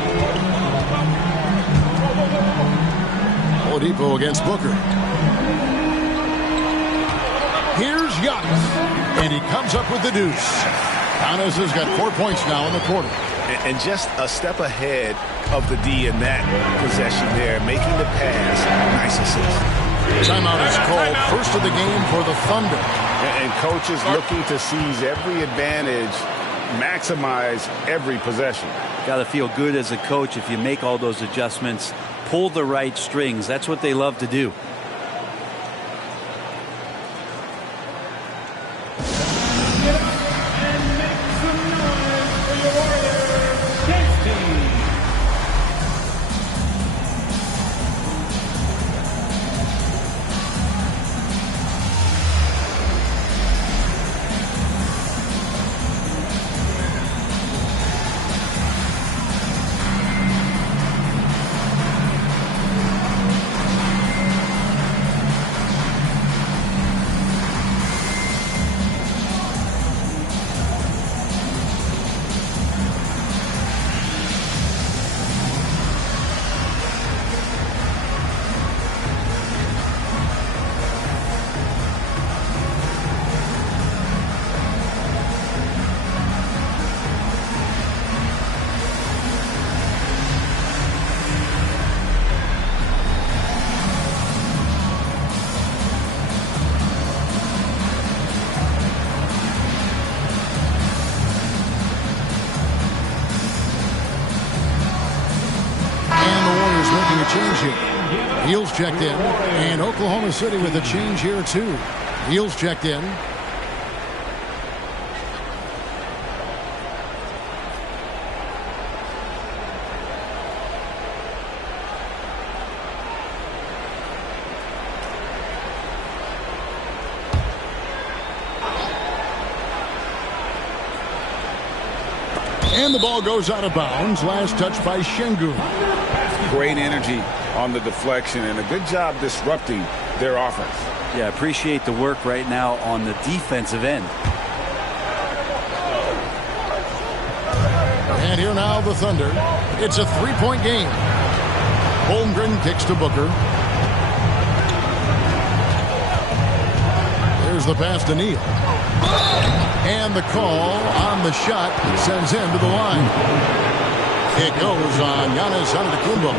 Oladipo against Booker. Here's Giannis. And he comes up with the deuce. Giannis has got 4 points now in the quarter. And just a step ahead of the D in that possession there, making the pass. Nice assist. Timeout is called, first of the game for the Thunder. And coaches looking to seize every advantage, maximize every possession. Got to feel good as a coach if you make all those adjustments, pull the right strings. That's what they love to do. Change here. Heels checked in. And Oklahoma City with a change here, too. Heels checked in. And the ball goes out of bounds. Last touch by Şengün. Great energy on the deflection and a good job disrupting their offense. Yeah, appreciate the work right now on the defensive end. And here now the Thunder. It's a three-point game. Holmgren kicks to Booker. There's the pass to Neal. And the call on the shot sends him to the line. It goes on Giannis Antetokounmpo.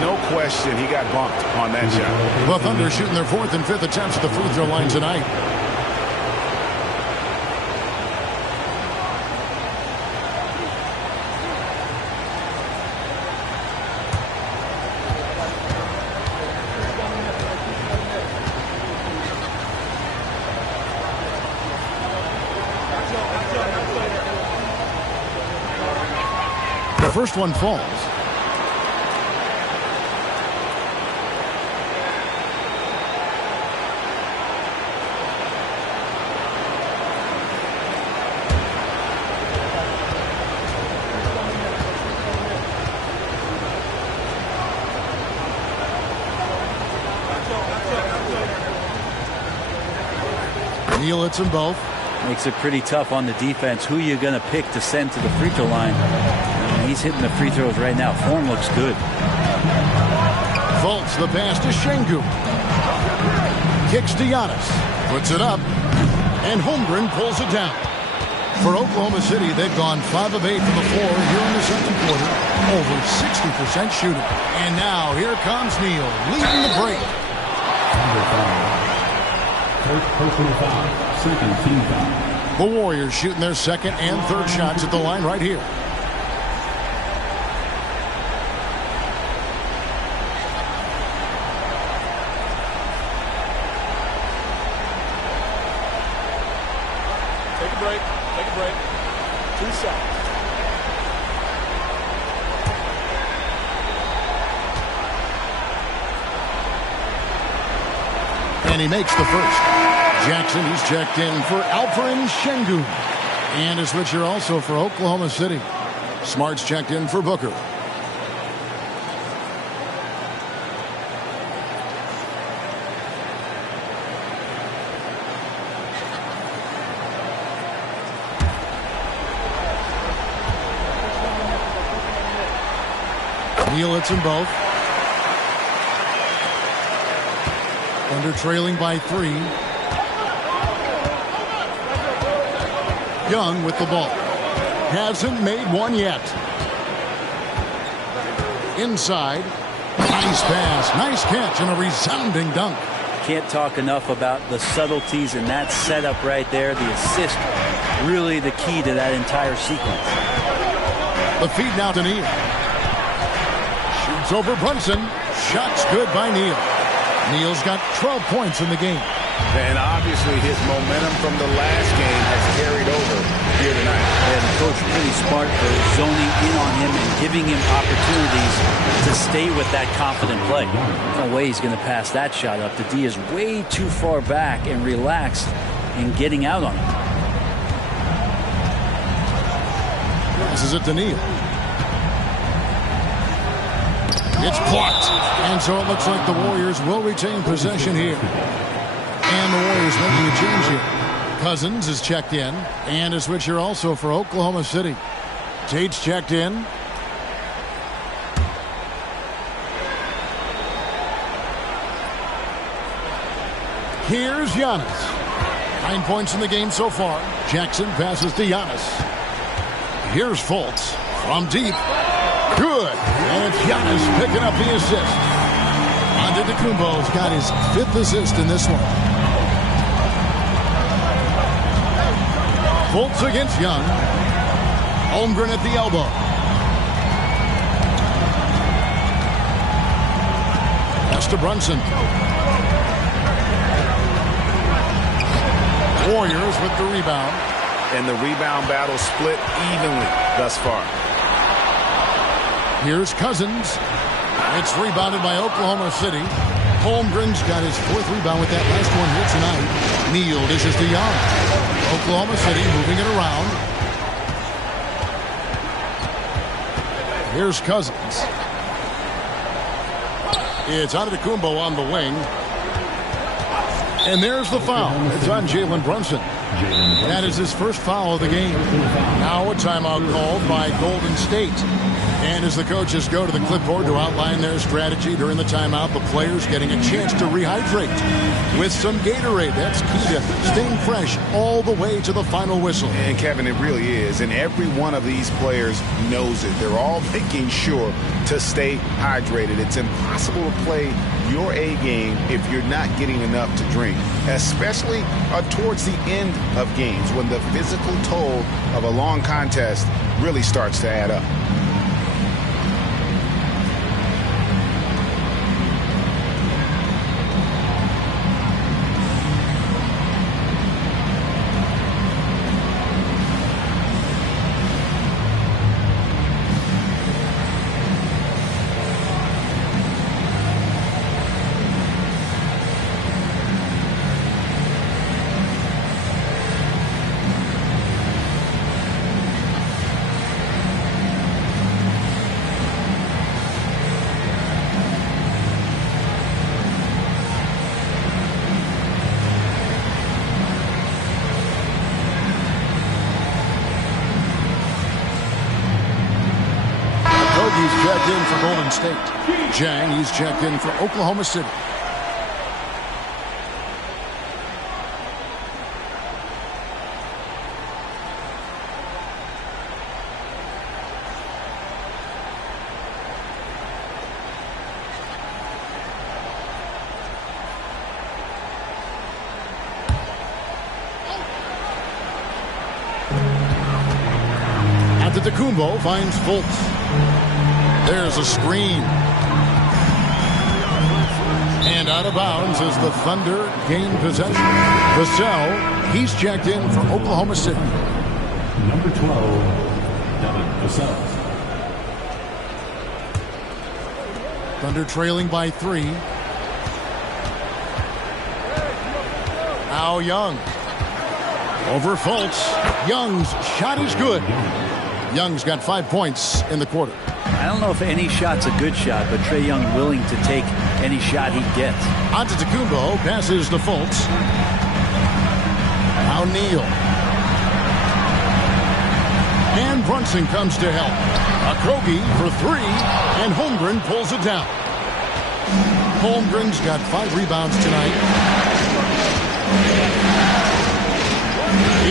No question, he got bumped on that shot. The Thunder shooting their 4th and 5th attempts at the free throw line tonight. The first one falls. Neal hits them both. Makes it pretty tough on the defense. Who you going to pick to send to the free throw line? He's hitting the free throws right now. Form looks good. Fultz the pass to Şengün. Kicks to Giannis. Puts it up. And Holmgren pulls it down. For Oklahoma City, they've gone 5 of 8 from the floor here in the second quarter. Over 60% shooting. And now here comes Neal leading the break. Personal foul. Second team foul. The Warriors shooting their second and third shots at the line right here. Take a break. 2 seconds. And he makes the first. Jackson, he's checked in for Alperen Şengün. And a switcher also for Oklahoma City. Smart's checked in for Booker. Neal hits them both. Thunder trailing by 3. Young with the ball. Hasn't made one yet. Inside. Nice pass. Nice catch and a resounding dunk. Can't talk enough about the subtleties in that setup right there. The assist, really the key to that entire sequence. The feed now to Neal. Shoots over Brunson. Shots good by Neal. Neal's got 12 points in the game. And obviously his momentum from the last game has carried over here tonight. And the coach pretty smart for zoning in on him and giving him opportunities to stay with that confident play. No way he's going to pass that shot up. The D is way too far back and relaxed in getting out on it. Passes it to Neal. It's blocked. And so it looks like the Warriors will retain possession here. And the Warriors making a change here. Cousins is checked in. And a switcher also for Oklahoma City. Tate's checked in. Here's Giannis. 9 points in the game so far. Jackson passes to Giannis. Here's Fultz from deep. Good. And it's Giannis picking up the assist. Antetokounmpo's got his 5th assist in this one. Fultz against Young. Holmgren at the elbow. Pass to Brunson. Warriors with the rebound. And the rebound battle split evenly thus far. Here's Cousins. It's rebounded by Oklahoma City. Holmgren's got his 4th rebound with that last one here tonight. Neal dishes to Young. Oklahoma City moving it around. Here's Cousins. It's Antetokounmpo on the wing. And there's the foul. It's on Jalen Brunson. That is his first foul of the game. Now a timeout called by Golden State. And as the coaches go to the clipboard to outline their strategy during the timeout, the players getting a chance to rehydrate with some Gatorade. That's key to staying fresh all the way to the final whistle. And Kevin, it really is. And every one of these players knows it. They're all making sure to stay hydrated. It's impossible to play your A game if you're not getting enough to drink, especially towards the end of games when the physical toll of a long contest really starts to add up. He's checked in for Golden State. Jang, he's checked in for Oklahoma City. Antetokounmpo finds Fultz. There's a screen. And out of bounds as the Thunder gain possession. Vassell, he's checked in for Oklahoma City. Number 12, Devin Vassell. Thunder trailing by 3. Now Young. Over Fultz. Young's shot is good. Young's got 5 points in the quarter. I don't know if any shot's a good shot, but Trae Young willing to take any shot he gets. Antetokounmpo passes to Fultz. Now Neal. And Brunson comes to help. Okorogie for 3, and Holmgren pulls it down. Holmgren's got 5 rebounds tonight.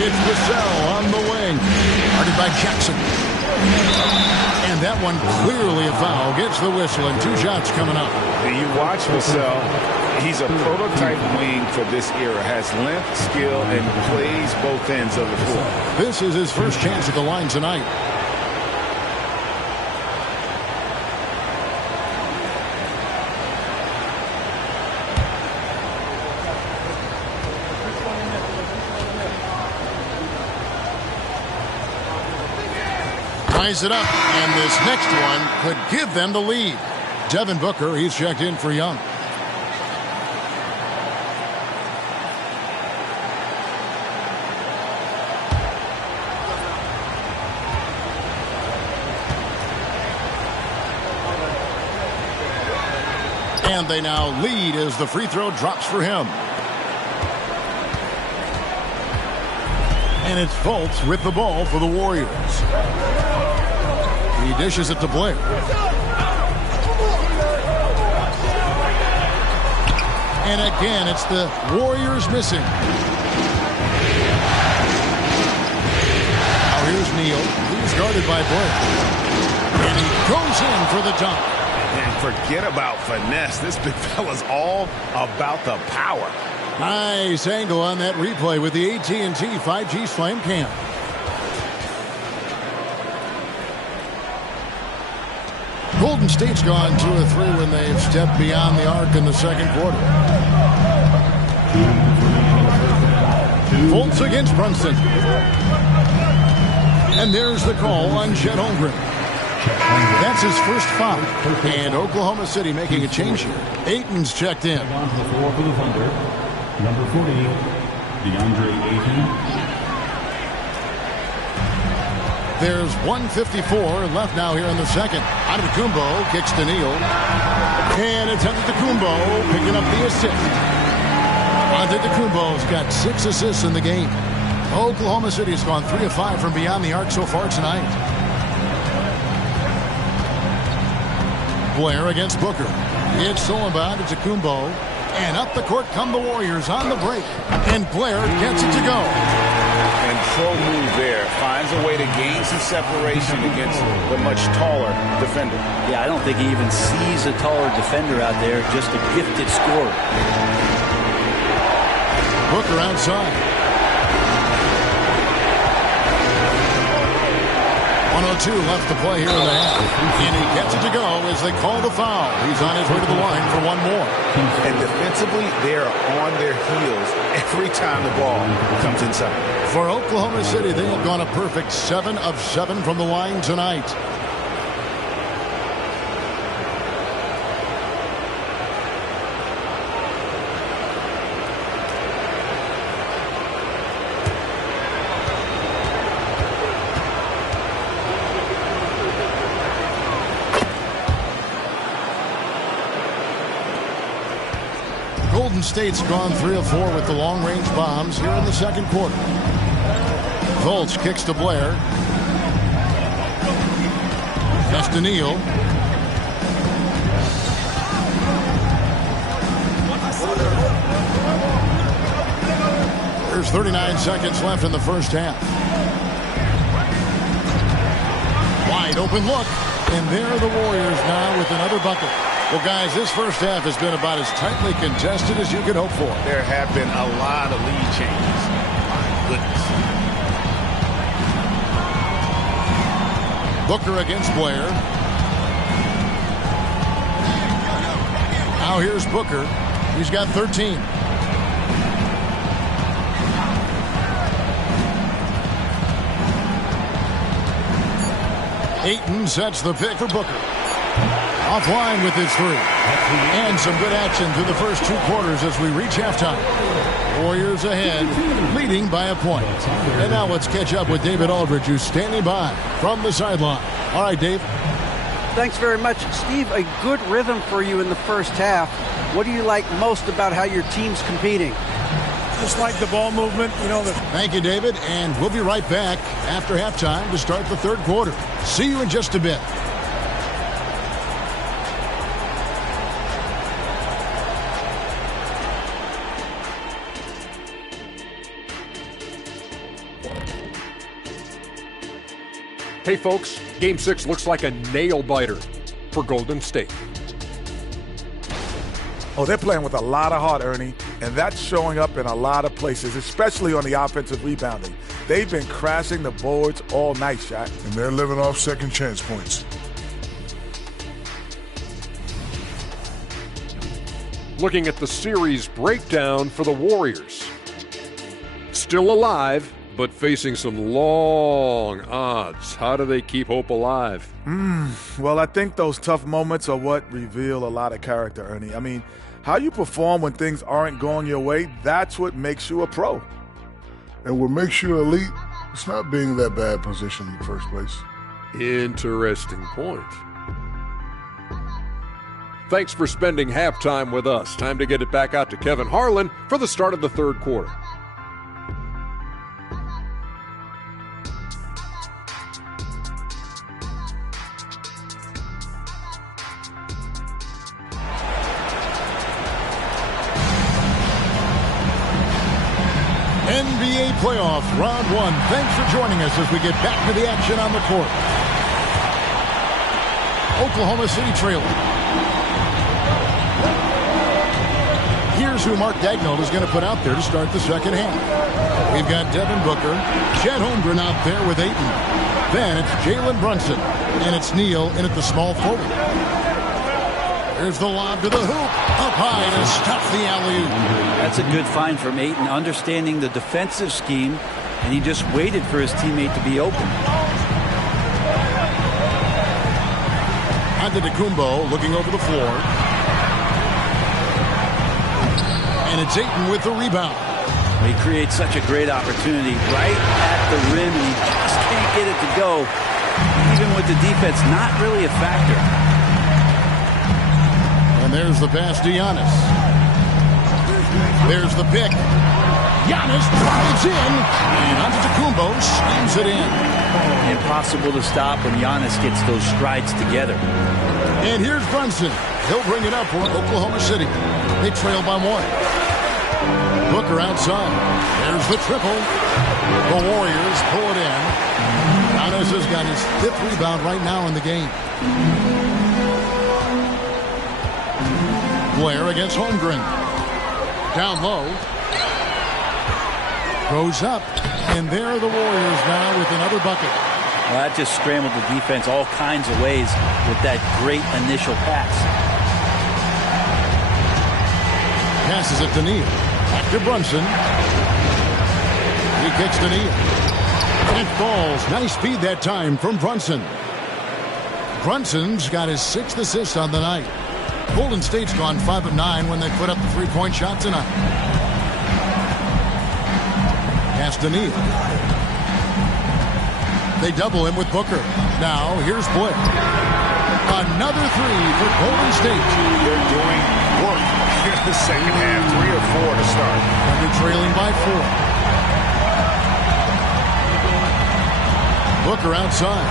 It's Vassell on the wing. Guarded by Jackson. And that one clearly a foul. Gets the whistle, and 2 shots coming up. You watch Vassell. He's a prototype wing for this era. Has length, skill, and plays both ends of the floor. This is his first chance at the line tonight. Ties it up, and this next one could give them the lead. Devin Booker, he's checked in for Young. And they now lead as the free throw drops for him. And it's Fultz with the ball for the Warriors. He dishes it to Blair. And again, it's the Warriors missing. Now here's Neal. He's guarded by Blair. And he goes in for the dunk. And forget about finesse. This big fella's all about the power. Nice angle on that replay with the AT&T 5G Slam Cam. Golden State's gone 2 of 3 when they've stepped beyond the arc in the second quarter. Fultz against Brunson. And there's the call on Chet Holmgren. That's his first foul. And Oklahoma City making a change here. Ayton's checked in. Number 40, DeAndre Ayton. There's 1:54 left now here in the second. Antetokounmpo kicks to Neal. And it's Antetokounmpo picking up the assist. Antetokounmpo's got 6 assists in the game. Oklahoma City's gone 3 of 5 from beyond the arc so far tonight. Blair against Booker. It's Solomon Antetokounmpo. And up the court come the Warriors on the break. And Blair gets it to go. And pro move there. Finds a way to gain some separation against the much taller defender. Yeah, I don't think he even sees a taller defender out there. Just a gifted scorer. Booker outside. 1:02 left to play here in the half. And he gets it to go as they call the foul. He's on his way to the line for one more. And defensively, they're on their heels every time the ball comes inside. For Oklahoma City, they have gone a perfect 7 of 7 from the line tonight. Golden State's gone 3 of 4 with the long-range bombs here in the second quarter. Fultz kicks to Blair. That's to Neal. There's 39 seconds left in the first half. Wide open look. And there are the Warriors now with another bucket. Well, guys, this first half has been about as tightly contested as you could hope for. There have been a lot of lead changes. My goodness. Booker against Blair. Now here's Booker. He's got 13. Ayton sets the pick for Booker. Offline with his three. And some good action through the first 2 quarters as we reach halftime. Warriors ahead, leading by a point. And now let's catch up with David Aldridge, who's standing by from the sideline. All right, Dave. Thanks very much. Steve, a good rhythm for you in the first half. What do you like most about how your team's competing? Just like the ball movement, Thank you, David, and we'll be right back after halftime to start the third quarter. See you in just a bit. Hey, folks, Game 6 looks like a nail-biter for Golden State. Oh, they're playing with a lot of heart, Ernie, and that's showing up in a lot of places, especially on the offensive rebounding. They've been crashing the boards all night, Shaq. And they're living off second chance points. Looking at the series breakdown for the Warriors. Still alive, but facing some long odds. How do they keep hope alive? Well, I think those tough moments are what reveal a lot of character, Ernie. I mean, how you perform when things aren't going your way, that's what makes you a pro. And what makes you elite, it's not being that bad position in the first place. Interesting point. Thanks for spending halftime with us. Time to get it back out to Kevin Harlan for the start of the third quarter. NBA playoff round 1. Thanks for joining us as we get back to the action on the court. Oklahoma City trailing. Here's who Mark Daigneault is going to put out there to start the second half. We've got Devin Booker, Chet Holmgren out there with Ayton. Then it's Jalen Brunson, and it's Neal in at the small forward. There's the lob to the hoop. Up high to stuff the alley-oop. That's a good find from Ayton, understanding the defensive scheme, and he just waited for his teammate to be open. Antetokounmpo looking over the floor. And it's Ayton with the rebound. He creates such a great opportunity right at the rim, and he just can't get it to go. Even with the defense, not really a factor. And there's the pass to Giannis. There's the pick. Giannis drives in, and Antetokounmpo slams it in. Impossible to stop when Giannis gets those strides together. And here's Brunson. He'll bring it up for Oklahoma City. They trail by 1. Booker outside. There's the triple. The Warriors pull it in. Giannis has got his 5th rebound right now in the game. Blair against Holmgren. Down low. Goes up. And there are the Warriors now with another bucket. Well, that just scrambled the defense all kinds of ways with that great initial pass. Passes it to Neal. Back to Brunson. He kicks to Neal. It falls. Nice speed that time from Brunson. Brunson's got his 6th assist on the night. Golden State's gone 5 of 9 when they put up the 3-point shot tonight. Pass to Neal. They double him with Booker. Now here's Blair. Another 3 for Golden State. They're doing work in the second half. 3 or 4 to start. And they're trailing by 4. Booker outside.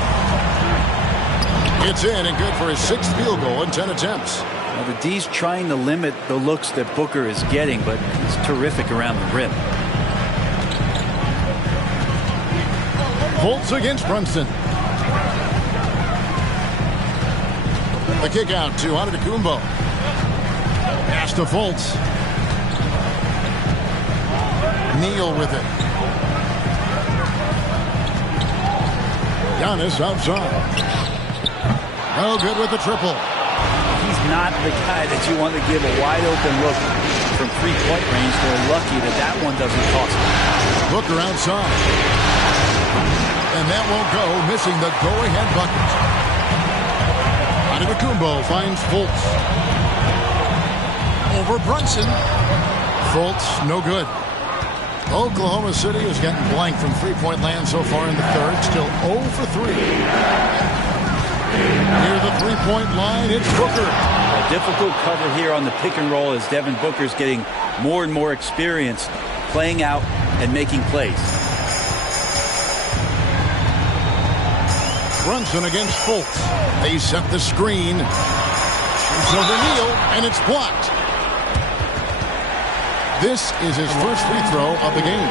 It's in and good for his 6th field goal in 10 attempts. Well, the D's trying to limit the looks that Booker is getting, but he's terrific around the rim. Fultz against Brunson. The kick out to Antetokounmpo. Pass to Fultz. Neal with it. Giannis outside. No good with the triple. He's not the guy that you want to give a wide-open look from 3-point range. They're lucky that that one doesn't cost him. Booker outside. And that won't go, missing the go-ahead bucket. Antetokounmpo finds Fultz. Over Brunson. Fultz, no good. Oklahoma City has gotten blank from three-point land so far in the third. Still 0 for 3. Near the three-point line, it's Booker. A difficult cover here on the pick and roll as Devin Booker's getting more and more experience playing out and making plays. Brunson against Fultz. They set the screen. Shoots over Neal, and it's blocked. This is his first free throw of the game.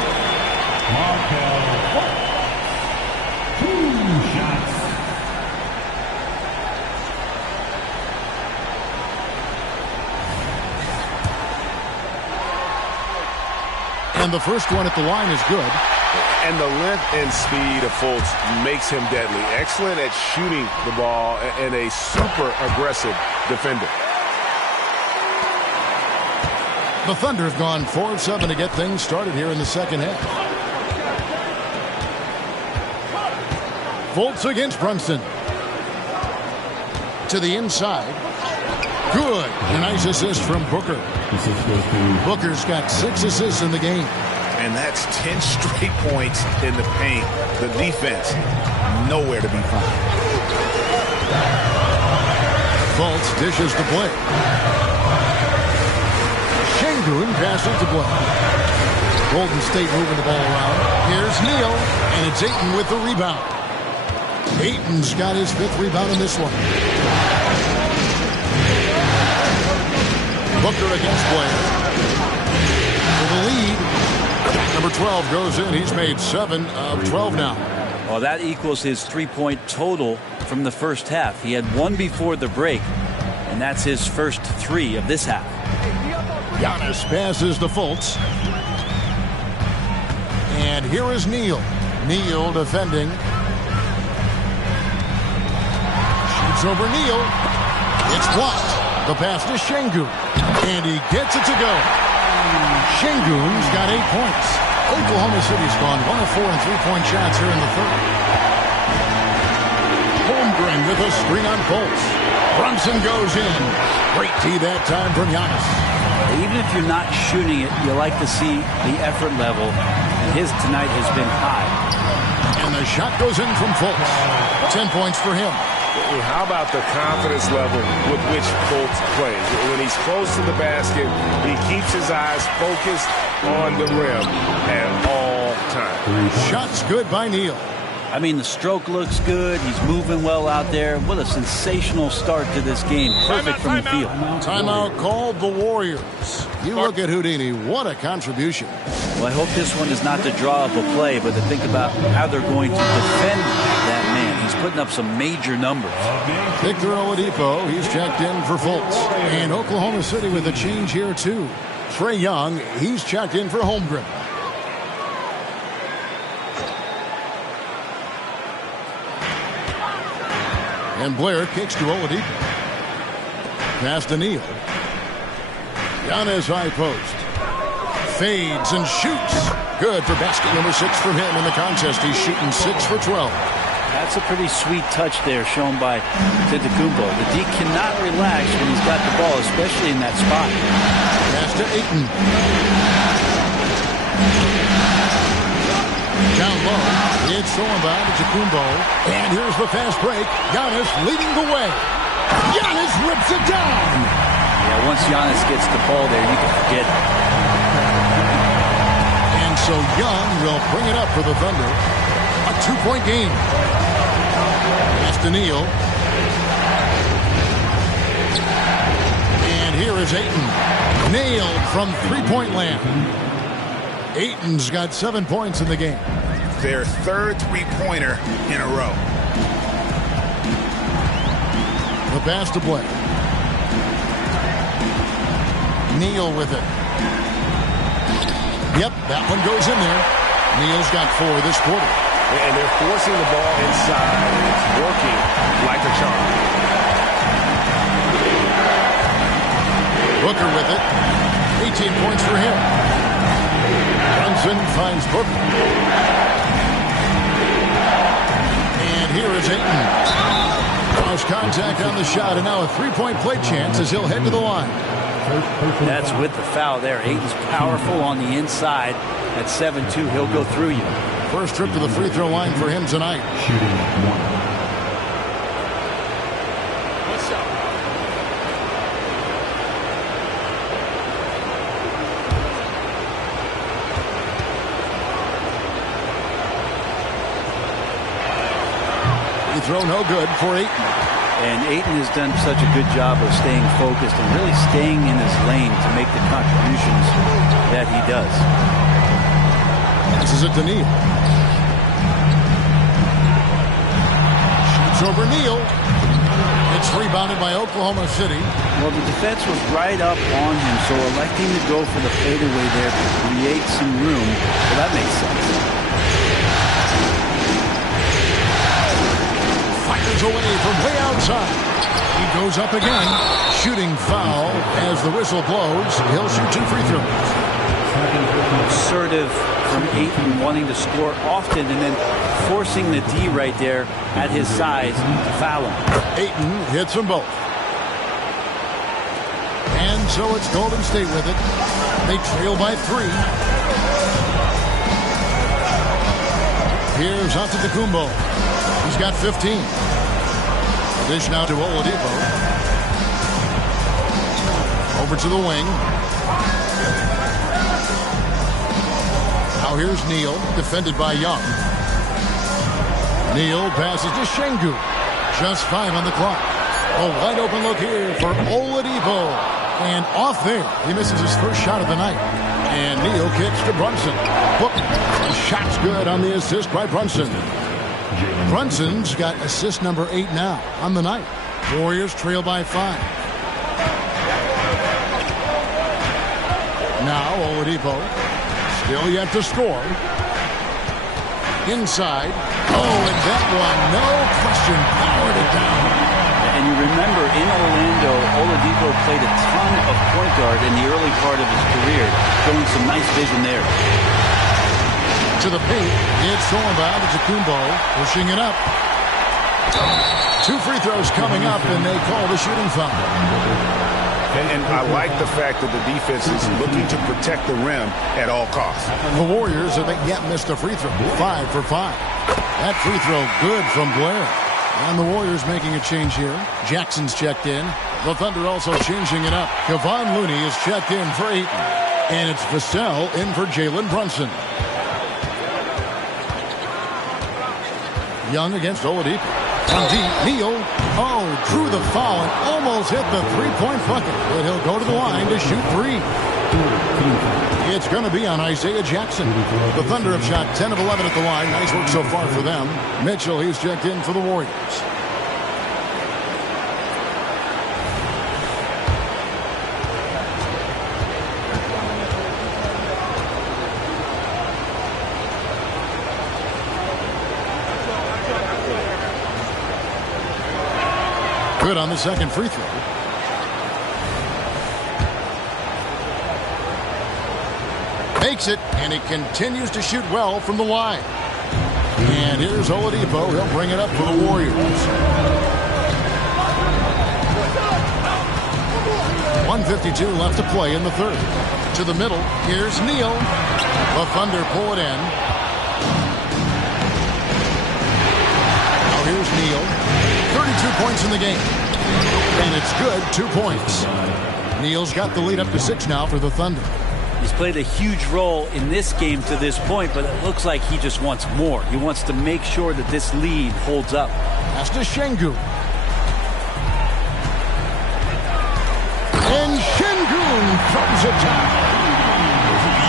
And the first one at the line is good. And the length and speed of Fultz makes him deadly. Excellent at shooting the ball and a super aggressive defender. The Thunder have gone 4 of 7 to get things started here in the second half. Fultz against Brunson. To the inside. Good. A nice assist from Booker. Booker's got 6 assists in the game. And that's 10 straight points in the paint. The defense, nowhere to be found. Fultz dishes the play. Şengün passes the play. Golden State moving the ball around. Here's Neal, and it's Ayton with the rebound. Ayton's got his 5th rebound in this one. Booker against Blair. For the lead. Number 12 goes in. He's made 7 of 12 now. Well, that equals his three-point total from the first half. He had 1 before the break, and that's his first 3 of this half. Giannis passes to Fultz. And here is Neal. Neal defending. Shoots over Neal. It's blocked. The pass to Şengün. And he gets it to go. Şengün's got 8 points. Oklahoma City's gone 1 of 4 in three-point shots here in the third. Holmgren with a screen on Fultz. Brunson goes in. Great tee that time from Giannis. Even if you're not shooting it, you like to see the effort level. And his tonight has been high. And the shot goes in from Fultz. 10 points for him. How about the confidence level with which Fultz plays? When he's close to the basket, he keeps his eyes focused on the rim at all times. Shots good by Neal. I mean, the stroke looks good. He's moving well out there. What a sensational start to this game. Perfect from the field. Timeout called the Warriors. You look at Houdini. What a contribution. Well, I hope this one is not to draw up a play, but to think about how they're going to defend that man. He's putting up some major numbers. Victor Oladipo, he's checked in for Fultz. And Oklahoma City with a change here, too. Trae Young, he's checked in for Holmgren. And Blair kicks to Oladipo. Pass to Neal. Giannis high post. Fades and shoots. Good for basket number 6 from him in the contest. He's shooting 6 for 12. That's a pretty sweet touch there shown by Antetokounmpo. The D cannot relax when he's got the ball, especially in that spot. Pass to Ayton. Down low. It's thrown by Antetokounmpo. And here's the fast break. Giannis leading the way. Giannis rips it down. Yeah, once Giannis gets the ball there, you can forget it. And so Young will bring it up for the Thunder. A 2-point game. Pass to Neal. And here is Ayton. Nailed from three-point land. Ayton's got 7 points in the game. Their third three-pointer in a row. The pass to play. Neal with it. Yep, that one goes in there. Neal's got 4 this quarter. And they're forcing the ball inside, and it's working like a charm. Booker with it. 18 points for him. Brunson finds Booker. here is Ayton. Cross contact on the shot, and now a three-point play chance as he'll head to the line. That's with the foul there. Ayton's powerful on the inside. At 7-2, he'll go through you. First trip to the free throw line for him tonight. Shooting 1. Free throw no good for Ayton. And Ayton has done such a good job of staying focused and really staying in his lane to make the contributions that he does. This is it to Neal. Shoots over Neal. It's rebounded by Oklahoma City. Well, the defense was right up on him, so electing to go for the fadeaway there to create some room, well, that makes sense. Fires away from way outside. He goes up again. Shooting foul as the whistle blows. He'll shoot 2 free throws. Assertive from Ayton, wanting to score often and then forcing the D right there at his size to foul him. Ayton hits them both. And so it's Golden State with it. They trail by 3. Here's Antetokounmpo. He's got 15. Dish now to Oladipo. Over to the wing. Now here's Neal, defended by Young. Neal passes to Şengün. Just 5 on the clock. A wide open look here for Oladipo. And off there, he misses his first shot of the night. And Neal kicks to Brunson. Book. The shot's good on the assist by Brunson. Brunson's got assist number 8 now on the night. Warriors trail by 5. Now Oladipo. Still yet to score. Inside. Oh, and that one, no question, powered it down. And you remember, in Orlando, Oladipo played a ton of point guard in the early part of his career, showing some nice vision there. To the paint, it's Antetokounmpo pushing it up. 2 free throws coming up, and they call the shooting foul. And I like the fact that the defense is looking to protect the rim at all costs. The Warriors have yet missed a free throw. 5 for 5. That free throw good from Blair. And the Warriors making a change here. Jackson's checked in. The Thunder also changing it up. Kevon Looney is checked in for Ayton. And it's Vassell in for Jalen Brunson. Young against Oladipo. From deep, Neal. Oh, drew the foul and almost hit the three-point bucket. But he'll go to the line to shoot 3. It's going to be on Isaiah Jackson. The Thunder have shot 10 of 11 at the line. Nice work so far for them. Mitchell, he's checked in for the Warriors. Good on the second free throw. Makes it, and he continues to shoot well from the line. And here's Oladipo. He'll bring it up for the Warriors. 1:52 left to play in the third. To the middle, here's Neal. The Thunder pull it in. Now here's Neal. 32 points in the game. And it's good, 2 points. Neal's got the lead up to 6 now for the Thunder. He's played a huge role in this game to this point, but it looks like he just wants more. He wants to make sure that this lead holds up. Pass to Şengün. And Şengün throws it down.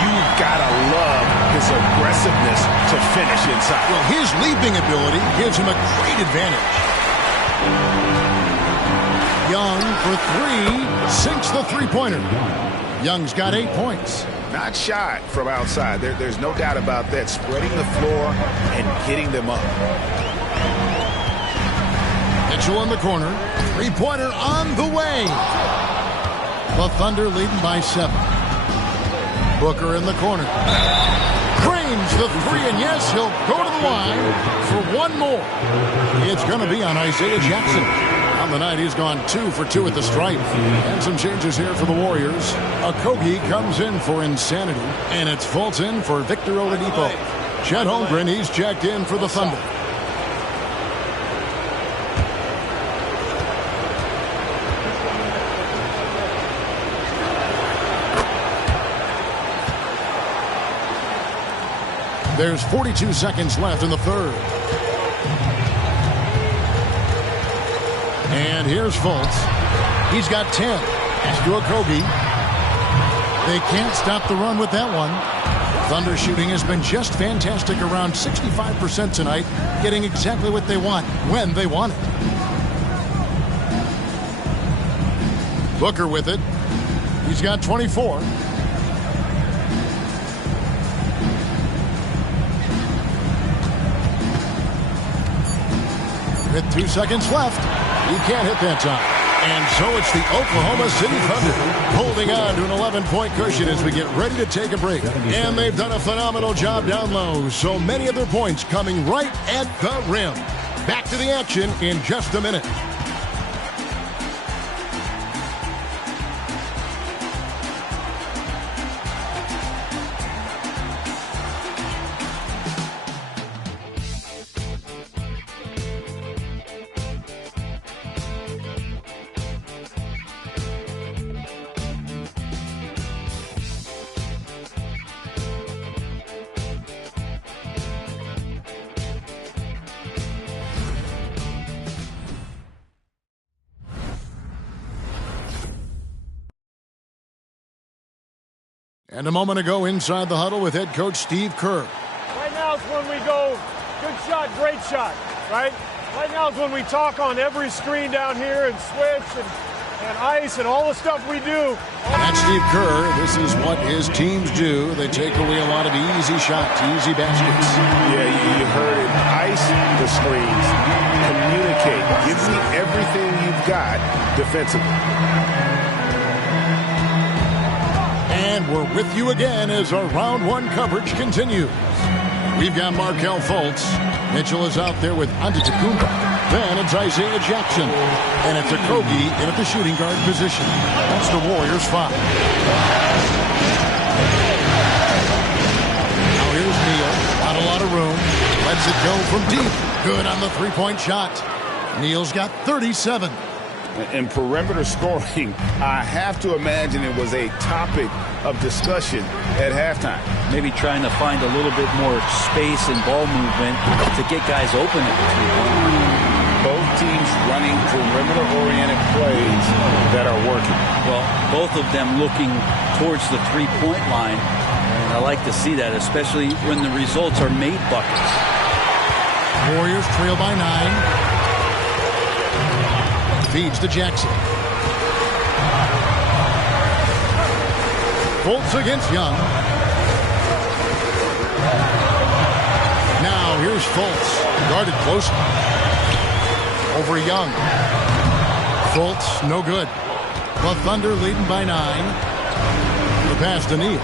You've got to love his aggressiveness to finish inside. Well, his leaping ability gives him a great advantage. Young for 3, sinks the three-pointer. Young's got 8 points. Not shot from outside. There's no doubt about that. Spreading the floor and getting them up. Mitchell in the corner. Three-pointer on the way. The Thunder leading by 7. Booker in the corner. Drains the three, and yes, he'll go to the line for one more. It's going to be on Isaiah Jackson. On the night, he's gone 2 for 2 at the stripe. And some changes here for the Warriors. Okogie comes in for Insanity, and it's Fultz in for Victor Oladipo. Chet Holmgren, he's checked in for the Thunder. There's 42 seconds left in the third. And here's Fultz. He's got 10. Pass to Okogie. They can't stop the run with that one. Thunder shooting has been just fantastic, around 65% tonight, getting exactly what they want when they want it. Booker with it. He's got 24. With 2 seconds left, he can't hit that time. And so it's the Oklahoma City Thunder holding on to an 11-point cushion as we get ready to take a break. And they've done a phenomenal job down low. So many of their points coming right at the rim. Back to the action in just a minute. And a moment ago inside the huddle with head coach Steve Kerr. Right now is when we go, good shot, great shot, right? Right now is when we talk on every screen down here and switch and ice and all the stuff we do. That's Steve Kerr. This is what his teams do. They take away a lot of easy shots, easy baskets. Yeah, you heard it. Ice the screens. Communicate. Give me everything you've got defensively. And we're with you again as our round one coverage continues. We've got Markelle Fultz. Mitchell is out there with Antetokounmpo. Then it's Isaiah Jackson. And it's Okogie in at the shooting guard position. That's the Warriors 5. Now here's Neal. Not a lot of room. Lets it go from deep. Good on the three-point shot. Neal's got 37. In perimeter scoring, I have to imagine it was a topic of discussion at halftime. Maybe trying to find a little bit more space and ball movement to get guys open at the three-point. Both teams running perimeter-oriented plays that are working. Well, both of them looking towards the three-point line. And I like to see that, especially when the results are made buckets. Warriors trail by 9. Feeds to Jackson. Fultz against Young. Now here's Fultz. Guarded close. Over Young. Fultz, no good. The Thunder leading by 9. The pass to Neal.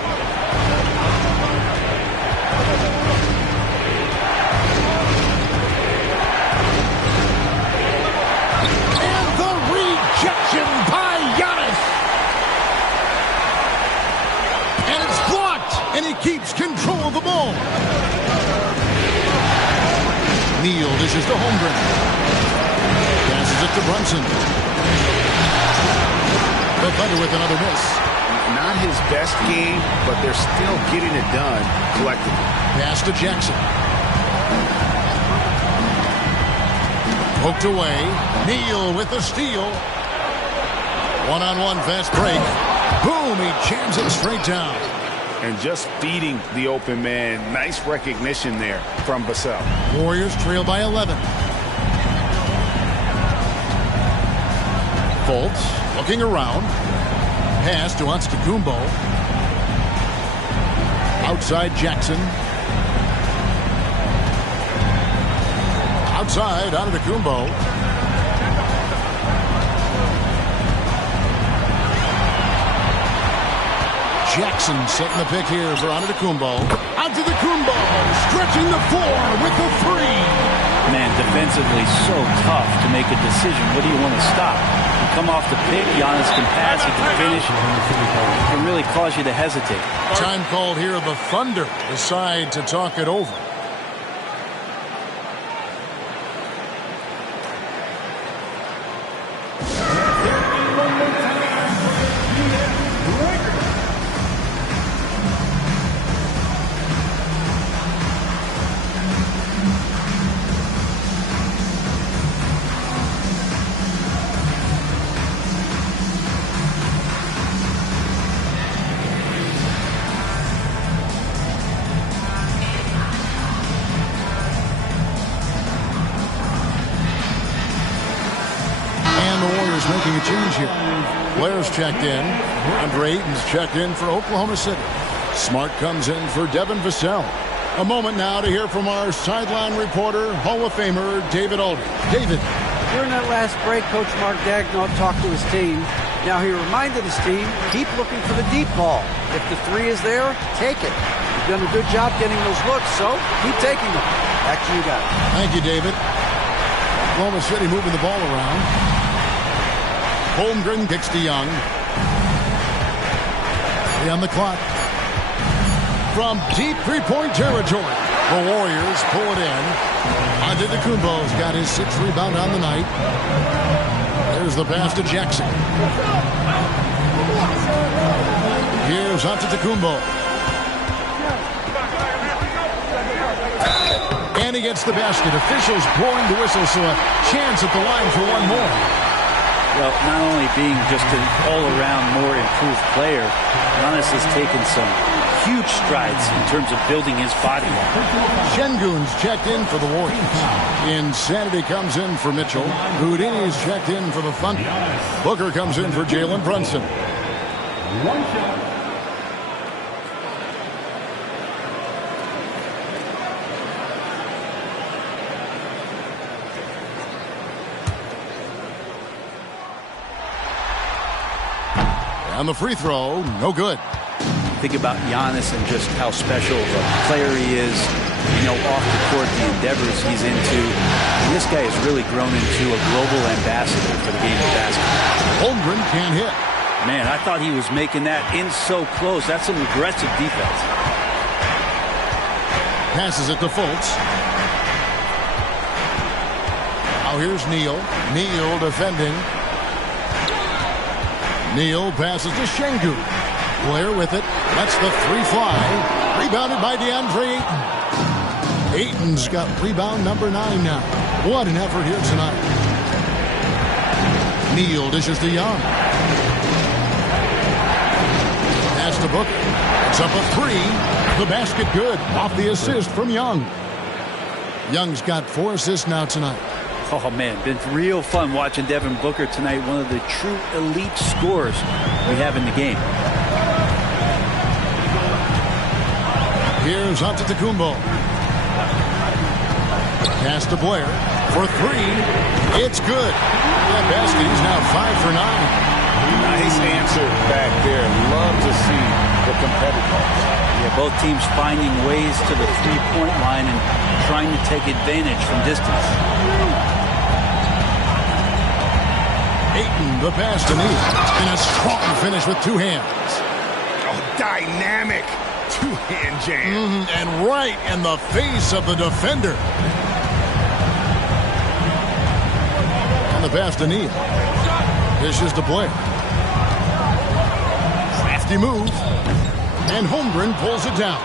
By Giannis. And it's blocked, and he keeps control of the ball. Neal dishes to Holmgren. Passes it to Brunson. The Thunder with another miss. Not his best game, but they're still getting it done collectively. Pass to Jackson. Poked away. Neal with the steal. One-on-one fast break. Boom, he jams it straight down. And just feeding the open man. Nice recognition there from Vassell. Warriors trail by 11. Fultz looking around. Pass to Antetokounmpo. Outside Jackson. Outside Antetokounmpo. Jackson setting the pick here for Antetokounmpo. Antetokounmpo stretching the floor with the three. Man, defensively so tough to make a decision. What do you want to stop? You come off the pick, Giannis can pass, he can finish. It can really cause you to hesitate. Time called here. The Thunder decide to talk it over. Making a change here. Blair's checked in. Andre Ayton's checked in for Oklahoma City. Smart comes in for Devin Vassell. A moment now to hear from our sideline reporter, Hall of Famer David Aldridge. David. During that last break, Coach Mark Daigneault talked to his team. Now he reminded his team, keep looking for the deep ball. If the three is there, take it. You've done a good job getting those looks, so keep taking them. Back to you guys. Thank you, David. Oklahoma City moving the ball around. Holmgren kicks to Young. 3 on the clock. From deep three-point territory, the Warriors pull it in. Antetokounmpo's got his 6th rebound on the night. There's the pass to Jackson. Here's Antetokounmpo. And he gets the basket. Officials blowing the whistle, so a chance at the line for one more. Well, not only being just an all-around more improved player, Giannis has taken some huge strides in terms of building his body. Şengün's checked in for the Warriors. Insanity comes in for Mitchell. Houdini's checked in for the Thunder. Booker comes in for Jalen Brunson. One shot. On the free throw, no good. Think about Giannis and just how special of a player he is. You know, off the court, the endeavors he's into. And this guy has really grown into a global ambassador for the game of basketball. Holmgren can't hit. Man, I thought he was making that in so close. That's some aggressive defense. Passes it to Fultz. Now here's Neal. Neal defending. Neal passes to Şengün. Blair with it. Lets the three fly. Rebounded by DeAndre Ayton. Ayton's got rebound number 9 now. What an effort here tonight. Neal dishes to Young. Pass to Booker. It's up a 3. The basket good. Off the assist from Young. Young's got 4 assists now tonight. Oh, man, been real fun watching Devin Booker tonight. One of the true elite scorers we have in the game. Here's Antetokounmpo. Pass to Blair for 3. It's good. That basket is now 5 for 9. Nice answer back there. Love to see the competitiveness. Yeah, both teams finding ways to the three-point line and trying to take advantage from distance. Ayton, the pass to Neal. And a strong finish with 2 hands. Oh, dynamic 2-hand jam. And right in the face of the defender. And the pass to Neal. Dishes to Blair. Crafty move. And Holmgren pulls it down.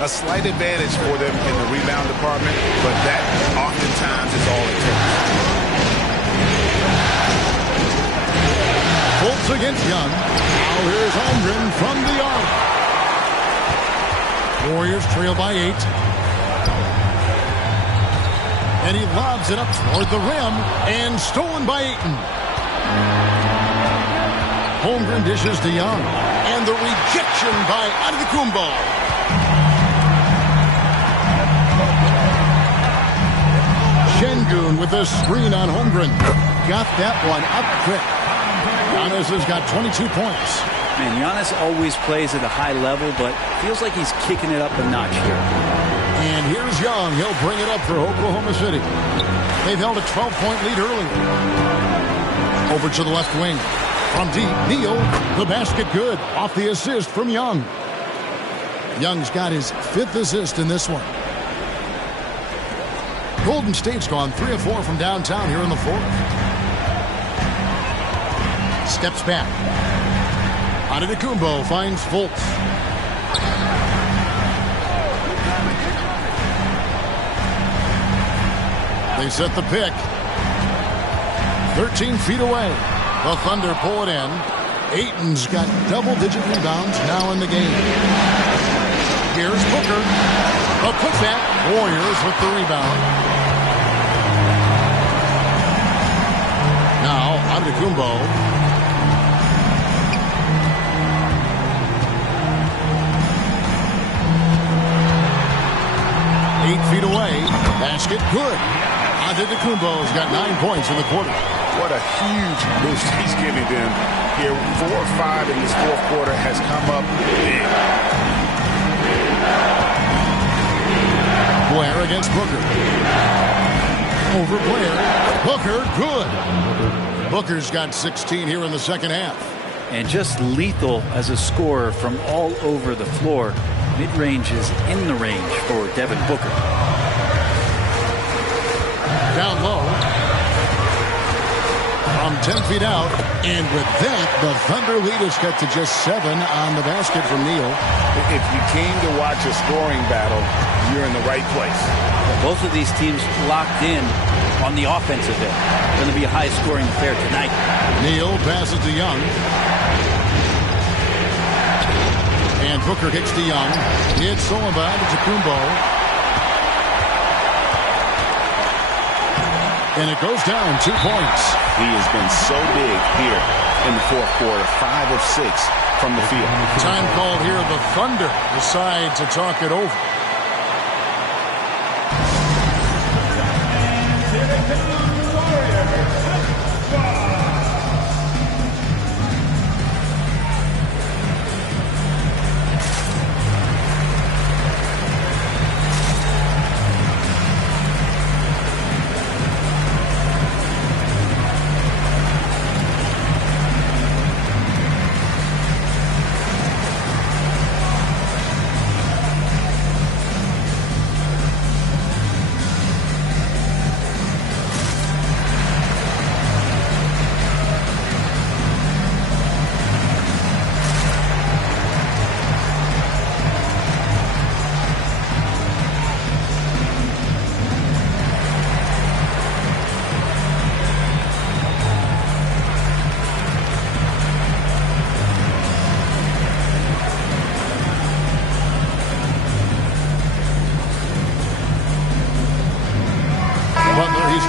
A slight advantage for them in the rebound department, but that oftentimes is all it takes. Fultz against Young. Now here's Holmgren from the arc. Warriors trail by 8. And he lobs it up toward the rim and stolen by Ayton. Holmgren dishes to Young. And the rejection by Antetokounmpo. Şengün with a screen on Holmgren. Got that one up quick. Giannis has got 22 points. Man, Giannis always plays at a high level, but feels like he's kicking it up a notch here. And here's Young. He'll bring it up for Oklahoma City. They've held a 12-point lead early. Over to the left wing. From deep, Neal, the basket good. Off the assist from Young. Young's got his 5th assist in this one. Golden State's gone 3 of 4 from downtown here in the 4th. Steps back. Antetokounmpo finds Fultz. They set the pick. 13 feet away. The Thunder pull it in. Ayton's got double-digit rebounds now in the game. Here's Booker. A putback. Warriors with the rebound. Now, Antetokounmpo. 8 feet away. Basket good. Antetokounmpo's got 9 points in the quarter. What a huge boost he's giving them here. 4 or 5 in this 4th quarter has come up big. Blair against Booker. Over Blair. Booker, good. Booker's got 16 here in the second half. And just lethal as a scorer from all over the floor. Mid-range is in the range for Devin Booker. Down low. From 10 feet out. And with that, the Thunder lead is cut to just 7 on the basket from Neal. If you came to watch a scoring battle, you're in the right place. Both of these teams locked in on the offensive end. Going to be a high-scoring affair tonight. Neal passes to Young. And Booker kicks to Young. It's Sullivan to Antetokounmpo. And it goes down 2 points. He has been so big here in the 4th quarter. 5 of 6 from the field. Time called here. The Thunder decide to talk it over.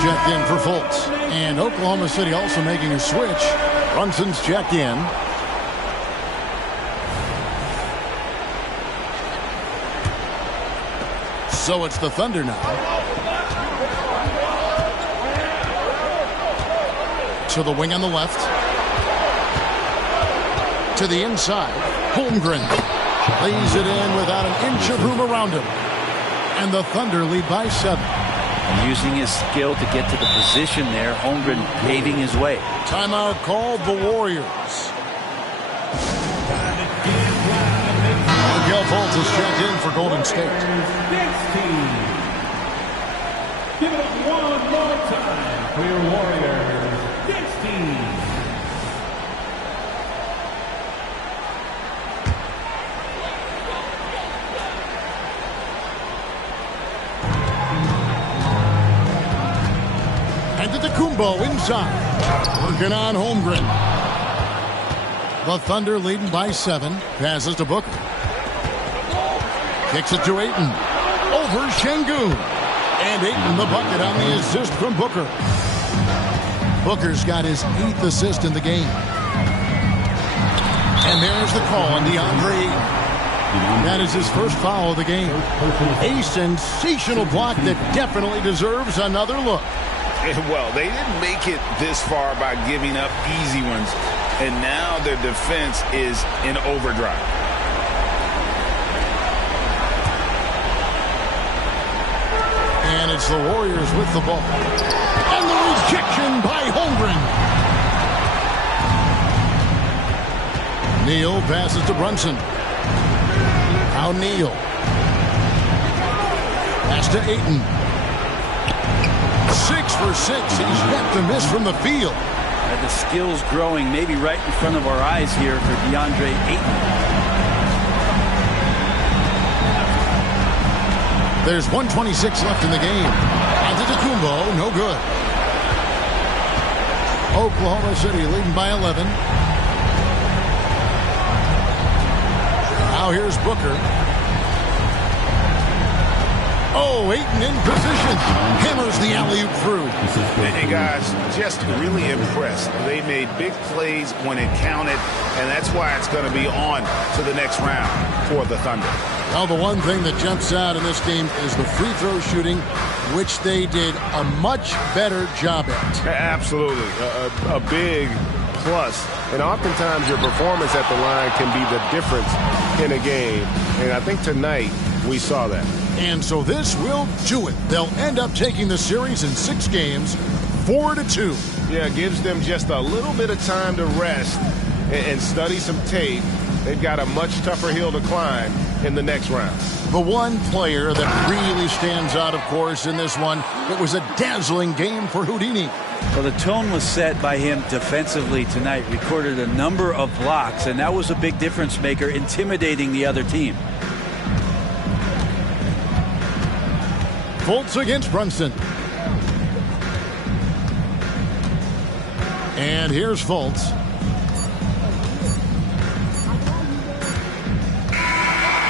Checked in for Fultz. And Oklahoma City also making a switch. Brunson's checked in. So it's the Thunder now. To the wing on the left. To the inside. Holmgren lays it in without an inch of room around him. And the Thunder lead by 7. Using his skill to get to the position there. Holmgren paving his way. Timeout called the Warriors. Miguel Fultz is checked in for Golden State. Give it up one more time for your Warriors. 16. Antetokounmpo inside. Working on Holmgren. The Thunder leading by 7. Passes to Booker. Kicks it to Ayton. Over Şengün. And Ayton the bucket on the assist from Booker. Booker's got his 8th assist in the game. And there's the call on DeAndre Ayton. That is his first foul of the game. A sensational block that definitely deserves another look. Well, they didn't make it this far by giving up easy ones, and now their defense is in overdrive. And it's the Warriors with the ball. And the rejection by Holmgren. Neal passes to Brunson. Now Neal. Pass to Ayton. 6 for 6. He's got to miss from the field. The skills growing maybe right in front of our eyes here for DeAndre Ayton. There's 1:26 left in the game. Antetokounmpo, no good. Oklahoma City leading by 11. Now here's Booker. Oh, Ayton in position. Hammers the alley-oop through. Hey, guys, just really impressed. They made big plays when it counted, and that's why it's going to be on to the next round for the Thunder. Well, the one thing that jumps out in this game is the free throw shooting, which they did a much better job at. Absolutely. A big plus. And oftentimes your performance at the line can be the difference in a game. And I think tonight we saw that. And so this will do it. They'll end up taking the series in 6 games, 4-2. Yeah, it gives them just a little bit of time to rest and study some tape. They've got a much tougher hill to climb in the next round. The one player that really stands out, of course, in this one, it was a dazzling game for Houdini. Well, the tone was set by him defensively tonight. Recorded a number of blocks, and that was a big difference maker, intimidating the other team. Fultz against Brunson. And here's Fultz.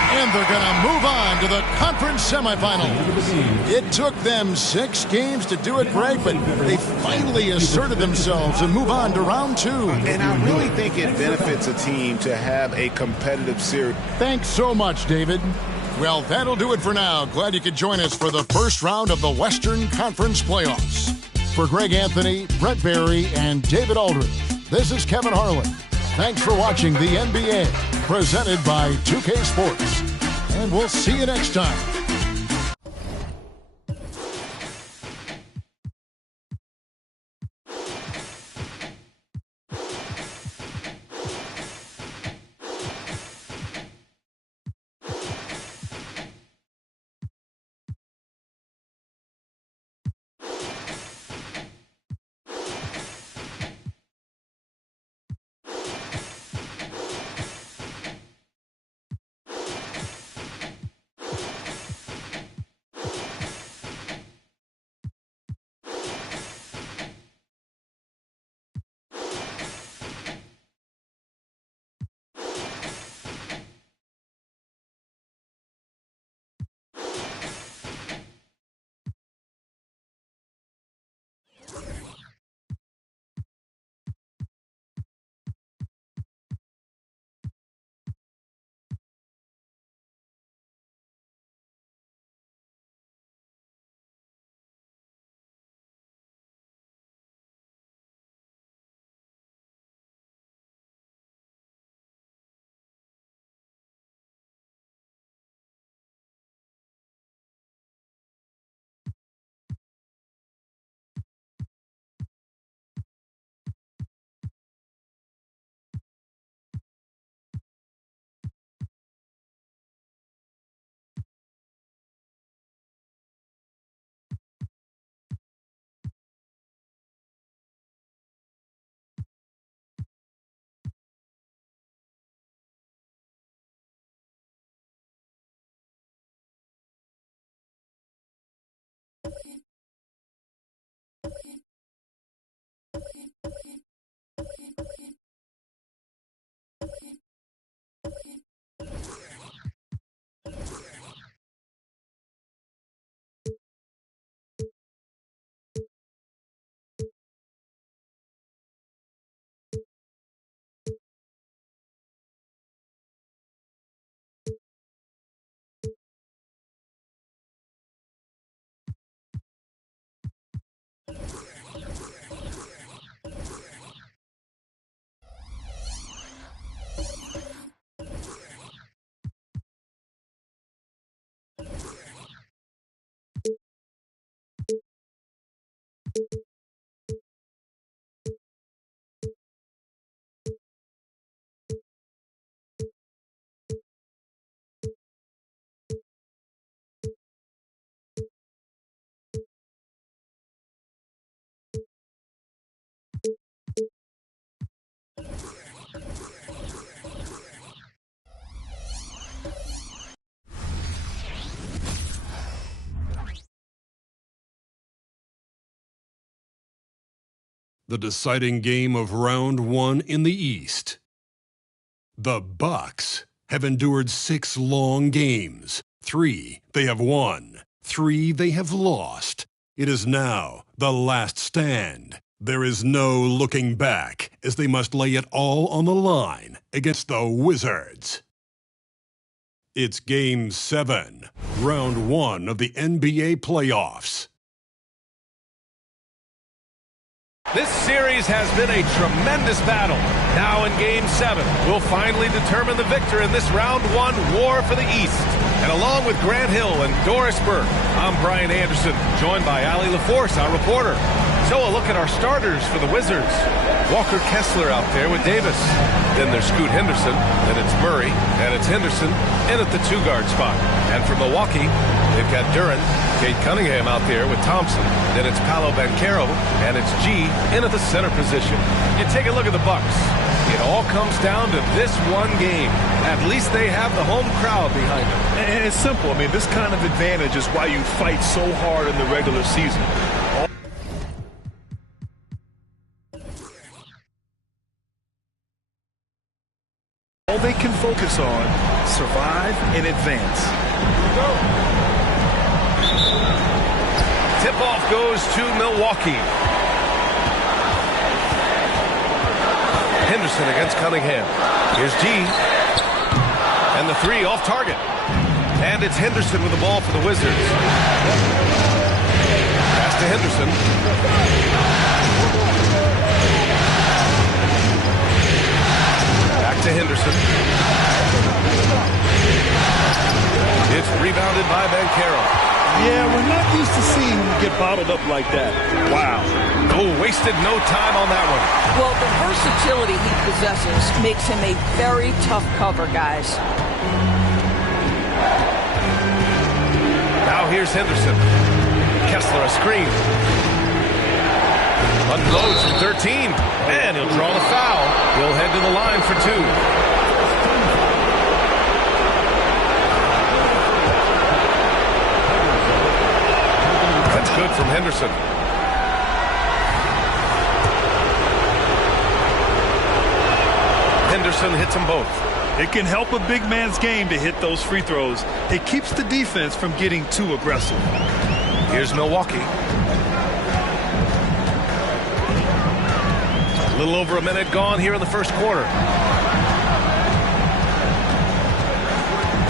And they're going to move on to the conference semifinals. It took them 6 games to do it, Greg, but they finally asserted themselves and move on to round 2. And I really think it benefits a team to have a competitive series. Thanks so much, David. Well, that'll do it for now. Glad you could join us for the first round of the Western Conference playoffs. For Greg Anthony, Brett Barry, and David Aldridge, this is Kevin Harlan. Thanks for watching the NBA, presented by 2K Sports. And we'll see you next time. The deciding game of round 1 in the East. The Bucks have endured 6 long games. 3 they have won. 3 they have lost. It is now the last stand. There is no looking back as they must lay it all on the line against the Wizards. It's Game 7, Round 1 of the NBA playoffs. This series has been a tremendous battle. Now in Game 7, we'll finally determine the victor in this Round 1 war for the East. And along with Grant Hill and Doris Burke, I'm Brian Anderson, joined by Allie LaForce, our reporter. So a look at our starters for the Wizards. Walker Kessler out there with Davis. Then there's Scoot Henderson. Then it's Murray. And it's Henderson in at the 2-guard spot. And for Milwaukee, they've got Duren, Kate Cunningham out there with Thompson. Then it's Paolo Banchero. And it's G in at the center position. You take a look at the Bucks. It all comes down to this one game. At least they have the home crowd behind them. And it's simple. I mean, this kind of advantage is why you fight so hard in the regular season. All they can focus on, survive and advance. Tip-off goes to Milwaukee. Henderson against Cunningham. Here's G. And the 3 off target. And it's Henderson with the ball for the Wizards. Pass to Henderson. Back to Henderson. It's rebounded by Banchero. Yeah, we're not used to seeing him get bottled up like that. Wow. Oh, wasted no time on that one. Well, the versatility he possesses makes him a very tough cover, guys. Now here's Henderson. Kessler a screen. Unloads from 13. And he'll draw the foul. He'll head to the line for 2. That's good from Henderson. Henderson hits them both. It can help a big man's game to hit those free throws. It keeps the defense from getting too aggressive. Here's Milwaukee. A little over a minute gone here in the first quarter.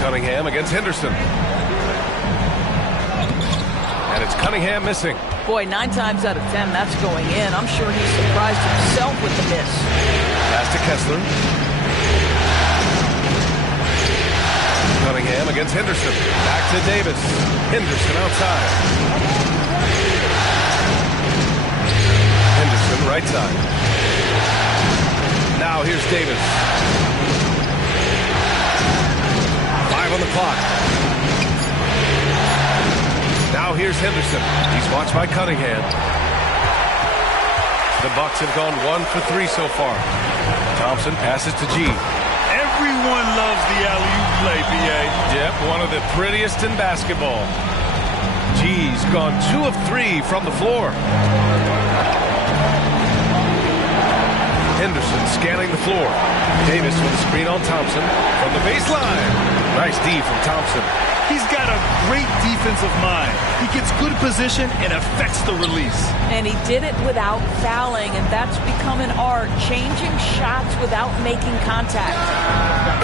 Cunningham against Henderson. And it's Cunningham missing. Boy, 9 times out of 10, that's going in. I'm sure he's surprised himself with the miss. Pass to Kessler. Cunningham against Henderson. Back to Davis. Henderson outside. Henderson right side. Now here's Davis. 5 on the clock. Now here's Henderson. He's watched by Cunningham. The Bucks have gone 1 for 3 so far. Thompson passes to G. Everyone loves the alley-oop play, B.A. Yep, one of the prettiest in basketball. G's gone 2 of 3 from the floor. Henderson scanning the floor. Davis with a screen on Thompson from the baseline. Nice D from Thompson. He's got a great defensive mind. He gets good position and affects the release. And he did it without fouling, and that's become an art, changing shots without making contact.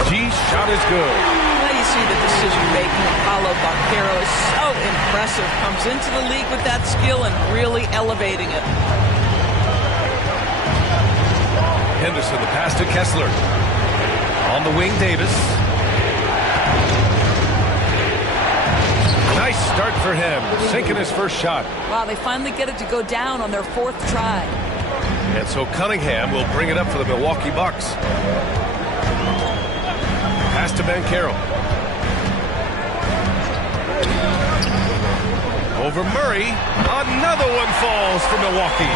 G's shot is good. Now you see the decision-making of Paolo Banchero is so impressive. Comes into the league with that skill and really elevating it. Henderson, the pass to Kessler. On the wing, Davis. Nice Nice start for him, sinking his first shot. Wow, they finally get it to go down on their 4th try. And so Cunningham will bring it up for the Milwaukee Bucks. Pass to Ben Carroll. Over Murray. Another one falls for Milwaukee.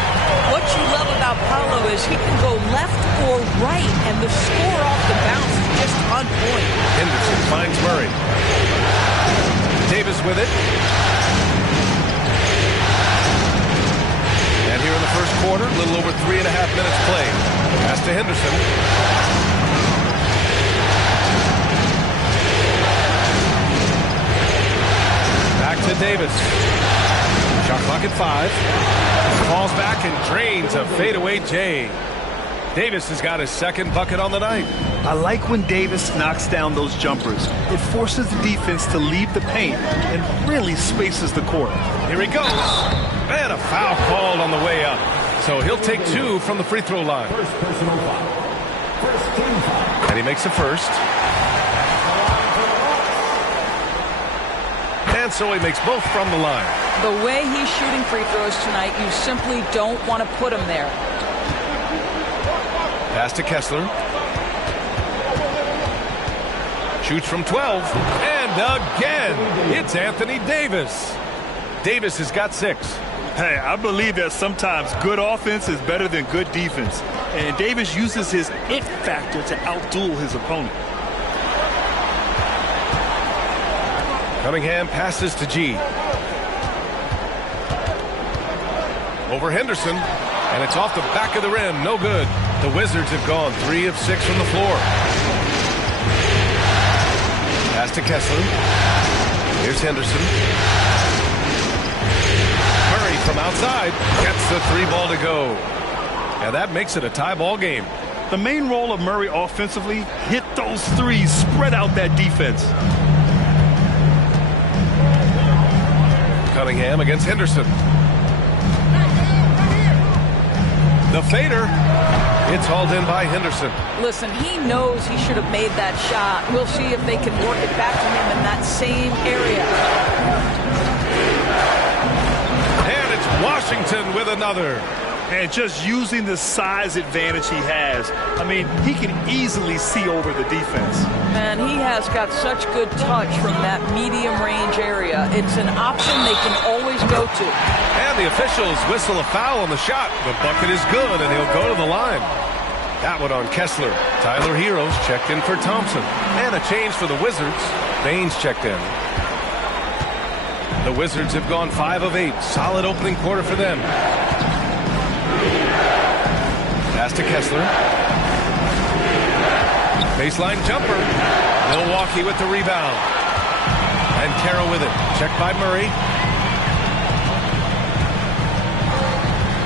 What you love about Paolo is he can go left or right, and the score off the bounce is just on point. Henderson finds Murray. Davis with it. And here in the first quarter, a little over 3.5 minutes played. Pass to Henderson. Back to Davis. Shot clock at 5. Falls back and drains a fadeaway J. Davis has got his 2nd bucket on the night. I like when Davis knocks down those jumpers. It forces the defense to leave the paint and really spaces the court. Here he goes. And a foul called on the way up. So he'll take 2 from the free throw line. And he makes the first. And so he makes both from the line. The way he's shooting free throws tonight, you simply don't want to put him there. Pass to Kessler. Shoots from 12. And again, it's Anthony Davis. Davis has got 6. Hey, I believe that sometimes good offense is better than good defense. And Davis uses his it factor to outduel his opponent. Cunningham passes to G. Over Henderson. And it's off the back of the rim. No good. The Wizards have gone 3 of 6 from the floor. Pass to Kessler. Here's Henderson. Murray from outside gets the 3-ball to go. And that makes it a tie ball game. The main role of Murray offensively, hit those threes, spread out that defense. Cunningham against Henderson. The fader. It's hauled in by Henderson. Listen, he knows he should have made that shot. We'll see if they can work it back to him in that same area. And it's Washington with another. And just using the size advantage he has, I mean, he can easily see over the defense. And he has got such good touch from that medium range area. It's an option they can always go to. And the officials whistle a foul on the shot. The bucket is good, and he'll go to the line. That one on Kessler. Tyler Heroes checked in for Thompson. And a change for the Wizards. Baines checked in. The Wizards have gone 5 of 8. Solid opening quarter for them. Pass to Kessler. Baseline jumper. Milwaukee with the rebound. And Carroll with it. Checked by Murray.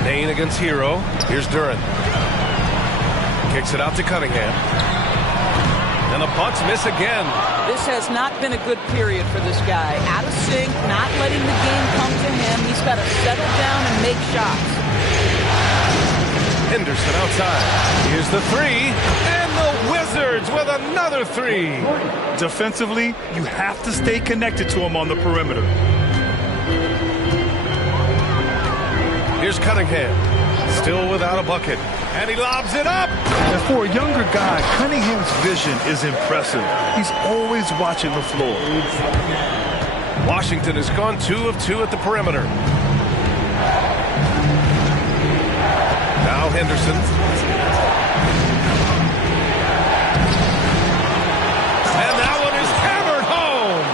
Dane against Hero. Here's Duran. Kicks it out to Cunningham. And the Bucks miss again. This has not been a good period for this guy. Out of sync, not letting the game come to him. He's got to settle down and make shots. Henderson outside. Here's the 3. And the Wizards with another 3. Defensively, you have to stay connected to him on the perimeter. Here's Cunningham. Still without a bucket. And he lobs it up. And for a younger guy, Cunningham's vision is impressive. He's always watching the floor. Washington has gone 2 of 2 at the perimeter. Now Henderson. And that one is hammered home.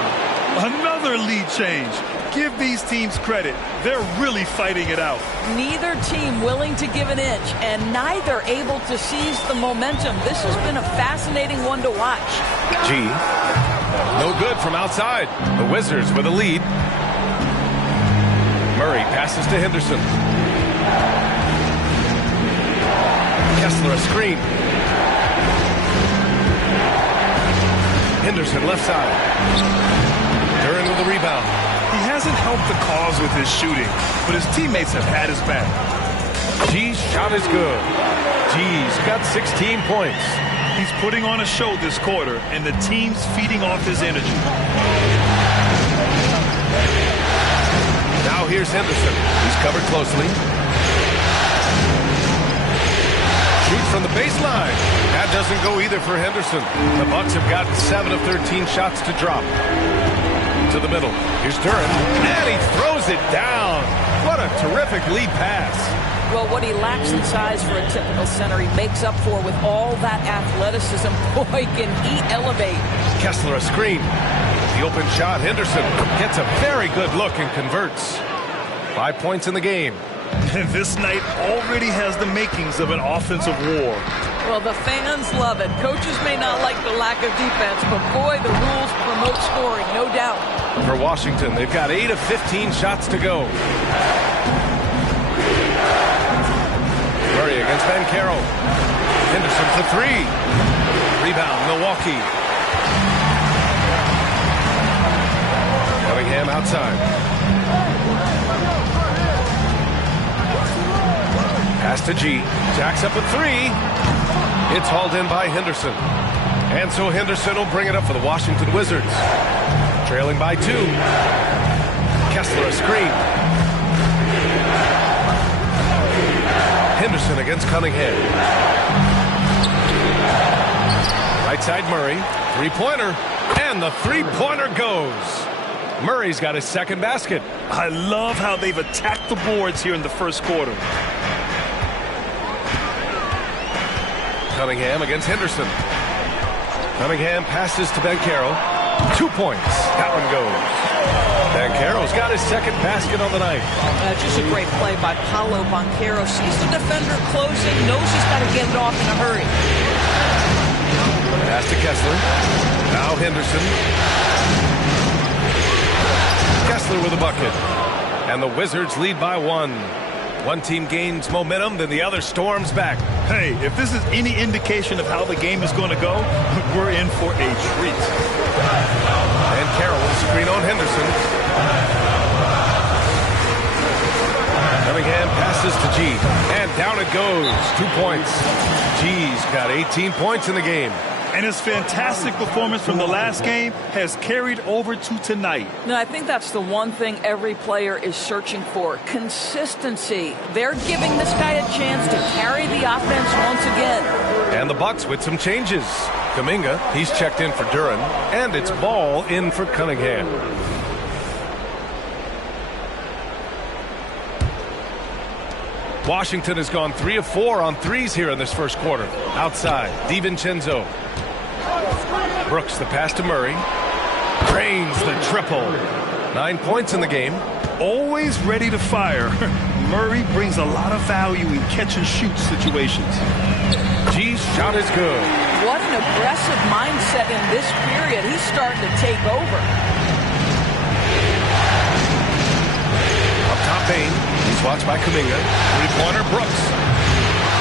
Another lead change. Give these teams credit. They're really fighting it out. Neither team willing to give an inch, and neither able to seize the momentum. This has been a fascinating one to watch. G. No good from outside. The Wizards with a lead. Murray passes to Henderson. Kessler a screen. Henderson left side. Duran with the rebound. He hasn't helped the cause with his shooting, but his teammates have had his back. G's shot is good. G's got 16 points. He's putting on a show this quarter, and the team's feeding off his energy. here's Henderson. He's covered closely. Shoots from the baseline. That doesn't go either for Henderson. The Bucks have gotten 7 of 13 shots to drop. To the middle. Here's Duren. And he throws it down. What a terrific lead pass. Well, what he lacks in size for a typical center, he makes up for with all that athleticism. Boy, can he elevate. Kessler a screen. The open shot. Henderson gets a very good look and converts. 5 points in the game. And this night already has the makings of an offensive war. Well, the fans love it. Coaches may not like the lack of defense, but boy, the rules promote scoring, no doubt. For Washington, they've got 8 of 15 shots to go. Murray against Banchero. Henderson for 3. Rebound, Milwaukee. Cunningham outside. Pass to G. Jacks up a 3. It's hauled in by Henderson. And so Henderson will bring it up for the Washington Wizards. Trailing by 2. Kessler a screen. Henderson against Cunningham. Right side Murray. Three-pointer. And the three-pointer goes. Murray's got his second basket. I love how they've attacked the boards here in the first quarter. Cunningham against Henderson. Cunningham passes to Banchero. 2 points. That one goes. Banchero's got his second basket on the night. Just a great play by Paolo Banchero. Sees the defender closing, knows he's got to get it off in a hurry. Pass to Kessler. Now Henderson. Kessler with a bucket. And the Wizards lead by 1. One team gains momentum, then the other storms back. Hey, if this is any indication of how the game is going to go, we're in for a treat. And Carroll will screen on Henderson. Cunningham passes to G. And down it goes. 2 points. G's got 18 points in the game. And his fantastic performance from the last game has carried over to tonight. No, I think that's the one thing every player is searching for. Consistency. They're giving this guy a chance to carry the offense once again. And the Bucks with some changes. Kuminga, he's checked in for Duren. And it's Ball in for Cunningham. Washington has gone 3 of 4 on threes here in this first quarter. Outside, DiVincenzo. Brooks, the pass to Murray. Drains the triple. 9 points in the game. Always ready to fire. Murray brings a lot of value in catch-and-shoot situations. G's shot is good. What an aggressive mindset in this period. He's starting to take over. Up top, Bain. He's watched by Kuminga. Three-pointer, Brooks.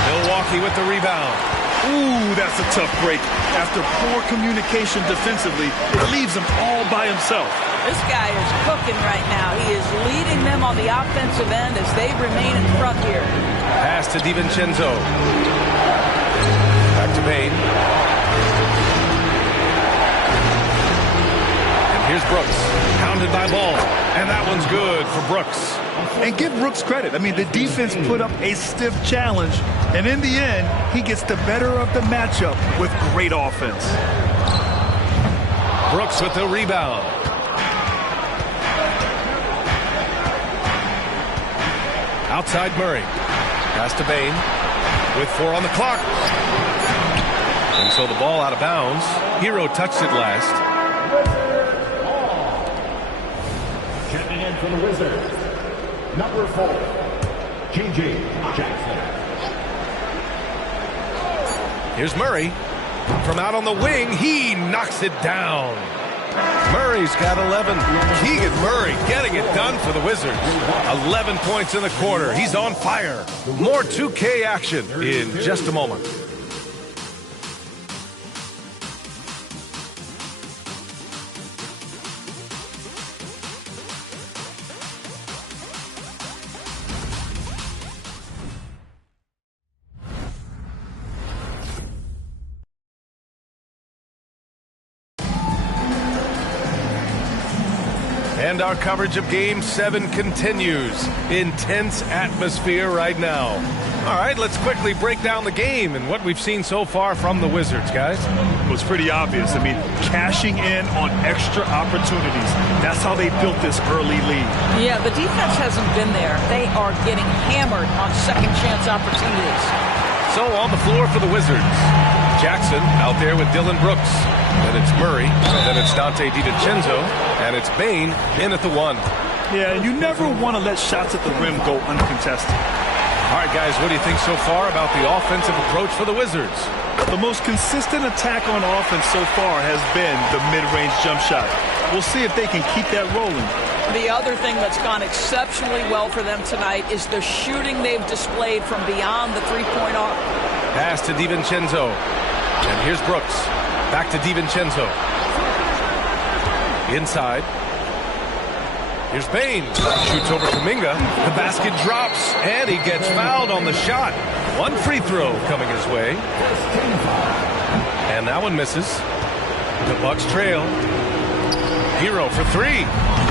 Milwaukee with the rebound. Ooh, that's a tough break. After poor communication defensively, it leaves him all by himself. This guy is cooking right now. He is leading them on the offensive end as they remain in front here. Pass to DiVincenzo. Back to Bain. And here's Brooks. Pounded by Ball. And that one's good for Brooks. And give Brooks credit. I mean, the defense put up a stiff challenge. And in the end, he gets the better of the matchup with great offense. Brooks with the rebound. Outside Murray. Pass to Bain. With 4 on the clock. And so the ball out of bounds. Hero touched it last. Checking in for the Wizards, number 4, J.J. Jackson. Here's Murray. From out on the wing, he knocks it down. Murray's got 11. Keegan Murray getting it done for the Wizards. 11 points in the quarter. He's on fire. More 2K action in just a moment. And our coverage of Game 7 continues. Intense atmosphere right now. All right, let's quickly break down the game and what we've seen so far from the Wizards, guys. It was pretty obvious. I mean, cashing in on extra opportunities. That's how they built this early lead. Yeah, the defense hasn't been there. They are getting hammered on second chance opportunities. So on the floor for the Wizards, Jackson out there with Dylan Brooks. Then it's Murray. Then it's Dante DiVincenzo. And it's Bane in at the 1. Yeah, and you never want to let shots at the rim go uncontested. All right, guys, what do you think so far about the offensive approach for the Wizards? The most consistent attack on offense so far has been the mid-range jump shot. We'll see if they can keep that rolling. The other thing that's gone exceptionally well for them tonight is the shooting they've displayed from beyond the three-point arc. Pass to DiVincenzo. And here's Brooks. Back to DiVincenzo. Inside. Here's Bane. Shoots over Kuminga. The basket drops, and he gets fouled on the shot. One free throw coming his way. And that one misses. The Bucks trail. Hero for 3.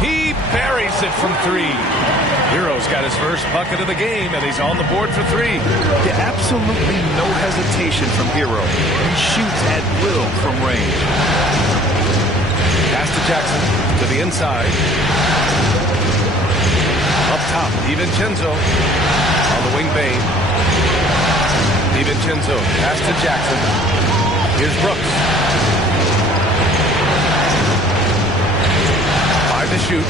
He buries it from 3. Hero's got his first bucket of the game, and he's on the board for 3. Yeah, absolutely no hesitation from Hero. He shoots at will from range. Pass to Jackson to the inside. Up top, DiVincenzo on the wing. Bane. DiVincenzo pass to Jackson. Here's Brooks. 5 to shoot.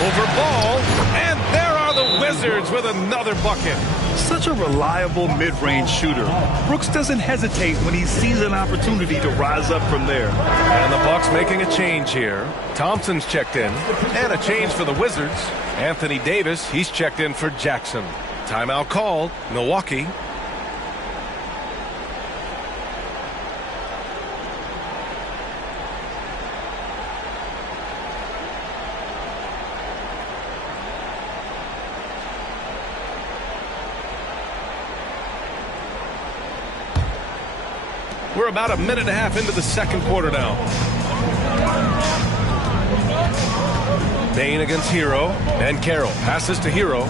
Over ball, and there are the Wizards with another bucket. Such a reliable mid-range shooter. Brooks doesn't hesitate when he sees an opportunity to rise up from there. And the Bucks making a change here. Thompson's checked in, and a change for the Wizards. Anthony Davis, he's checked in for Jackson. Timeout called, Milwaukee. We're about a minute and a half into the second quarter now. Bane against Hero, and Carroll passes to Hero.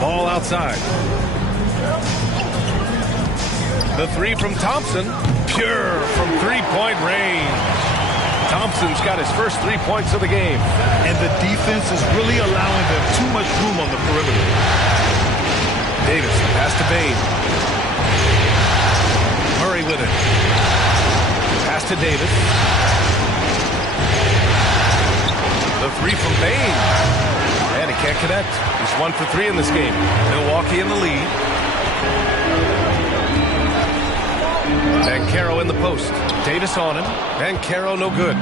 Ball outside. The 3 from Thompson, pure from three-point range. Thompson's got his first 3 points of the game. And the defense is really allowing them too much room on the perimeter. Davis, pass to Bane. Murray with it. Pass to Davis. The 3 from Bane. And he can't connect. He's 1 for 3 in this game. Milwaukee in the lead. And Caro in the post. Davis on him. And Caro no good.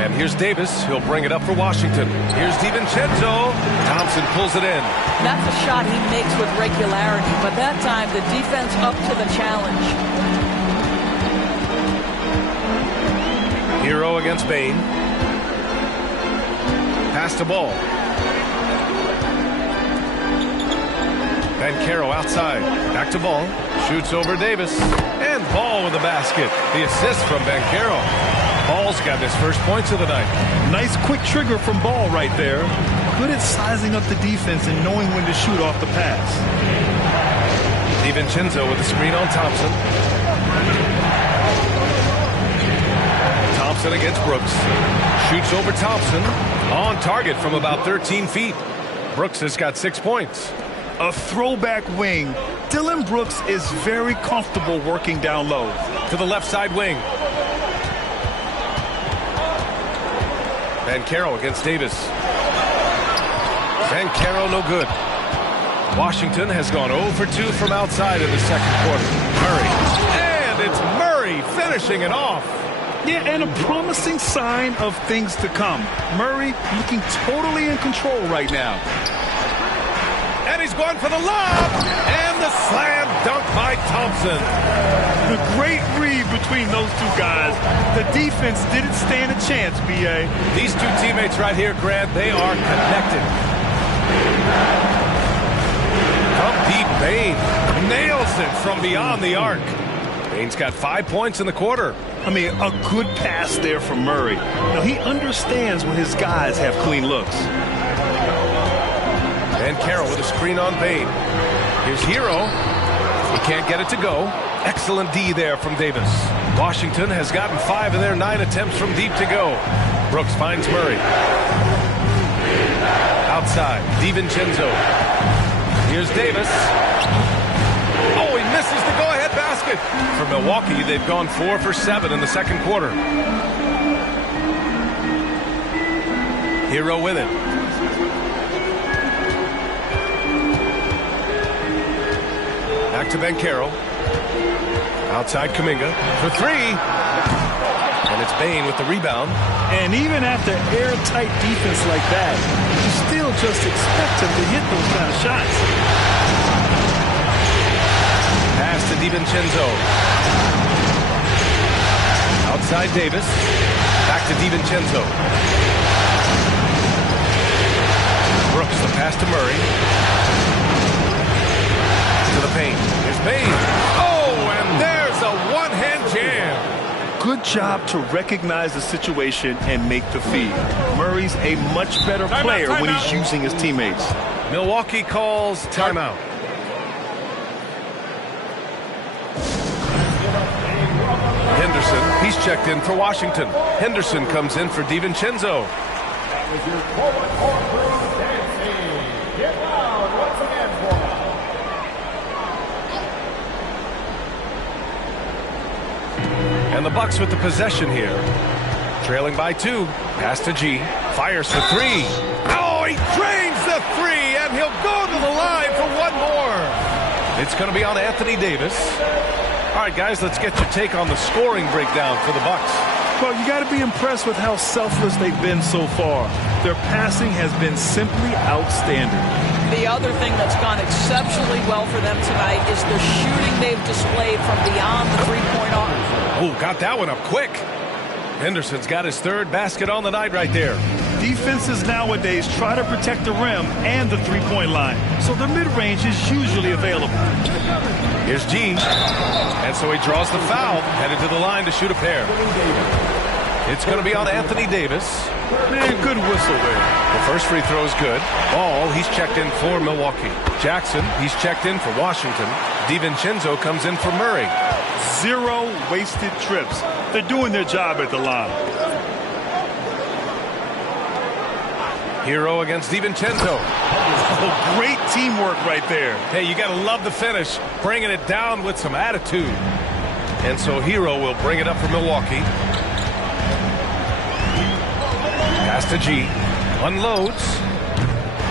And here's Davis. He'll bring it up for Washington. Here's DiVincenzo. Thompson pulls it in. That's a shot he makes with regularity, but that time the defense up to the challenge. Hero against Bane. Pass to Ball. And Caro outside. Back to Ball. Shoots over Davis. And Ball with the basket. The assist from Banchero. Ball's got his first points of the night. Nice quick trigger from Ball right there. Good at sizing up the defense and knowing when to shoot off the pass. DiVincenzo with the screen on Thompson. Thompson against Brooks. Shoots over Thompson. On target from about 13 feet. Brooks has got 6 points. A throwback wing. Dylan Brooks is very comfortable working down low. To the left side wing. Banchero against Davis. Banchero no good. Washington has gone 0 for 2 from outside in the second quarter. Murray. And it's Murray finishing it off. Yeah, and a promising sign of things to come. Murray looking totally in control right now. And he's going for the lob. And the slam dunk by Thompson. The great read between those two guys. The defense didn't stand a chance, B.A. These two teammates right here, Grant, they are connected. From deep, Bane nails it from beyond the arc. Bane's got 5 points in the quarter. I mean, a good pass there from Murray. Now, he understands when his guys have clean looks. And Carroll with a screen on Bain. Here's Hero. He can't get it to go. Excellent D there from Davis. Washington has gotten 5 of their 9 attempts from deep to go. Brooks finds Murray. Outside, DiVincenzo. Here's Davis. Oh, he misses the go-ahead basket. For Milwaukee, they've gone 4 for 7 in the second quarter. Hero with it. Back to Ben Carroll. Outside Kuminga for 3. And it's Bain with the rebound. And even after airtight defense like that, you still just expect him to hit those kind of shots. Pass to DiVincenzo. Outside Davis. Back to DiVincenzo. Brooks, the pass to Murray. To the paint. Here's Bain. Oh, and there's a one-hand jam. Good job to recognize the situation and make the feed. Murray's a much better player when he's using his teammates. Milwaukee calls timeout. Henderson, he's checked in for Washington. Henderson comes in for DiVincenzo. That was your forward court crew dancing. Get loud once again for us. And the Bucks with the possession here. Trailing by 2. Pass to G. Fires for 3. Oh, he drains the 3, and he'll go to the line for one more. It's going to be on Anthony Davis. All right, guys, let's get your take on the scoring breakdown for the Bucks. Well, you got to be impressed with how selfless they've been so far. Their passing has been simply outstanding. The other thing that's gone exceptionally well for them tonight is the shooting they've displayed from beyond the three-point arc. Oh, got that one up quick. Henderson's got his 3rd basket on the night right there. Defenses nowadays try to protect the rim and the three-point line, so their mid-range is usually available. Here's G. And so he draws the foul, headed to the line to shoot a pair. It's going to be on Anthony Davis. Man, good whistle there. The first free throw is good. Ball, he's checked in for Milwaukee. Jackson, he's checked in for Washington. DiVincenzo comes in for Murray. 0 wasted trips. They're doing their job at the line. Hero against DiVincenzo. Oh, great teamwork right there. Hey, you got to love the finish. Bringing it down with some attitude. And so Hero will bring it up for Milwaukee. Pass to G. Unloads.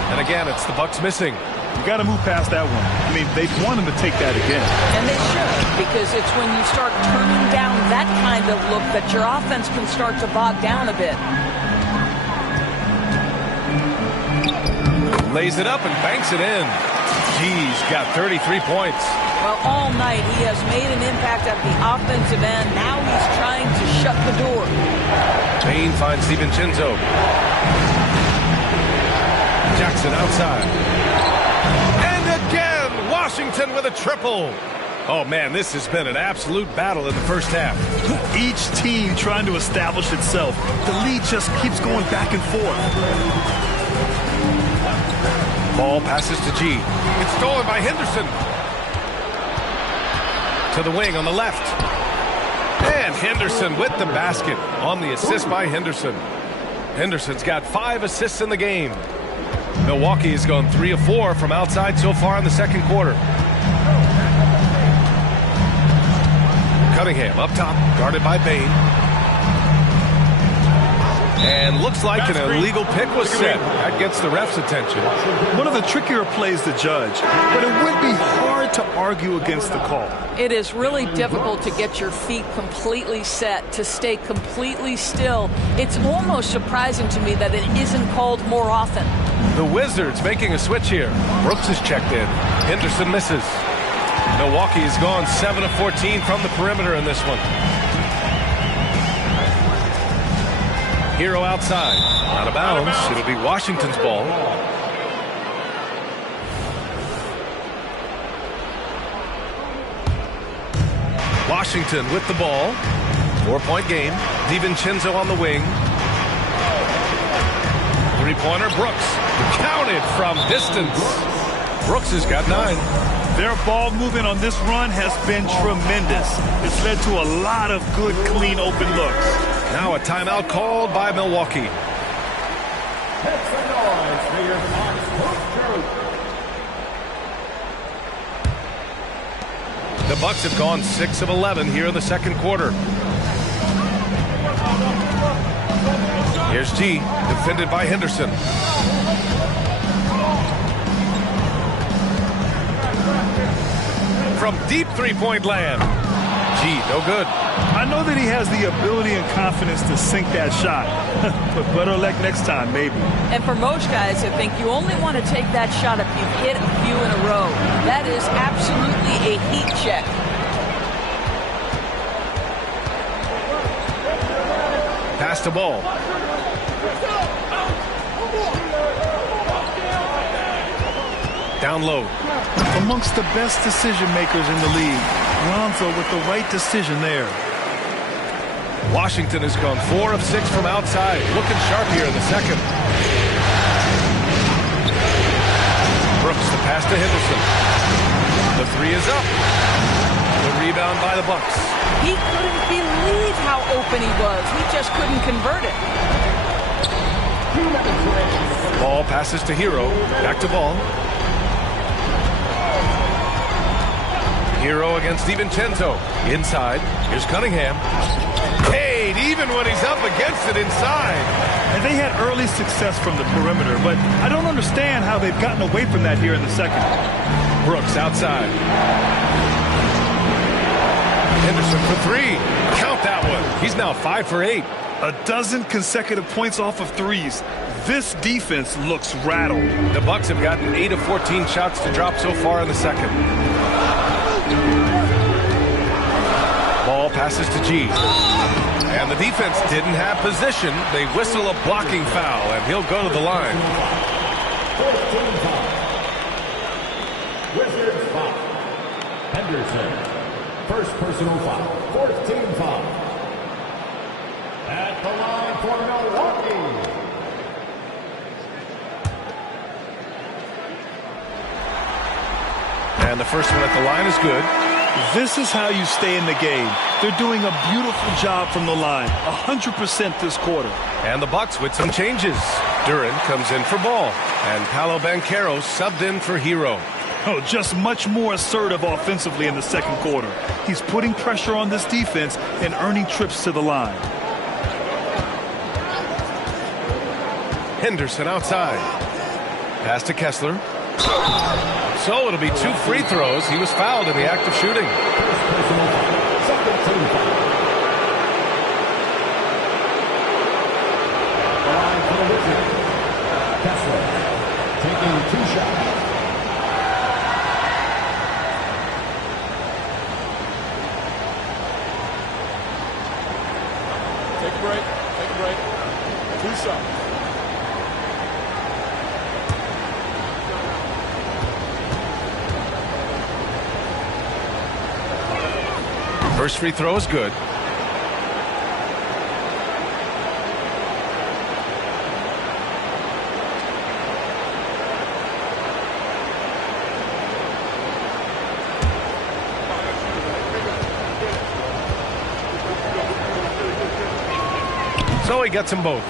And again, it's the Bucks missing. You got to move past that one. I mean, they want him to take that again. And they should, because it's when you start turning down that kind of look that your offense can start to bog down a bit. Lays it up and banks it in. G's got 33 points. Well, all night he has made an impact at the offensive end. Now he's trying to shut the door. Bain finds DiVincenzo. Jackson outside. And again, Washington with a triple. Oh, man, this has been an absolute battle in the first half. Each team trying to establish itself. The lead just keeps going back and forth. Ball passes to G. It's stolen by Henderson. To the wing on the left. And Henderson with the basket on the assist by Henderson. Henderson's got 5 assists in the game. Milwaukee has gone 3 of 4 from outside so far in the second quarter. Cunningham up top, guarded by Bain. And looks like an illegal pick was set. That gets the ref's attention. One of the trickier plays to judge, but it would be hard to argue against the call. It is really difficult to get your feet completely set, to stay completely still. It's almost surprising to me that it isn't called more often. The Wizards making a switch here. Brooks is checked in. Henderson misses. Milwaukee has gone 7 of 14 from the perimeter in this one. Hero outside. Out of bounds. It'll be Washington's ball. Washington with the ball. 4-point game. DiVincenzo on the wing. Three-pointer, Brooks. Counted from distance. Brooks has got 9. Their ball movement on this run has been tremendous. It's led to a lot of good, clean, open looks. Now a timeout called by Milwaukee. The Bucks have gone 6 of 11 here in the second quarter. Here's G, defended by Henderson. From deep three-point land. G, no good. I know that he has the ability and confidence to sink that shot. But better luck next time, maybe. And for most guys, I think you only want to take that shot if you've hit a few in a row. That is absolutely a heat check. Pass the ball. Down low. Amongst the best decision makers in the league. Lonzo with the right decision there. Washington has gone 4 of 6 from outside. Looking sharp here in the second. Brooks, the pass to Henderson. The 3 is up. The rebound by the Bucks. He couldn't believe how open he was. He just couldn't convert it. Ball passes to Hero. Back to Ball. Hero against DiVincenzo. Inside. Here's Cunningham. Paid even when he's up against it inside. And they had early success from the perimeter, but I don't understand how they've gotten away from that here in the second. Brooks outside. Henderson for 3. Count that one. He's now 5 for 8. A dozen consecutive points off of threes. This defense looks rattled. The Bucks have gotten 8 of 14 shots to drop so far in the second. Ball passes to G. And the defense didn't have position. They whistle a blocking foul, and he'll go to the line. Wizards foul. Henderson. First personal foul. 14 foul. At the line for Milwaukee. And the first one at the line is good. This is how you stay in the game. They're doing a beautiful job from the line. 100% this quarter. And the Bucks with some changes. Duran comes in for Ball. And Paolo Banchero subbed in for Hero. Oh, just much more assertive offensively in the second quarter. He's putting pressure on this defense and earning trips to the line. Henderson outside. Pass to Kessler. So it'll be 2 free throws. He was fouled in the act of shooting. Kessler taking 2 shots. Take a break. Take a break. 2 shots. First free throw is good. So he gets them both.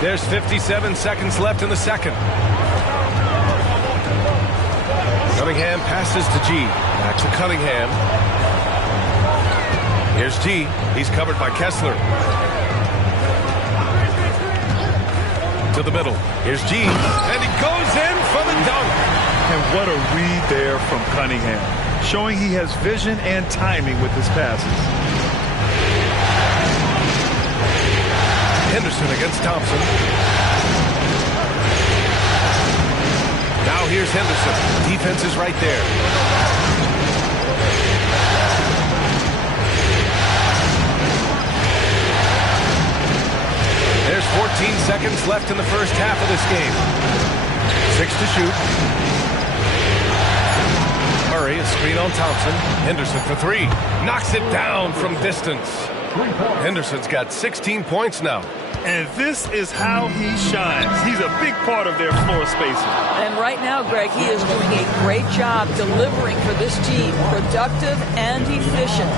There's 57 seconds left in the second. Cunningham passes to G. Back to Cunningham. Here's G. He's covered by Kessler. To the middle. Here's G. And he goes in for the dunk. And what a read there from Cunningham. Showing he has vision and timing with his passes. Henderson against Thompson. Now here's Henderson. Defense is right there. There's 14 seconds left in the first half of this game. 6 to shoot. Murray, a screen on Thompson. Henderson for three. Knocks it down from distance. Henderson's got 16 points now. And this is how he shines. He's a big part of their floor spacing. And right now, Greg, he is doing a great job delivering for this team. Productive and efficient.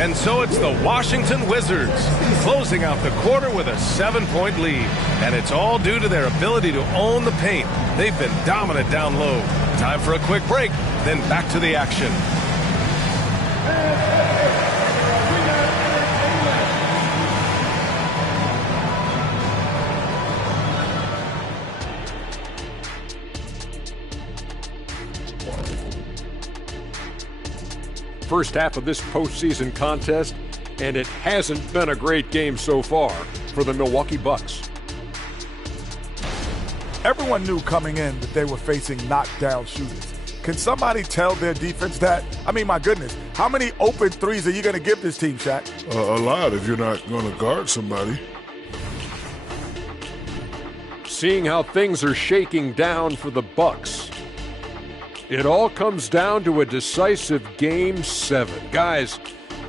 And so it's the Washington Wizards closing out the quarter with a 7-point lead. And it's all due to their ability to own the paint. They've been dominant down low. Time for a quick break, then back to the action. First half of this postseason contest, and it hasn't been a great game so far for the Milwaukee Bucks. Everyone knew coming in that they were facing knockdown shooters. Can somebody tell their defense that? I mean, my goodness, how many open threes are you going to give this team, Shaq? A lot if you're not going to guard somebody. Seeing how things are shaking down for the Bucks, it all comes down to a decisive Game 7. Guys,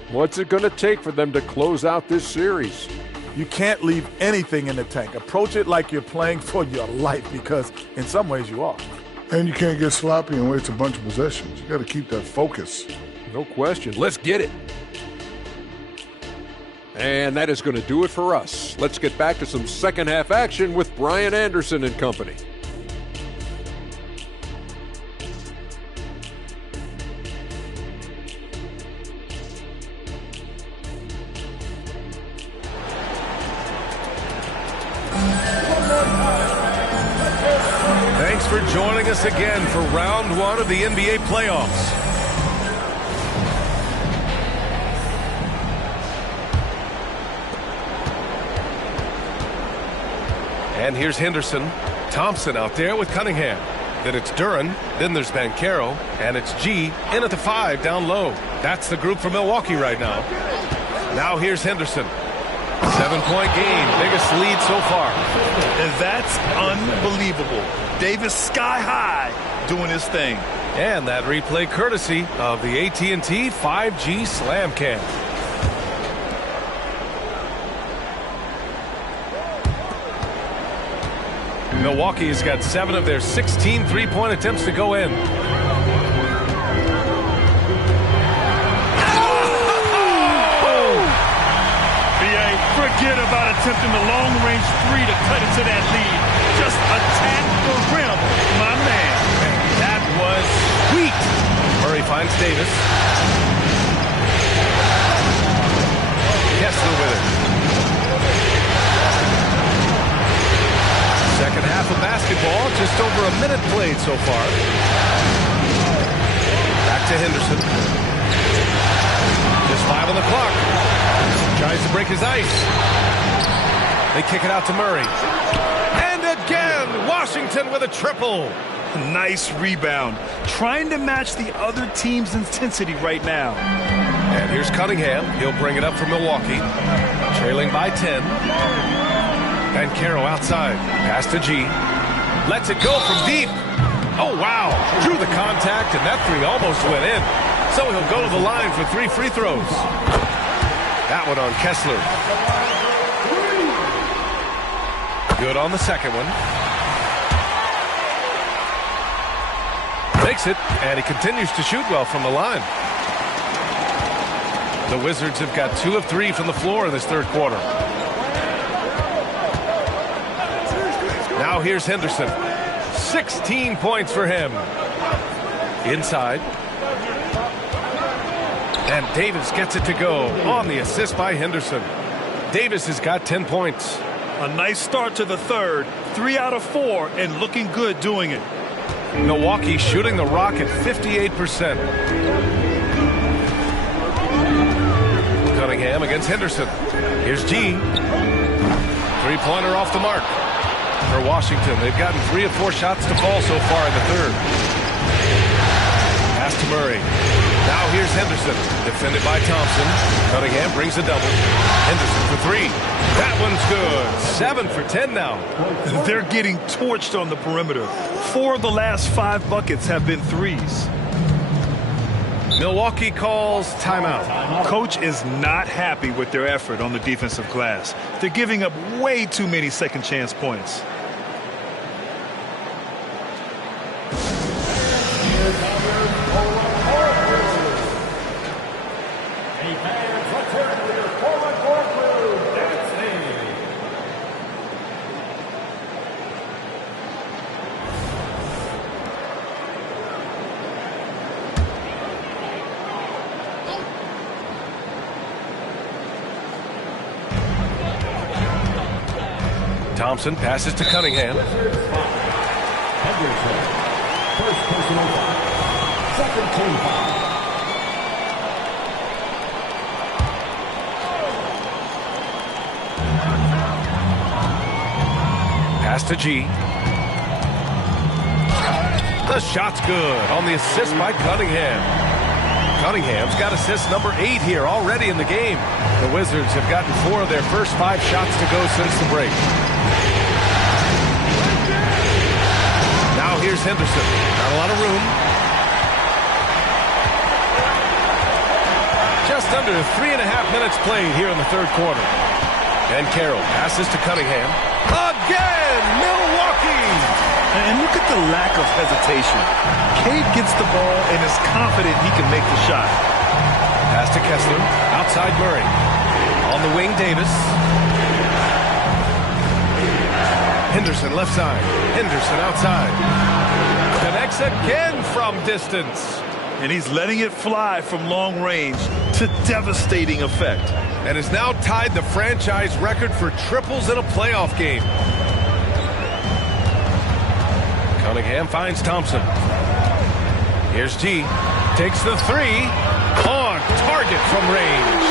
what's it going to take for them to close out this series? You can't leave anything in the tank. Approach it like you're playing for your life, because in some ways you are. And you can't get sloppy and waste a bunch of possessions. You got to keep that focus. No question. Let's get it. And that is going to do it for us. Let's get back to some second half action with Brian Anderson and company. Thanks for joining us again for round one of the NBA playoffs. And here's Henderson. Thompson out there with Cunningham. Then it's Duran. Then there's Banchero. And it's G in at the 5 down low. That's the group for Milwaukee right now. Now here's Henderson. 7-point game. Biggest lead so far. And that's unbelievable. Davis sky high doing his thing. And that replay courtesy of the AT&T 5G Slam Cam. Milwaukee has got 7 of their 16 three-point attempts to go in. Forget about attempting the long-range 3 to cut into that lead. Just attack the rim, my man. That was sweet. Murray finds Davis. Kessler with it. Second half of basketball, just over a minute played so far. Back to Henderson. Just 5 on the clock. Tries to break his ice. They kick it out to Murray. And again, Washington with a triple. Nice rebound. Trying to match the other team's intensity right now. And here's Cunningham. He'll bring it up for Milwaukee. Trailing by 10. Banchero outside. Pass to G. Lets it go from deep. Oh, wow. Drew the contact, and that 3 almost went in. So he'll go to the line for 3 free throws. That one on Kessler. Good on the second one. Makes it, and he continues to shoot well from the line. The Wizards have got 2 of 3 from the floor in this third quarter. Now here's Henderson. 16 points for him. Inside. And Davis gets it to go on the assist by Henderson. Davis has got 10 points. A nice start to the third. 3 out of 4 and looking good doing it. Milwaukee shooting the rock at 58%. Cunningham against Henderson. Here's G. Three-pointer off the mark. For Washington, they've gotten 3 of 4 shots to fall so far in the third. Pass to Murray. Now here's Henderson, defended by Thompson. Cunningham brings a double. Henderson for 3. That one's good. 7 for 10 now. They're getting torched on the perimeter. 4 of the last 5 buckets have been threes. Milwaukee calls timeout. Coach is not happy with their effort on the defensive glass. They're giving up way too many second chance points. Thompson passes to Cunningham. First personal foul. Second team foul. Pass to G. The shot's good on the assist by Cunningham. Cunningham's got assist number 8 here already in the game. The Wizards have gotten 4 of their first 5 shots to go since the break. Now here's Henderson. Not a lot of room. Just under 3.5 minutes played here in the third quarter. And Carroll passes to Cunningham. Again, Milwaukee! And look at the lack of hesitation. Cade gets the ball and is confident he can make the shot. Pass to Kessler. Outside Murray. On the wing, Davis. Henderson left side. Henderson outside. Connects again from distance. And he's letting it fly from long range to devastating effect. And has now tied the franchise record for triples in a playoff game. Cunningham finds Thompson. Here's G. Takes the 3. On target from range.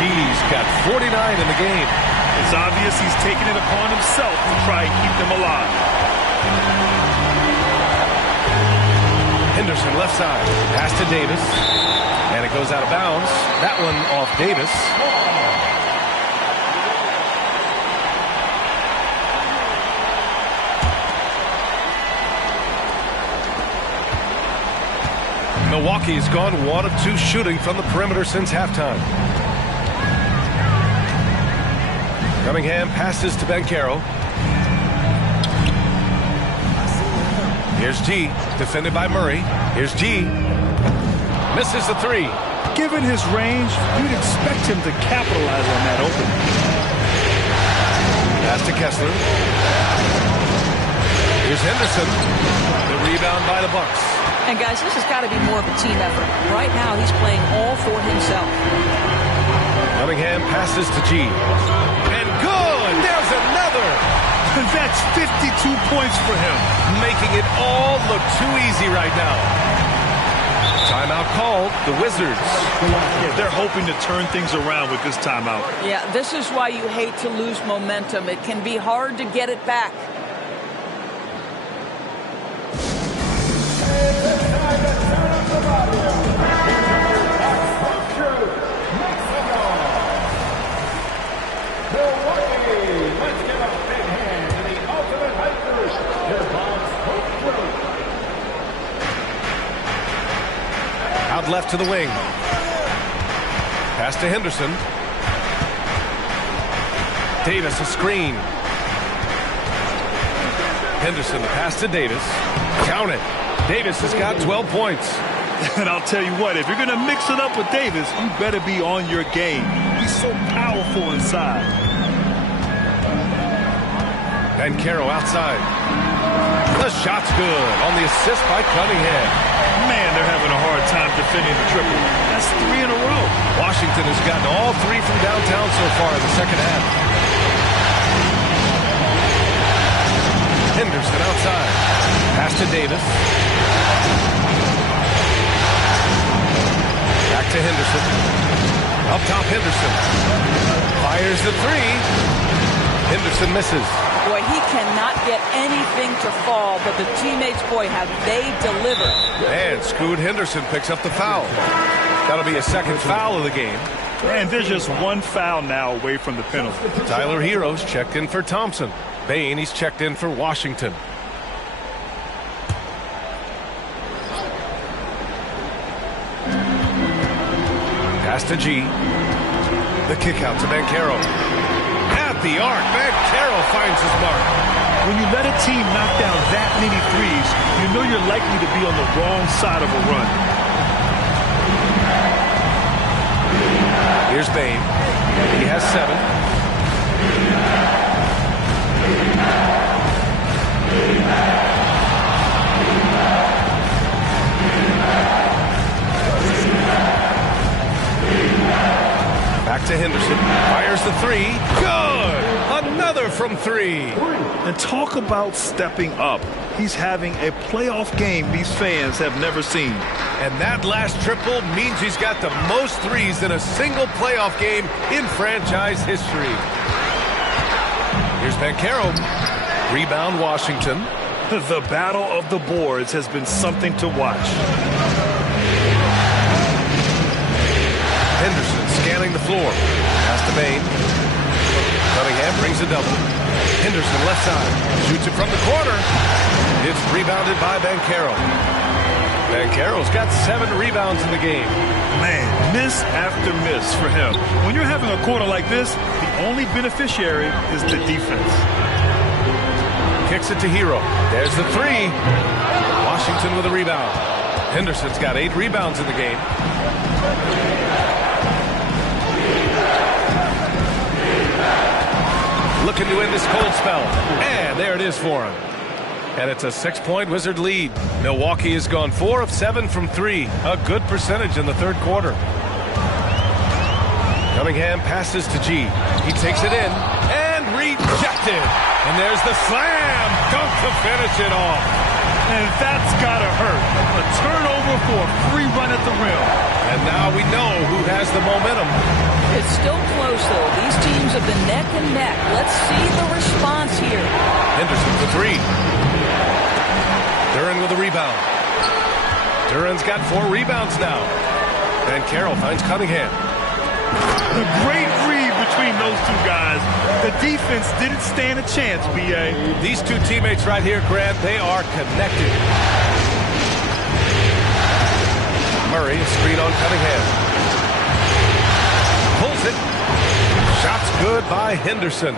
G's got 49 in the game. It's obvious he's taking it upon himself to try and keep them alive. Henderson left side. Pass to Davis. And it goes out of bounds. That one off Davis. Milwaukee's gone 1 of 2 shooting from the perimeter since halftime. Cunningham passes to Banchero. Here's G, defended by Murray. Here's G. Misses the 3. Given his range, you'd expect him to capitalize on that opening. Pass to Kessler. Here's Henderson. The rebound by the Bucks. And guys, this has got to be more of a team effort. Right now, he's playing all for himself. Cunningham passes to G. And good! There's another! That's 52 points for him. Making it all look too easy right now. Timeout called, the Wizards. Yeah, they're hoping to turn things around with this timeout. Yeah, this is why you hate to lose momentum. It can be hard to get it back. Out left to the wing. Pass to Henderson. Davis a screen. Henderson the pass to Davis. Count it. Davis has got 12 points. And I'll tell you what, if you're going to mix it up with Davis, you better be on your game. He's so powerful inside. Banchero outside. The shot's good on the assist by Cunningham. Man, they're having a hard time defending the triple. That's 3 in a row. Washington has gotten all 3 from downtown so far in the second half. Henderson outside. Pass to Davis. Back to Henderson. Up top, Henderson. Fires the 3. Henderson misses. Boy, he cannot get anything to fall, but the teammates, boy, have they delivered. And Scoot Henderson picks up the foul. That'll be a second foul of the game. And there's just 1 foul now away from the penalty. Tyler Hero's checked in for Thompson. Bain, he's checked in for Washington. Pass to G. The kick out to Banchero. At the arc, Banchero finds his mark. When you let a team knock down that many threes, you know you're likely to be on the wrong side of a run. Here's Bain. He has 7. Back to Henderson. Fires the 3. Good! Another from 3. And talk about stepping up. He's having a playoff game these fans have never seen. And that last triple means he's got the most threes in a single playoff game in franchise history. Here's Banchero. Rebound Washington. The battle of the boards has been something to watch. Henderson scanning the floor. Pass to Bain. Cunningham brings a double. Henderson left side. Shoots it from the corner. It's rebounded by Banchero. Banchero's got 7 rebounds in the game. Man, miss after miss for him. When you're having a quarter like this, the only beneficiary is the defense. Kicks it to Hero. There's the 3. Washington with a rebound. Henderson's got 8 rebounds in the game. Looking to end this cold spell. And there it is for him. And it's a 6-point Wizard lead. Milwaukee has gone 4 of 7 from 3. A good percentage in the third quarter. Cunningham passes to G. He takes it in and rejected. And there's the slam dunk to finish it off. And that's got to hurt. A turnover for a free run at the rim. And now we know who has the momentum. It's still close, though. These teams have been neck and neck. Let's see the response here. Henderson for 3. Duren with a rebound. Duren's got 4 rebounds now. Banchero finds Cunningham. The great read between those two guys. The defense didn't stand a chance, B.A. These two teammates right here, Grant, they are connected. Murray, screen on Cunningham. Pulls it. Shot's good by Henderson.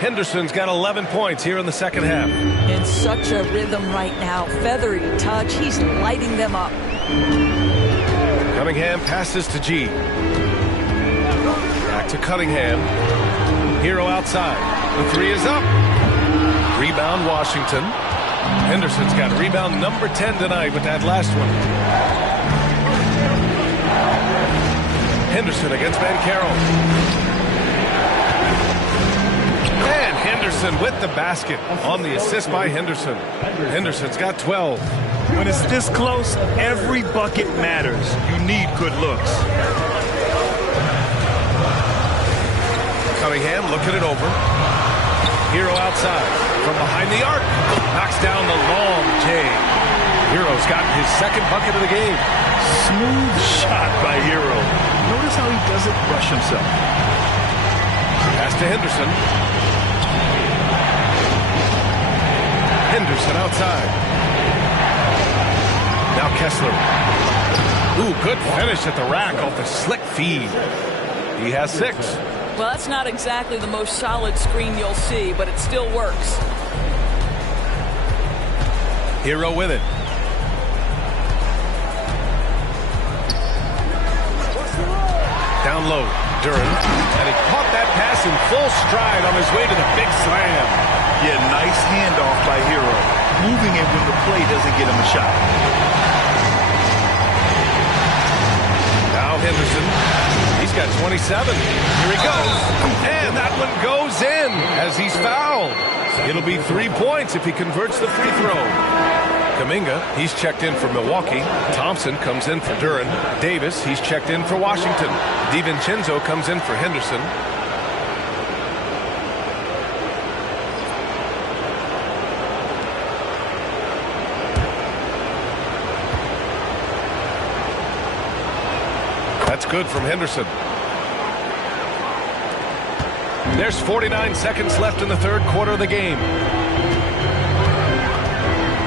Henderson's got 11 points here in the second half. In such a rhythm right now. Feathery touch. He's lighting them up. Cunningham passes to G. Back to Cunningham. Hero outside. The 3 is up. Rebound Washington. Henderson's got rebound number 10 tonight with that last one. Henderson against Banchero. And Henderson with the basket on the assist by Henderson. Henderson's got 12. When it's this close, every bucket matters. You need good looks. Cunningham looking it over. Hero outside. From behind the arc. Knocks down the long J. Hero's got his second bucket of the game. Smooth shot by Hero. Notice how he doesn't rush himself. Pass to Henderson. Henderson outside. Now Kessler. Ooh, good finish at the rack off the slick feed. He has 6. Well, that's not exactly the most solid screen you'll see, but it still works. Hero with it. Down low, Duren. And he caught that pass in full stride on his way to the big slam. Yeah, nice handoff by Hero. Moving it when the play doesn't get him a shot. Now Henderson. He's got 27. Here he goes. And that one goes in as he's fouled. It'll be 3 points if he converts the free throw. Kuminga, he's checked in for Milwaukee. Thompson comes in for Duren. Davis, he's checked in for Washington. DiVincenzo comes in for Henderson. That's good from Henderson. There's 49 seconds left in the third quarter of the game.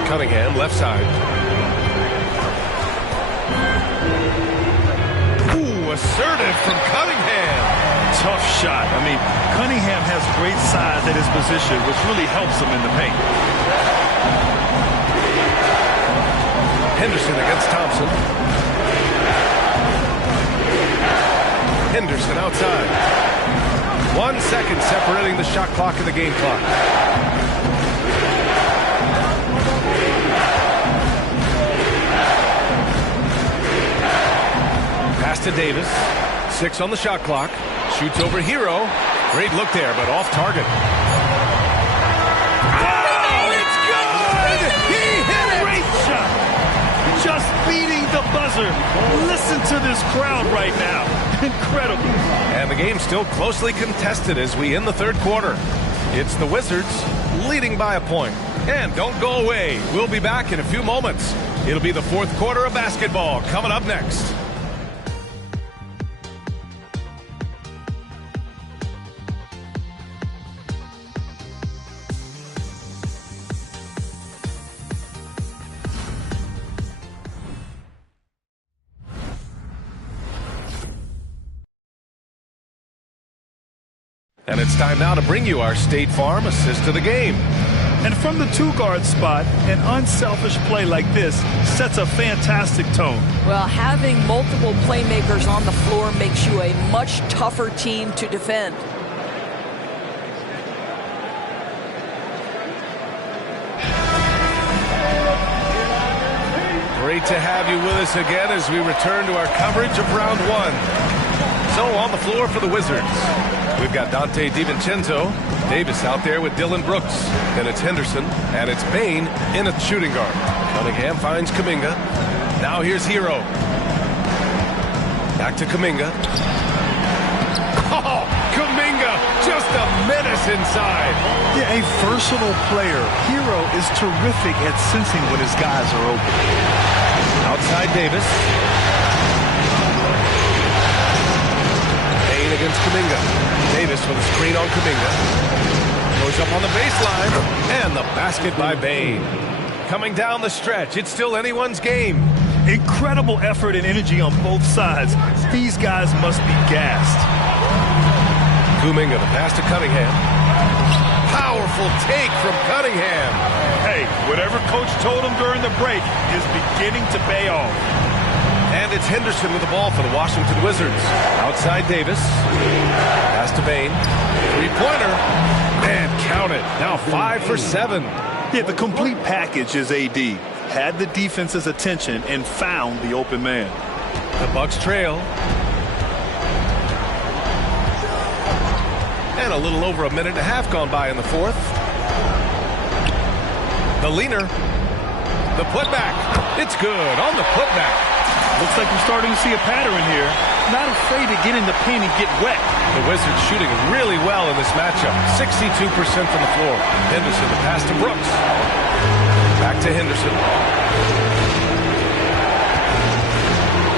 Cunningham, left side. Ooh, assertive from Cunningham. Tough shot. I mean, Cunningham has great size at his position, which really helps him in the paint. Henderson against Thompson. Henderson outside. 1 second separating the shot clock and the game clock. Pass to Davis. 6 on the shot clock. Shoots over Hero. Great look there, but off target. Oh, it's good! He hit it! Great shot! Just beating the buzzer. Listen to this crowd right now. Incredible. And the game's still closely contested as we end the third quarter. It's the Wizards leading by a point. And don't go away. We'll be back in a few moments. It'll be the fourth quarter of basketball coming up next. And it's time now to bring you our State Farm assist of the game. And from the two-guard spot, an unselfish play like this sets a fantastic tone. Well, having multiple playmakers on the floor makes you a much tougher team to defend. Great to have you with us again as we return to our coverage of round one. So on the floor for the Wizards, we've got Dante DiVincenzo, Davis out there with Dylan Brooks. Then it's Henderson, and it's Bain in a shooting guard. Cunningham finds Kuminga. Now here's Hero. Back to Kuminga. Oh, Kuminga, just a menace inside. Yeah, a versatile player. Hero is terrific at sensing when his guys are open. Outside Davis. Against Kuminga. Davis with a screen on Kuminga. Goes up on the baseline. And the basket by Bain. Coming down the stretch. It's still anyone's game. Incredible effort and energy on both sides. These guys must be gassed. Kuminga, the pass to Cunningham. Powerful take from Cunningham. Hey, whatever coach told him during the break is beginning to pay off. And it's Henderson with the ball for the Washington Wizards. Outside Davis. Pass to Bain. Three-pointer. And count it. Now 5 for 7. Yeah, the complete package is AD. Had the defense's attention and found the open man. The Bucks trail. And a little over a minute and a half gone by in the fourth. The leaner. The putback. It's good on the putback. Looks like we're starting to see a pattern here. Not afraid to get in the paint and get wet. The Wizards shooting really well in this matchup. 62% from the floor. Henderson, the pass to Brooks. Back to Henderson.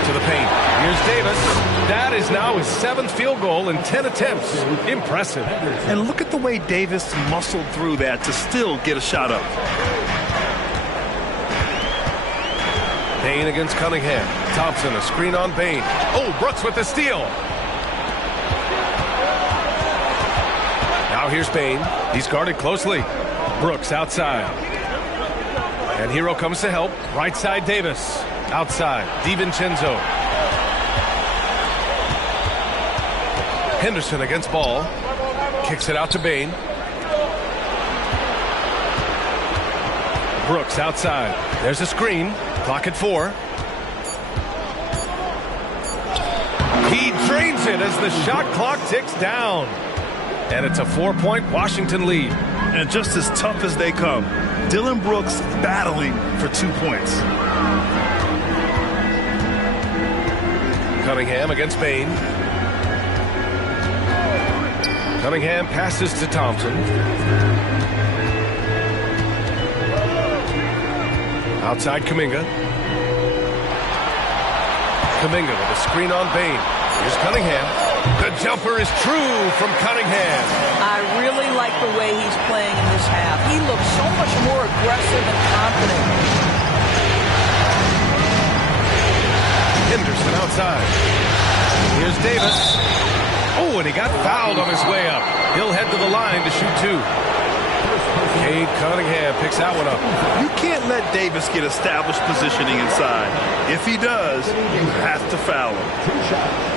To the paint. Here's Davis. That is now his 7th field goal in 10 attempts. Impressive. And look at the way Davis muscled through that to still get a shot up. Bain against Cunningham. Thompson, a screen on Bain. Oh, Brooks with the steal. Now here's Bain. He's guarded closely. Brooks outside. And Hero comes to help. Right side Davis. Outside. DiVincenzo. Henderson against Ball. Kicks it out to Bain. Brooks outside. There's a screen. Clock at 4. He drains it as the shot clock ticks down. And it's a 4-point Washington lead. And just as tough as they come, Dylan Brooks battling for 2 points. Cunningham against Bain. Cunningham passes to Thompson. Outside Kuminga. Kuminga with a screen on Bain. Here's Cunningham. The jumper is true from Cunningham. I really like the way he's playing in this half. He looks so much more aggressive and confident. Henderson outside. Here's Davis. Oh, and he got fouled on his way up. He'll head to the line to shoot 2. Cade Cunningham picks that one up. You can't let Davis get established positioning inside. If he does, you have to foul him. 2 shots.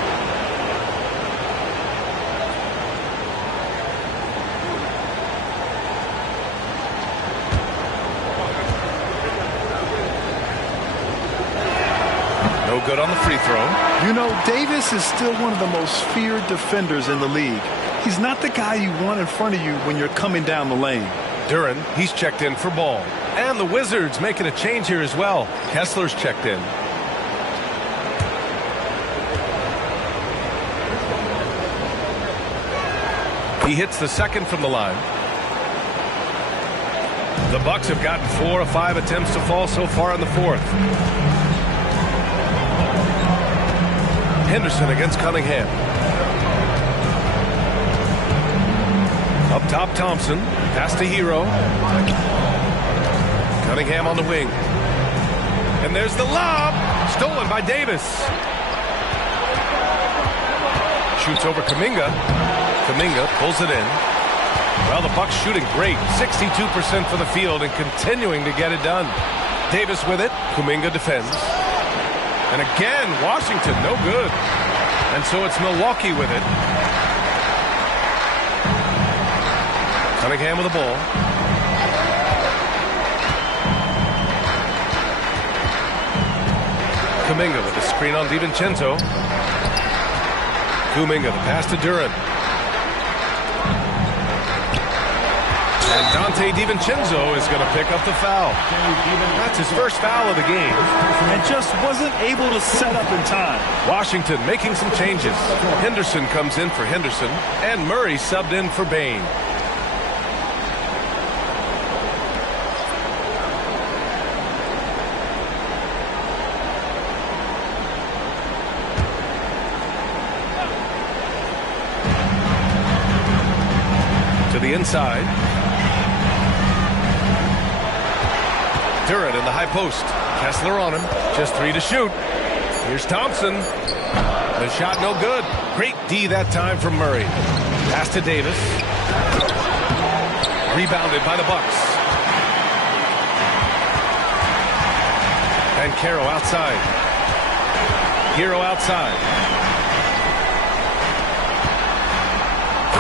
No good on the free throw. You know, Davis is still one of the most feared defenders in the league. He's not the guy you want in front of you when you're coming down the lane. Duren, he's checked in for ball. And the Wizards making a change here as well. Kessler's checked in. He hits the second from the line. The Bucks have gotten 4 of 5 attempts to fall so far in the 4th. Henderson against Cunningham. Up top, Thompson. Pass to Hero. Cunningham on the wing. And there's the lob. Stolen by Davis. Shoots over Kuminga. Kuminga pulls it in. Well, the Bucks shooting great. 62% for the field and continuing to get it done. Davis with it. Kuminga defends. And again, Washington, no good. And so it's Milwaukee with it. Cunningham with the ball. Kuminga with the screen on DiVincenzo. Kuminga, the pass to Duren. And Dante DiVincenzo is going to pick up the foul. That's his first foul of the game. And just wasn't able to set up in time. Washington making some changes. Henderson comes in for Henderson. And Murray subbed in for Bain. To the inside. Duren in the high post. Kessler on him. Just 3 to shoot. Here's Thompson. The shot no good. Great D that time from Murray. Pass to Davis. Rebounded by the Bucks. And Caro outside. Hero outside.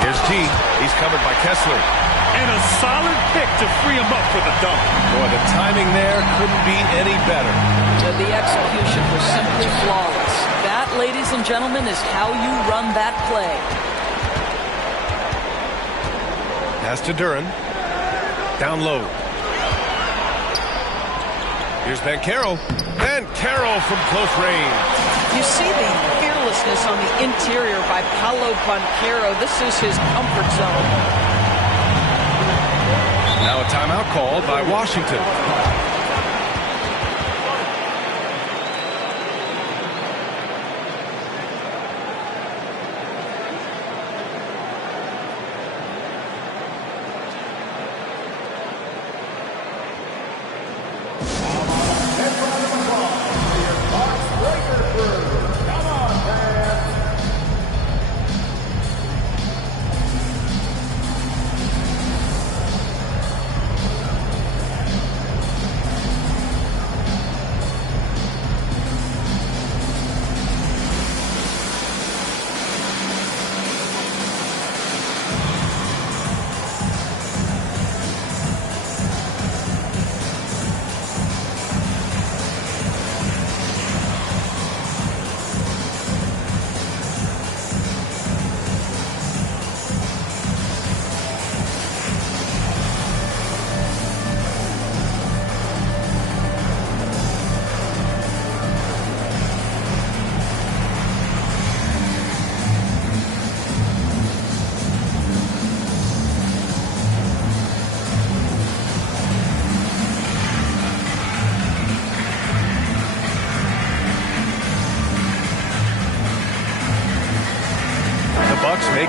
Here's G. He's covered by Kessler. And a solid pick to free him up for the dunk. Boy, the timing there couldn't be any better. The execution was simply flawless. That, ladies and gentlemen, is how you run that play. Pass to Duren. Down low. Here's Banchero. Banchero from close range. You see the fearlessness on the interior by Paolo Banchero. This is his comfort zone. Now a timeout called by Washington.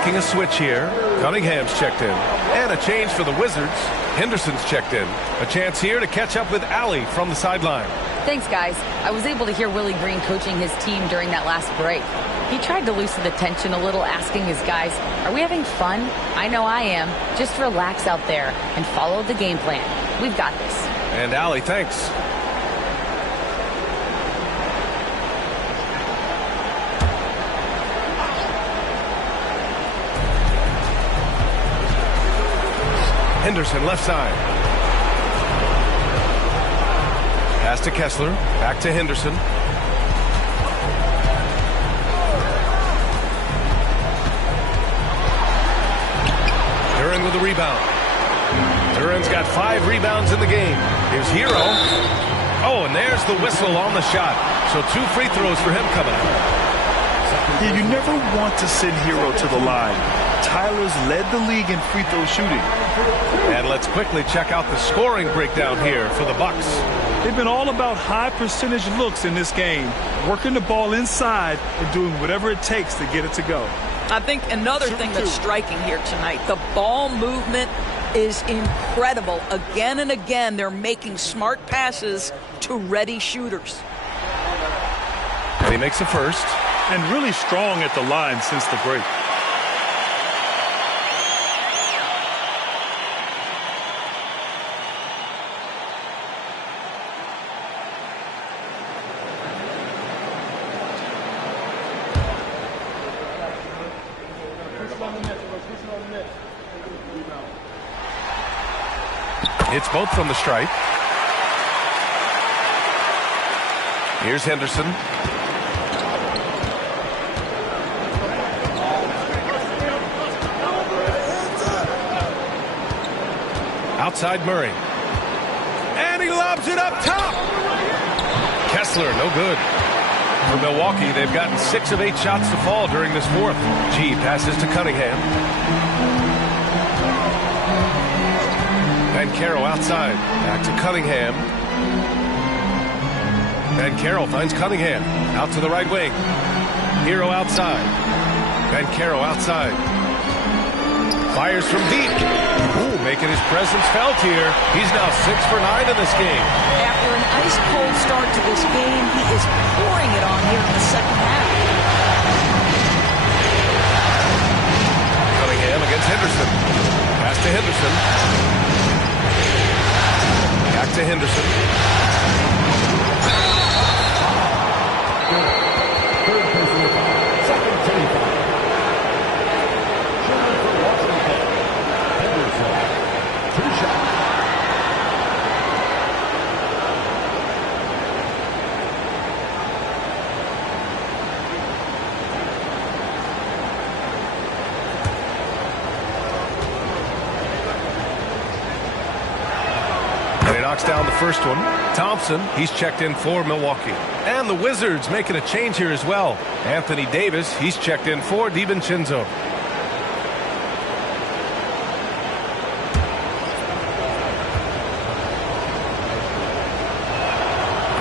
making a switch here. Cunningham's checked in. And a change for the Wizards. Henderson's checked in. A chance here to catch up with Allie from the sideline. Thanks, guys. I was able to hear Willie Green coaching his team during that last break. He tried to loosen the tension a little, asking his guys, are we having fun? I know I am. Just relax out there and follow the game plan. We've got this. And Allie, thanks. Henderson left side. Pass to Kessler. Back to Henderson. Duran with the rebound. Duran's got 5 rebounds in the game. Here's Hero. Oh, and there's the whistle on the shot. So 2 free throws for him coming up. Yeah, you never want to send Hero to the line. Tyler's led the league in free throw shooting. And let's quickly check out the scoring breakdown here for the Bucks. They've been all about high percentage looks in this game, working the ball inside and doing whatever it takes to get it to go. I think another thing that's striking here tonight, the ball movement is incredible. Again and again, they're making smart passes to ready shooters. And he makes the first. And really strong at the line since the break. It's both from the stripe. Here's Henderson. Outside Murray. And he lobs it up top. Kessler, no good. For Milwaukee, they've gotten 6 of 8 shots to fall during this fourth. G passes to Cunningham. Van Carroll outside. Back to Cunningham. Van Carroll finds Cunningham. Out to the right wing. Hero outside. Van Carroll outside. Fires from deep. Ooh, making his presence felt here. He's now 6 for 9 in this game. After an ice-cold start to this game, he is pouring it on here in the second half. Cunningham against Henderson. Pass to Henderson. Back to Henderson. Third personal foul. Second team foul. Shooting for Washington. Henderson. 2 shots. And he knocks down the first one. Thompson, he's checked in for Milwaukee. And the Wizards making a change here as well. Anthony Davis, he's checked in for DiVincenzo.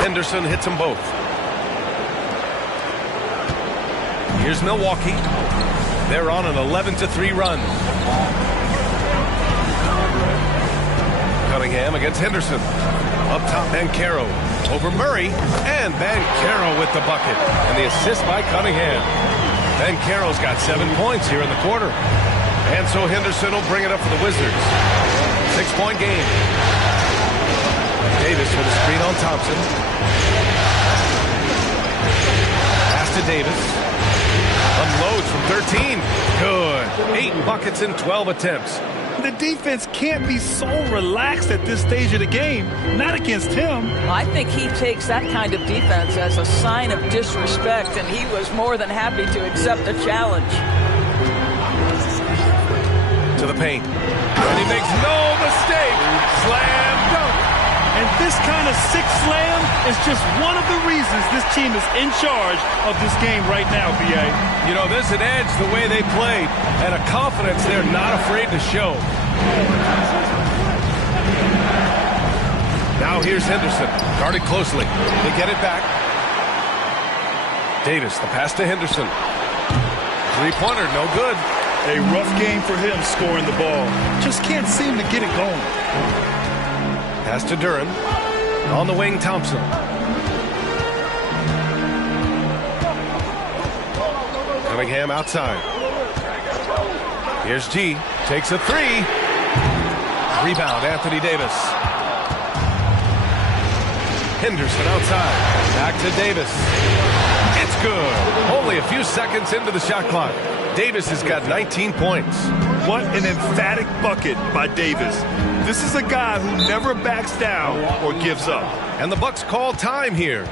Henderson hits them both. Here's Milwaukee. They're on an 11-3 run. Cunningham against Henderson. Up top, Banchero. Over Murray. And Banchero with the bucket. And the assist by Cunningham. Banchero's got 7 points here in the quarter. And so Henderson will bring it up for the Wizards. 6-point game. Davis with a screen on Thompson. Pass to Davis. Unloads from 13. Good. 8 buckets in 12 attempts. The defense can't be so relaxed at this stage of the game. Not against him. I think he takes that kind of defense as a sign of disrespect, and he was more than happy to accept the challenge. To the paint. And he makes no mistake. Slam dunk. And this kind of six slam is just one of the reasons this team is in charge of this game right now, B.A. You know, there's an edge the way they played and a confidence they're not afraid to show. Now here's Henderson, guarded closely. They get it back. Davis, the pass to Henderson. Three-pointer, no good. A rough game for him scoring the ball. Just can't seem to get it going. Pass to Duran. On the wing, Thompson. Cunningham outside. Here's G. Takes a three. Rebound, Anthony Davis. Henderson outside. Back to Davis. It's good. Only a few seconds into the shot clock. Davis has got 19 points. What an emphatic bucket by Davis. This is a guy who never backs down or gives up. And the Bucks call time here.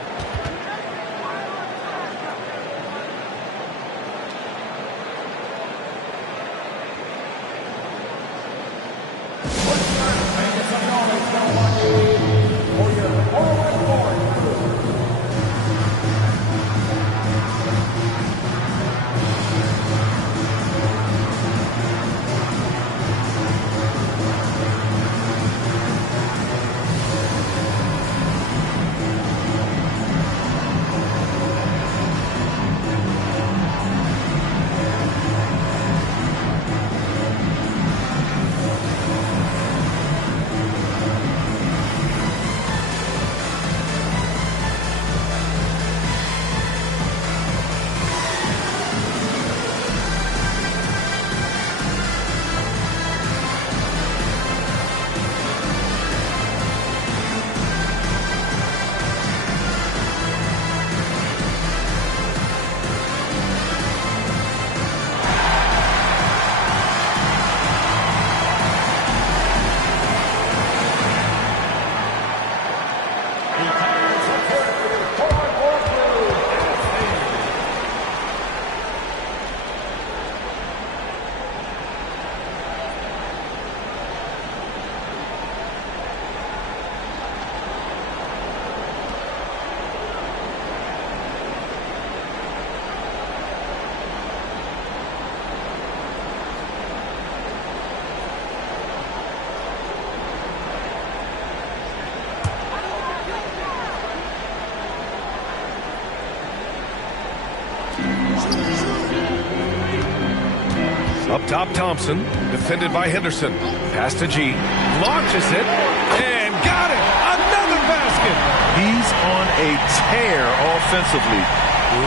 Up top, Thompson, defended by Henderson. Pass to G. Launches it, and got it! Another basket! He's on a tear offensively,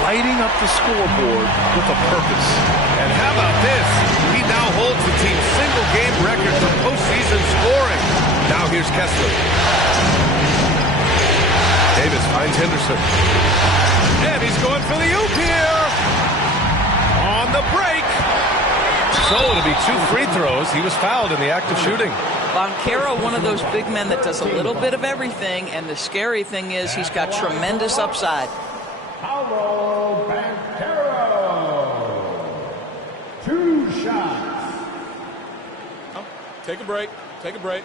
lighting up the scoreboard with a purpose. And how about this? He now holds the team's single-game record for postseason scoring. Now here's Kessler. Davis finds Henderson. And he's going for the oop here! On the break! So it'll be 2 free throws. He was fouled in the act of shooting. Banchero, one of those big men that does a little bit of everything, and the scary thing is he's got tremendous upside. Paulo Banchero. 2 shots. Take a break. Take a break.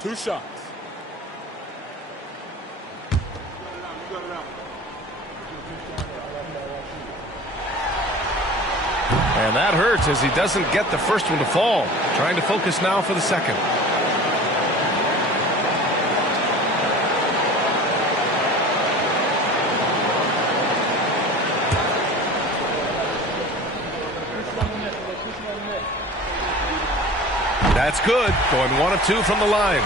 2 shots. And that hurts as he doesn't get the first one to fall. Trying to focus now for the second. That's good. Going 1 of 2 from the line.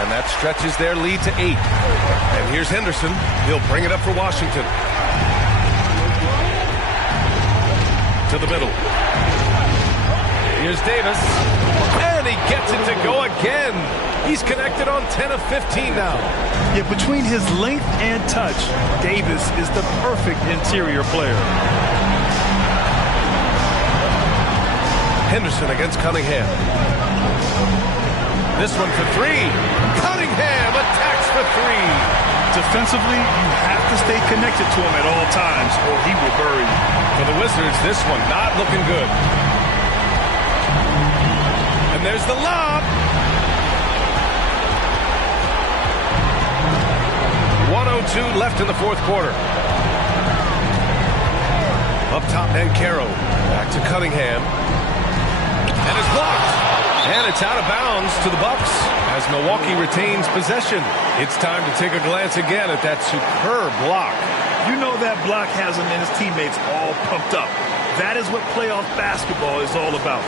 And that stretches their lead to 8. And here's Henderson. He'll bring it up for Washington. To the middle. Here's Davis. And he gets it to go again. He's connected on 10 of 15 now. Yeah, between his length and touch, Davis is the perfect interior player. Henderson against Cunningham. This one for 3. Cunningham attacks for 3. Defensively, you have to stay connected to him at all times or he will bury you. For the Wizards, this one not looking good. And there's the lob. 1:02 left in the 4th quarter. Up top, Banchero. Back to Cunningham. And it's blocked. And it's out of bounds to the Bucks as Milwaukee retains possession. It's time to take a glance again at that superb block. You know that block has him and his teammates all pumped up. That is what playoff basketball is all about.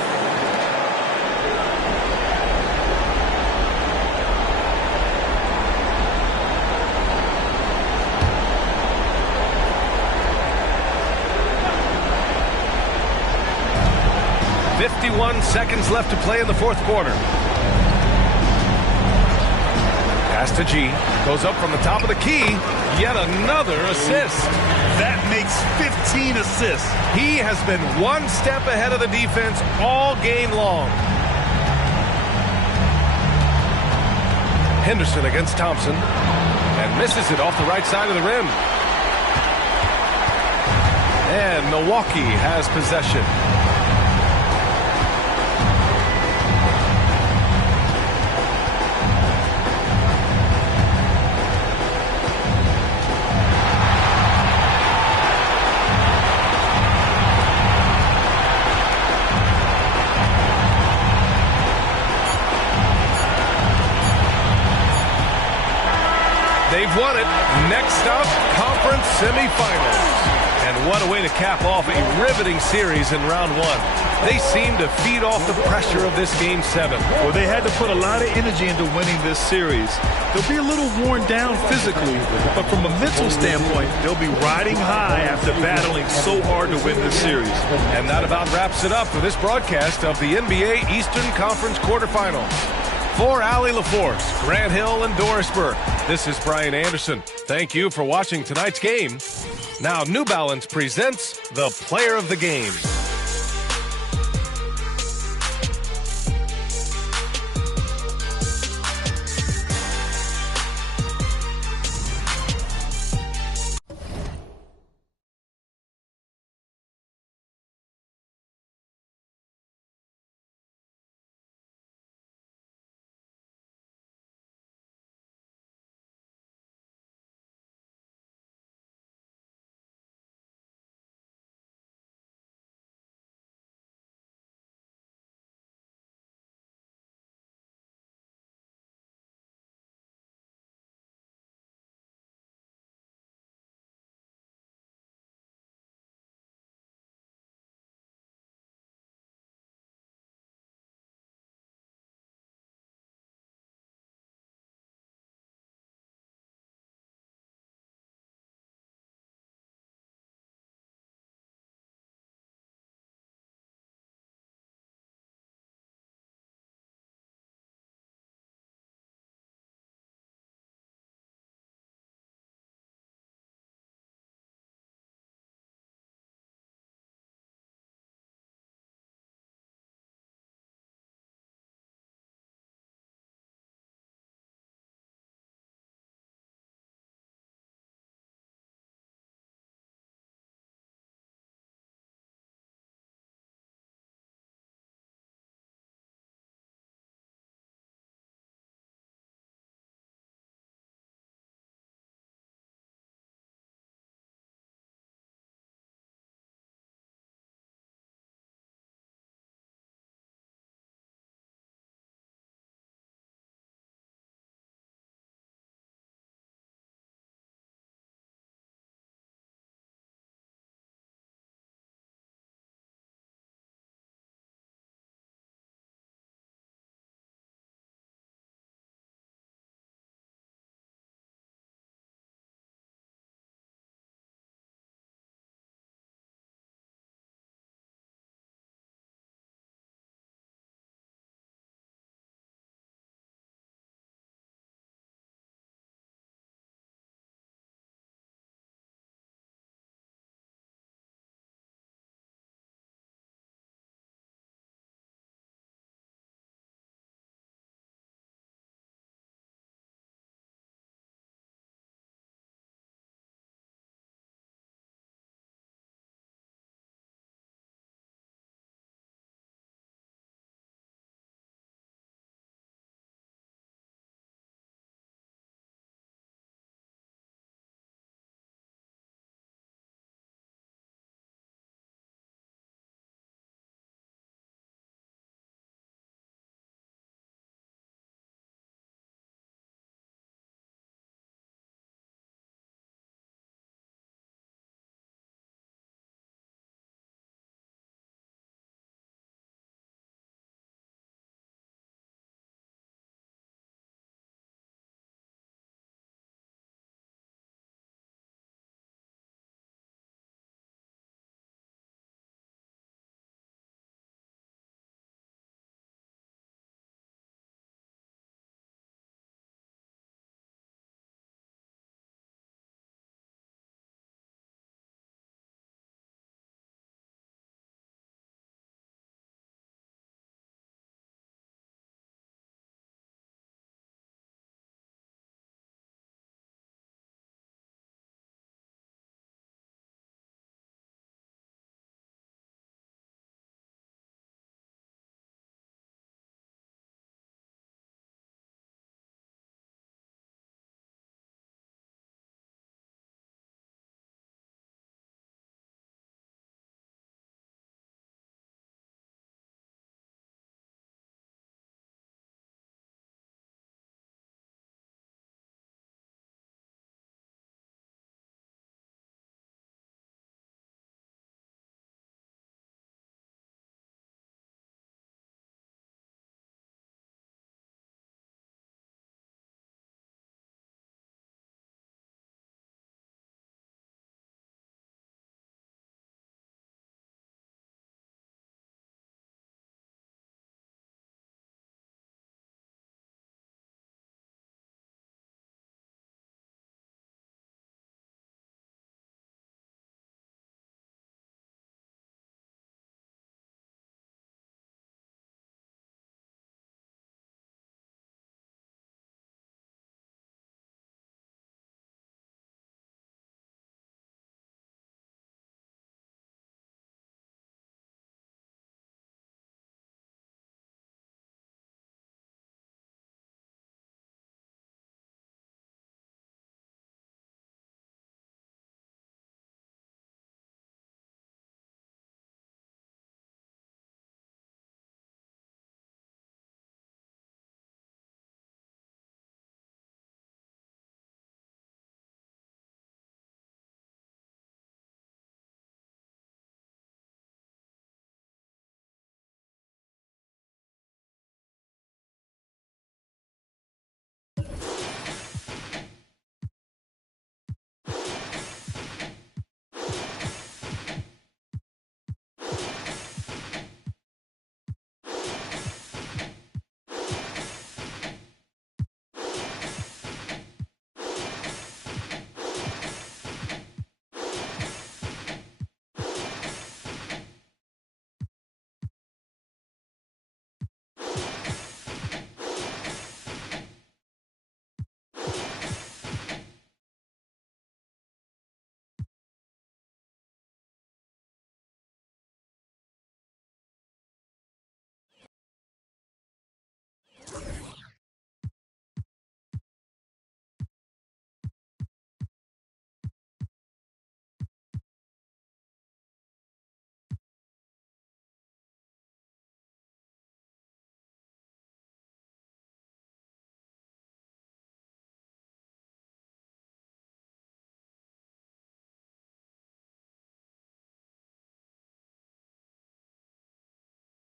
Seconds left to play in the fourth quarter. Pass to G. Goes up from the top of the key. Yet another assist. That makes 15 assists. He has been one step ahead of the defense all game long. Henderson against Thompson. And misses it off the right side of the rim. And Milwaukee has possession. They've won it. Next up, conference semifinals. And what a way to cap off a riveting series in round one. They seem to feed off the pressure of this Game 7. Well, they had to put a lot of energy into winning this series. They'll be a little worn down physically, but from a mental standpoint, they'll be riding high after battling so hard to win this series. And that about wraps it up for this broadcast of the NBA Eastern Conference quarterfinals. For Allie LaForce, Grant Hill, and Doris Burke, this is Brian Anderson. Thank you for watching tonight's game. Now New Balance presents the Player of the Game.